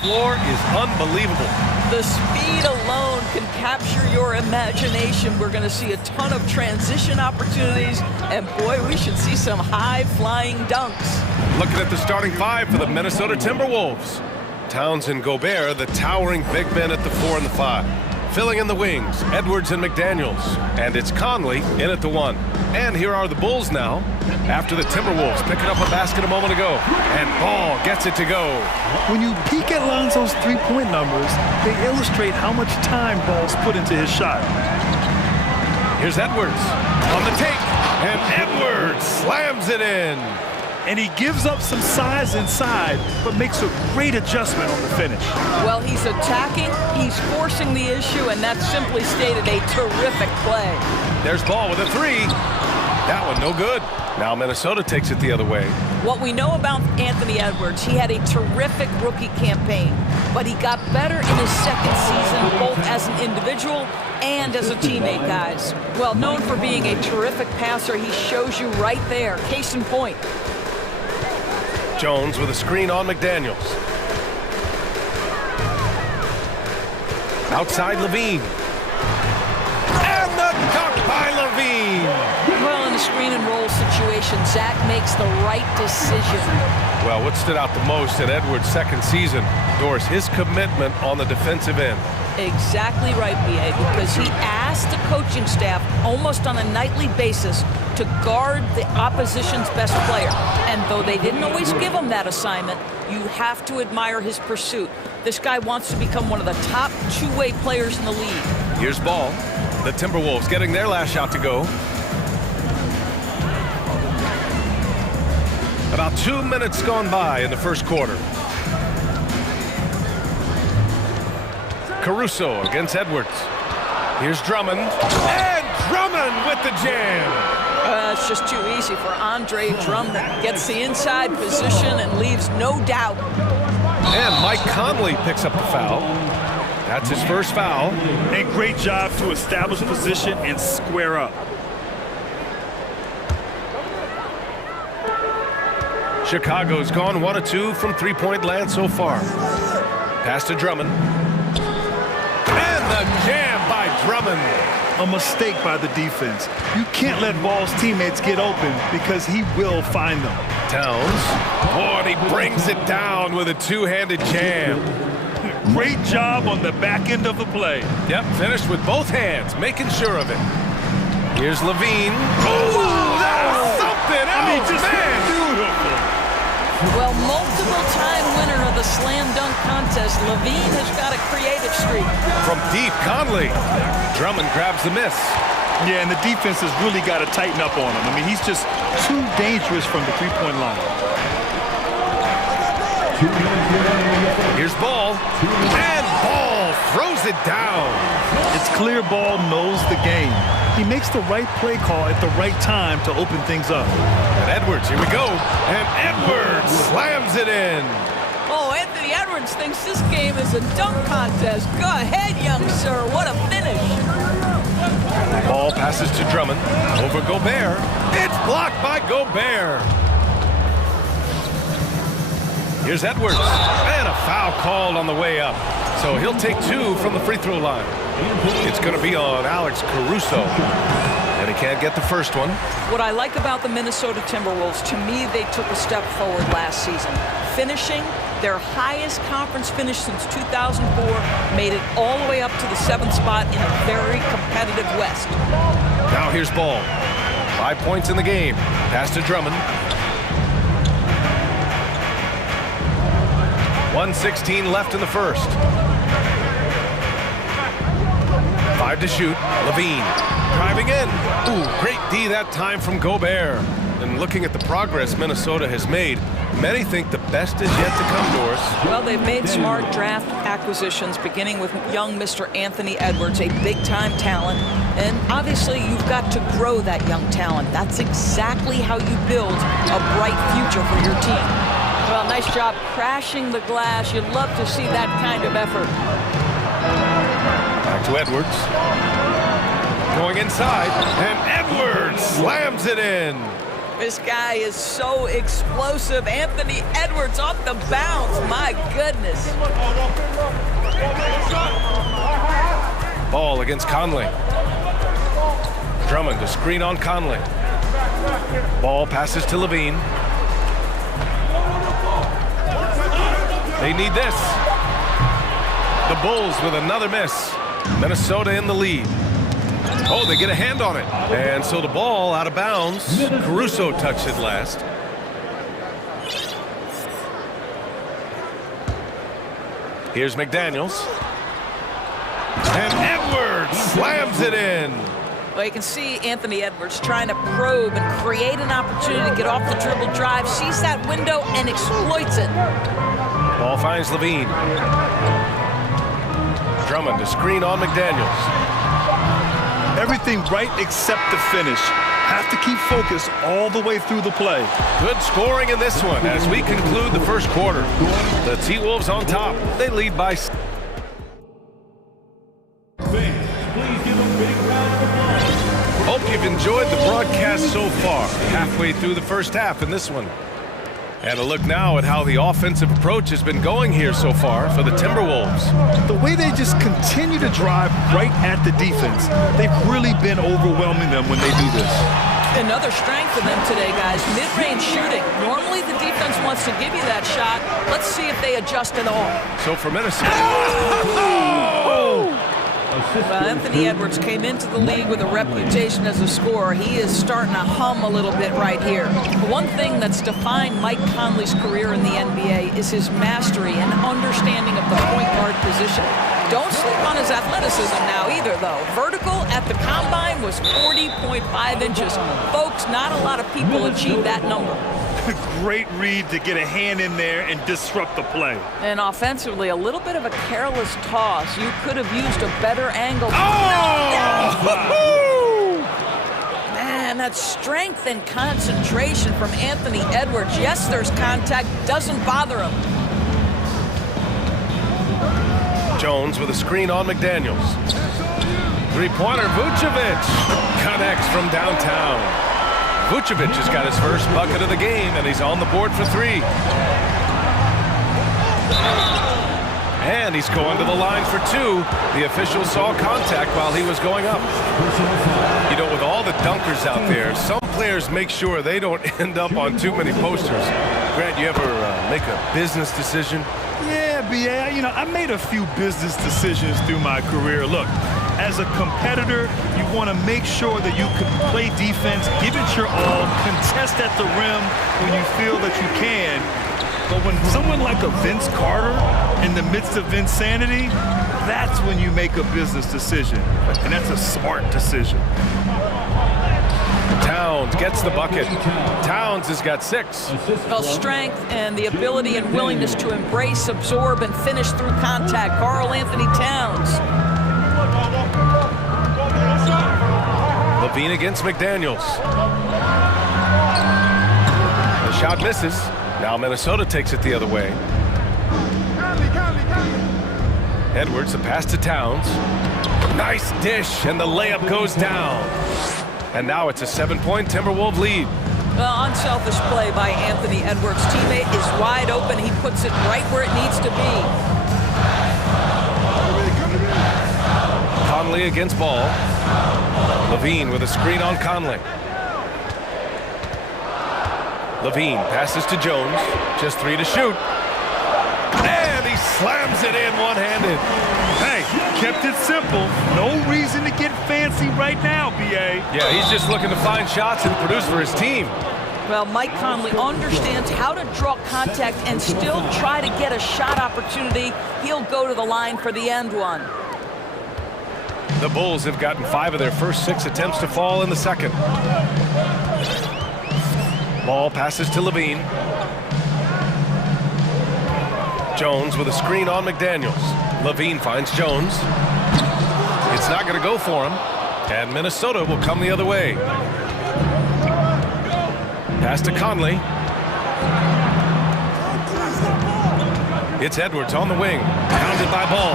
floor is unbelievable. The speed alone can capture your imagination. We're going to see a ton of transition opportunities, and boy, we should see some high-flying dunks. Looking at the starting five for the Minnesota Timberwolves. Towns and Gobert, the towering big men at the 4 and the 5. Filling in the wings, Edwards and McDaniels. And it's Conley in at the 1. And here are the Bulls now, after the Timberwolves picking up a basket a moment ago. And Ball gets it to go. When you peek at Lonzo's three-point numbers, they illustrate how much time Ball's put into his shot. Here's Edwards on the take. And Edwards slams it in. And he gives up some size inside, but makes a great adjustment on the finish. Well, he's attacking, he's forcing the issue, and that's simply stated a terrific play. There's Ball with a 3. That one no good. Now Minnesota takes it the other way. What we know about Anthony Edwards, he had a terrific rookie campaign, but he got better in his second season, both as an individual and as a teammate, guys. Well, known for being a terrific passer, he shows you right there. Case in point. Jones with a screen on McDaniels. Outside Levine. And the dunk by Levine. Well, in a screen and roll situation, Zach makes the right decision. Well, what stood out the most in Edwards' second season, Doris, his commitment on the defensive end. Exactly right, B.A., because he asked the coaching staff almost on a nightly basis to guard the opposition's best player. And though they didn't always give him that assignment, you have to admire his pursuit. This guy wants to become one of the top two-way players in the league. Here's Ball. The Timberwolves getting their last shot to go. About 2 minutes gone by in the first quarter. Caruso against Edwards. Here's Drummond. And Drummond with the jam. It's just too easy for Andre Drummond. Gets the inside position and leaves no doubt. And Mike Conley picks up the foul. That's his first foul. And great job to establish position and square up. Chicago's gone 1 of 2 from three-point land so far. Pass to Drummond. And the jam by Drummond. A mistake by the defense. You can't let Ball's teammates get open because he will find them. Towns. Oh, and he brings it down with a two-handed jam. Great job on the back end of the play. Yep, finished with both hands, making sure of it. Here's Levine. Oh, that was something else, man. Beautiful. Well, multiple-time winner of the slam dunk contest, Levine has got a creative streak. From deep, Conley. Drummond grabs the miss. Yeah, and the defense has really got to tighten up on him. I mean, he's just too dangerous from the three-point line. Here's Ball. And Ball throws it down. It's clear Ball knows the game. He makes the right play call at the right time to open things up. And Edwards, here we go. And Edwards slams it in. Oh, Anthony Edwards thinks this game is a dunk contest. Go ahead, young sir. What a finish. Ball passes to Drummond. Over Gobert. It's blocked by Gobert. Here's Edwards. And a foul called on the way up. So he'll take 2 from the free throw line. It's going to be on Alex Caruso. And he can't get the first one. What I like about the Minnesota Timberwolves, to me, they took a step forward last season. Finishing their highest conference finish since 2004, made it all the way up to the 7th spot in a very competitive West. Now here's Ball. 5 points in the game. Pass to Drummond. 1:16 left in the first. 5 to shoot. Levine driving in. Ooh, great D that time from Gobert. And looking at the progress Minnesota has made, many think the best is yet to come, Doris. Well, they've made smart draft acquisitions, beginning with young Mr. Anthony Edwards, a big-time talent. And obviously, you've got to grow that young talent. That's exactly how you build a bright future for your team. Well, nice job crashing the glass. You'd love to see that kind of effort. Back to Edwards. Going inside, and Edwards slams it in. This guy is so explosive. Anthony Edwards off the bounce. My goodness. Ball against Conley. Drummond to screen on Conley. Ball passes to Levine. They need this. The Bulls with another miss. Minnesota in the lead. Oh, they get a hand on it. And so the ball out of bounds. Caruso touched it last. Here's McDaniels. And Edwards slams it in. Well, you can see Anthony Edwards trying to probe and create an opportunity to get off the dribble drive, sees that window and exploits it. Ball finds Levine. Drummond to screen on McDaniels. Everything right except the finish. Have to keep focus all the way through the play. Good scoring in this one as we conclude the first quarter. The T-Wolves on top. They lead by... Hope you've enjoyed the broadcast so far. Halfway through the first half in this one. And a look now at how the offensive approach has been going here so far for the Timberwolves. The way they just continue to drive right at the defense, they've really been overwhelming them when they do this. Another strength of them today, guys, mid-range shooting. Normally the defense wants to give you that shot. Let's see if they adjust at all. So for Minnesota... Well, Anthony Edwards came into the league with a reputation as a scorer. He is starting to hum a little bit right here. One thing that's defined Mike Conley's career in the NBA is his mastery and understanding of the point guard position. Don't sleep on his athleticism now either, though. Vertical at the combine was 40.5 inches. Folks, not a lot of people achieve that number. Great read to get a hand in there and disrupt the play. And offensively, a little bit of a careless toss. You could have used a better angle. Oh! Man, that strength and concentration from Anthony Edwards. Yes, there's contact. Doesn't bother him. Jones with a screen on McDaniels. Three-pointer, Vucevic connects from downtown. Vucevic has got his first bucket of the game, and he's on the board for three. And he's going to the line for two. The official saw contact while he was going up. You know, with all the dunkers out there, some players make sure they don't end up on too many posters. Grant, you ever make a business decision? Yeah, B.A., you know, I made a few business decisions through my career. Look, as a competitor, you want to make sure that you can play defense, give it your all, contest at the rim when you feel that you can. But when someone like a Vince Carter in the midst of insanity, that's when you make a business decision. And that's a smart decision. Towns gets the bucket. Towns has got 6. Well, strength and the ability and willingness to embrace, absorb, and finish through contact. Karl Anthony Towns. Levine against McDaniels. The shot misses. Now Minnesota takes it the other way. Edwards, the pass to Towns. Nice dish, and the layup goes down. And now it's a 7-point Timberwolves lead. Well, unselfish play by Anthony Edwards. Teammate is wide open. He puts it right where it needs to be. Conley against Ball. Levine with a screen on Conley. Levine passes to Jones. Just 3 to shoot. And he slams it in one-handed. Hey, kept it simple. No reason to get fancy right now, B.A. Yeah, he's just looking to find shots and produce for his team. Well, Mike Conley understands how to draw contact and still try to get a shot opportunity. He'll go to the line for the end one. The Bulls have gotten 5 of their first 6 attempts to fall in the second. Ball passes to Levine. Jones with a screen on McDaniels. Levine finds Jones. It's not going to go for him. And Minnesota will come the other way. Pass to Conley. It's Edwards on the wing. Pounded by Ball.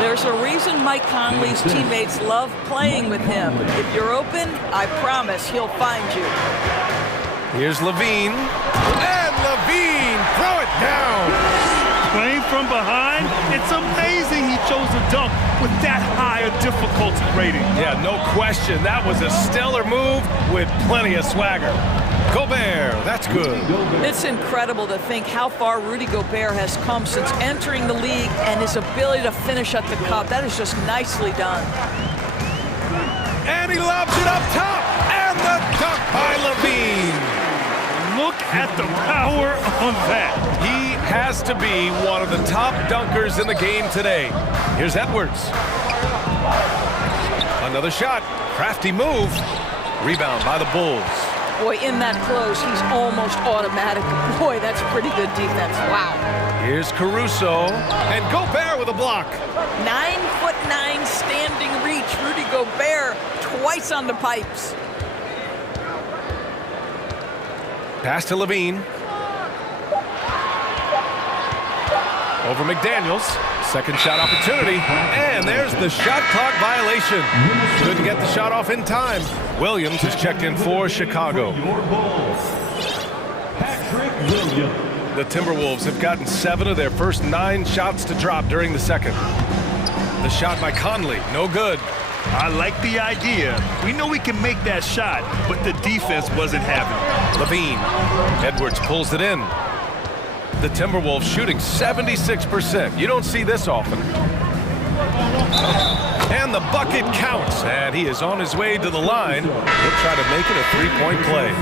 There's a reason Mike Conley's teammates love playing with him. If you're open, I promise he'll find you. Here's Levine. And Levine, throw it down. Playing from behind, it's amazing he chose a dunk with that high a difficulty rating. Yeah, no question. That was a stellar move with plenty of swagger. Gobert, that's good. It's incredible to think how far Rudy Gobert has come since entering the league and his ability to finish at the cup. That is just nicely done. And he lobs it up top. And the dunk by Levine. Look at the power on that. He has to be one of the top dunkers in the game today. Here's Edwards. Another shot. Crafty move. Rebound by the Bulls. Boy, in that close, he's almost automatic. Boy, that's pretty good defense. Wow. Here's Caruso. And Gobert with a block. 9'9" standing reach. Rudy Gobert twice on the pipes. Pass to Levine. Over McDaniels. Second shot opportunity. And there's the shot clock violation. Couldn't get the shot off in time. Williams is checked in for Chicago. The Timberwolves have gotten 7 of their first 9 shots to drop during the second. The shot by Conley, no good. I like the idea. We know we can make that shot, but the defense wasn't having it. Levine. Edwards pulls it in. The Timberwolves shooting 76%. You don't see this often. And the bucket counts. And he is on his way to the line. He'll try to make it a three-point play.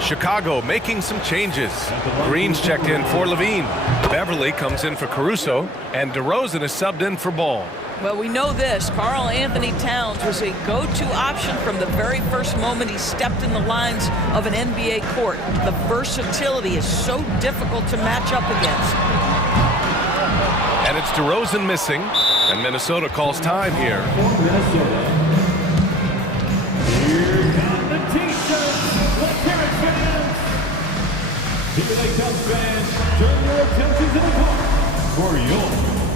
Chicago making some changes. Green's checked in for Levine. Beverly comes in for Caruso. And DeRozan is subbed in for Ball. Well, we know this. Karl Anthony Towns was a go-to option from the very first moment he stepped in the lines of an NBA court. The versatility is so difficult to match up against. And it's DeRozan missing, and Minnesota calls time here. Here come the T-shirts. Let's hear it, fans. Here they come, fans. Turn your attention to the court for your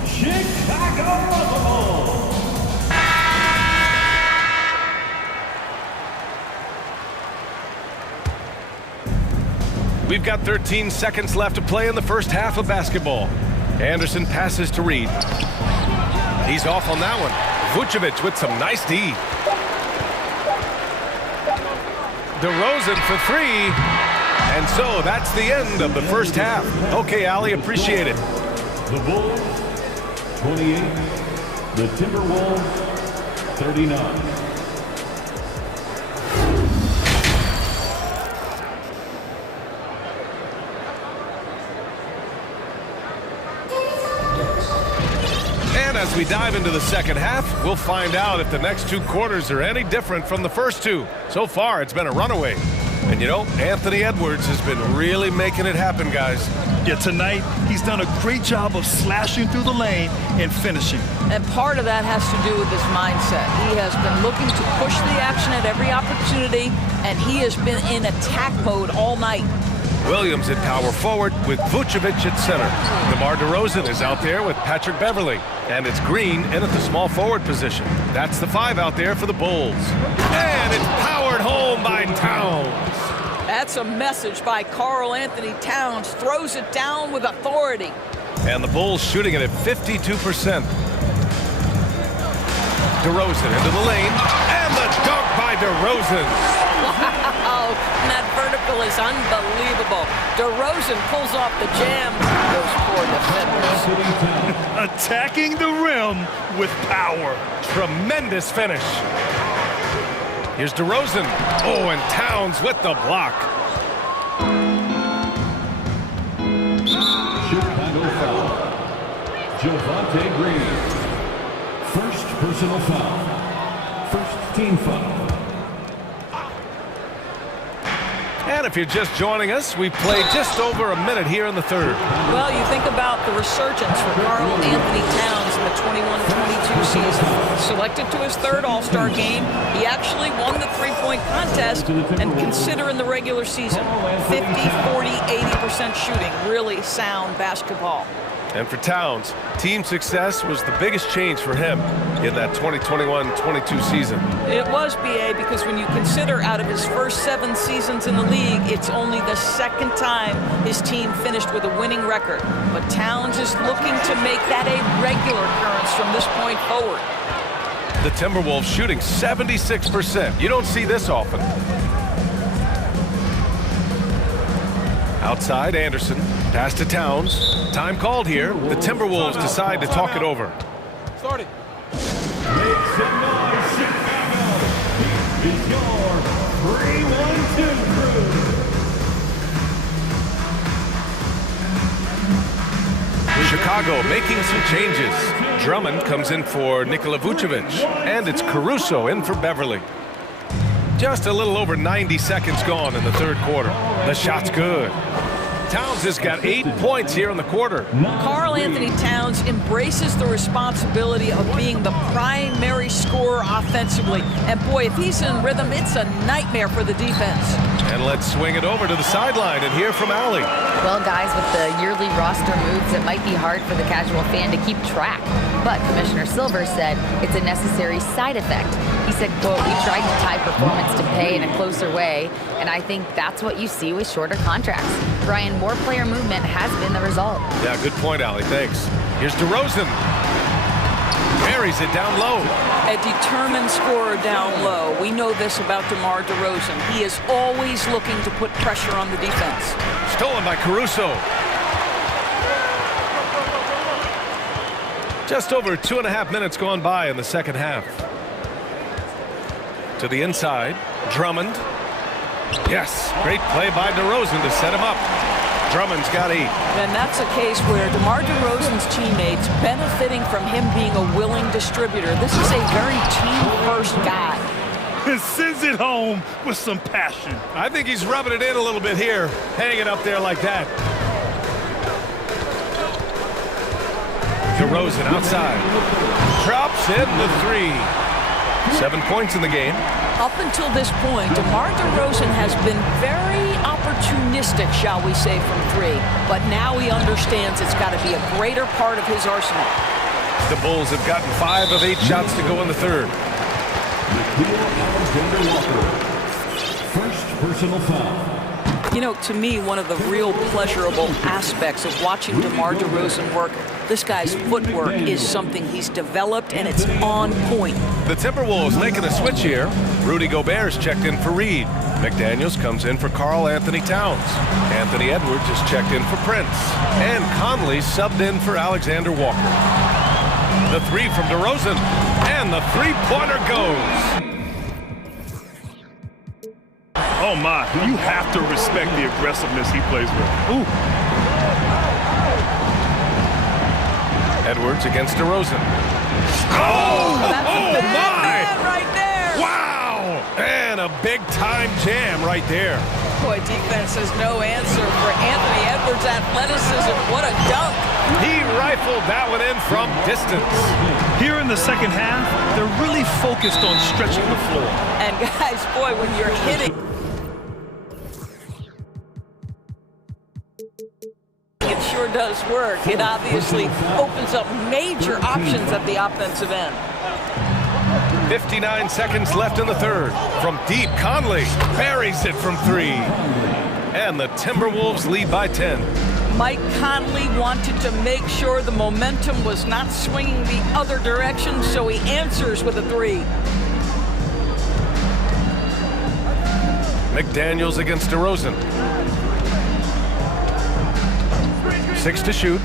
Chicago Bulls. We've got 13 seconds left to play in the first half of basketball. Anderson passes to Reed. He's off on that one. Vucevic with some nice D. DeRozan for 3. And so that's the end of the first half. Okay, Ali, appreciate it. The Bulls 28, the Timberwolves 39. And as we dive into the second half, we'll find out if the next 2 quarters are any different from the first 2. So far, it's been a runaway. And you know, Anthony Edwards has been really making it happen, guys. Yeah, tonight, he's done a great job of slashing through the lane and finishing. And part of that has to do with his mindset. He has been looking to push the action at every opportunity, and he has been in attack mode all night. Williams at power forward with Vucevic at center. DeMar DeRozan is out there with Patrick Beverly. And it's Green in at the small forward position. That's the 5 out there for the Bulls. And it's powered home by Towns. That's a message by Karl Anthony Towns. Throws it down with authority. And the Bulls shooting it at 52%. DeRozan into the lane. And the dunk by DeRozan. Wow, and that vertical is unbelievable. DeRozan pulls off the jam. Those poor defenders. Attacking the rim with power. Tremendous finish. Here's DeRozan. Oh, and Towns with the block. Chicago foul. Javonte Green. First personal foul. First team foul. And if you're just joining us, we've played just over a minute here in the third. Well, you think about the resurgence for Karl Anthony Towns in the 21-22 season. Selected to his 3rd All-Star game, he actually won the three-point contest, and consider in the regular season, 50, 40, 80% shooting. Really sound basketball. And for Towns, team success was the biggest change for him in that 2021-22 season. It was, B.A., because when you consider out of his first 7 seasons in the league, it's only the second time his team finished with a winning record. But Towns is looking to make that a regular occurrence from this point forward. The Timberwolves shooting 76%. You don't see this often. Outside, Anderson. Pass to Towns. Time called here. The Timberwolves decide to talk it over. Started. Make some noise, Chicago. Is your 3-1-2 crew. Chicago making some changes. Drummond comes in for Nikola Vucevic, and it's Caruso in for Beverly. Just a little over 90 seconds gone in the third quarter. The shot's good. Towns has got 8 points here in the quarter. Karl Anthony Towns embraces the responsibility of being the primary scorer offensively. And boy, if he's in rhythm, it's a nightmare for the defense. And let's swing it over to the sideline and hear from Allie. Well, guys, with the yearly roster moves, it might be hard for the casual fan to keep track. But Commissioner Silver said it's a necessary side effect. He said, quote, "We tried to tie performance to pay in a closer way, and I think that's what you see with shorter contracts." Brian, more player movement has been the result. Yeah, good point, Allie. Thanks. Here's DeRozan. Buries it down low. A determined scorer down low. We know this about DeMar DeRozan. He is always looking to put pressure on the defense. Stolen by Caruso. Just over 2.5 minutes gone by in the second half. To the inside, Drummond. Yes, great play by DeRozan to set him up. Drummond's got 8. And that's a case where DeMar DeRozan's teammates benefiting from him being a willing distributor. This is a very team-first guy. Sends it home with some passion. I think he's rubbing it in a little bit here, hanging up there like that. DeRozan outside. Drops in the 3. 7 points in the game. Up until this point, DeMar DeRozan has been very opportunistic, shall we say, from 3. But now he understands it's got to be a greater part of his arsenal. The Bulls have gotten 5 of 8 shots to go in the third. First personal foul. You know, to me, one of the real pleasurable aspects of watching DeMar DeRozan work, this guy's footwork is something he's developed, and it's on point. The Timberwolves making a switch here. Rudy Gobert's checked in for Reed. McDaniels comes in for Karl Anthony Towns. Anthony Edwards is checked in for Prince. And Conley subbed in for Alexander Walker. The 3 from DeRozan, and the three-pointer goes. Oh my, you have to respect the aggressiveness he plays with. Ooh. Edwards against DeRozan. That's oh a bad my! man right there. Wow! And a big-time jam right there. Boy, defense has no answer for Anthony Edwards' athleticism. What a dunk. He rifled that one in from distance. Here in the second half, they're really focused on stretching the floor. And guys, boy, when you're hitting, it sure does work. It obviously opens up major options at the offensive end. 59 seconds left in the third. From deep, Conley buries it from 3. And the Timberwolves lead by 10. Mike Conley wanted to make sure the momentum was not swinging the other direction, so he answers with a 3. McDaniels against DeRozan. 6 to shoot.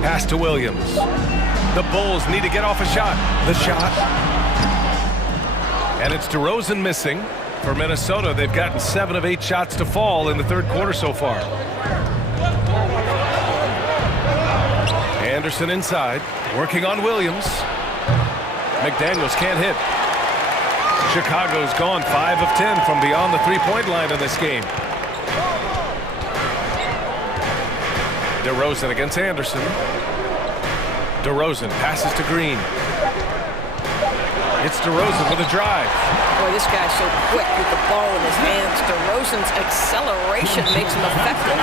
Pass to Williams. The Bulls need to get off a shot. The shot. And it's DeRozan missing. For Minnesota, they've gotten 7 of 8 shots to fall in the third quarter so far. Anderson inside, working on Williams. McDaniels can't hit. Chicago's gone 5 of 10 from beyond the three-point line in this game. DeRozan against Anderson. DeRozan passes to Green. It's DeRozan with a drive. Boy, this guy's so quick with the ball in his hands. DeRozan's acceleration makes him effective.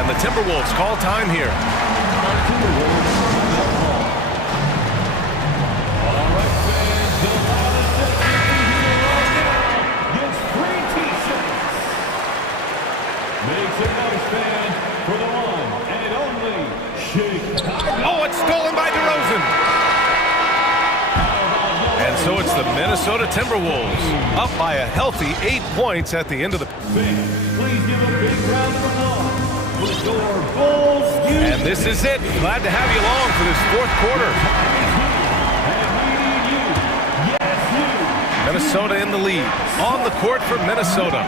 And the Timberwolves call time here. Oh, it's stolen by DeRozan. And so it's the Minnesota Timberwolves up by a healthy 8 points at the end of the... Please give a big round of applause for your Bulls. And this is it. Glad to have you along for this fourth quarter. Minnesota in the lead. On the court for Minnesota.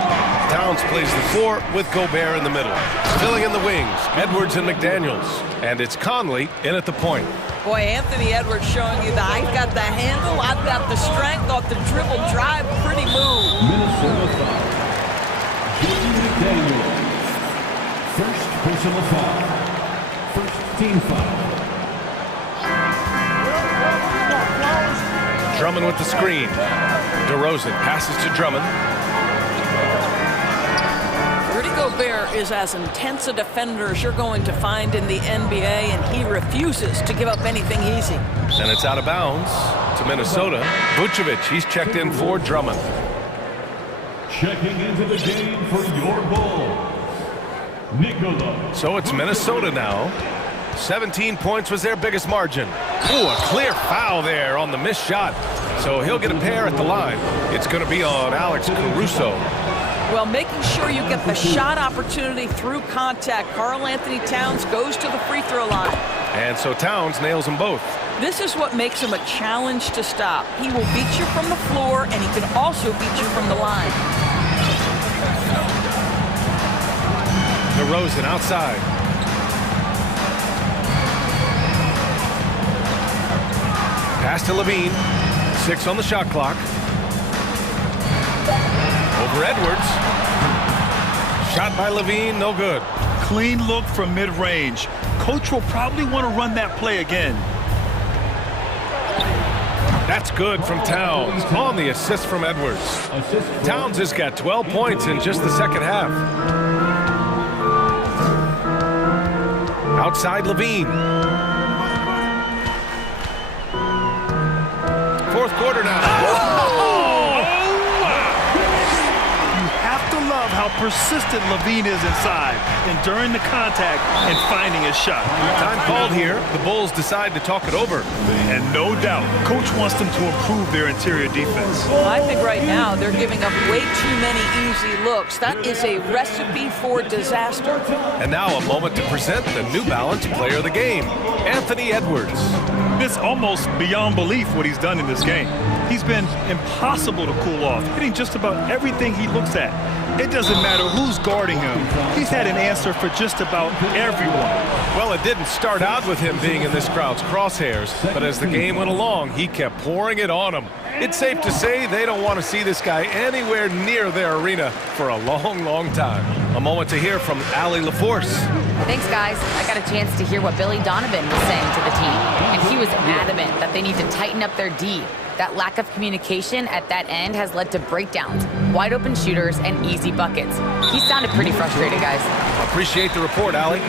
Towns plays the 4 with Gobert in the middle. Filling in the wings, Edwards and McDaniels. And it's Conley in at the point. Boy, Anthony Edwards showing you that I've got the handle, I've got the strength off the dribble drive. Pretty move. Minnesota foul. Jaden McDaniels. First personal foul. First team foul. Drummond with the screen. DeRozan passes to Drummond. Rudy Gobert is as intense a defender as you're going to find in the NBA, and he refuses to give up anything easy. And it's out of bounds to Minnesota. Vucevic, he's checked in for Drummond. Checking into the game for your Bulls, Nikola. So it's Minnesota now. 17 points was their biggest margin. Ooh, a clear foul there on the missed shot. So he'll get a pair at the line. It's going to be on Alex Caruso. Well, making sure you get the shot opportunity through contact. Karl Anthony Towns goes to the free throw line. And so Towns nails them both. This is what makes him a challenge to stop. He will beat you from the floor, and he can also beat you from the line. DeRozan outside. Pass to Levine. 6 on the shot clock. Over Edwards. Shot by Levine, no good. Clean look from mid-range. Coach will probably want to run that play again. That's good from Towns on the assist from Edwards. Towns has got 12 points in just the second half. Outside Levine. Fourth quarter now. You have to love how persistent Levine is inside, enduring the contact and finding his shot. Time called here. The Bulls decide to talk it over. And no doubt, Coach wants them to improve their interior defense. Well, I think right now they're giving up way too many easy looks. That is a recipe for disaster. And now a moment to present the New Balance Player of the Game, Anthony Edwards. It's almost beyond belief what he's done in this game. He's been impossible to cool off, hitting just about everything he looks at. It doesn't matter who's guarding him. He's had an answer for just about everyone. Well, it didn't start out with him being in this crowd's crosshairs, but as the game went along, he kept pouring it on them. It's safe to say they don't want to see this guy anywhere near their arena for a long, long time. A moment to hear from Allie LaForce. Thanks, guys. I got a chance to hear what Billy Donovan was saying to the team, and he was adamant that they need to tighten up their D. That lack of communication at that end has led to breakdowns, wide open shooters, and easy buckets. He sounded pretty frustrated, guys. Appreciate the report, Allie.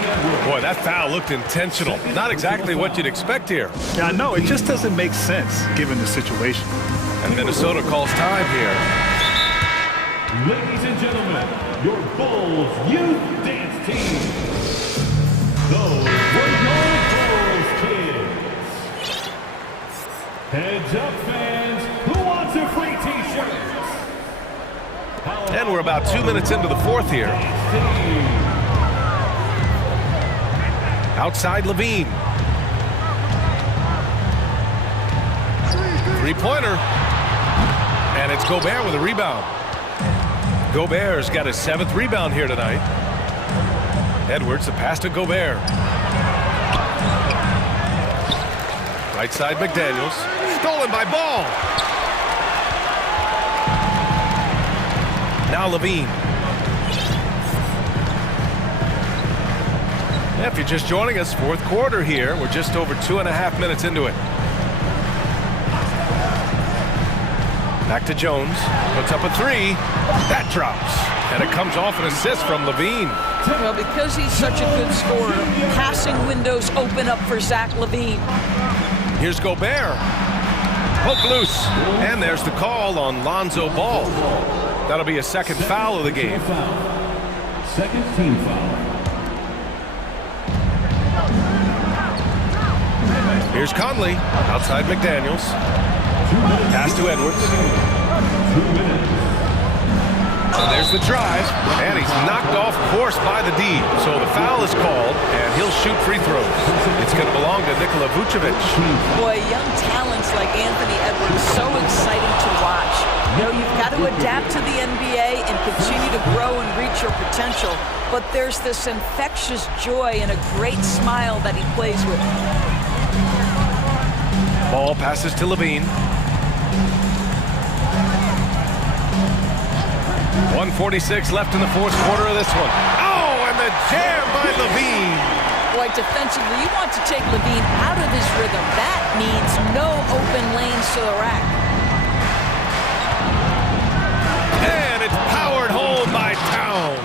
Boy, that foul looked intentional. Not exactly what you'd expect here. Yeah, I know. It just doesn't make sense given the situation. And Minnesota calls time here. Ladies and gentlemen, your Bulls Youth Dance Team. Those were your Bulls kids. Heads up, fans. Who wants a free T-shirt? And we're about 2 minutes into the fourth here. Outside Levine. Three-pointer. And it's Gobert with a rebound. Gobert's got his 7th rebound here tonight. Edwards, the pass to Gobert. Right side McDaniels. Stolen by Ball. Now Levine. If you're just joining us, fourth quarter here. We're just over 2.5 minutes into it. Back to Jones. Puts up a 3. That drops. And it comes off an assist from Levine. Well, because he's such a good scorer, pass passing windows open up for Zach LaVine. Here's Gobert. Poke loose. And there's the call on Lonzo Ball. That'll be a second foul of the game. Second team foul. Here's Conley. Outside McDaniels. Pass to Edwards. 2 minutes. And there's the drive, and he's knocked off course by the D. So the foul is called, and he'll shoot free throws. It's going to belong to Nikola Vucevic. Boy, young talents like Anthony Edwards, so exciting to watch. You know, you've got to adapt to the NBA and continue to grow and reach your potential. But there's this infectious joy and a great smile that he plays with. Ball passes to LaVine. 1:46 left in the fourth quarter of this one. Oh, and the jam by LaVine. Boy, defensively, you want to take LaVine out of his rhythm. That means no open lanes to the rack. And it's powered home by Towns.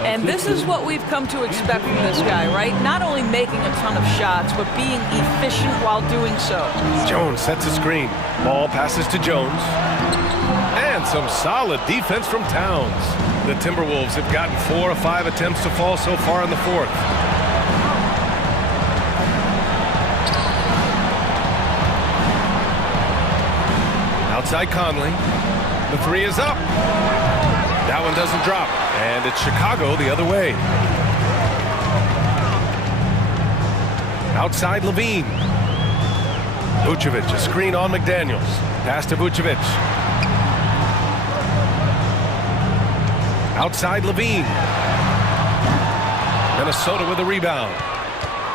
And this is what we've come to expect from this guy, right? Not only making a ton of shots, but being efficient while doing so. Jones sets a screen. Ball passes to Jones. And some solid defense from Towns. The Timberwolves have gotten 4 of 5 attempts to fall so far in the fourth. Outside Conley. The three is up. That one doesn't drop. And it's Chicago the other way. Outside LaVine. Vucevic, a screen on McDaniels. Pass to Vucevic. Outside LaVine. Minnesota with a rebound.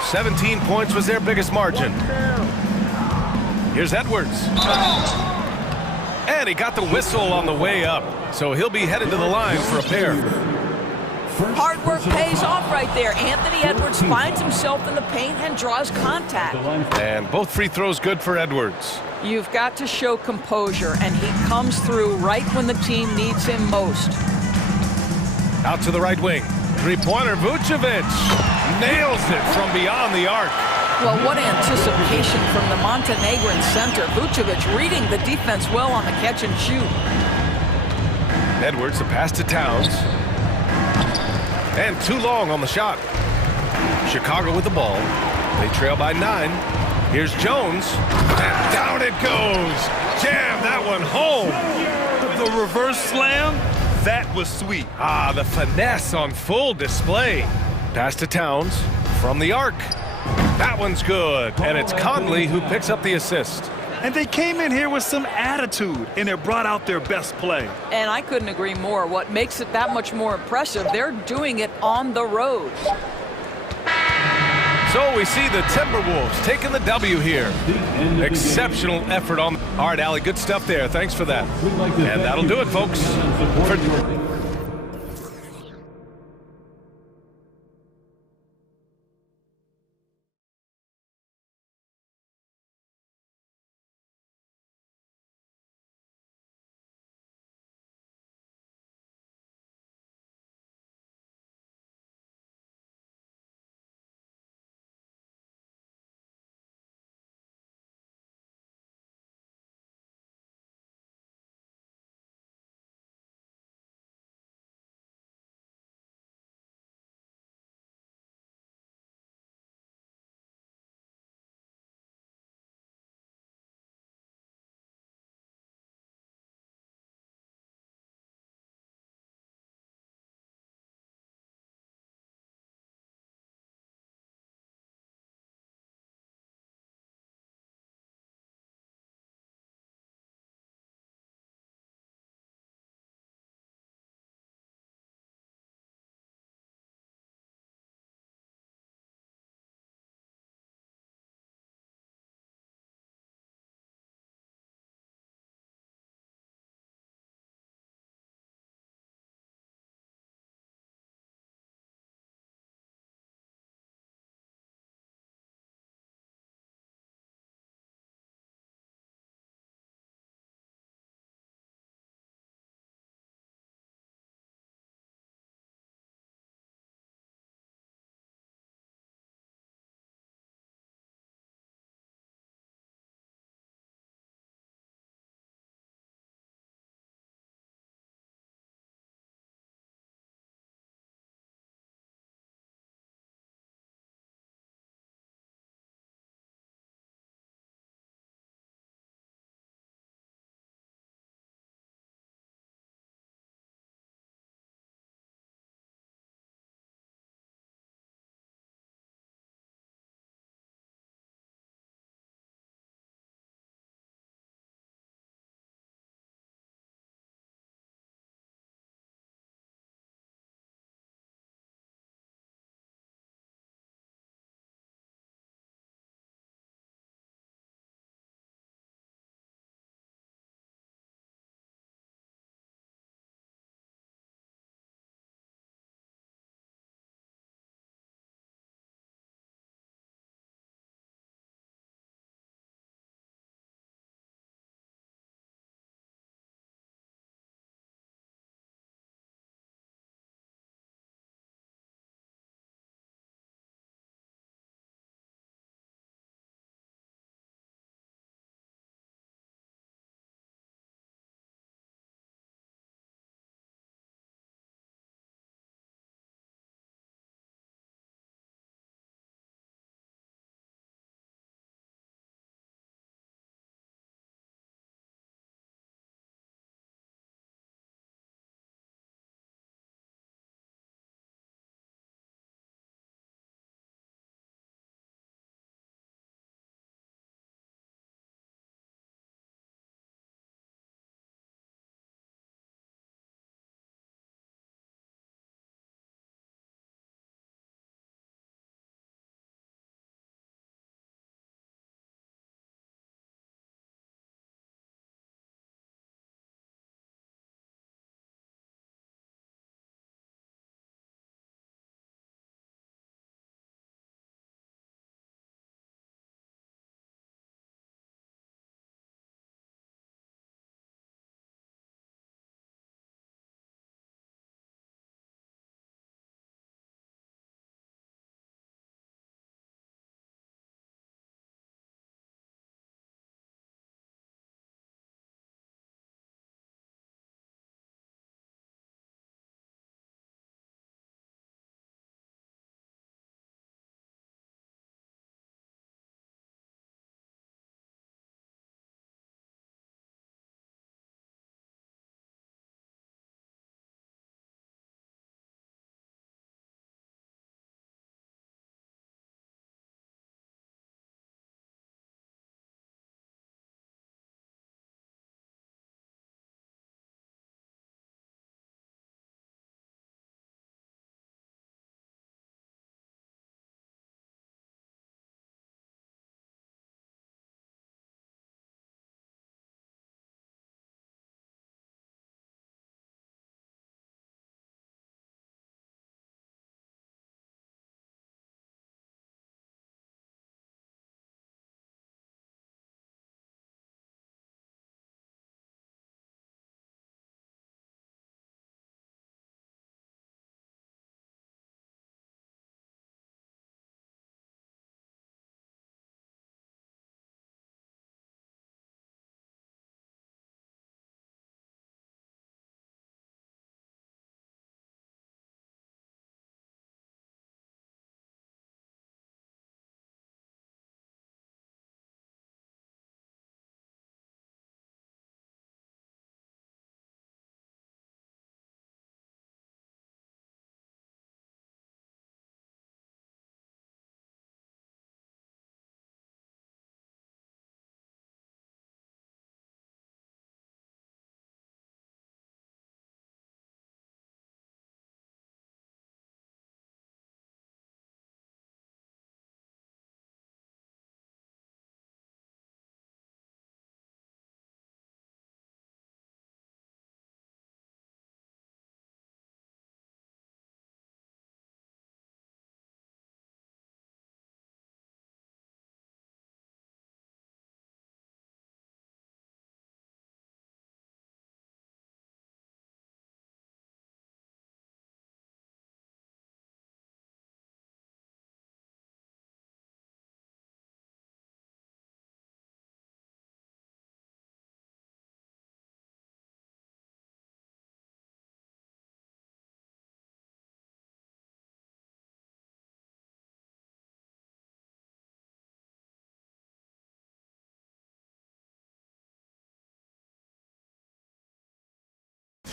17 points was their biggest margin. Here's Edwards. And he got the whistle on the way up. So he'll be headed to the line for a pair. Hard work pays off right there. Anthony Edwards finds himself in the paint and draws contact. And both free throws good for Edwards. You've got to show composure, and he comes through right when the team needs him most. Out to the right wing. Three-pointer, Vucevic. Nails it from beyond the arc. Well, what anticipation from the Montenegrin center. Vucevic reading the defense well on the catch and shoot. Edwards, a pass to Towns. And too long on the shot. Chicago with the ball. They trail by 9. Here's Jones. And down it goes. Jam that one home. The reverse slam, that was sweet. Ah, the finesse on full display. Pass to Towns from the arc. That one's good. And it's Conley who picks up the assist. And they came in here with some attitude, and it brought out their best play. And I couldn't agree more. What makes it that much more impressive, they're doing it on the road. So we see the Timberwolves taking the W here. Exceptional effort on. All right, Allie, good stuff there. Thanks for that. And that'll do it, folks.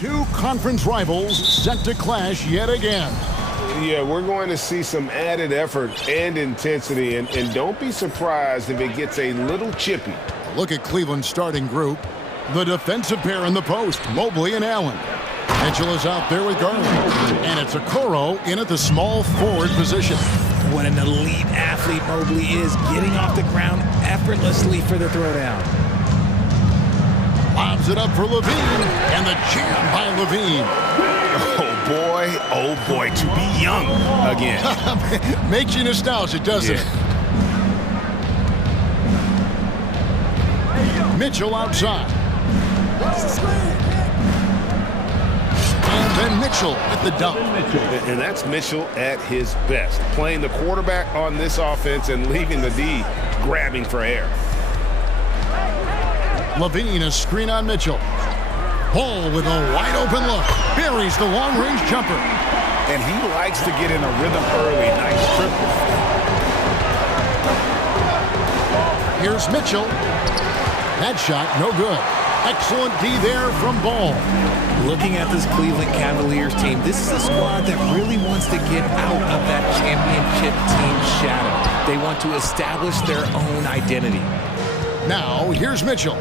Two conference rivals set to clash yet again. Yeah, we're going to see some added effort and intensity, and don't be surprised if it gets a little chippy. Look at Cleveland's starting group. The defensive pair in the post, Mobley and Allen. Mitchell is out there with Garland, and it's Okoro in at the small forward position. What an elite athlete Mobley is, getting off the ground effortlessly for the throwdown. Lobs it up for Levine, and the jam by Levine. Oh boy, to be young again. Makes you nostalgic, doesn't it? Mitchell outside. And then Mitchell at the dunk. And that's Mitchell at his best, playing the quarterback on this offense and leaving the D grabbing for air. Levine, a screen on Mitchell. Ball with a wide open look. Buries the long-range jumper. And he likes to get in a rhythm early. Nice triple. Here's Mitchell. That shot, no good. Excellent D there from Ball. Looking at this Cleveland Cavaliers team, this is a squad that really wants to get out of that championship team shadow. They want to establish their own identity. Now, here's Mitchell.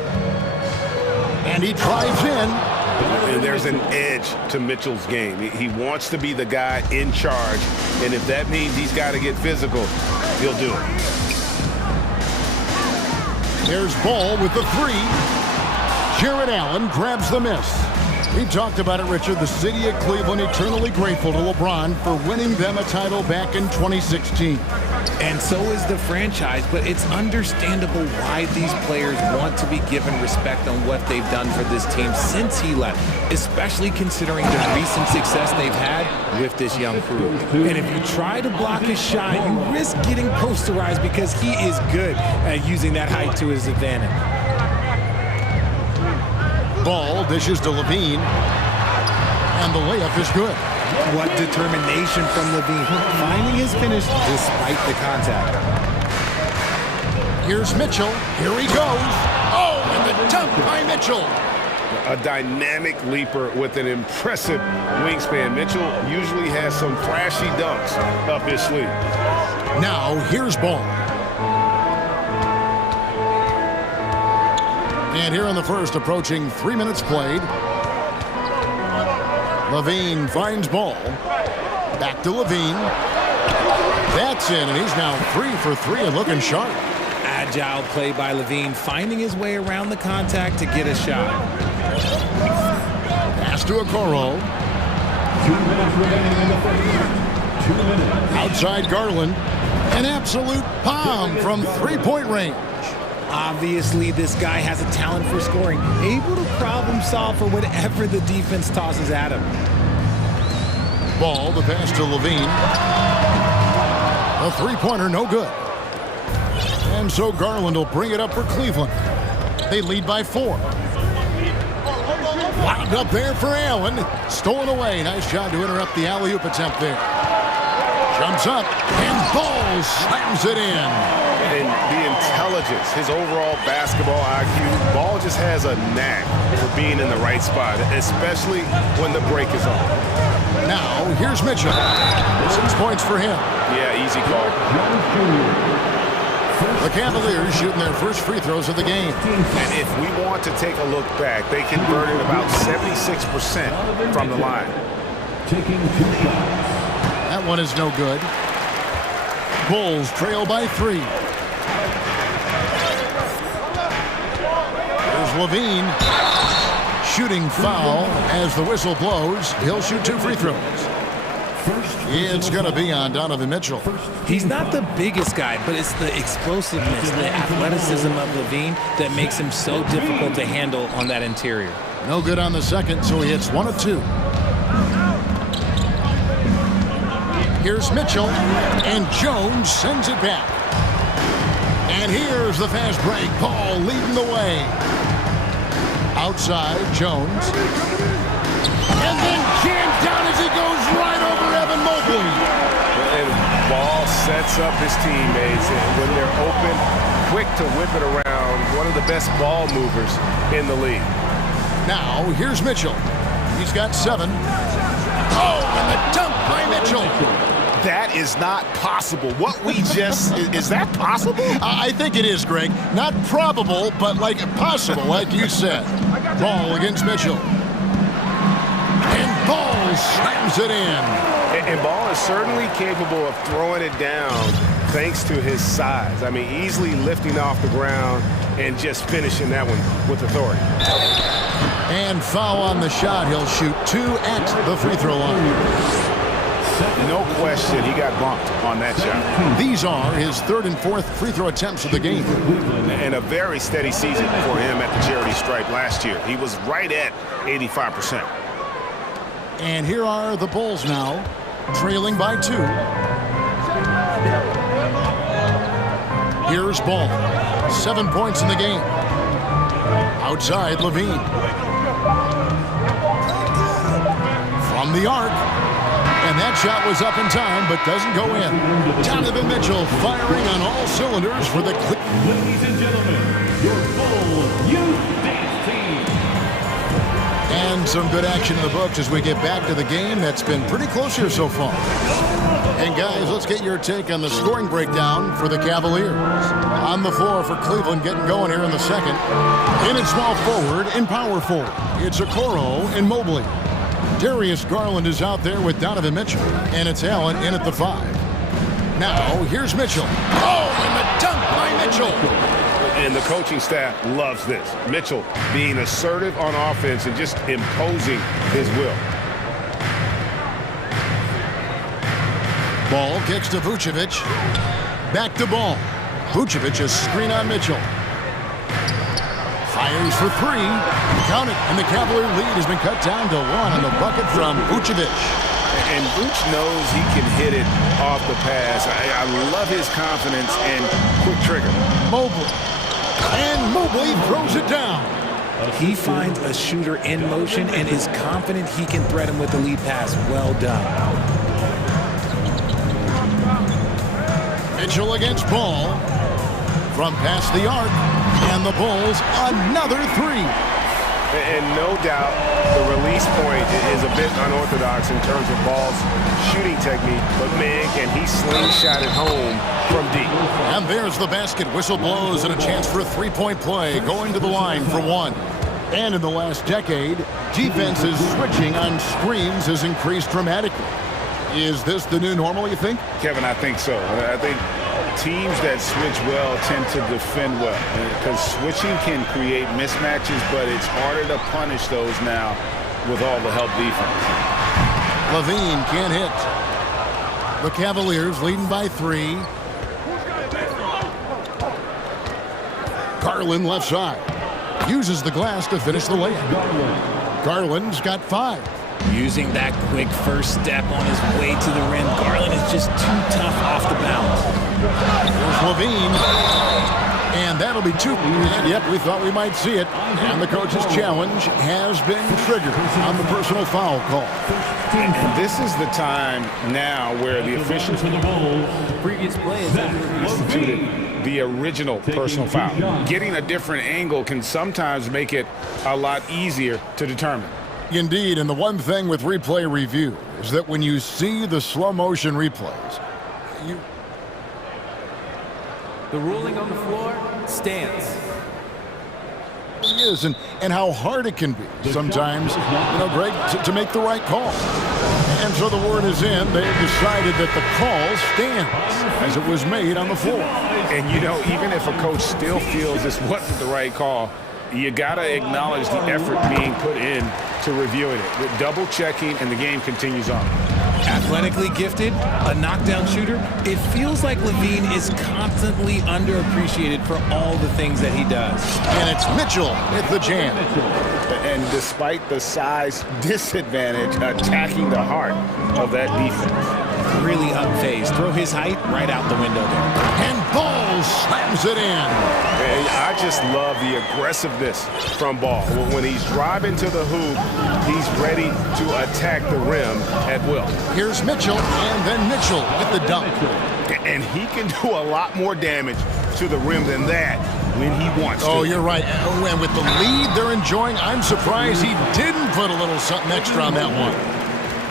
And he drives in. And there's an edge to Mitchell's game. He wants to be the guy in charge, and if that means he's got to get physical, he'll do it. There's Ball with the three. Jared Allen grabs the miss. We talked about it, Richard. The city of Cleveland eternally grateful to LeBron for winning them a title back in 2016. And so is the franchise, but it's understandable why these players want to be given respect on what they've done for this team since he left, especially considering the recent success they've had with this young crew. And if you try to block his shot, you risk getting posterized because he is good at using that height to his advantage. Ball dishes to Levine, and the layup is good. What determination from Levine, finding his finish despite the contact. Here's Mitchell. Here he goes. Oh, and the dunk by Mitchell. A dynamic leaper with an impressive wingspan. Mitchell usually has some flashy dunks up his sleeve. Now, here's Ball. And here in the first, approaching 3 minutes played. Levine finds Ball. Back to Levine. That's in, and he's now 3 for 3 and looking sharp. Agile play by Levine, finding his way around the contact to get a shot. Pass to Okoro. 2 minutes remaining in the first. 2 minutes. Outside Garland. An absolute bomb from three-point range. Obviously, this guy has a talent for scoring, able to problem solve for whatever the defense tosses at him. Ball, the pass to Levine. A three-pointer, no good. And so Garland will bring it up for Cleveland. They lead by 4. Lined up there for Allen. Stolen away. Nice job to interrupt the alley-oop attempt there. Jumps up, and Ball slams it in. And the intelligence, his overall basketball IQ, Ball just has a knack for being in the right spot, especially when the break is on. Now, here's Mitchell. 6 points for him. Yeah, easy call. The Cavaliers shooting their first free throws of the game. And if we want to take a look back, they converted about 76% from the line. Taking 2 shots. That one is no good. Bulls trail by 3. There's Levine. Shooting foul as the whistle blows. He'll shoot 2 free throws. It's going to be on Donovan Mitchell. He's not the biggest guy, but it's the explosiveness, the athleticism of Levine that makes him so difficult to handle on that interior. No good on the second, so he hits 1 of 2. Here's Mitchell, and Jones sends it back. And here's the fast break. Ball leading the way. Outside, Jones. And then jammed down as he goes right over Evan Mobley. And Ball sets up his teammates, and when they're open, quick to whip it around. One of the best ball movers in the league. Now, here's Mitchell. He's got 7. Oh, and the dunk by Mitchell. That is not possible. What we just, is that possible? I think it is, Greg. Not probable, but like possible, like you said. Ball against Mitchell. And Ball slams it in. And Ball is certainly capable of throwing it down thanks to his size. I mean, easily lifting off the ground and just finishing that one with authority. And foul on the shot. He'll shoot 2 at the free throw line. No question, he got bumped on that shot. These are his 3rd and 4th free throw attempts of the game. And a very steady season for him at the charity stripe last year. He was right at 85%. And here are the Bulls now, trailing by 2. Here's Ball. 7 points in the game. Outside, Levine. From the arc. And that shot was up in time, but doesn't go in. Donovan Mitchell firing on all cylinders for the Ladies and gentlemen, your Bull Youth Dance Team. And some good action in the books as we get back to the game that's been pretty close here so far. And guys, let's get your take on the scoring breakdown for the Cavaliers. On the floor for Cleveland, getting going here in the second. In at small forward, in power forward, it's Okoro and Mobley. Darius Garland is out there with Donovan Mitchell, and it's Allen in at the 5. Now, here's Mitchell. Oh, and the dunk by Mitchell. And the coaching staff loves this. Mitchell being assertive on offense and just imposing his will. Ball kicks to Vucevic. Back to Ball. Vucevic a screen on Mitchell. Fires for 3. Count it, and the Cavalier lead has been cut down to 1 on the bucket from Vucevic. And Vuce knows he can hit it off the pass. I love his confidence and quick trigger. Mobley. And Mobley throws it down. He finds a shooter in motion and is confident he can thread him with the lead pass. Well done. Mitchell against Ball. From past the arc. And the Bulls, another 3. And no doubt the release point is a bit unorthodox in terms of Ball's shooting technique, but man, can he slingshot it home from deep. And there's the basket. Whistle blows and a chance for a 3-point play going to the line for 1. And in the last decade, defenses switching on screens has increased dramatically. Is this the new normal, you think? Kevin, I think so. I think teams that switch well tend to defend well because switching can create mismatches, but it's harder to punish those now with all the help defense. Levine can't hit. The Cavaliers leading by 3. Garland left side. Uses the glass to finish the layup. Garland's got 5. Using that quick first step on his way to the rim, Garland is just too tough off the bounce. Here's Levine. And that'll be 2. And yep, we thought we might see it. And the coach's challenge has been triggered on the personal foul call. And this is the time now where the officials Previous play is instituted the original personal foul. Getting a different angle can sometimes make it a lot easier to determine. Indeed, and the one thing with replay review is that when you see the slow motion replays, The ruling on the floor stands. Is and how hard it can be sometimes, Greg, to make the right call. And so the word is in. They've decided that the call stands as it was made on the floor. And, even if a coach still feels this wasn't the right call, you got to acknowledge the effort being put in to reviewing it. With double checking, and the game continues on. Athletically gifted, a knockdown shooter, it feels like Levine is constantly underappreciated for all the things that he does. And it's Mitchell with the jam. And despite the size disadvantage, attacking the heart of that defense. Really unfazed. Throw his height right out the window there. And Ball slams it in. I just love the aggressiveness from Ball. When he's driving to the hoop, he's ready to attack the rim at will. Here's Mitchell, and then Mitchell with the dunk. And he can do a lot more damage to the rim than that when he wants to. Oh, you're right. And with the lead they're enjoying, I'm surprised he didn't put a little something extra on that one.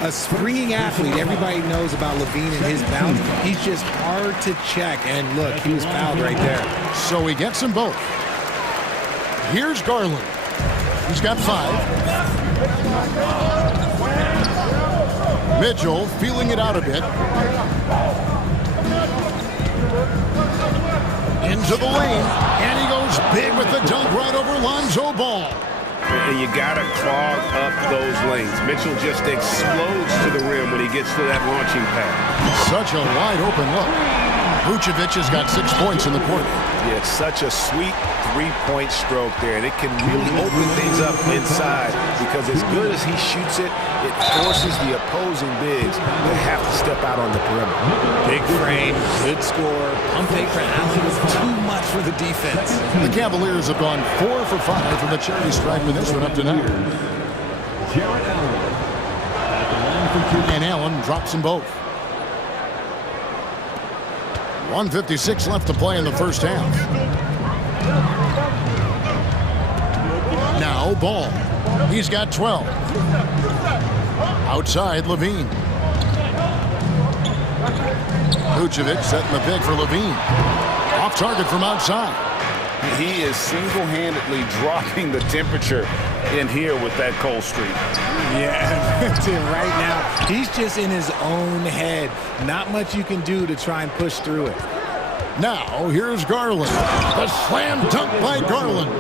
A springing athlete. Everybody knows about Levine and his bounce. He's just hard to check. And look, he was fouled right there. So he gets them both. Here's Garland. He's got 5. Mitchell feeling it out a bit. Into the lane, and he goes big with the dunk right over Lonzo Ball. And you got to clog up those lanes. Mitchell just explodes to the rim when he gets to that launching pad. Such a wide open look. Vucevic has got 6 points in the quarter. Yeah, it's such a sweet three-point stroke there, and it can really open things up inside because as good as he shoots it, it forces the opposing bigs to have to step out on the perimeter. Big frame, good score. Pump fake for Allen was too much for the defense. The Cavaliers have gone 4 for 5 from the charity stripe with this one up to now. And Allen drops them both. 1:56 left to play in the first half. Now Ball. He's got 12. Outside Levine. Vucevic setting the pick for Levine. Off target from outside. He is single-handedly dropping the temperature in here with that cold streak. Yeah, right now, he's just in his own head. Not much you can do to try and push through it. Now, here's Garland. The slam dunk by Garland.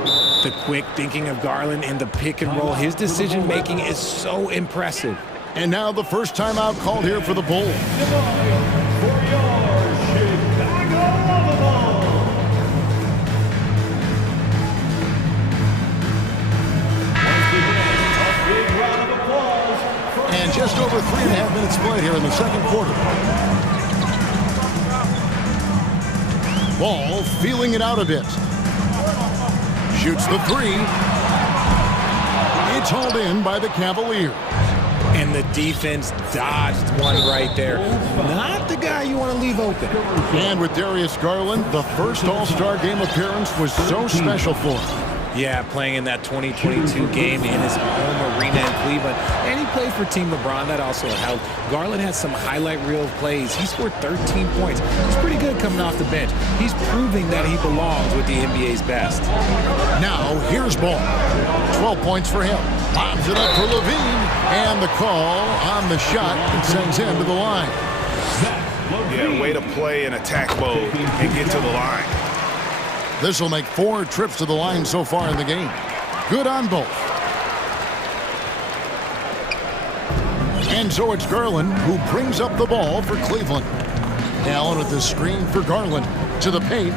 The quick thinking of Garland in the pick and roll. His decision-making is so impressive. And now the first timeout called here for the Bulls. And just over 3.5 minutes played here in the second quarter. Ball feeling it out a bit. Shoots the 3. It's hauled in by the Cavaliers. And the defense dodged one right there. Not the guy you want to leave open. And with Darius Garland, the first All-Star game appearance was so special for him. Yeah, playing in that 2022 game in his home arena in Cleveland. And he played for Team LeBron. That also helped. Garland had some highlight reel plays. He scored 13 points. He's pretty good coming off the bench. He's proving that he belongs with the NBA's best. Now, here's Ball. 12 points for him. Lobs it up for Levine. And the call on the shot and sends him to the line. Yeah, way to play in attack mode and get to the line. This will make 4 trips to the line so far in the game. Good on both. And so it's Garland who brings up the ball for Cleveland. Allen with the screen for Garland to the paint.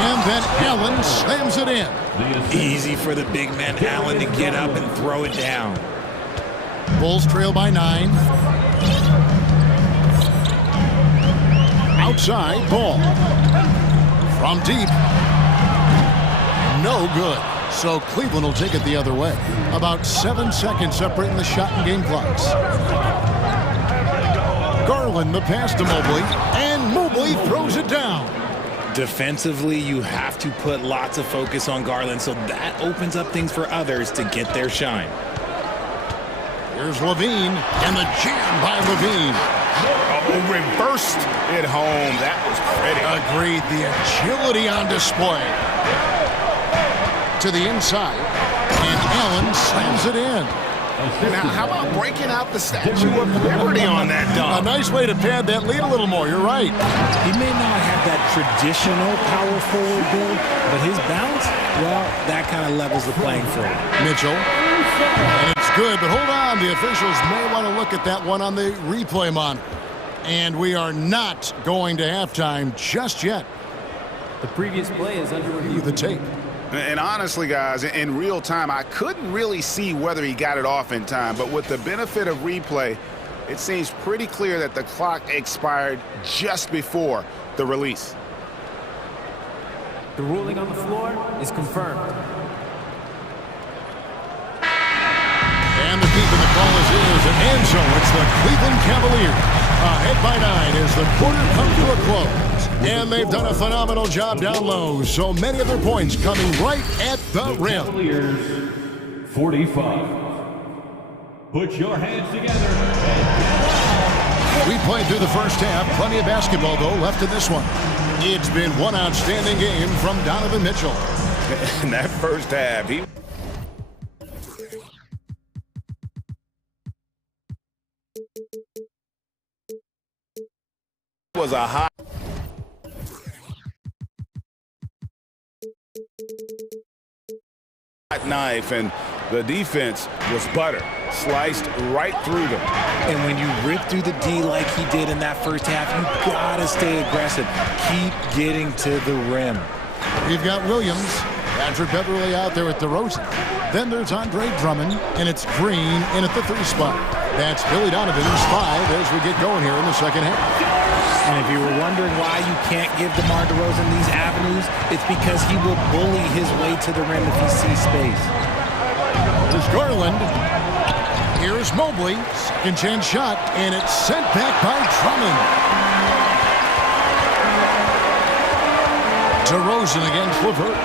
And then Allen slams it in. Easy for the big man Allen to get up and throw it down. Bulls trail by 9. Outside, Ball. From deep. No good. So Cleveland will take it the other way. About 7 seconds separating the shot and game clocks. Garland the pass to Mobley. And Mobley throws it down. Defensively, you have to put lots of focus on Garland, so that opens up things for others to get their shine. Here's Levine, and the jam by Levine. Oh, reversed it home. That was pretty. Agreed. The agility on display. To the inside, and Allen slams it in. Now, how about breaking out the Statue of Liberty on that dunk? A nice way to pad that lead a little more. You're right. He may not have that traditional power forward build, but his bounce, well, that kind of levels the playing field. Mitchell. And it's good, but hold on. The officials may want to look at that one on the replay monitor. And we are not going to halftime just yet. The previous play is under review. The tape. And honestly, guys, in real time, I couldn't really see whether he got it off in time. But with the benefit of replay, it seems pretty clear that the clock expired just before the release. The ruling on the floor is confirmed. And the keep in the call is and so it's the Cleveland Cavaliers. Ahead by 9 as the quarter comes to a close. And they've done a phenomenal job down low. So many of their points coming right at the rim. 45. Put your hands together. We played through the first half. Plenty of basketball, though, left in this one. It's been one outstanding game from Donovan Mitchell. In that first half, he was a hot knife, and the defense was butter. Sliced right through them. And when you rip through the D like he did in that first half, you gotta stay aggressive. Keep getting to the rim. We've got Williams, Patrick Beverly out there at DeRozan. Then there's Andre Drummond, and it's Green in at the 3 spot. That's Billy Donovan's 5 as we get going here in the second half. And if you were wondering why you can't give DeMar DeRozan these avenues, it's because he will bully his way to the rim if he sees space. There's Garland. Here's Mobley. Second chance shot, and it's sent back by Drummond. DeRozan against LeVert.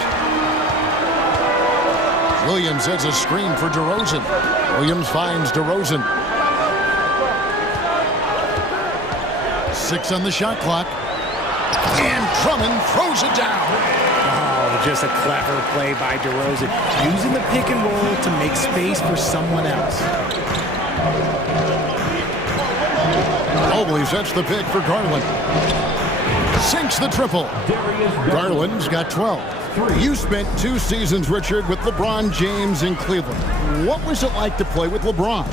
Williams has a screen for DeRozan. Williams finds DeRozan. 6 on the shot clock. And Drummond throws it down. Oh, just a clever play by DeRozan, using the pick and roll to make space for someone else. Mobley sets the pick for Garland. Sinks the triple. Garland's got 12. You spent 2 seasons, Richard, with LeBron James in Cleveland. What was it like to play with LeBron?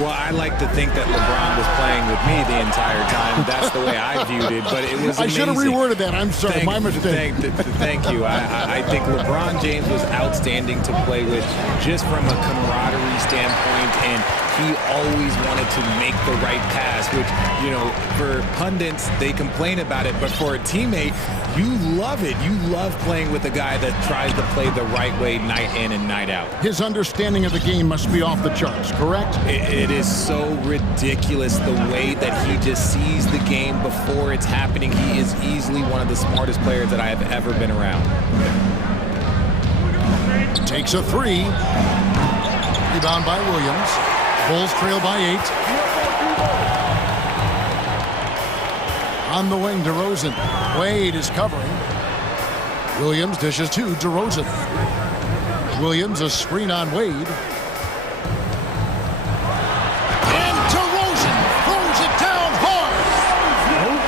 Well, I like to think that LeBron was playing with me the entire time. That's the way I viewed it, but it was amazing. I should have reworded that. I'm sorry, my mistake. Thank you. I think LeBron James was outstanding to play with just from a camaraderie standpoint, and he always wanted to make the right pass, which, you know, for pundits, they complain about it, but for a teammate, you love it. You love playing with a guy that tries to play the right way night in and night out. His understanding of the game must be off the charts, correct? It is so ridiculous the way that he just sees the game before it's happening. He is easily one of the smartest players that I have ever been around. Takes a 3. Rebound by Williams. Bulls trail by 8. On the wing, DeRozan. Wade is covering. Williams dishes to DeRozan. Williams, a screen on Wade. And DeRozan throws it down hard.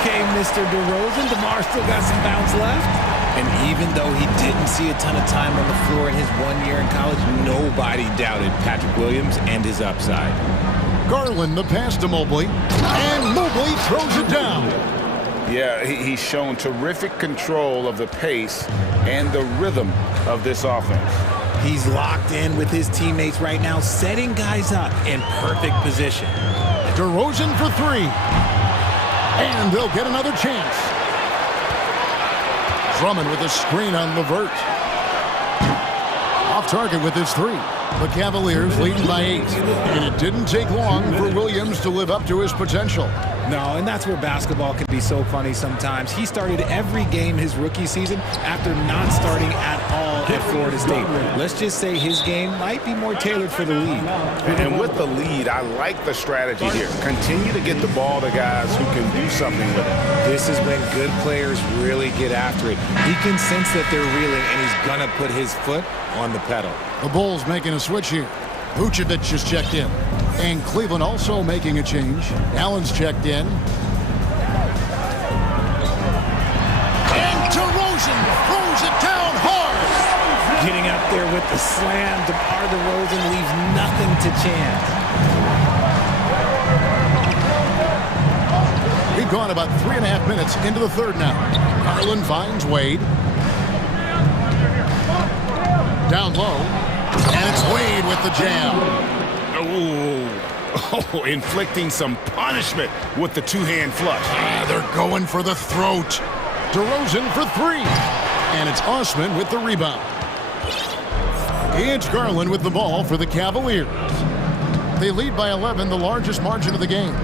Okay, Mr. DeRozan. DeMar still got some bounce left. And even though he didn't see a ton of time on the floor in his 1 year in college, nobody doubted Patrick Williams and his upside. Garland, the pass to Mobley. And Mobley throws it down. Yeah, he's shown terrific control of the pace and the rhythm of this offense. He's locked in with his teammates right now, setting guys up in perfect position. DeRozan for 3. And they'll get another chance. Drummond with a screen on LeVert. Off target with his 3. The Cavaliers leading by 8. And it didn't take long for Williams to live up to his potential. No, and that's where basketball can be so funny sometimes. He started every game his rookie season after not starting at all at Florida State. Let's just say his game might be more tailored for the league. And with the lead, I like the strategy here. Continue to get the ball to guys who can do something with it. This is when good players really get after it. He can sense that they're reeling, and he's going to put his foot on the pedal. The Bulls making a switch here. Vucevic just checked in. And Cleveland also making a change. Allen's checked in. And DeRozan throws it down hard. Getting up there with the slam, DeMar DeRozan leaves nothing to chance. We've gone about 3.5 minutes into the third now. Garland finds Wade. Down low. And it's Wade with the jam. Oh, inflicting some punishment with the two-hand flush. They're going for the throat. DeRozan for 3. And it's Osman with the rebound. It's Garland with the ball for the Cavaliers. They lead by 11, the largest margin of the game.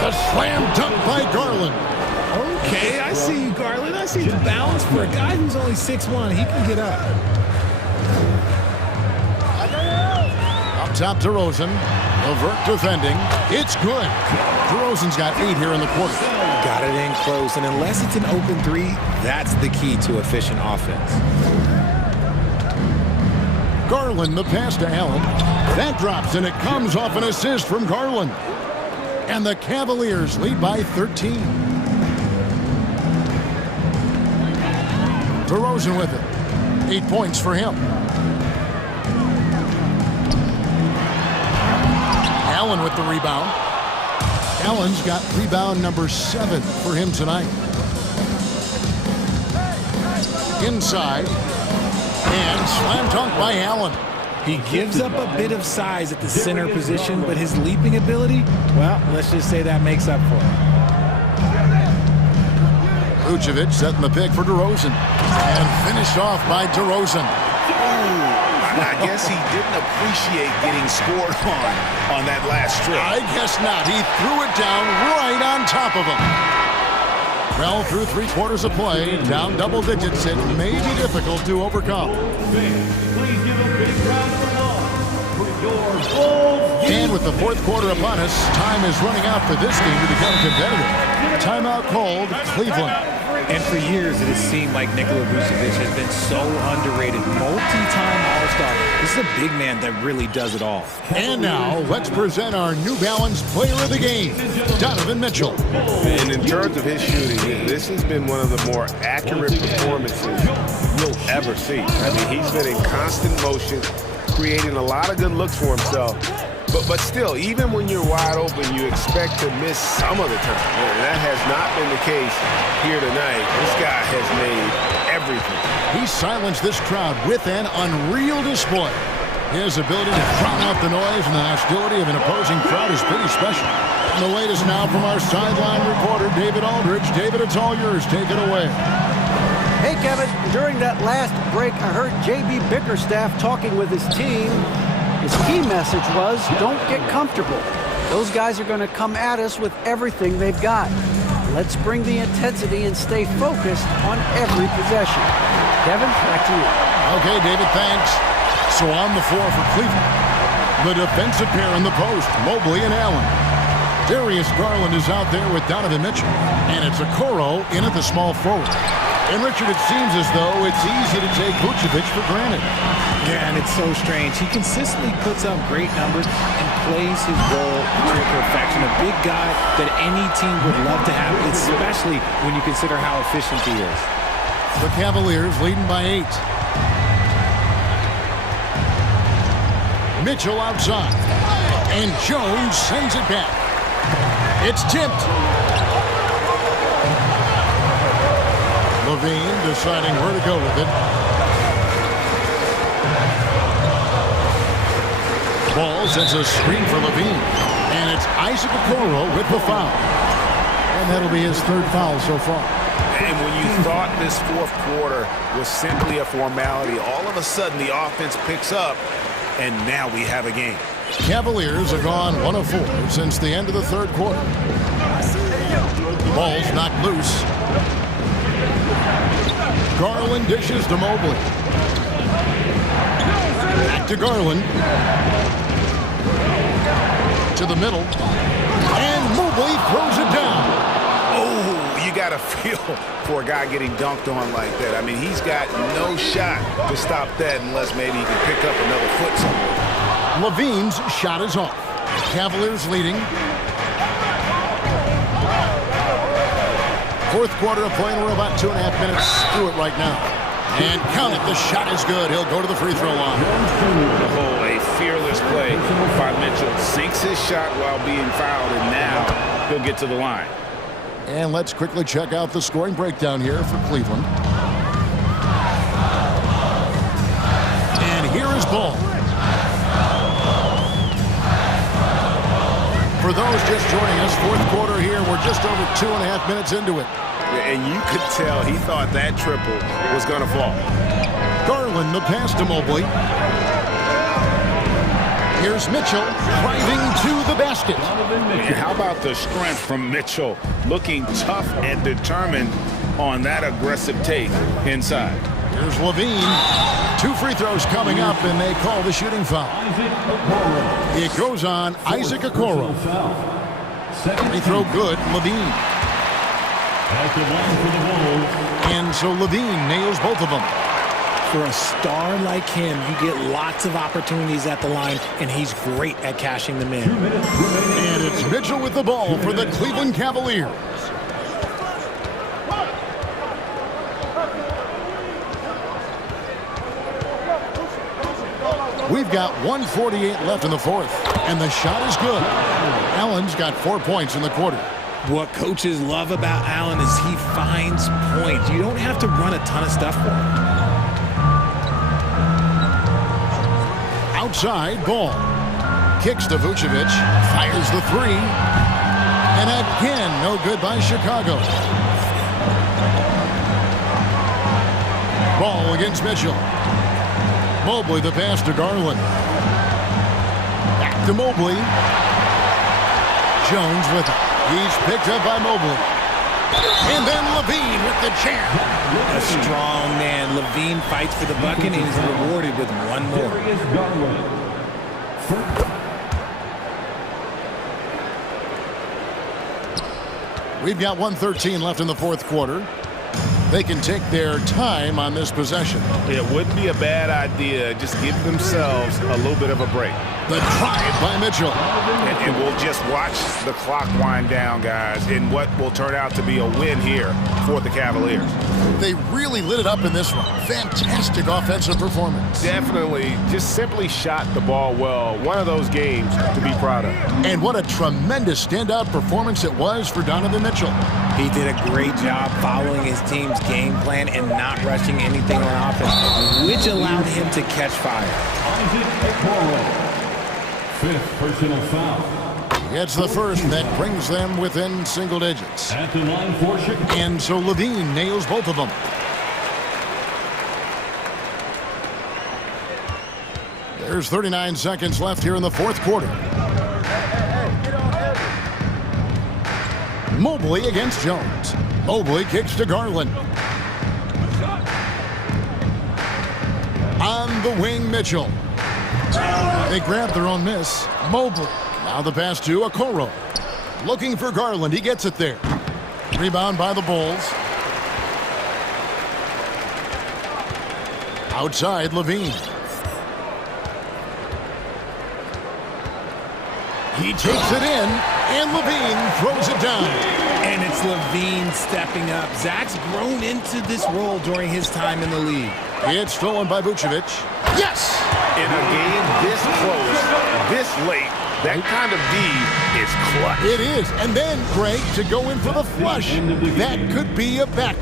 The slam dunk by Garland. Okay, I see you, Garland. I see the balance for a guy who's only 6'1". He can get up. Up top, DeRozan. Levert defending. It's good. DeRozan's got 8 here in the quarter. Got it in close, and unless it's an open three, that's the key to efficient offense. Garland, the pass to Allen. That drops, and it comes off an assist from Garland. And the Cavaliers lead by 13. DeRozan with it. 8 points for him. Allen with the rebound. Allen's got rebound number 7 for him tonight. Inside. And slam dunk by Allen. He gives up a bit of size at the center position, but his leaping ability, well, let's just say that makes up for it. Vucevic setting the pick for DeRozan. And finished off by DeRozan. I guess he didn't appreciate getting scored on that last strip. I guess not. He threw it down right on top of him. Well, through 3 quarters of play, down double digits, it may be difficult to overcome. Please give a big round of applause for your Bulls. And with the 4th quarter upon us, time is running out for this game to become competitive. Timeout called, Cleveland. And for years, it has seemed like Nikola Vucevic has been so underrated, multi-time All-Star. This is a big man that really does it all. And now, let's present our New Balance Player of the Game, Donovan Mitchell. And in terms of his shooting, this has been one of the more accurate performances you'll ever see. I mean, he's been in constant motion, creating a lot of good looks for himself. But still, even when you're wide open, you expect to miss some of the time. And that has not been the case here tonight. This guy has made everything. He silenced this crowd with an unreal display. His ability to drown out the noise and the hostility of an opposing crowd is pretty special. And the latest now from our sideline reporter, David Aldridge. David, it's all yours. Take it away. Hey, Kevin, during that last break, I heard J.B. Bickerstaff talking with his team. His key message was, don't get comfortable. Those guys are going to come at us with everything they've got. Let's bring the intensity and stay focused on every possession. Kevin, back to you. Okay, David, thanks. So on the floor for Cleveland, the defensive pair in the post, Mobley and Allen. Darius Garland is out there with Donovan Mitchell, and it's Okoro in at the small forward. And Richard, it seems as though it's easy to take Vucevic for granted. Yeah, and it's so strange. He consistently puts up great numbers and plays his role to perfection. A big guy that any team would love to have, especially when you consider how efficient he is. The Cavaliers leading by 8. Mitchell outside. And Jones sends it back. It's tipped. Levine deciding where to go with it. Ball sends a screen for Levine. And it's Isaac Okoro with the foul. And that'll be his 3rd foul so far. And when you thought this 4th quarter was simply a formality, all of a sudden the offense picks up, and now we have a game. Cavaliers have gone 1 of 4 since the end of the 3rd quarter. Ball's knocked loose. Garland dishes to Mobley. Back to Garland. To the middle. And Mobley throws it down. Oh, you got to feel for a guy getting dunked on like that. I mean, he's got no shot to stop that unless maybe he can pick up another foot somewhere. Levine's shot is off. Cavaliers leading. 4th quarter of play, and we're about 2.5 minutes through it right now. And count it, the shot is good. He'll go to the free throw line. Oh, a fearless play by Mitchell. Sinks his shot while being fouled, and now he'll get to the line. And let's quickly check out the scoring breakdown here for Cleveland. And here is Ball. For those just joining us, 4th quarter here. We're just over 2.5 minutes into it. And you could tell he thought that triple was going to fall. Garland, the pass to Mobley. Here's Mitchell driving to the basket. And how about the strength from Mitchell, looking tough and determined on that aggressive take inside. Here's Levine. 2 free throws coming up, and they call the shooting foul. It goes on Isaac Okoro. Free throw good, Levine. And so Levine nails both of them. For a star like him, you get lots of opportunities at the line, and he's great at cashing them in. And it's Mitchell with the ball for the Cleveland Cavaliers. We've got 1:48 left in the fourth, and the shot is good. Allen's got 4 points in the quarter. What coaches love about Allen is he finds points. You don't have to run a ton of stuff for him. Outside ball. Kicks to Vucevic. Fires the 3. And again, no good by Chicago. Ball against Mitchell. Mobley the pass to Garland. Back to Mobley. Jones with it. He's picked up by Mobley. And then Levine with the jam. A strong man. Levine fights for the bucket and is rewarded with one more. We've got 1:13 left in the fourth quarter. They can take their time on this possession. It wouldn't be a bad idea. Just give themselves a little bit of a break. The drive by Mitchell. And we'll just watch the clock wind down, guys, in what will turn out to be a win here for the Cavaliers. They really lit it up in this one. Fantastic offensive performance. Definitely just simply shot the ball well. One of those games to be proud of. And what a tremendous standout performance it was for Donovan Mitchell. He did a great job following his team's game plan and not rushing anything on offense, which allowed him to catch fire. Fifth personal foul. It's the first that brings them within single digits. At the line for Chicago. And so Levine nails both of them. There's 39 seconds left here in the fourth quarter. Mobley against Jones. Mobley kicks to Garland. On the wing, Mitchell. They grab their own miss. Mobley. Now the pass to Okoro. Looking for Garland. He gets it there. Rebound by the Bulls. Outside, Levine. He takes it in, and Levine throws it down. And it's Levine stepping up. Zach's grown into this role during his time in the league. It's stolen by Vucevic. Yes! In a game this close, this late, that kind of D is clutch. It is. And then, Greg, to go in for the flush. That could be a back.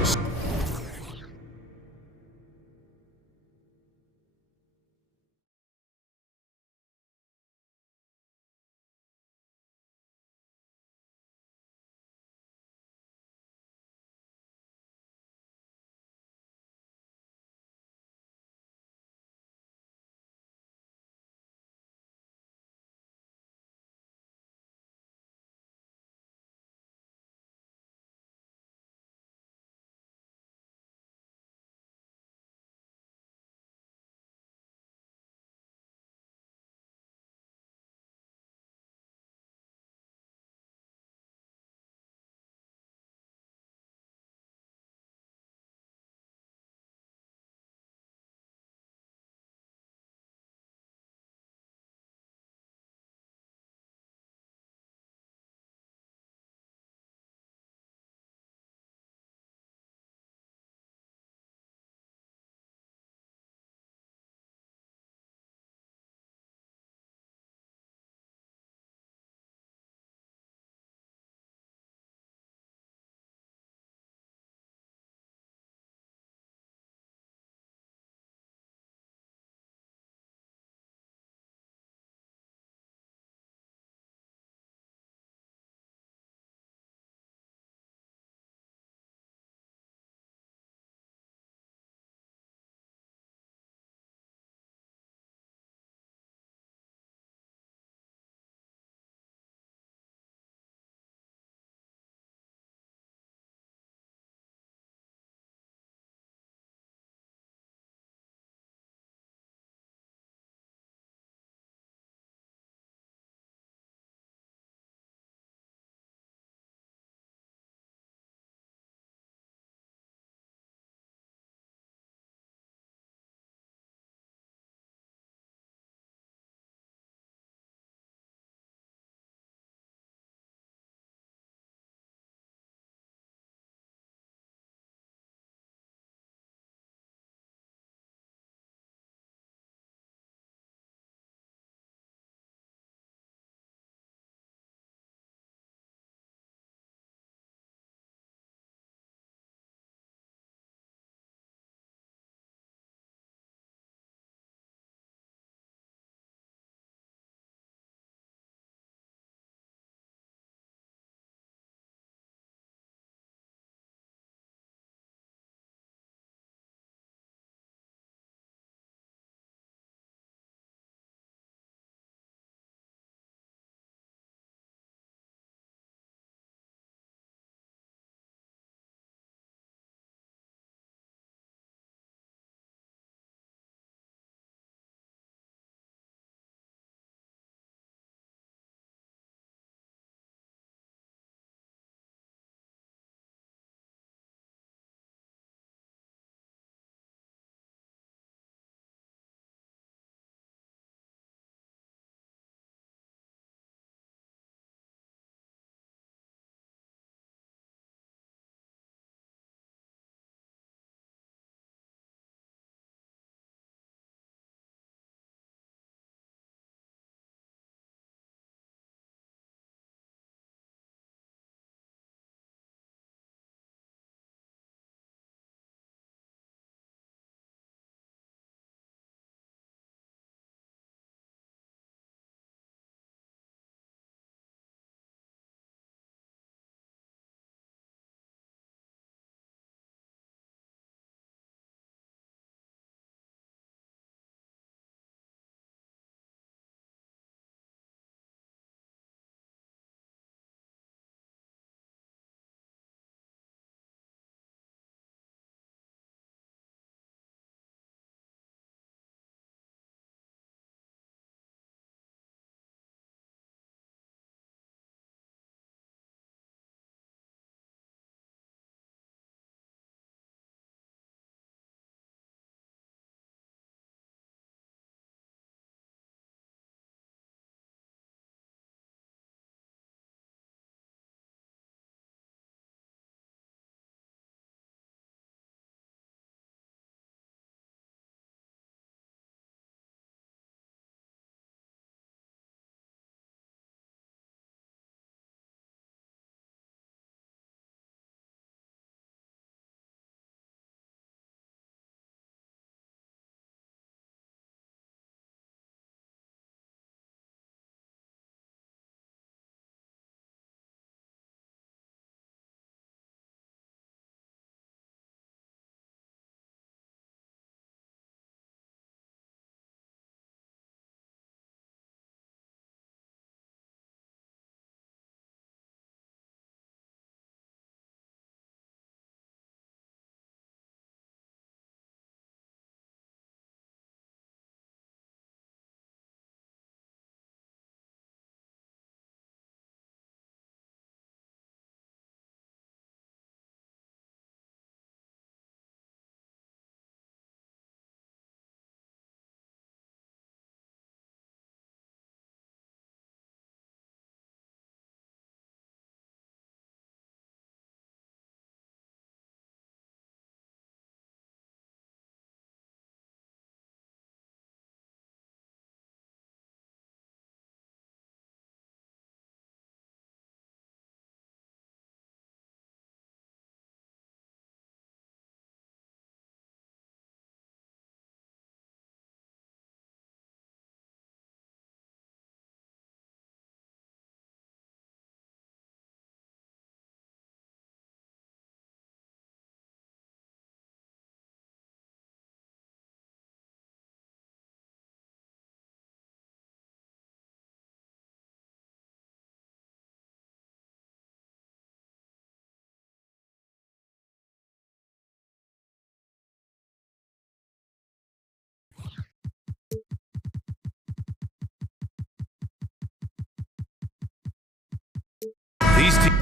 These teams.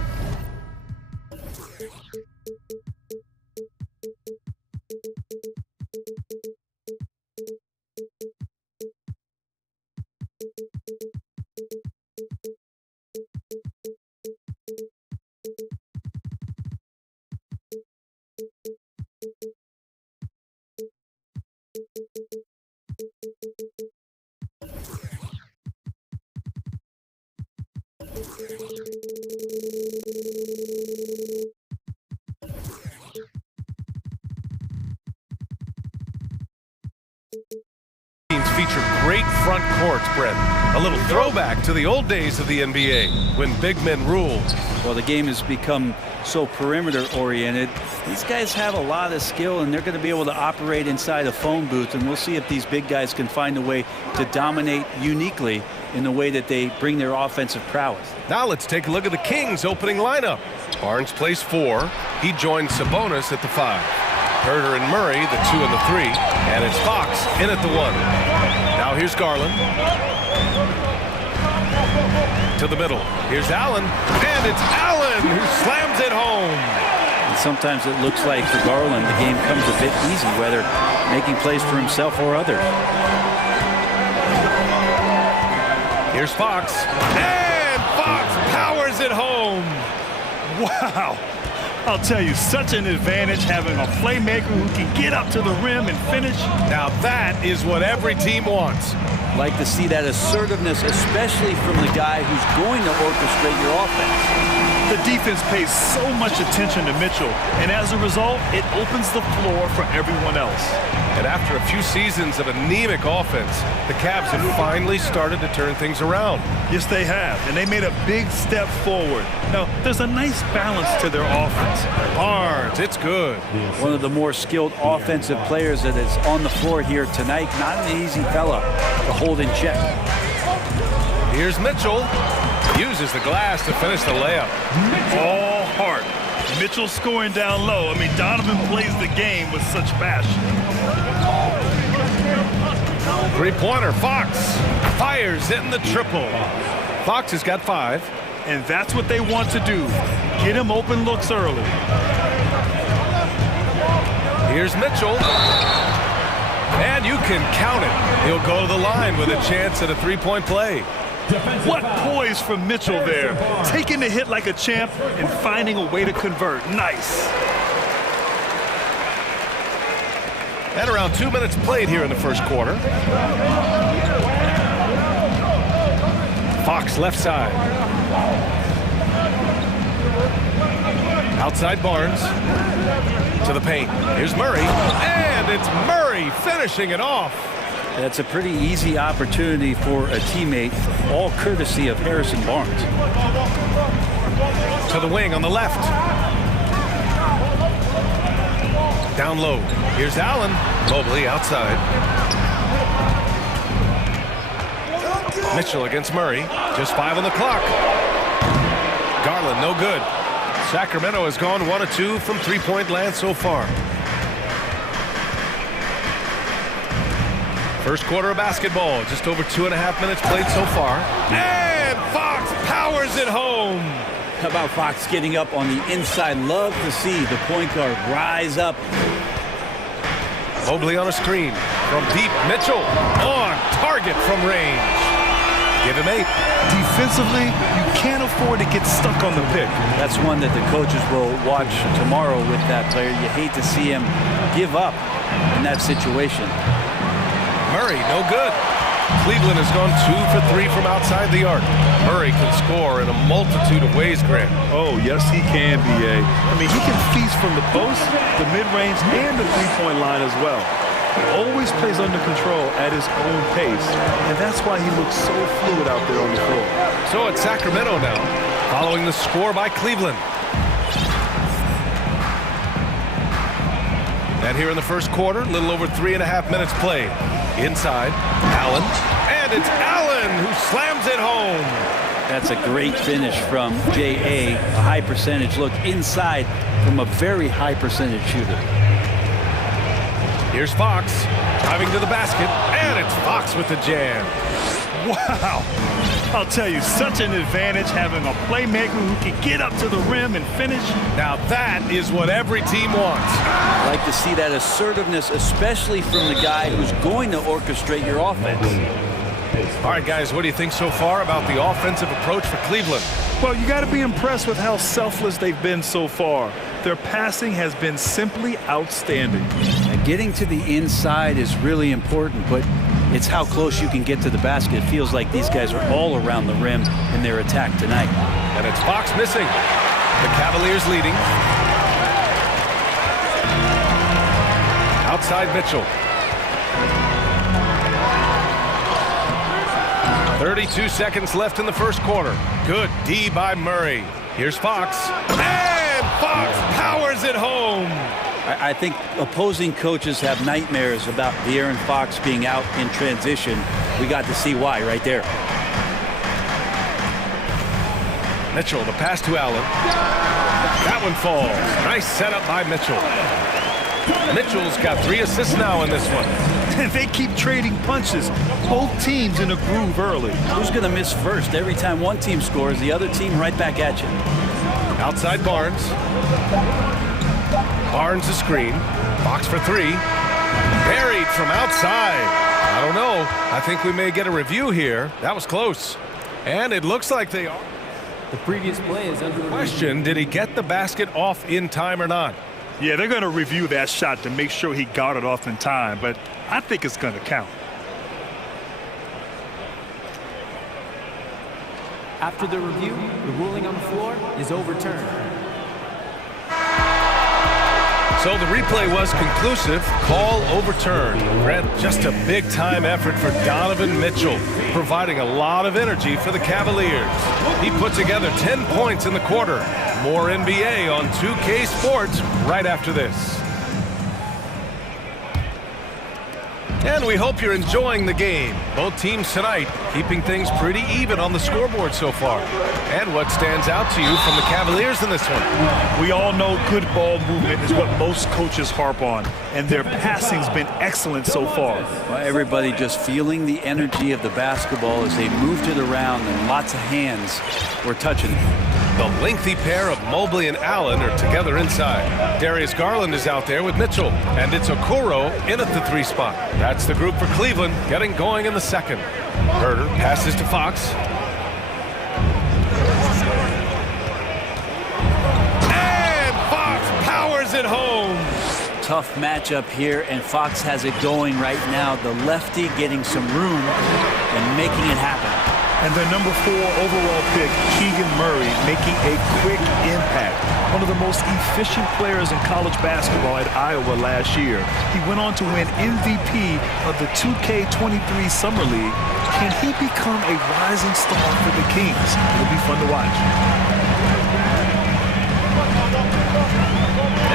Feature great front courts, Brett. A little throwback to the old days of the NBA when big men ruled. Well, the game has become so perimeter-oriented. These guys have a lot of skill, and they're going to be able to operate inside a phone booth, and we'll see if these big guys can find a way to dominate uniquely in the way that they bring their offensive prowess. Now let's take a look at the Kings' opening lineup. Barnes plays 4. He joins Sabonis at the 5. Herter and Murray, the 2 and the 3. And it's Fox in at the 1. Now here's Garland. To the middle. Here's Allen. And it's Allen who slams it home. And sometimes it looks like for Garland the game comes a bit easy, whether making plays for himself or others. Here's Fox. And Fox powers it home. Wow. I'll tell you, such an advantage having a playmaker who can get up to the rim and finish. Now that is what every team wants. Like to see that assertiveness, especially from the guy who's going to orchestrate your offense. The defense pays so much attention to Mitchell, and as a result, it opens the floor for everyone else. And after a few seasons of anemic offense, the Cavs have finally started to turn things around. Yes, they have, and they made a big step forward. Now, there's a nice balance to their offense. Barnes, it's good. One of the more skilled offensive players that is on the floor here tonight. Not an easy fella to hold in check. Here's Mitchell. Uses the glass to finish the layup. All heart. Mitchell scoring down low. I mean, Donovan plays the game with such passion. Three-pointer, Fox fires in the triple. Fox has got 5. And that's what they want to do. Get him open looks early. Here's Mitchell. And you can count it. He'll go to the line with a chance at a three-point play. What poise from Mitchell there. Taking the hit like a champ and finding a way to convert. Nice. And around 2 minutes played here in the first quarter. Fox left side. Outside Barnes. To the paint. Here's Murray. And it's Murray finishing it off. That's a pretty easy opportunity for a teammate, all courtesy of Harrison Barnes. To the wing on the left. Down low. Here's Allen. Mobley outside. Mitchell against Murray. Just 5 on the clock. Garland, no good. Sacramento has gone 1 of 2 from three-point land so far. First quarter of basketball, just over 2.5 minutes played so far. And Fox powers it home. How about Fox getting up on the inside? Love to see the point guard rise up. Mobley on a screen. From deep, Mitchell on target from range. Give him 8. Defensively, you can't afford to get stuck on the pick. That's one that the coaches will watch tomorrow with that player. You hate to see him give up in that situation. Murray, no good. Cleveland has gone 2 for 3 from outside the arc. Murray can score in a multitude of ways, Grant. Oh, yes, he can, B.A. I mean, he can feast from the post, the mid-range, and the three-point line as well. He always plays under control at his own pace, and that's why he looks so fluid out there on the floor. So it's Sacramento now, following the score by Cleveland. And here in the first quarter, a little over 3.5 minutes played. Inside, Allen, and it's Allen who slams it home. That's a great finish from J.A. A high percentage look inside from a very high percentage shooter. Here's Fox driving to the basket, and it's Fox with the jam. Wow. I'll tell you, such an advantage having a playmaker who can get up to the rim and finish. Now that is what every team wants. I like to see that assertiveness, especially from the guy who's going to orchestrate your offense. All right, guys, what do you think so far about the offensive approach for Cleveland? Well, you got to be impressed with how selfless they've been so far. Their passing has been simply outstanding. And getting to the inside is really important, but it's how close you can get to the basket. It feels like these guys are all around the rim in their attack tonight. And it's Fox missing. The Cavaliers leading. Outside Mitchell. 32 seconds left in the first quarter. Good D by Murray. Here's Fox. And Fox powers it home. I think opposing coaches have nightmares about De'Aaron Fox being out in transition. We got to see why right there. Mitchell, the pass to Allen. That one falls. Nice setup by Mitchell. Mitchell's got 3 assists now in this one. And they keep trading punches. Both teams in a groove early. Who's going to miss first? Every time one team scores, the other team right back at you. Outside Barnes. Barnes a screen. Fox for 3. Buried from outside. I don't know. I think we may get a review here. That was close. And it looks like they are. The previous play is under question, did he get the basket off in time or not? Yeah, they're going to review that shot to make sure he got it off in time, but I think it's going to count. After the review, the ruling on the floor is overturned. So the replay was conclusive. Call overturned. Grant, just a big-time effort for Donovan Mitchell, providing a lot of energy for the Cavaliers. He put together 10 points in the quarter. More NBA on 2K Sports right after this. And we hope you're enjoying the game. Both teams tonight keeping things pretty even on the scoreboard so far. And what stands out to you from the Cavaliers in this one? We all know good ball movement is what most coaches harp on, and their passing's been excellent so far. Well, everybody just feeling the energy of the basketball as they moved it around, and lots of hands were touching it. The lengthy pair of Mobley and Allen are together inside. Darius Garland is out there with Mitchell, and it's Okoro in at the 3 spot. That's the group for Cleveland, getting going in the second. Herter passes to Fox. And Fox powers it home. Tough matchup here, and Fox has it going right now. The lefty getting some room and making it happen. And their number 4 overall pick, Keegan Murray, making a quick impact. One of the most efficient players in college basketball at Iowa last year. He went on to win MVP of the 2K23 Summer League. Can he become a rising star for the Kings? It'll be fun to watch.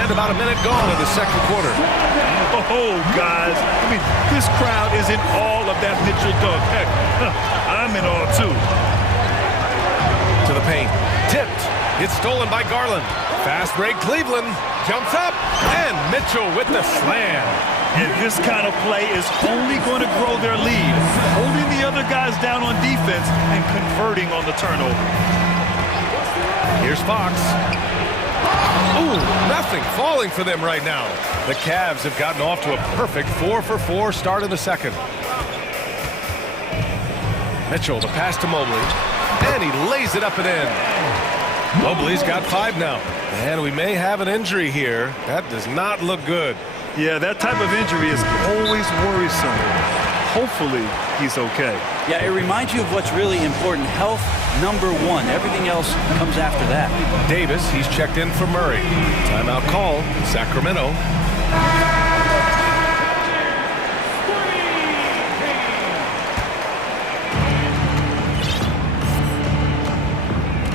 And about a minute gone in the second quarter. Oh, guys, I mean, this crowd is in all of that Mitchell dunk. Heck, I'm in all too. To the paint. Tipped. It's stolen by Garland. Fast break Cleveland. Jumps up. And Mitchell with the slam. And this kind of play is only going to grow their lead. Holding the other guys down on defense and converting on the turnover. Here's Fox. Ooh, nothing falling for them right now. The Cavs have gotten off to a perfect 4-for-4 start in the second. Mitchell, the pass to Mobley. And he lays it up and in. Mobley's got 5 now. And we may have an injury here. That does not look good. Yeah, that type of injury is always worrisome. Hopefully, he's okay. Yeah, it reminds you of what's really important. Health, number 1. Everything else comes after that. Davis, he's checked in for Murray. Timeout call, Sacramento.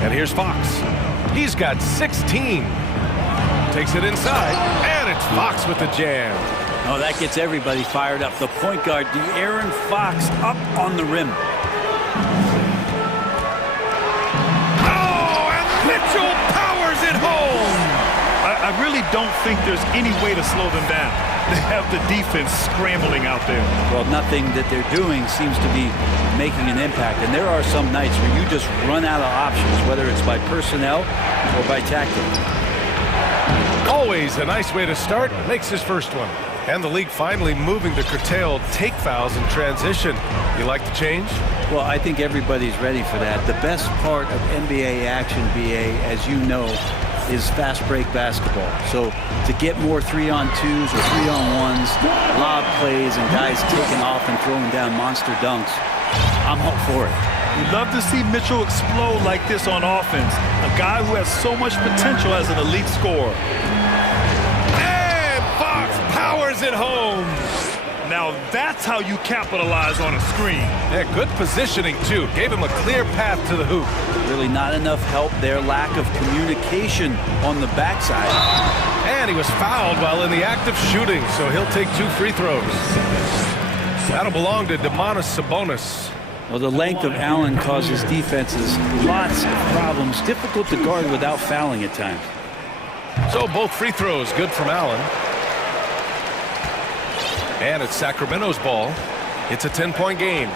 And here's Fox. He's got 16. Takes it inside, and it's Fox with the jam. Oh, that gets everybody fired up. The point guard, De'Aaron Fox, up on the rim. Oh, and Mitchell powers it home. I really don't think there's any way to slow them down. they have the defense scrambling out there. Well, nothing that they're doing seems to be making an impact. And there are some nights where you just run out of options, whether it's by personnel or by tactics. Always a nice way to start. Makes his first one. And the league finally moving to curtail take fouls in transition. You like the change? Well, I think everybody's ready for that. The best part of NBA action, BA, as you know, is fast break basketball. So to get more 3-on-2s or 3-on-1s, lob plays, and guys taking off and throwing down monster dunks, I'm all for it. We'd love to see Mitchell explode like this on offense. A guy who has so much potential as an elite scorer. And Fox powers it home. Now that's how you capitalize on a screen. Yeah, good positioning, too. Gave him a clear path to the hoop. Really not enough help there. Lack of communication on the backside. And he was fouled while in the act of shooting, so he'll take 2 free throws. That'll belong to Sabonis. Well, the length of Allen causes defenses lots of problems. Difficult to guard without fouling at times. So both free throws good from Allen. And it's Sacramento's ball. It's a 10-point game.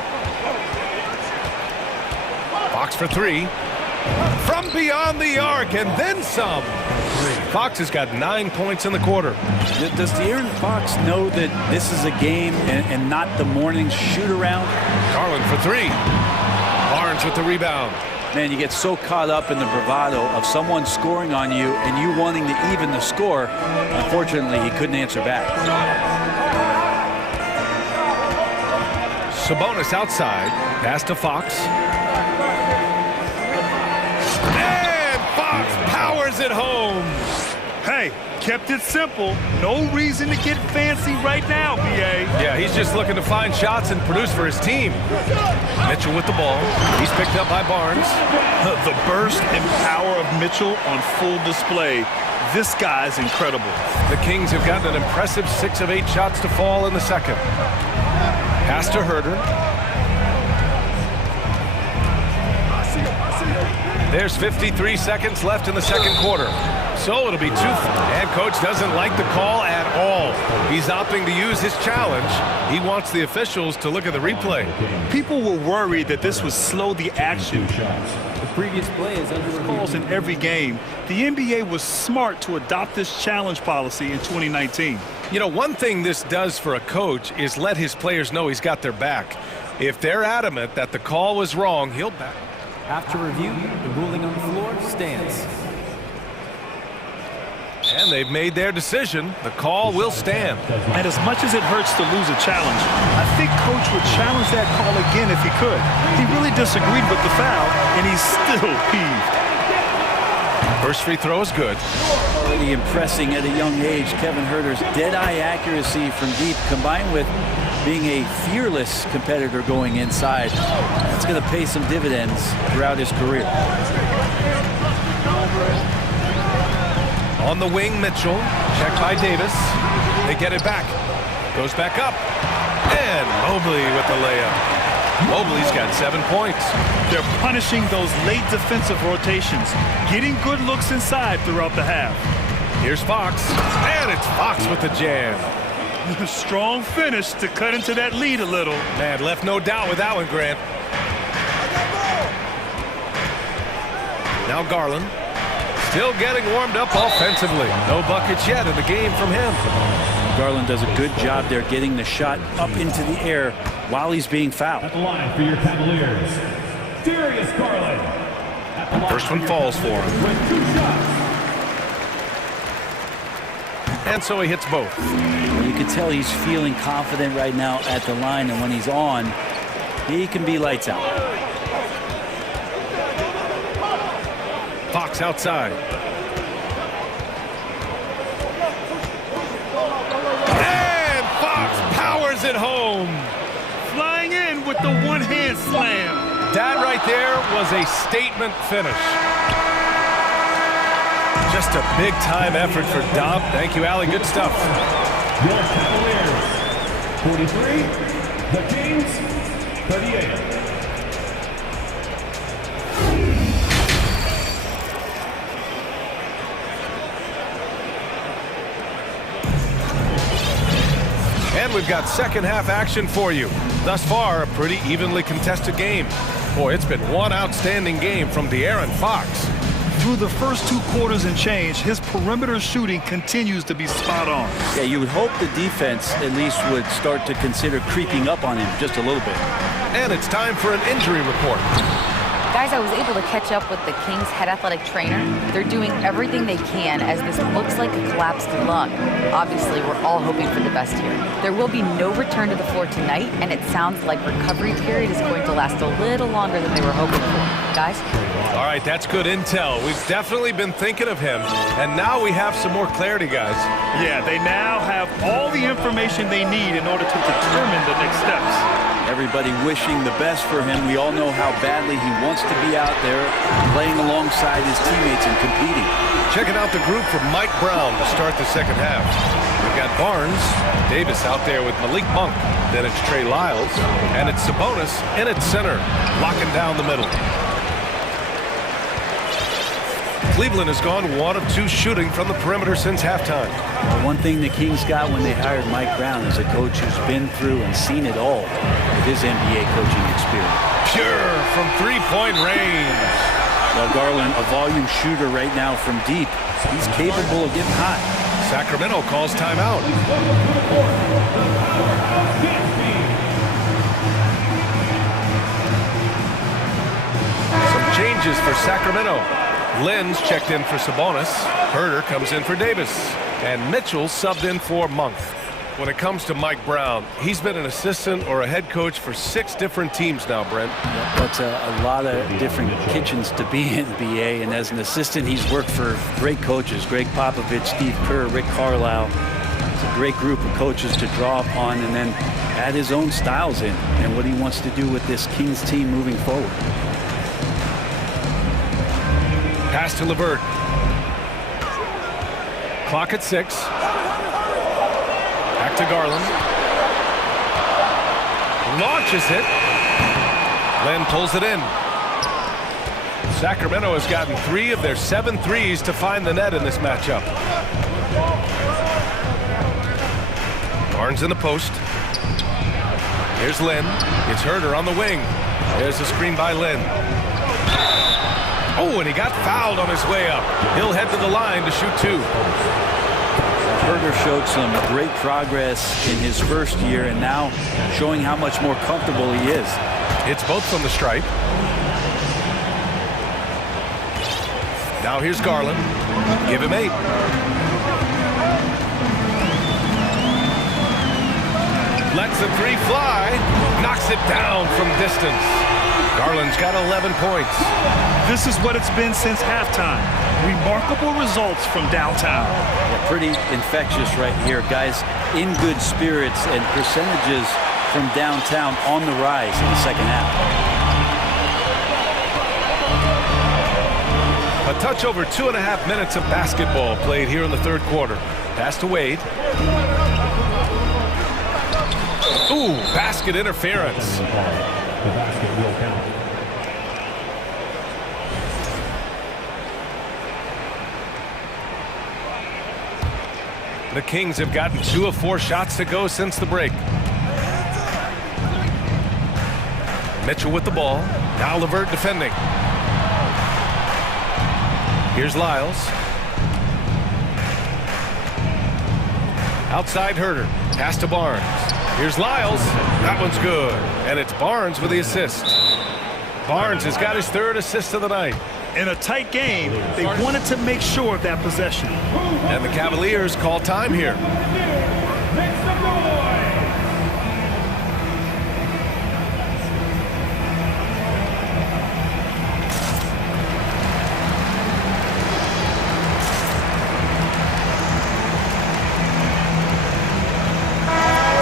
Fox for 3. From beyond the arc, and then some. Fox has got 9 points in the quarter. Does De'Aaron Fox know that this is a game and not the morning shoot-around? Garland for 3. Barnes with the rebound. Man, you get so caught up in the bravado of someone scoring on you and you wanting to even the score. Unfortunately, he couldn't answer back. Sabonis outside. Pass to Fox. And Fox powers it home. Hey, kept it simple. No reason to get fancy right now, B.A. Yeah, he's just looking to find shots and produce for his team. Mitchell with the ball. He's picked up by Barnes. The burst and power of Mitchell on full display. This guy's incredible. The Kings have gotten an impressive 6 of 8 shots to fall in the second. Pass to Herter. There's 53 seconds left in the second quarter. So it'll be 2. And coach doesn't like the call at all. He's opting to use his challenge. He wants the officials to look at the replay. People were worried that this would slow the action. The previous play is under calls in every game. The NBA was smart to adopt this challenge policy in 2019. You know, one thing this does for a coach is let his players know he's got their back. If they're adamant that the call was wrong, he'll back. After review, the ruling on the floor stands. And they've made their decision. The call will stand. And as much as it hurts to lose a challenge, I think coach would challenge that call again if he could. He really disagreed with the foul, and he's still peeved. First free throw is good. Already impressing at a young age, Kevin Herter's dead-eye accuracy from deep, combined with being a fearless competitor going inside. That's going to pay some dividends throughout his career. On the wing, Mitchell. Checked by Davis. They get it back. Goes back up. And Mobley with the layup. Mobley's got 7 points. They're punishing those late defensive rotations, getting good looks inside throughout the half. Here's Fox. And it's Fox with the jam. Strong finish to cut into that lead a little. Man, left no doubt with that one, Grant. Now Garland. Still getting warmed up offensively. No buckets yet in the game from him. Garland does a good job there getting the shot up into the air while he's being fouled. At the line for your Cavaliers, Darius Garland. First one falls for him. With 2 shots. And so he hits both. Well, you can tell he's feeling confident right now at the line, and when he's on, he can be lights out. Fox outside. And Fox powers it home. Flying in with the one-hand slam. That right there was a statement finish. Just a big-time effort for Dobb. Thank you, Allie. Good stuff. Your Cavaliers, 43. The Kings, 38. And we've got second half action for you. Thus far, a pretty evenly contested game. Boy, it's been one outstanding game from De'Aaron Fox. Through the first 2 quarters and change, his perimeter shooting continues to be spot on. Yeah, you would hope the defense at least would start to consider creeping up on him just a little bit. And it's time for an injury report. Guys, I was able to catch up with the Kings head athletic trainer. They're doing everything they can as this looks like a collapsed lung. Obviously, we're all hoping for the best here. There will be no return to the floor tonight, and it sounds like recovery period is going to last a little longer than they were hoping for. Guys? All right, that's good intel. We've definitely been thinking of him, and now we have some more clarity, guys. Yeah, they now have all the information they need in order to determine the next steps. Everybody wishing the best for him. We all know how badly he wants to be out there playing alongside his teammates and competing. Checking out the group for Mike Brown to start the second half. We've got Barnes, Davis out there with Malik Monk. Then it's Trey Lyles, and it's Sabonis in at center, locking down the middle. Cleveland has gone 1 of 2 shooting from the perimeter since halftime. One thing the Kings got when they hired Mike Brown is a coach who's been through and seen it all with his NBA coaching experience. Pure from three-point range. Well, Garland, a volume shooter right now from deep. He's capable of getting hot. Sacramento calls timeout. Some changes for Sacramento. Lynn's checked in for Sabonis. Herter comes in for Davis. And Mitchell subbed in for Monk. When it comes to Mike Brown, he's been an assistant or a head coach for 6 different teams now, Brent. That's a lot of different kitchens to be in, BA. And as an assistant, he's worked for great coaches. Greg Popovich, Steve Kerr, Rick Carlisle. It's a great group of coaches to draw upon and then add his own styles in and what he wants to do with this Kings team moving forward. Pass to LeVert. Clock at 6. Back to Garland. Launches it. Len pulls it in. Sacramento has gotten 3 of their 7 threes to find the net in this matchup. Barnes in the post. Here's Len. It's Herter on the wing. There's a screen by Len. Oh, and he got fouled on his way up. He'll head to the line to shoot 2. Herter showed some great progress in his first year and now showing how much more comfortable he is. It's both from the stripe. Now here's Garland. Give him 8. Lets the 3 fly. Knocks it down from distance. Garland's got 11 points. This is what it's been since halftime. Remarkable results from downtown. Yeah, pretty infectious right here. Guys in good spirits and percentages from downtown on the rise in the second half. A touch over 2.5 minutes of basketball played here in the third quarter. Pass to Wade. Ooh, basket interference. The basket will count. The Kings have gotten 2 of 4 shots to go since the break. Mitchell with the ball. Now LeVert defending. Here's Lyles. Outside Herter. Pass to Barnes. Here's Lyles. That one's good. And it's Barnes with the assist. Barnes has got his 3rd assist of the night. In a tight game, they wanted to make sure of that possession. And the Cavaliers call time here.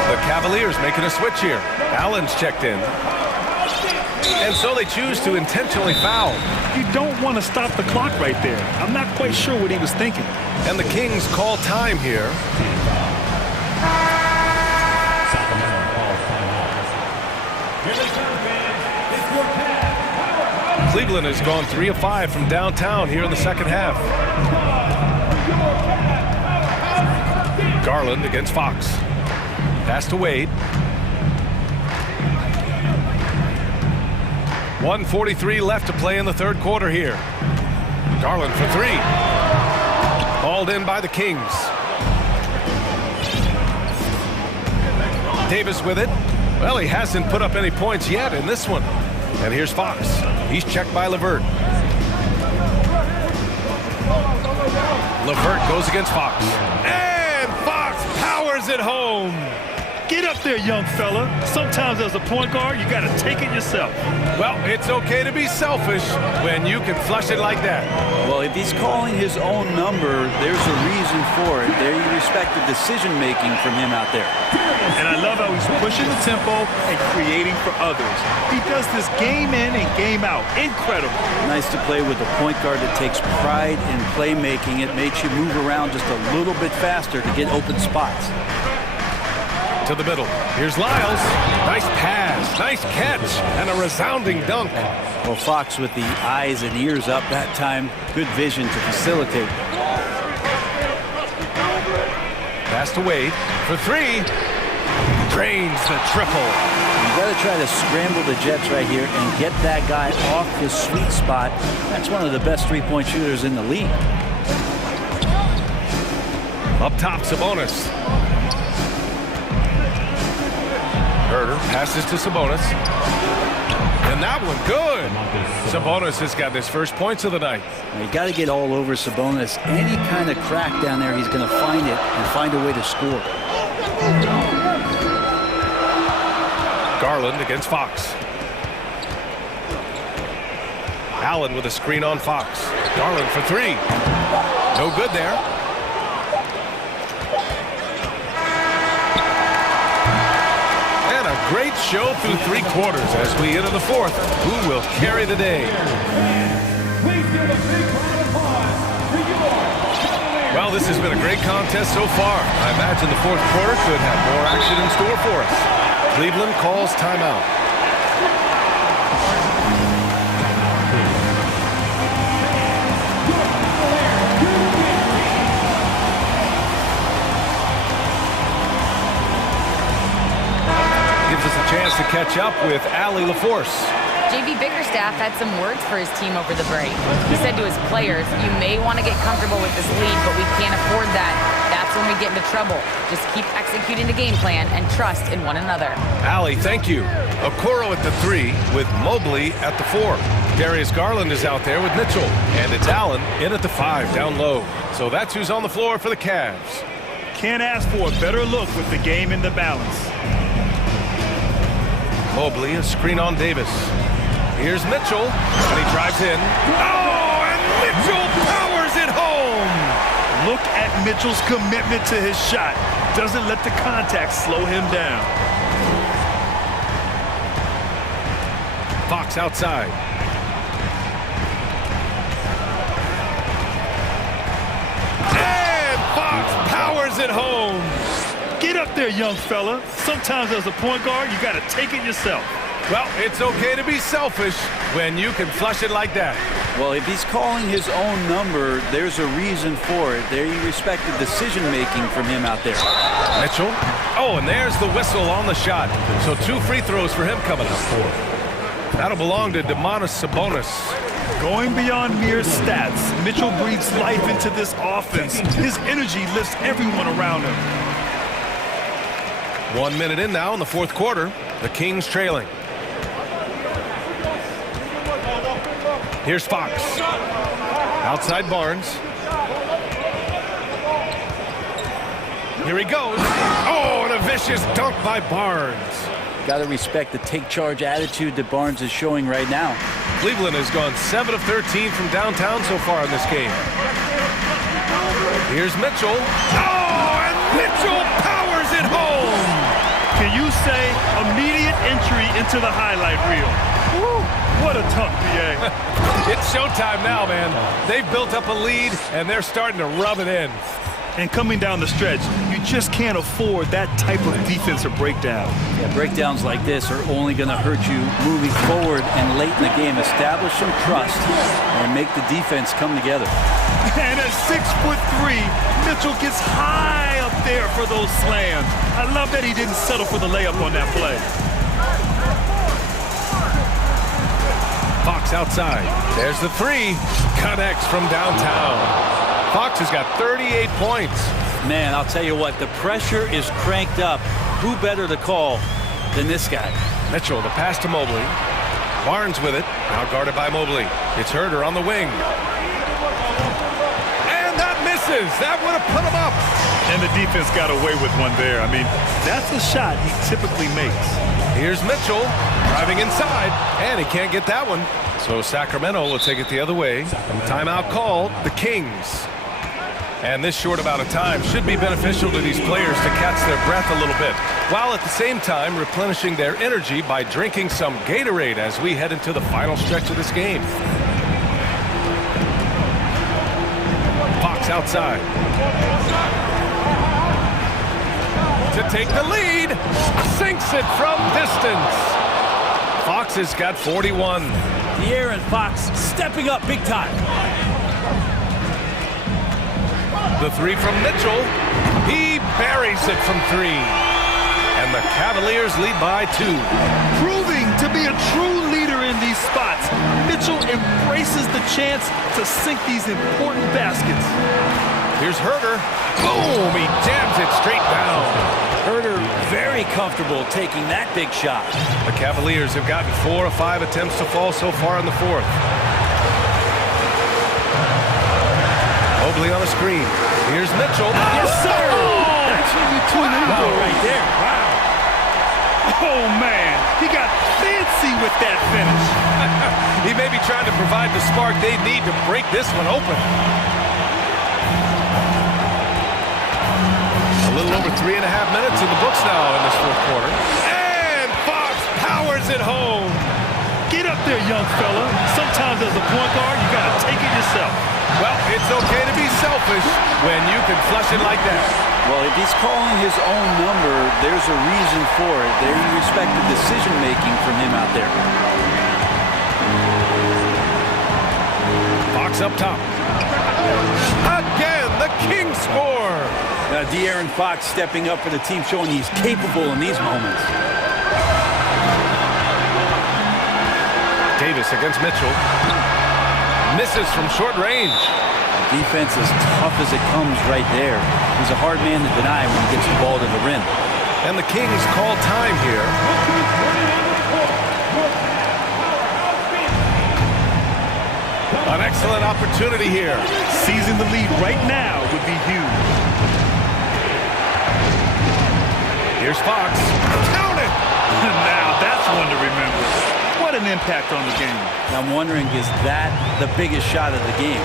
The Cavaliers making a switch here. Allen's checked in. And so they choose to intentionally foul. You don't want to stop the clock right there. I'm not quite sure what he was thinking. And the Kings call time here. Cleveland has gone 3 of 5 from downtown here in the second half. Garland against Fox. Pass to Wade. 1:43 left to play in the third quarter here. Garland for three. Hauled in by the Kings. Davis with it. Well, he hasn't put up any points yet in this one. And here's Fox. He's checked by LeVert. LeVert goes against Fox. And Fox powers it home. Get up there, young fella. Sometimes as a point guard, you got to take it yourself. Well, it's okay to be selfish when you can flush it like that. Well, if he's calling his own number, there's a reason for it. There you respect the decision-making from him out there. And I love how he's pushing the tempo and creating for others. He does this game in and game out. Incredible. Nice to play with a point guard that takes pride in playmaking. It makes you move around just a little bit faster to get open spots. To the middle. Here's Lyles. Nice pass, nice catch, and a resounding dunk. Well, Fox with the eyes and ears up that time. Good vision to facilitate. Pass to Wade for three. Drains the triple. You got to try to scramble the Jets right here and get that guy off his sweet spot. That's one of the best three-point shooters in the league. Up top, Sabonis. Herter passes to Sabonis. And that one good. Sabonis has got his first points of the night. You got to get all over Sabonis. Any kind of crack down there, he's going to find it and find a way to score. Garland against Fox. Allen with a screen on Fox. Garland for three. No good there. Great show through three quarters as we enter the fourth. Who will carry the day? Well, this has been a great contest so far. I imagine the fourth quarter could have more action in store for us. Cleveland calls timeout. Gives us a chance to catch up with Allie LaForce. JV Bickerstaff had some words for his team over the break. He said to his players, you may want to get comfortable with this lead, but we can't afford that. That's when we get into trouble. Just keep executing the game plan and trust in one another. Allie, thank you. Okoro at the three with Mobley at the four. Darius Garland is out there with Mitchell. And it's Allen in at the five down low. So that's who's on the floor for the Cavs. Can't ask for a better look with the game in the balance. Mobley, a screen on Davis. Here's Mitchell, and he drives in. Oh, and Mitchell powers it home! Look at Mitchell's commitment to his shot. Doesn't let the contact slow him down. Fox outside. And Fox powers it home! Get up there, young fella. Sometimes as a point guard, you got to take it yourself. Well, it's okay to be selfish when you can flush it like that. Well, if he's calling his own number, there's a reason for it. There you respect the decision-making from him out there. Mitchell. Oh, and there's the whistle on the shot. So 2 free throws for him coming up. That'll belong to Domantas Sabonis. Going beyond mere stats, Mitchell breathes life into this offense. His energy lifts everyone around him. 1 minute in now in the fourth quarter. The Kings trailing. Here's Fox. Outside Barnes. Here he goes. Oh, and a vicious dunk by Barnes. Got to respect the take-charge attitude that Barnes is showing right now. Cleveland has gone 7 of 13 from downtown so far in this game. Here's Mitchell. Oh, and Mitchell powers it home. Can you say immediate entry into the highlight reel? Woo, what a tough PA. It's showtime now, man. They've built up a lead, and they're starting to rub it in. And coming down the stretch, you just can't afford that type of defensive breakdown. Yeah, breakdowns like this are only going to hurt you moving forward and late in the game. Establish some trust and make the defense come together. And at 6'3", Mitchell gets high up there for those slams. I love that he didn't settle for the layup on that play. Fox outside. There's the three. Connects from downtown. Fox has got 38 points. Man, I'll tell you what, the pressure is cranked up. Who better to call than this guy? Mitchell, the pass to Mobley. Barnes with it. Now guarded by Mobley. It's Herder on the wing. And that misses. That would have put him up. And the defense got away with one there. I mean, that's the shot he typically makes. Here's Mitchell driving inside, and he can't get that one. So Sacramento will take it the other way. Timeout called, the Kings. And this short amount of time should be beneficial to these players to catch their breath a little bit, while at the same time replenishing their energy by drinking some Gatorade as we head into the final stretch of this game. Fox outside. To take the lead, sinks it from distance. Fox has got 41. De'Aaron Fox stepping up big time. The three from Mitchell. He buries it from three. And the Cavaliers lead by 2. Proving to be a true leader in these spots. Mitchell embraces the chance to sink these important baskets. Here's Herder. Boom! He jams it straight down. Herder very comfortable taking that big shot. The Cavaliers have gotten 4 of 5 attempts to fall so far in the fourth. Mobley on a screen. Here's Mitchell. Yes, sir! Oh! That's what you tune in for right there. Wow. Oh, man. He got fancy with that finish. He may be trying to provide the spark they need to break this one open. A little over 3.5 minutes in the books now in this fourth quarter. And Fox powers it home. Get up there, young fella. Sometimes as a point guard, you got to take it yourself. Well, it's okay to be selfish when you can flush it like that. Well, if he's calling his own number, there's a reason for it. They respect the decision-making from him out there. Fox up top. Again, the Kings score. Now, De'Aaron Fox stepping up for the team, showing he's capable in these moments. Davis against Mitchell. Misses from short range. Defense as tough as it comes right there. He's a hard man to deny when he gets the ball to the rim. And the Kings call time here. An excellent opportunity here. Seizing the lead right now would be huge. Here's Fox. Count it! Now that's one to remember. What an impact on the game. I'm wondering, is that the biggest shot of the game?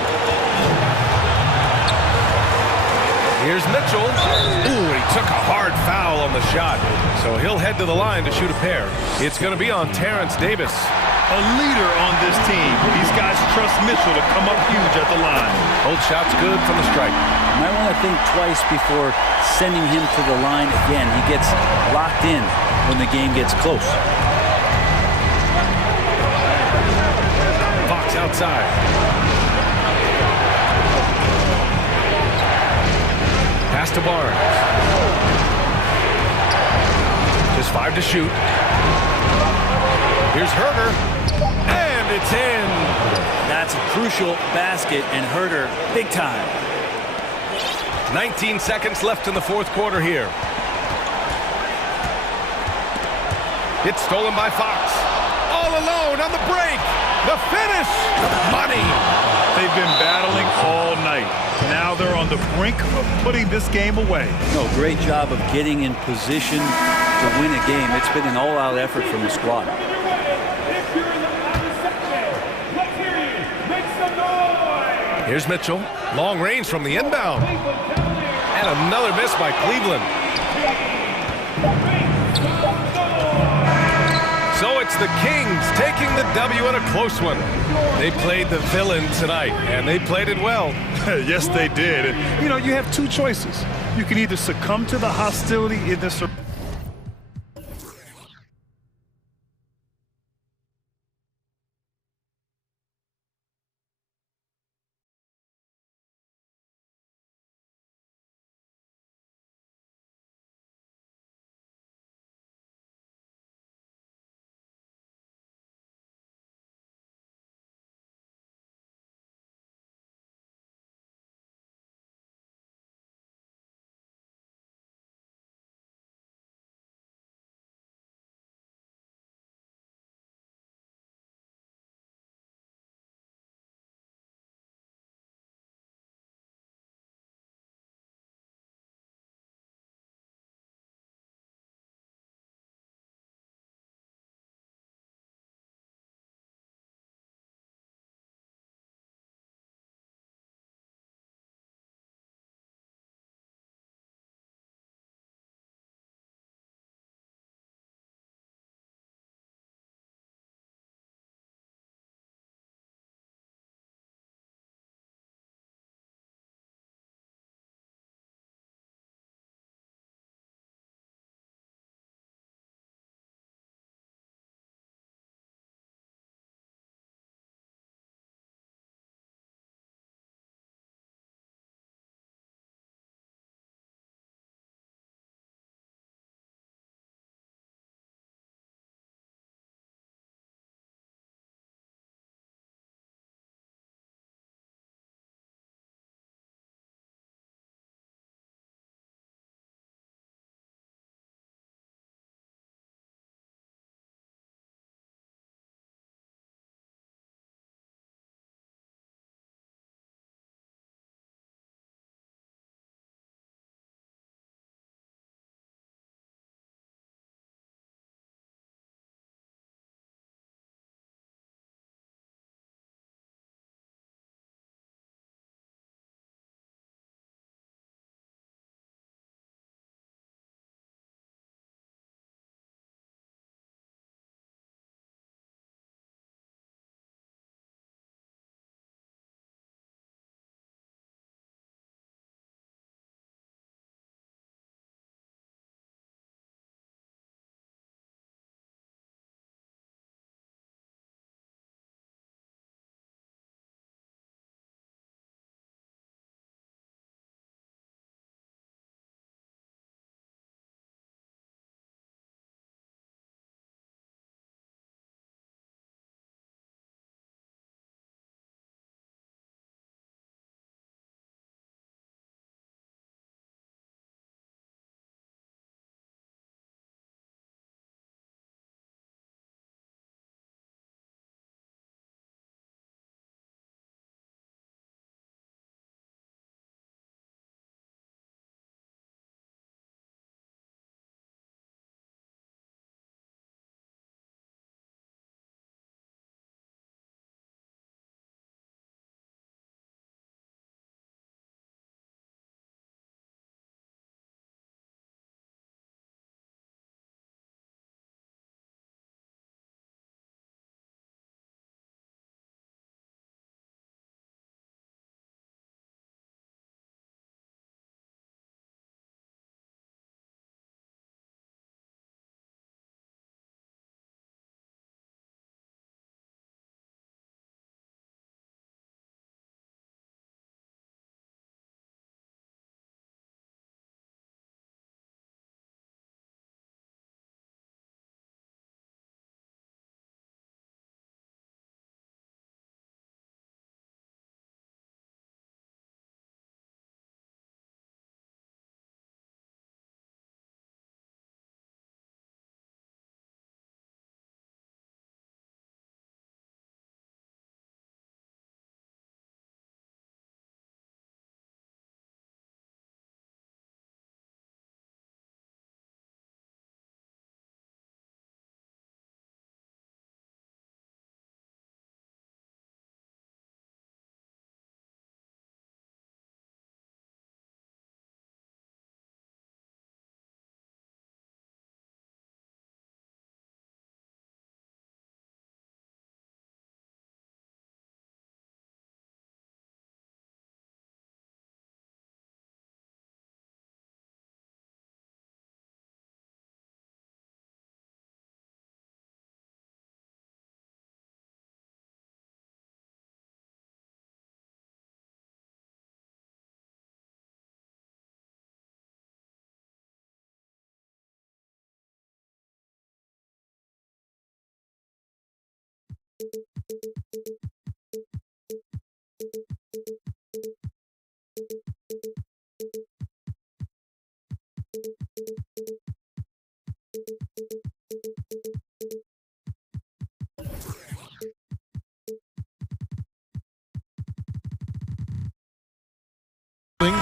Here's Mitchell. Ooh, he took a hard foul on the shot. So he'll head to the line to shoot a pair. It's going to be on Terrence Davis. A leader on this team. These guys trust Mitchell to come up huge at the line. Both shots good from the stripe. You might want to think twice before sending him to the line again. He gets locked in when the game gets close. Fox outside. Pass to Barnes. Just 5 to shoot. Here's Herder. And it's in. That's a crucial basket, and Herder, big time. 19 seconds left in the fourth quarter here. It's stolen by Fox. All alone on the break. The finish. Money. They've been battling all night. Now they're on the brink of putting this game away. No, great job of getting in position to win a game. It's been an all-out effort from the squad. Here's Mitchell. Long range from the inbound. And another miss by Cleveland. So it's the Kings taking the W in a close one. They played the villain tonight, and they played it well. Yes, they did. And, you know, you have two choices. You can either succumb to the hostility in this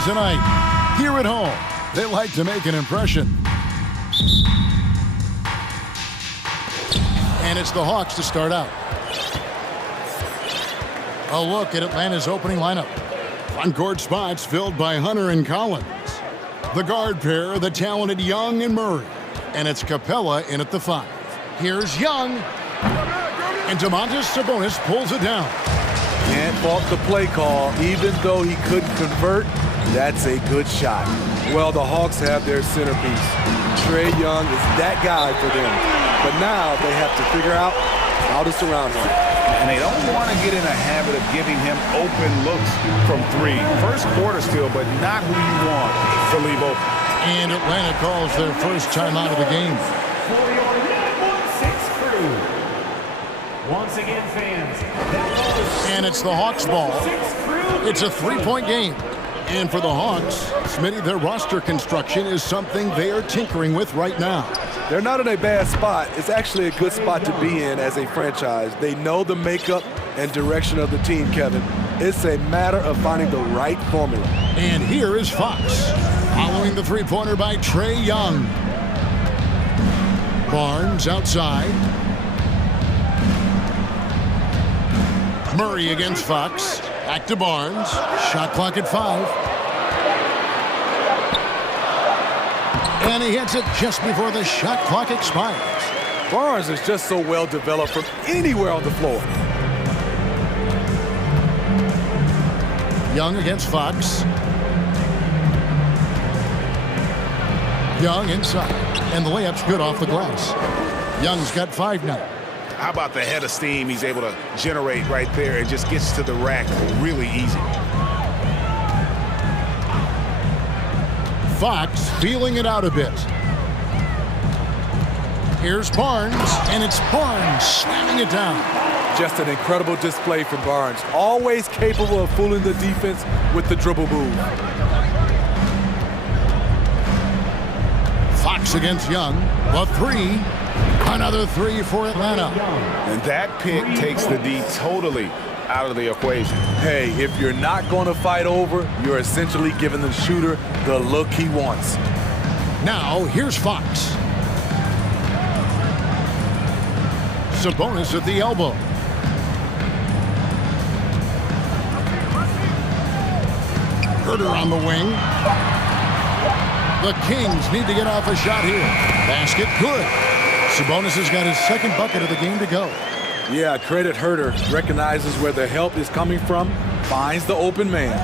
Tonight, here at home, they like to make an impression. And it's the Hawks to start out. A look at Atlanta's opening lineup. Front court spots filled by Hunter and Collins. The guard pair, the talented Young and Murray. And it's Capella in at the 5. Here's Young. And Domantas Sabonis pulls it down. Can't fault the play call. Even though he couldn't convert, that's a good shot. Well, the Hawks have their centerpiece. Trae Young is that guy for them. But now they have to figure out how to surround him. And they don't want to get in a habit of giving him open looks from 3. First quarter still, but not who you want to leave open. And Atlanta calls their first timeout of the game. For your number 6 crew. Once again, fans. And it's the Hawks ball. It's a 3-point game. And for the Hawks, Smitty, their roster construction is something they are tinkering with right now. They're not in a bad spot. It's actually a good spot to be in as a franchise. They know the makeup and direction of the team, Kevin. It's a matter of finding the right formula. And here is Fox, following the three-pointer by Trae Young. Barnes outside. Murray against Fox. Back to Barnes. Shot clock at 5. And he hits it just before the shot clock expires. Barnes is just so well developed from anywhere on the floor. Young against Fox. Young inside. And the layup's good off the glass. Young's got 5 now. How about the head of steam he's able to generate right there and just gets to the rack really easy. Fox feeling it out a bit. Here's Barnes, and it's Barnes slamming it down. Just an incredible display from Barnes. Always capable of fooling the defense with the dribble move. Fox against Young. A 3. Another 3 for Atlanta. And that pick takes the D totally out of the equation. Hey, if you're not going to fight over, you're essentially giving the shooter the look he wants. Now, here's Fox. Sabonis at the elbow. Herter on the wing. The Kings need to get off a shot here. Basket good. Sabonis has got his second bucket of the game to go. Yeah, credit Herter. Recognizes where the help is coming from, finds the open man.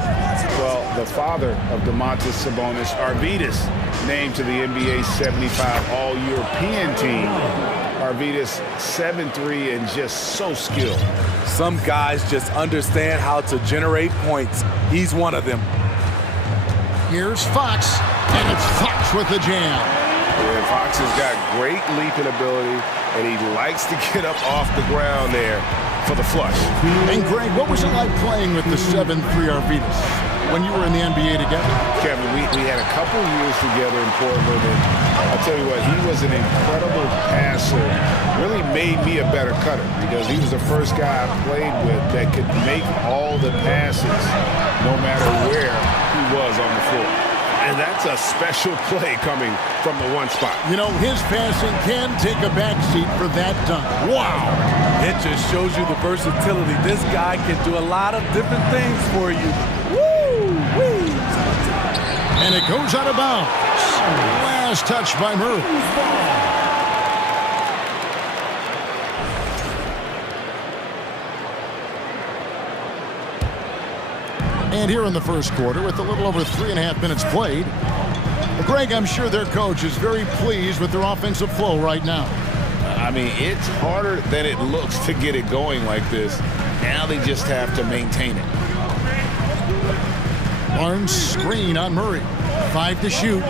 Well, the father of Domantas Sabonis, Arvydas, named to the NBA 75 All-European team. Arvydas 7'3" and just so skilled. Some guys just understand how to generate points. He's one of them. Here's Fox, and it's Fox with the jam. Yeah, Fox has got great leaping ability, and he likes to get up off the ground there for the flush. And Greg, what was it like playing with the 7'3" Arvydas when you were in the NBA together? Kevin, we had a couple years together in Portland, and I'll tell you what, he was an incredible passer. Really made me a better cutter because he was the first guy I played with that could make all the passes no matter where he was on the floor. And that's a special play coming from the one spot. You know, his passing can take a backseat for that dunk. Wow! It just shows you the versatility. This guy can do a lot of different things for you. Woo-wee! And it goes out of bounds. Last touch by Murray. And here in the first quarter, with a little over 3.5 minutes played, Greg, I'm sure their coach is very pleased with their offensive flow right now. I mean, it's harder than it looks to get it going like this. Now they just have to maintain it. Barnes screen on Murray. 5 to shoot.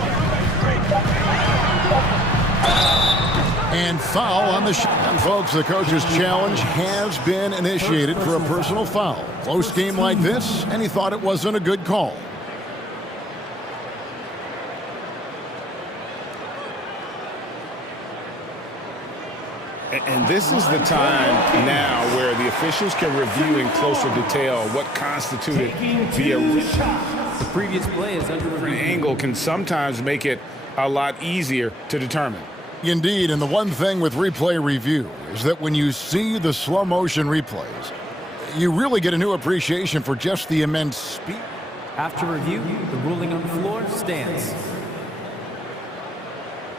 And foul on the shot. And folks, the coach's challenge has been initiated for a personal foul. Close game like this, and he thought it wasn't a good call. And this is the time now where the officials can review in closer detail what constituted the previous play is under review. Angle can sometimes make it a lot easier to determine. Indeed, and the one thing with replay review is that when you see the slow motion replays, you really get a new appreciation for just the immense speed. After review, the ruling on the floor stands.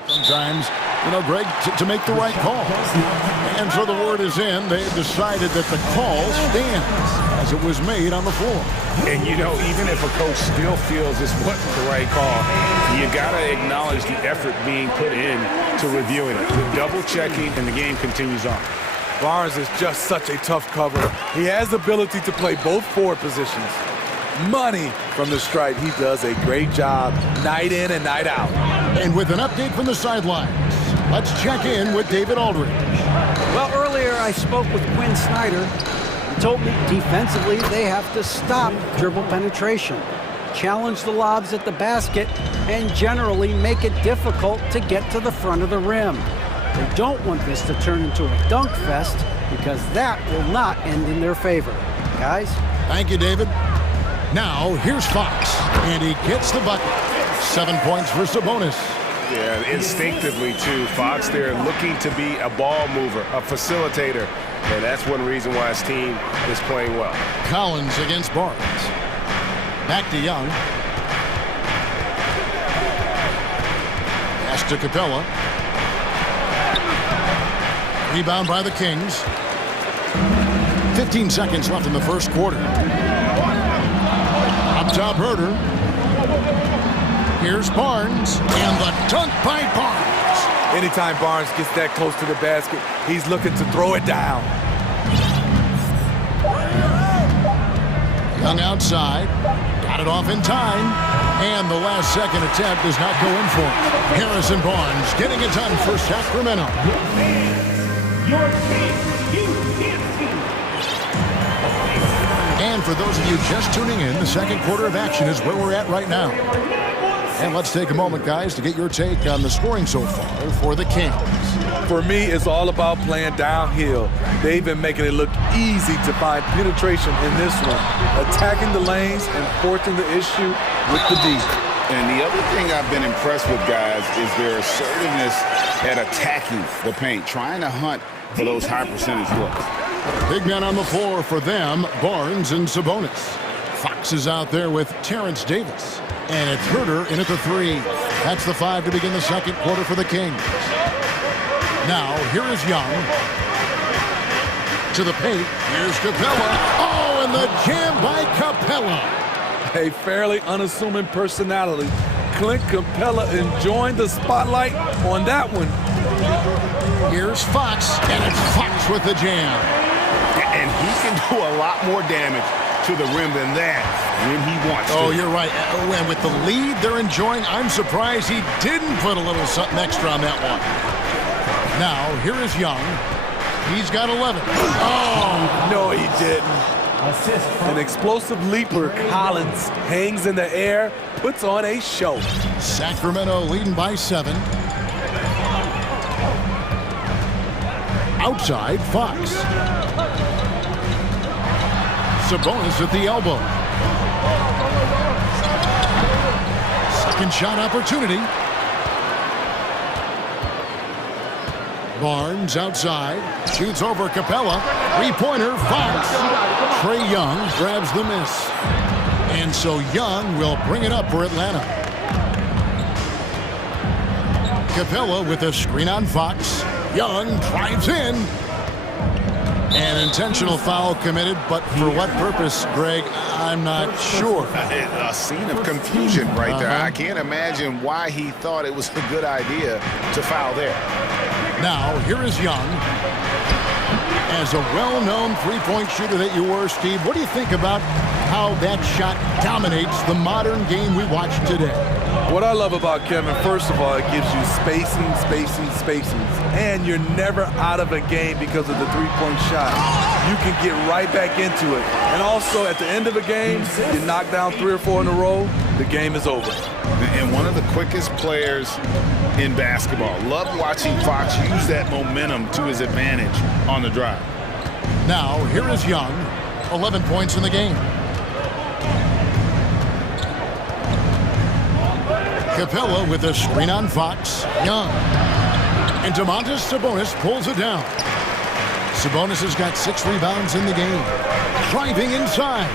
Sometimes, you know, Greg, to make the right call. And so the word is in. They've decided that the call stands as it was made on the floor. And, you know, even if a coach still feels this wasn't the right call, you got to acknowledge the effort being put in to reviewing it, the double-checking, and the game continues on. Barnes is just such a tough cover. He has the ability to play both forward positions. Money from the stripe. He does a great job night in and night out. And with an update from the sidelines, let's check in with David Aldridge. Well, earlier I spoke with Quinn Snyder. He told me defensively they have to stop dribble penetration, challenge the lobs at the basket, and generally make it difficult to get to the front of the rim. They don't want this to turn into a dunk fest because that will not end in their favor. Guys? Thank you, David. Now, here's Fox, and he gets the bucket. 7 points for Sabonis. Yeah, instinctively, too. Fox there looking to be a ball mover, a facilitator, and that's one reason why his team is playing well. Collins against Barnes. Back to Young. Pass to Capella. Rebound by the Kings. 15 seconds left in the first quarter. Up top, Herter. Here's Barnes, and the dunk by Barnes. Anytime Barnes gets that close to the basket, he's looking to throw it down. Young outside, got it off in time, and the last second attempt does not go in for him. Harrison Barnes getting it done for Sacramento. Your team, you can't see. And for those of you just tuning in, the second quarter of action is where we're at right now. And let's take a moment, guys, to get your take on the scoring so far for the Kings. For me, it's all about playing downhill. They've been making it look easy to find penetration in this one, attacking the lanes and forcing the issue with the D. And the other thing I've been impressed with, guys, is their assertiveness at attacking the paint, trying to hunt for those high percentage looks. Big men on the floor for them, Barnes and Sabonis. Fox is out there with Terrence Davis. And it's Herter in at the three. That's the 5 to begin the second quarter for the Kings. Now, here is Young. To the paint. Here's Capella. Oh, and the jam by Capella. A fairly unassuming personality. Clint Capella enjoying the spotlight on that one. Here's Fox, and it's Fox with the jam. And he can do a lot more damage to the rim than that when he wants to. Oh, you're right. And with the lead they're enjoying, I'm surprised he didn't put a little something extra on that one. Now, here is Young. He's got 11. Oh! No, he didn't. An explosive leaper, Collins, hangs in the air, puts on a show. Sacramento leading by 7. Outside, Fox. Sabonis at the elbow. Second shot opportunity. Barnes outside. Shoots over Capella. Three-pointer, Fox. Trae Young grabs the miss. And so Young will bring it up for Atlanta. Capella with a screen on Fox. Young drives in. An intentional foul committed, but for what purpose, Greg, I'm not sure. A scene of confusion right there. I can't imagine why he thought it was a good idea to foul there. Now, here is Young. As a well-known three-point shooter that you were, Steve, what do you think about how that shot dominates the modern game we watch today? What I love about Kevin, first of all, it gives you spacing, and you're never out of a game because of the three-point shot. You can get right back into it. And also, at the end of a game, you knock down 3 or 4 in a row, the game is over. And one of the quickest players in basketball. Love watching Fox use that momentum to his advantage on the drive. Now, here is Young, 11 points in the game. Capella with a screen on Fox. Young. And Domantas Sabonis pulls it down. Sabonis has got 6 rebounds in the game. Driving inside.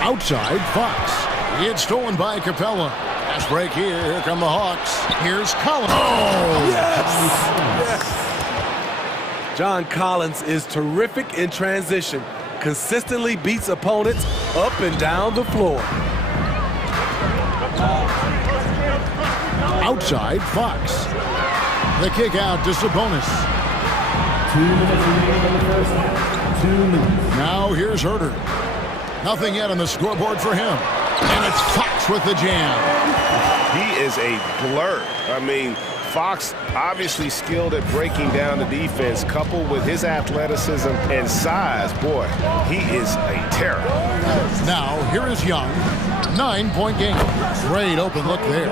Outside, Fox. It's stolen by Capella. Fast break here. Here come the Hawks. Here's Collins. Oh! Yes! John Collins is terrific in transition. Consistently beats opponents up and down the floor. Outside, Fox. The kick out to Sabonis. 2 minutes remaining in the first half. 2 minutes. Now here's Herter. Nothing yet on the scoreboard for him. And it's Fox with the jam. He is a blur. I mean, Fox obviously skilled at breaking down the defense, coupled with his athleticism and size. Boy, he is a terror. Now, here is Young. 9-point game. Great open look there.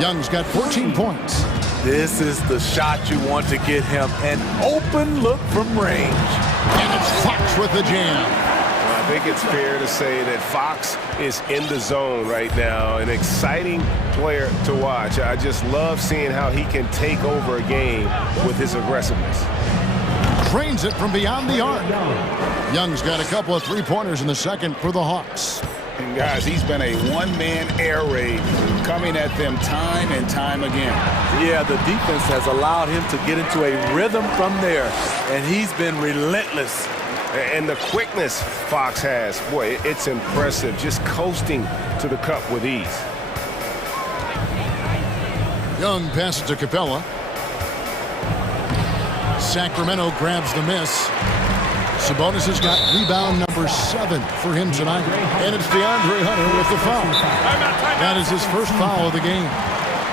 Young's got 14 points. This is the shot you want to get him. An open look from range. And it's Fox with the jam. I think it's fair to say that Fox is in the zone right now. An exciting player to watch. I just love seeing how he can take over a game with his aggressiveness. Drains it from beyond the arc. Young's got a couple of three-pointers in the second for the Hawks. And guys, he's been a one-man air raid coming at them time and time again. Yeah, the defense has allowed him to get into a rhythm from there, and he's been relentless. And the quickness Fox has, boy, it's impressive. Just coasting to the cup with ease. Young passes to Capella. Sacramento grabs the miss. Sabonis has got rebound number 7 for him tonight. And it's DeAndre Hunter with the foul. That is his first foul of the game.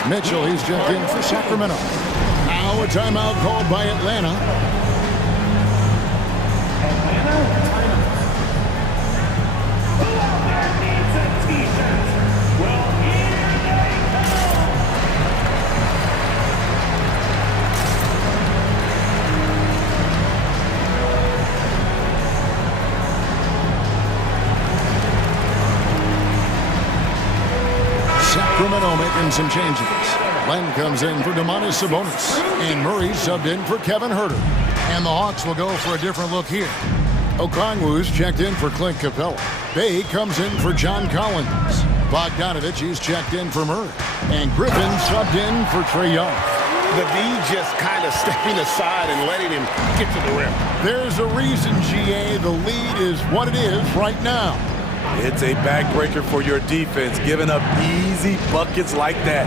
Mitchell, he's jumped in for Sacramento. Now a timeout called by Atlanta. Sacramento making some changes. Len comes in for Domantas Sabonis. And Murray subbed in for Kevin Herter. And the Hawks will go for a different look here. Okongwu's checked in for Clint Capella. Bay comes in for John Collins. Bogdanovich, he's checked in for Murray. And Griffin subbed in for Trae Young. The D just kind of stepping aside and letting him get to the rim. There's a reason, GA. The lead is what it is right now. It's a backbreaker for your defense, giving up easy buckets like that.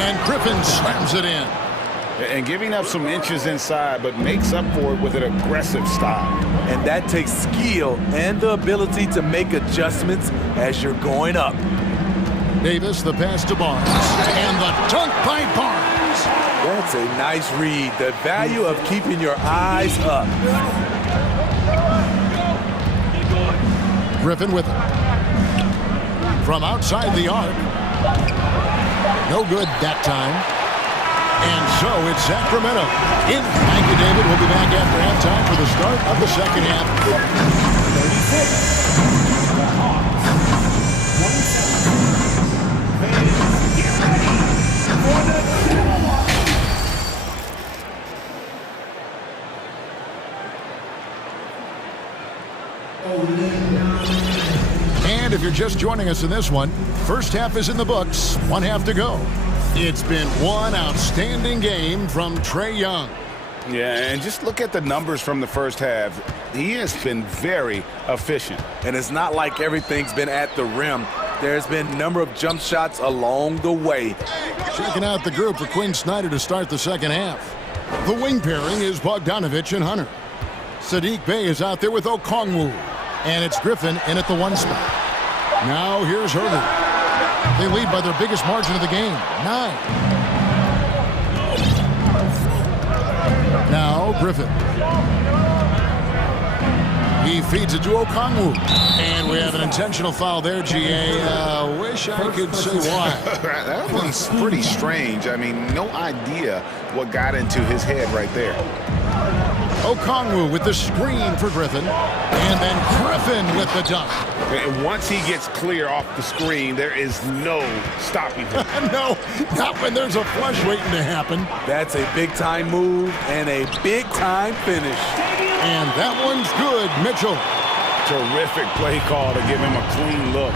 And Griffin slams it in. And giving up some inches inside, but makes up for it with an aggressive style. And that takes skill and the ability to make adjustments as you're going up. Davis, the pass to Barnes. And the dunk by Barnes. That's a nice read. The value of keeping your eyes up. Griffin with it. From outside the arc. No good that time. And so it's Sacramento. Thank you, David. We'll be back after halftime for the start of the second half. 36. The Hawks. 27. Fans, get ready for the Timberwolves. And if you're just joining us in this one, first half is in the books. 1 half to go. It's been one outstanding game from Trae Young. Yeah, and just look at the numbers from the first half. He has been very efficient. And it's not like everything's been at the rim. There's been a number of jump shots along the way. Checking out the group for Quinn Snyder to start the second half. The wing pairing is Bogdanovich and Hunter. Saddiq Bey is out there with Okongwu. And it's Griffin in at the 1 spot. Now here's Herder. They lead by their biggest margin of the game, 9. Now Griffin. He feeds it to Okongwu. And we have an intentional foul there, GA. Wish I could say why. That one's pretty strange. I mean, no idea what got into his head right there. Okongwu with the screen for Griffin. And then Griffin with the dunk. And once he gets clear off the screen, there is no stopping him. No, not when there's a flush waiting to happen. That's a big-time move and a big-time finish. And that one's good, Mitchell. Terrific play call to give him a clean look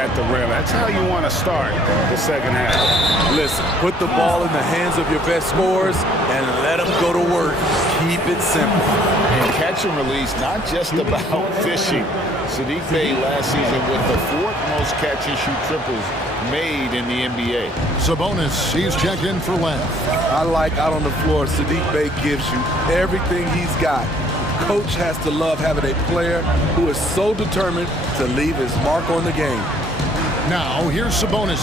at the rim. That's how you want to start the second half. Listen, put the ball in the hands of your best scorers and let them go to work. Keep it simple. And catch and release, not just about fishing. Saddiq Bey last season with the 4th most catch-and-shoot triples made in the NBA. Sabonis, he's checked in for Len. I like out on the floor, Saddiq Bey gives you everything he's got. Coach has to love having a player who is so determined to leave his mark on the game. Now, here's Sabonis.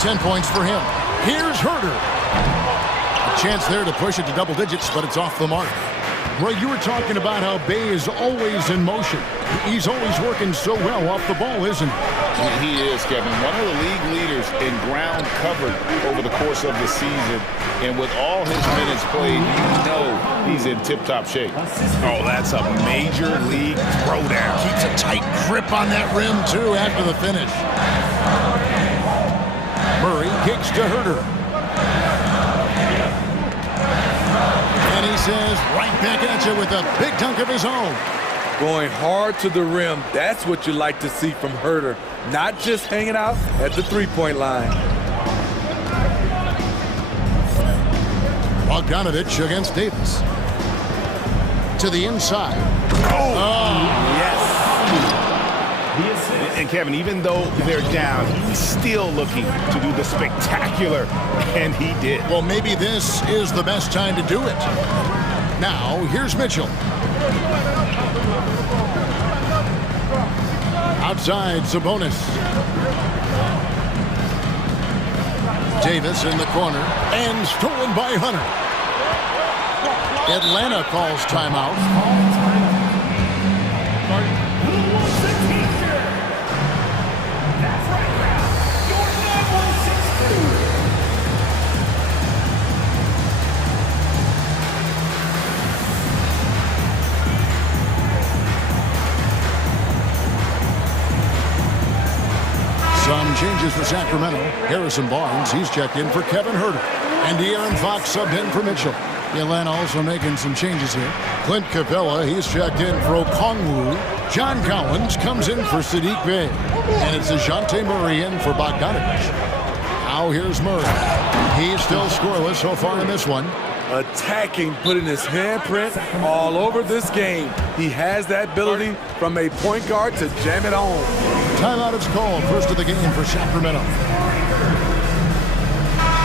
10 points for him. Here's Herder. A chance there to push it to double digits, but it's off the mark. Roy, you were talking about how Bey is always in motion. He's always working so well off the ball, isn't he? He is, Kevin. One of the league leaders in ground covered over the course of the season. And with all his minutes played, you know he's in tip-top shape. Oh, that's a major league throwdown. Keeps a tight grip on that rim, too, after the finish. Murray kicks to Herder. And he says, right back at you with a big dunk of his own. Going hard to the rim, that's what you like to see from Herder. Not just hanging out at the three-point line. Bogdanovich against Davis. To the inside. Oh, yes. And Kevin, even though they're down, he's still looking to do the spectacular, and he did. Well, maybe this is the best time to do it. Now, here's Mitchell. Outside, Sabonis. Davis in the corner, and stolen by Hunter. Atlanta calls timeout. Some changes for Sacramento. Harrison Barnes, he's checked in for Kevin Herder. And De'Aaron Fox subbed in for Mitchell. Atlanta also making some changes here. Clint Capella, he's checked in for Okongwu. John Collins comes in for Saddiq Bey. And it's DeJounte Murray in for Bogdanovich. Now here's Murray. He's still scoreless so far in this one. Attacking, putting his handprint all over this game. He has that ability from a point guard to jam it home. Timeout is called. First of the game for Sacramento.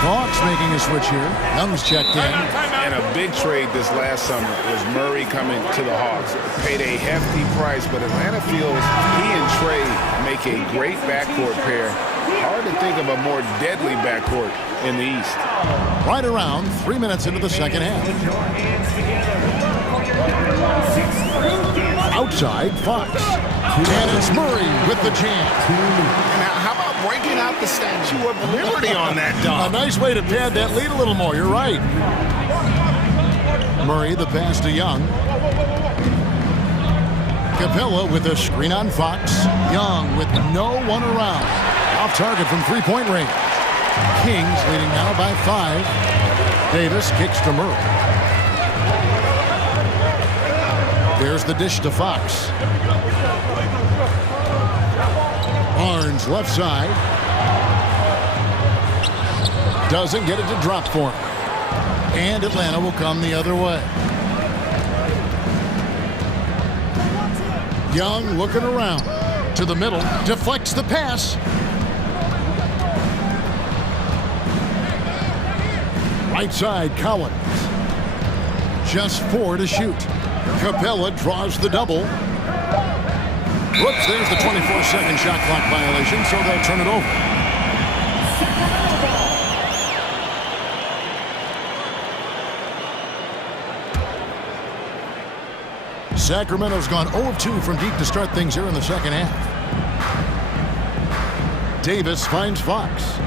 Hawks making a switch here. Young's checked in. And a big trade this last summer was Murray coming to the Hawks. Paid a hefty price, but Atlanta feels he and Trey make a great backcourt pair. Hard to think of a more deadly backcourt in the East. Right around 3 minutes into the second half. Outside, Fox. And it's Murray with the jam. Now, how about breaking out the Statue of Liberty on that dunk? A nice way to pad that lead a little more. You're right. Murray, the pass to Young. Capella with a screen on Fox. Young with no one around. Off target from three-point range. Kings leading now by 5. Davis kicks to Murray. There's the dish to Fox. Barnes left side. Doesn't get it to drop for him. And Atlanta will come the other way. Young looking around. To the middle. Deflects the pass. Right side, Collins. Just 4 to shoot. Capella draws the double. Whoops, there's the 24-second shot clock violation, so they'll turn it over. Sacramento's gone 0 of 2 from deep to start things here in the second half. Davis finds Fox.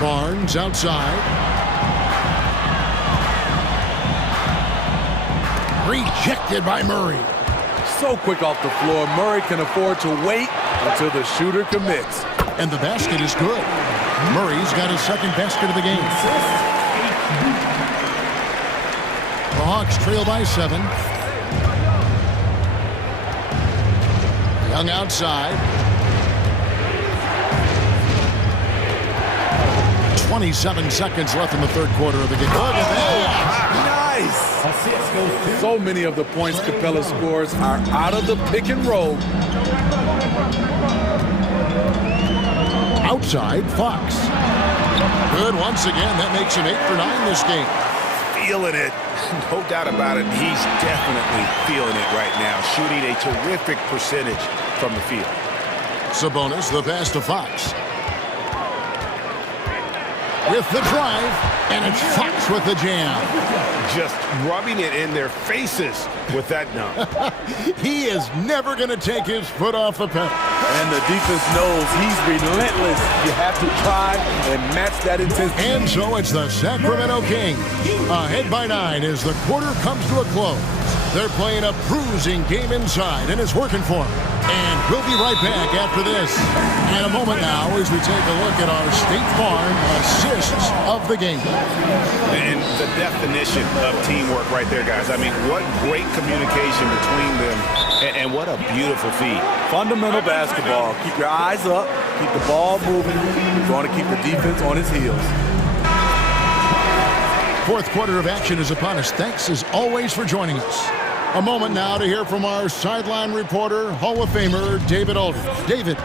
Barnes outside. Rejected by Murray. So quick off the floor, Murray can afford to wait until the shooter commits. And the basket is good. Murray's got his second basket of the game. The Hawks trail by 7. Young outside. 27 seconds left in the third quarter of the game. Look at that. Nice. So many of the points Capella scores are out of the pick and roll. Outside, Fox. Good once again. That makes him 8 for 9 this game. Feeling it. No doubt about it. He's definitely feeling it right now. Shooting a terrific percentage from the field. Sabonis, the pass to Fox. With the drive, and it's Fox with the jam. Just rubbing it in their faces with that dunk. He is never going to take his foot off the pedal. And the defense knows he's relentless. You have to try and match that intensity. And so it's the Sacramento Kings ahead by 9 as the quarter comes to a close. They're playing a bruising game inside, and it's working for them. And we'll be right back after this. In a moment now as we take a look at our State Farm assists of the game. And the definition of teamwork right there, guys. I mean, what great communication between them, and what a beautiful feed. Fundamental basketball. Keep your eyes up, keep the ball moving. You're going to keep the defense on his heels. Fourth quarter of action is upon us. Thanks as always for joining us. A moment now to hear from our sideline reporter, Hall of Famer David Aldridge. David.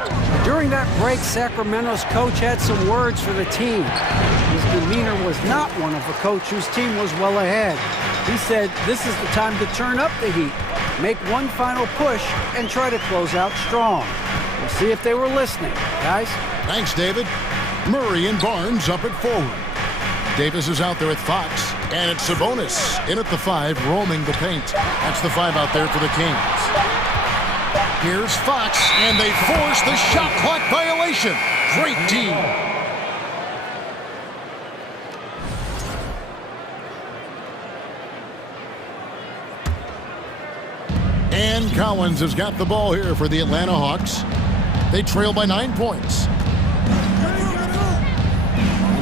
During that break, Sacramento's coach had some words for the team. His demeanor was not one of a coach whose team was well ahead. He said this is the time to turn up the heat, make one final push, and try to close out strong. We'll see if they were listening, guys. Thanks, David. Murray and Barnes up at forward. Davis is out there at Fox, and it's Sabonis in at the 5, roaming the paint. That's the 5 out there for the Kings. Here's Fox, and they force the shot clock violation. Great D. And Collins has got the ball here for the Atlanta Hawks. They trail by 9 points.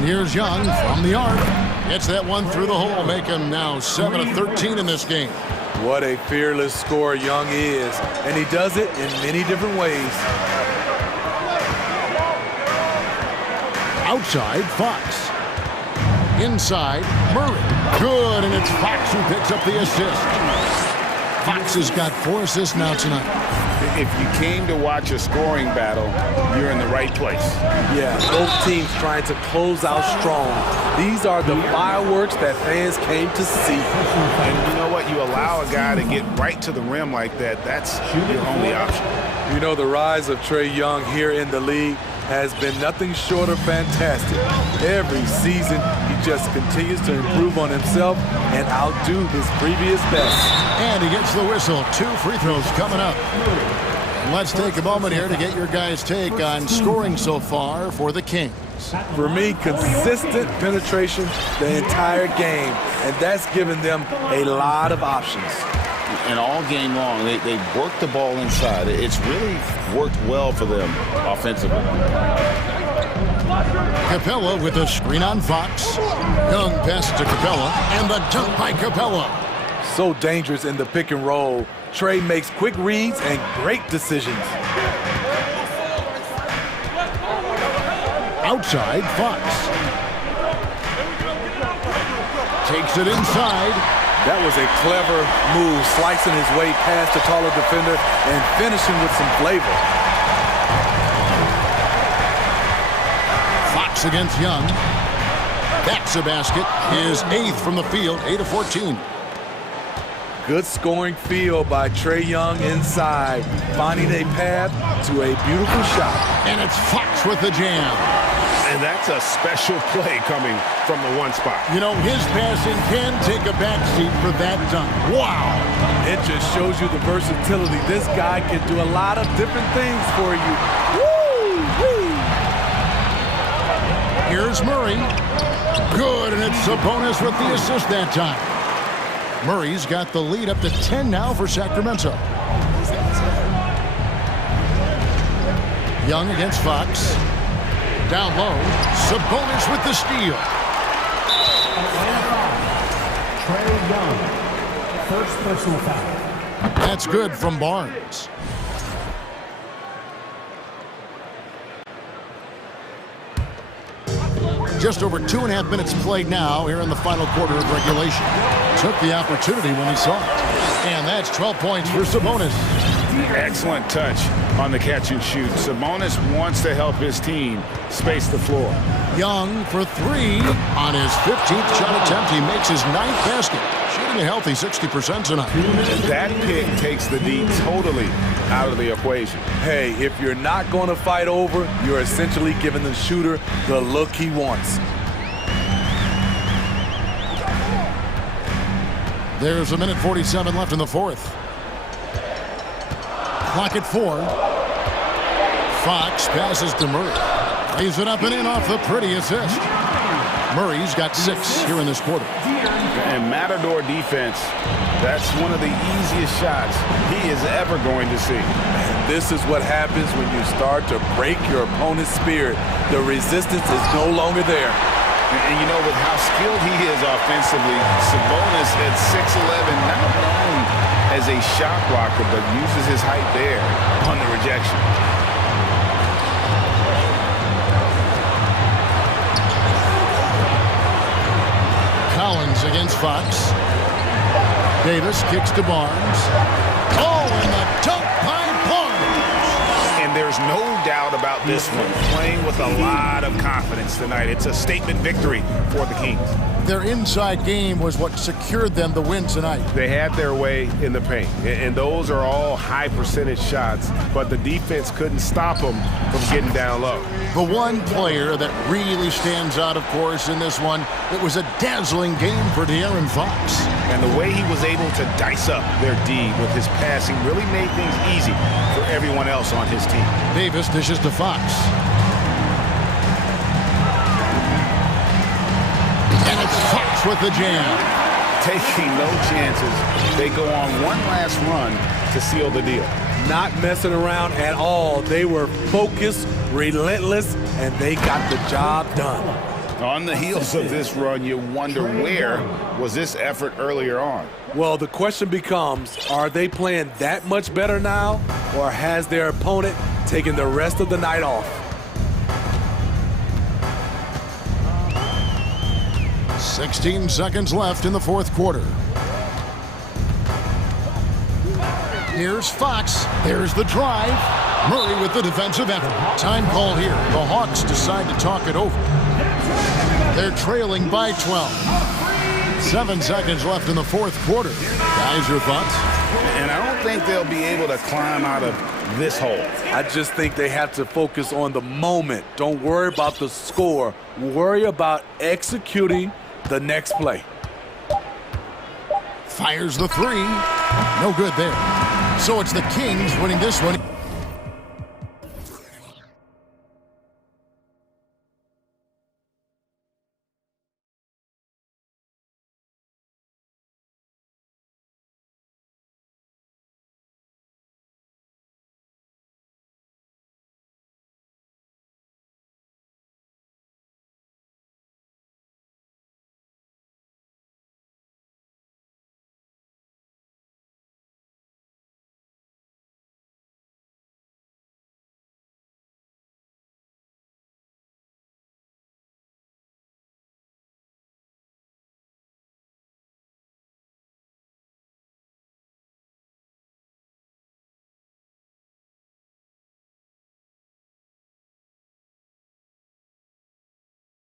Here's Young from the arc. Gets that one through the hole, make him now 7 of 13 in this game. What a fearless scorer Young is, and he does it in many different ways. Outside, Fox. Inside, Murray. Good, and it's Fox who picks up the assist. Fox has got 4 assists now tonight. If you came to watch a scoring battle, you're in the right place. Yeah, both teams trying to close out strong. These are the fireworks that fans came to see. And you know what? You allow a guy to get right to the rim like that, that's your only option. You know, the rise of Trae Young here in the league has been nothing short of fantastic. Every season, he just continues to improve on himself and outdo his previous best. And he gets the whistle. 2 free throws coming up. And let's take a moment here to get your guys' take on scoring so far for the Kings. For me, consistent penetration the entire game, and that's given them a lot of options. And all game long, they work the ball inside. It's really worked well for them offensively. Capella with a screen on Fox. Young pass to Capella, and the dunk by Capella. So dangerous in the pick and roll. Trae makes quick reads and great decisions. Outside, Fox. Takes it inside. That was a clever move, slicing his way past the taller defender and finishing with some flavor. Fox against Young. That's a basket. His 8th from the field, 8 of 14. Good scoring field by Trae Young inside, finding a path to a beautiful shot. And it's Fox with the jam. And that's a special play coming from the one spot. You know, his passing can take a backseat for that dunk. Wow. It just shows you the versatility. This guy can do a lot of different things for you. Woo! Woo! Here's Murray. Good, and it's Sabonis with the assist that time. Murray's got the lead up to 10 now for Sacramento. Young against Fox. Down low, Sabonis with the steal. Trae Young, first personal foul. That's good from Barnes. Just over 2.5 minutes played now here in the final quarter of regulation. Took the opportunity when he saw it. And that's 12 points for Sabonis. Excellent touch on the catch and shoot. Sabonis wants to help his team space the floor. Young for three. On his 15th shot attempt, he makes his 9th basket. Shooting a healthy 60% tonight. That pick takes the D totally out of the equation. Hey, if you're not going to fight over, you're essentially giving the shooter the look he wants. There's a minute 47 left in the fourth. Clock at 4. Fox passes to Murray. Lays it up and in off the pretty assist. Murray's got 6 here in this quarter. And Matador defense, that's one of the easiest shots he is ever going to see. And this is what happens when you start to break your opponent's spirit. The resistance is no longer there. And you know, with how skilled he is offensively, Sabonis at 6'11", not known as a shot blocker, but uses his height there on the rejection. Collins against Fox. Davis kicks to Barnes. Oh, and the dunk by Barnes. And there's no doubt about this one. Playing with a lot of confidence tonight. It's a statement victory for the Kings. Their inside game was what secured them the win tonight. They had their way in the paint, and those are all high percentage shots, but the defense couldn't stop them from getting down low. The one player that really stands out, of course, in this one, it was a dazzling game for De'Aaron Fox. And the way he was able to dice up their D with his passing really made things easy for everyone else on his team. Davis dishes to Fox. And it's Fox with the jam. Taking no chances. They go on one last run to seal the deal. Not messing around at all. They were focused, relentless, and they got the job done. On the heels of this run, you wonder where was this effort earlier on? Well, the question becomes, are they playing that much better now, or has their opponent taken the rest of the night off? 16 seconds left in the fourth quarter. Here's Fox. There's the drive. Murray with the defensive effort. Time call here. The Hawks decide to talk it over. They're trailing by 12. 7 seconds left in the fourth quarter. Guys, your thoughts? And I don't think they'll be able to climb out of this hole. I just think they have to focus on the moment. Don't worry about the score. Worry about executing the next play. Fires the three. No good there. So it's the Kings winning this one.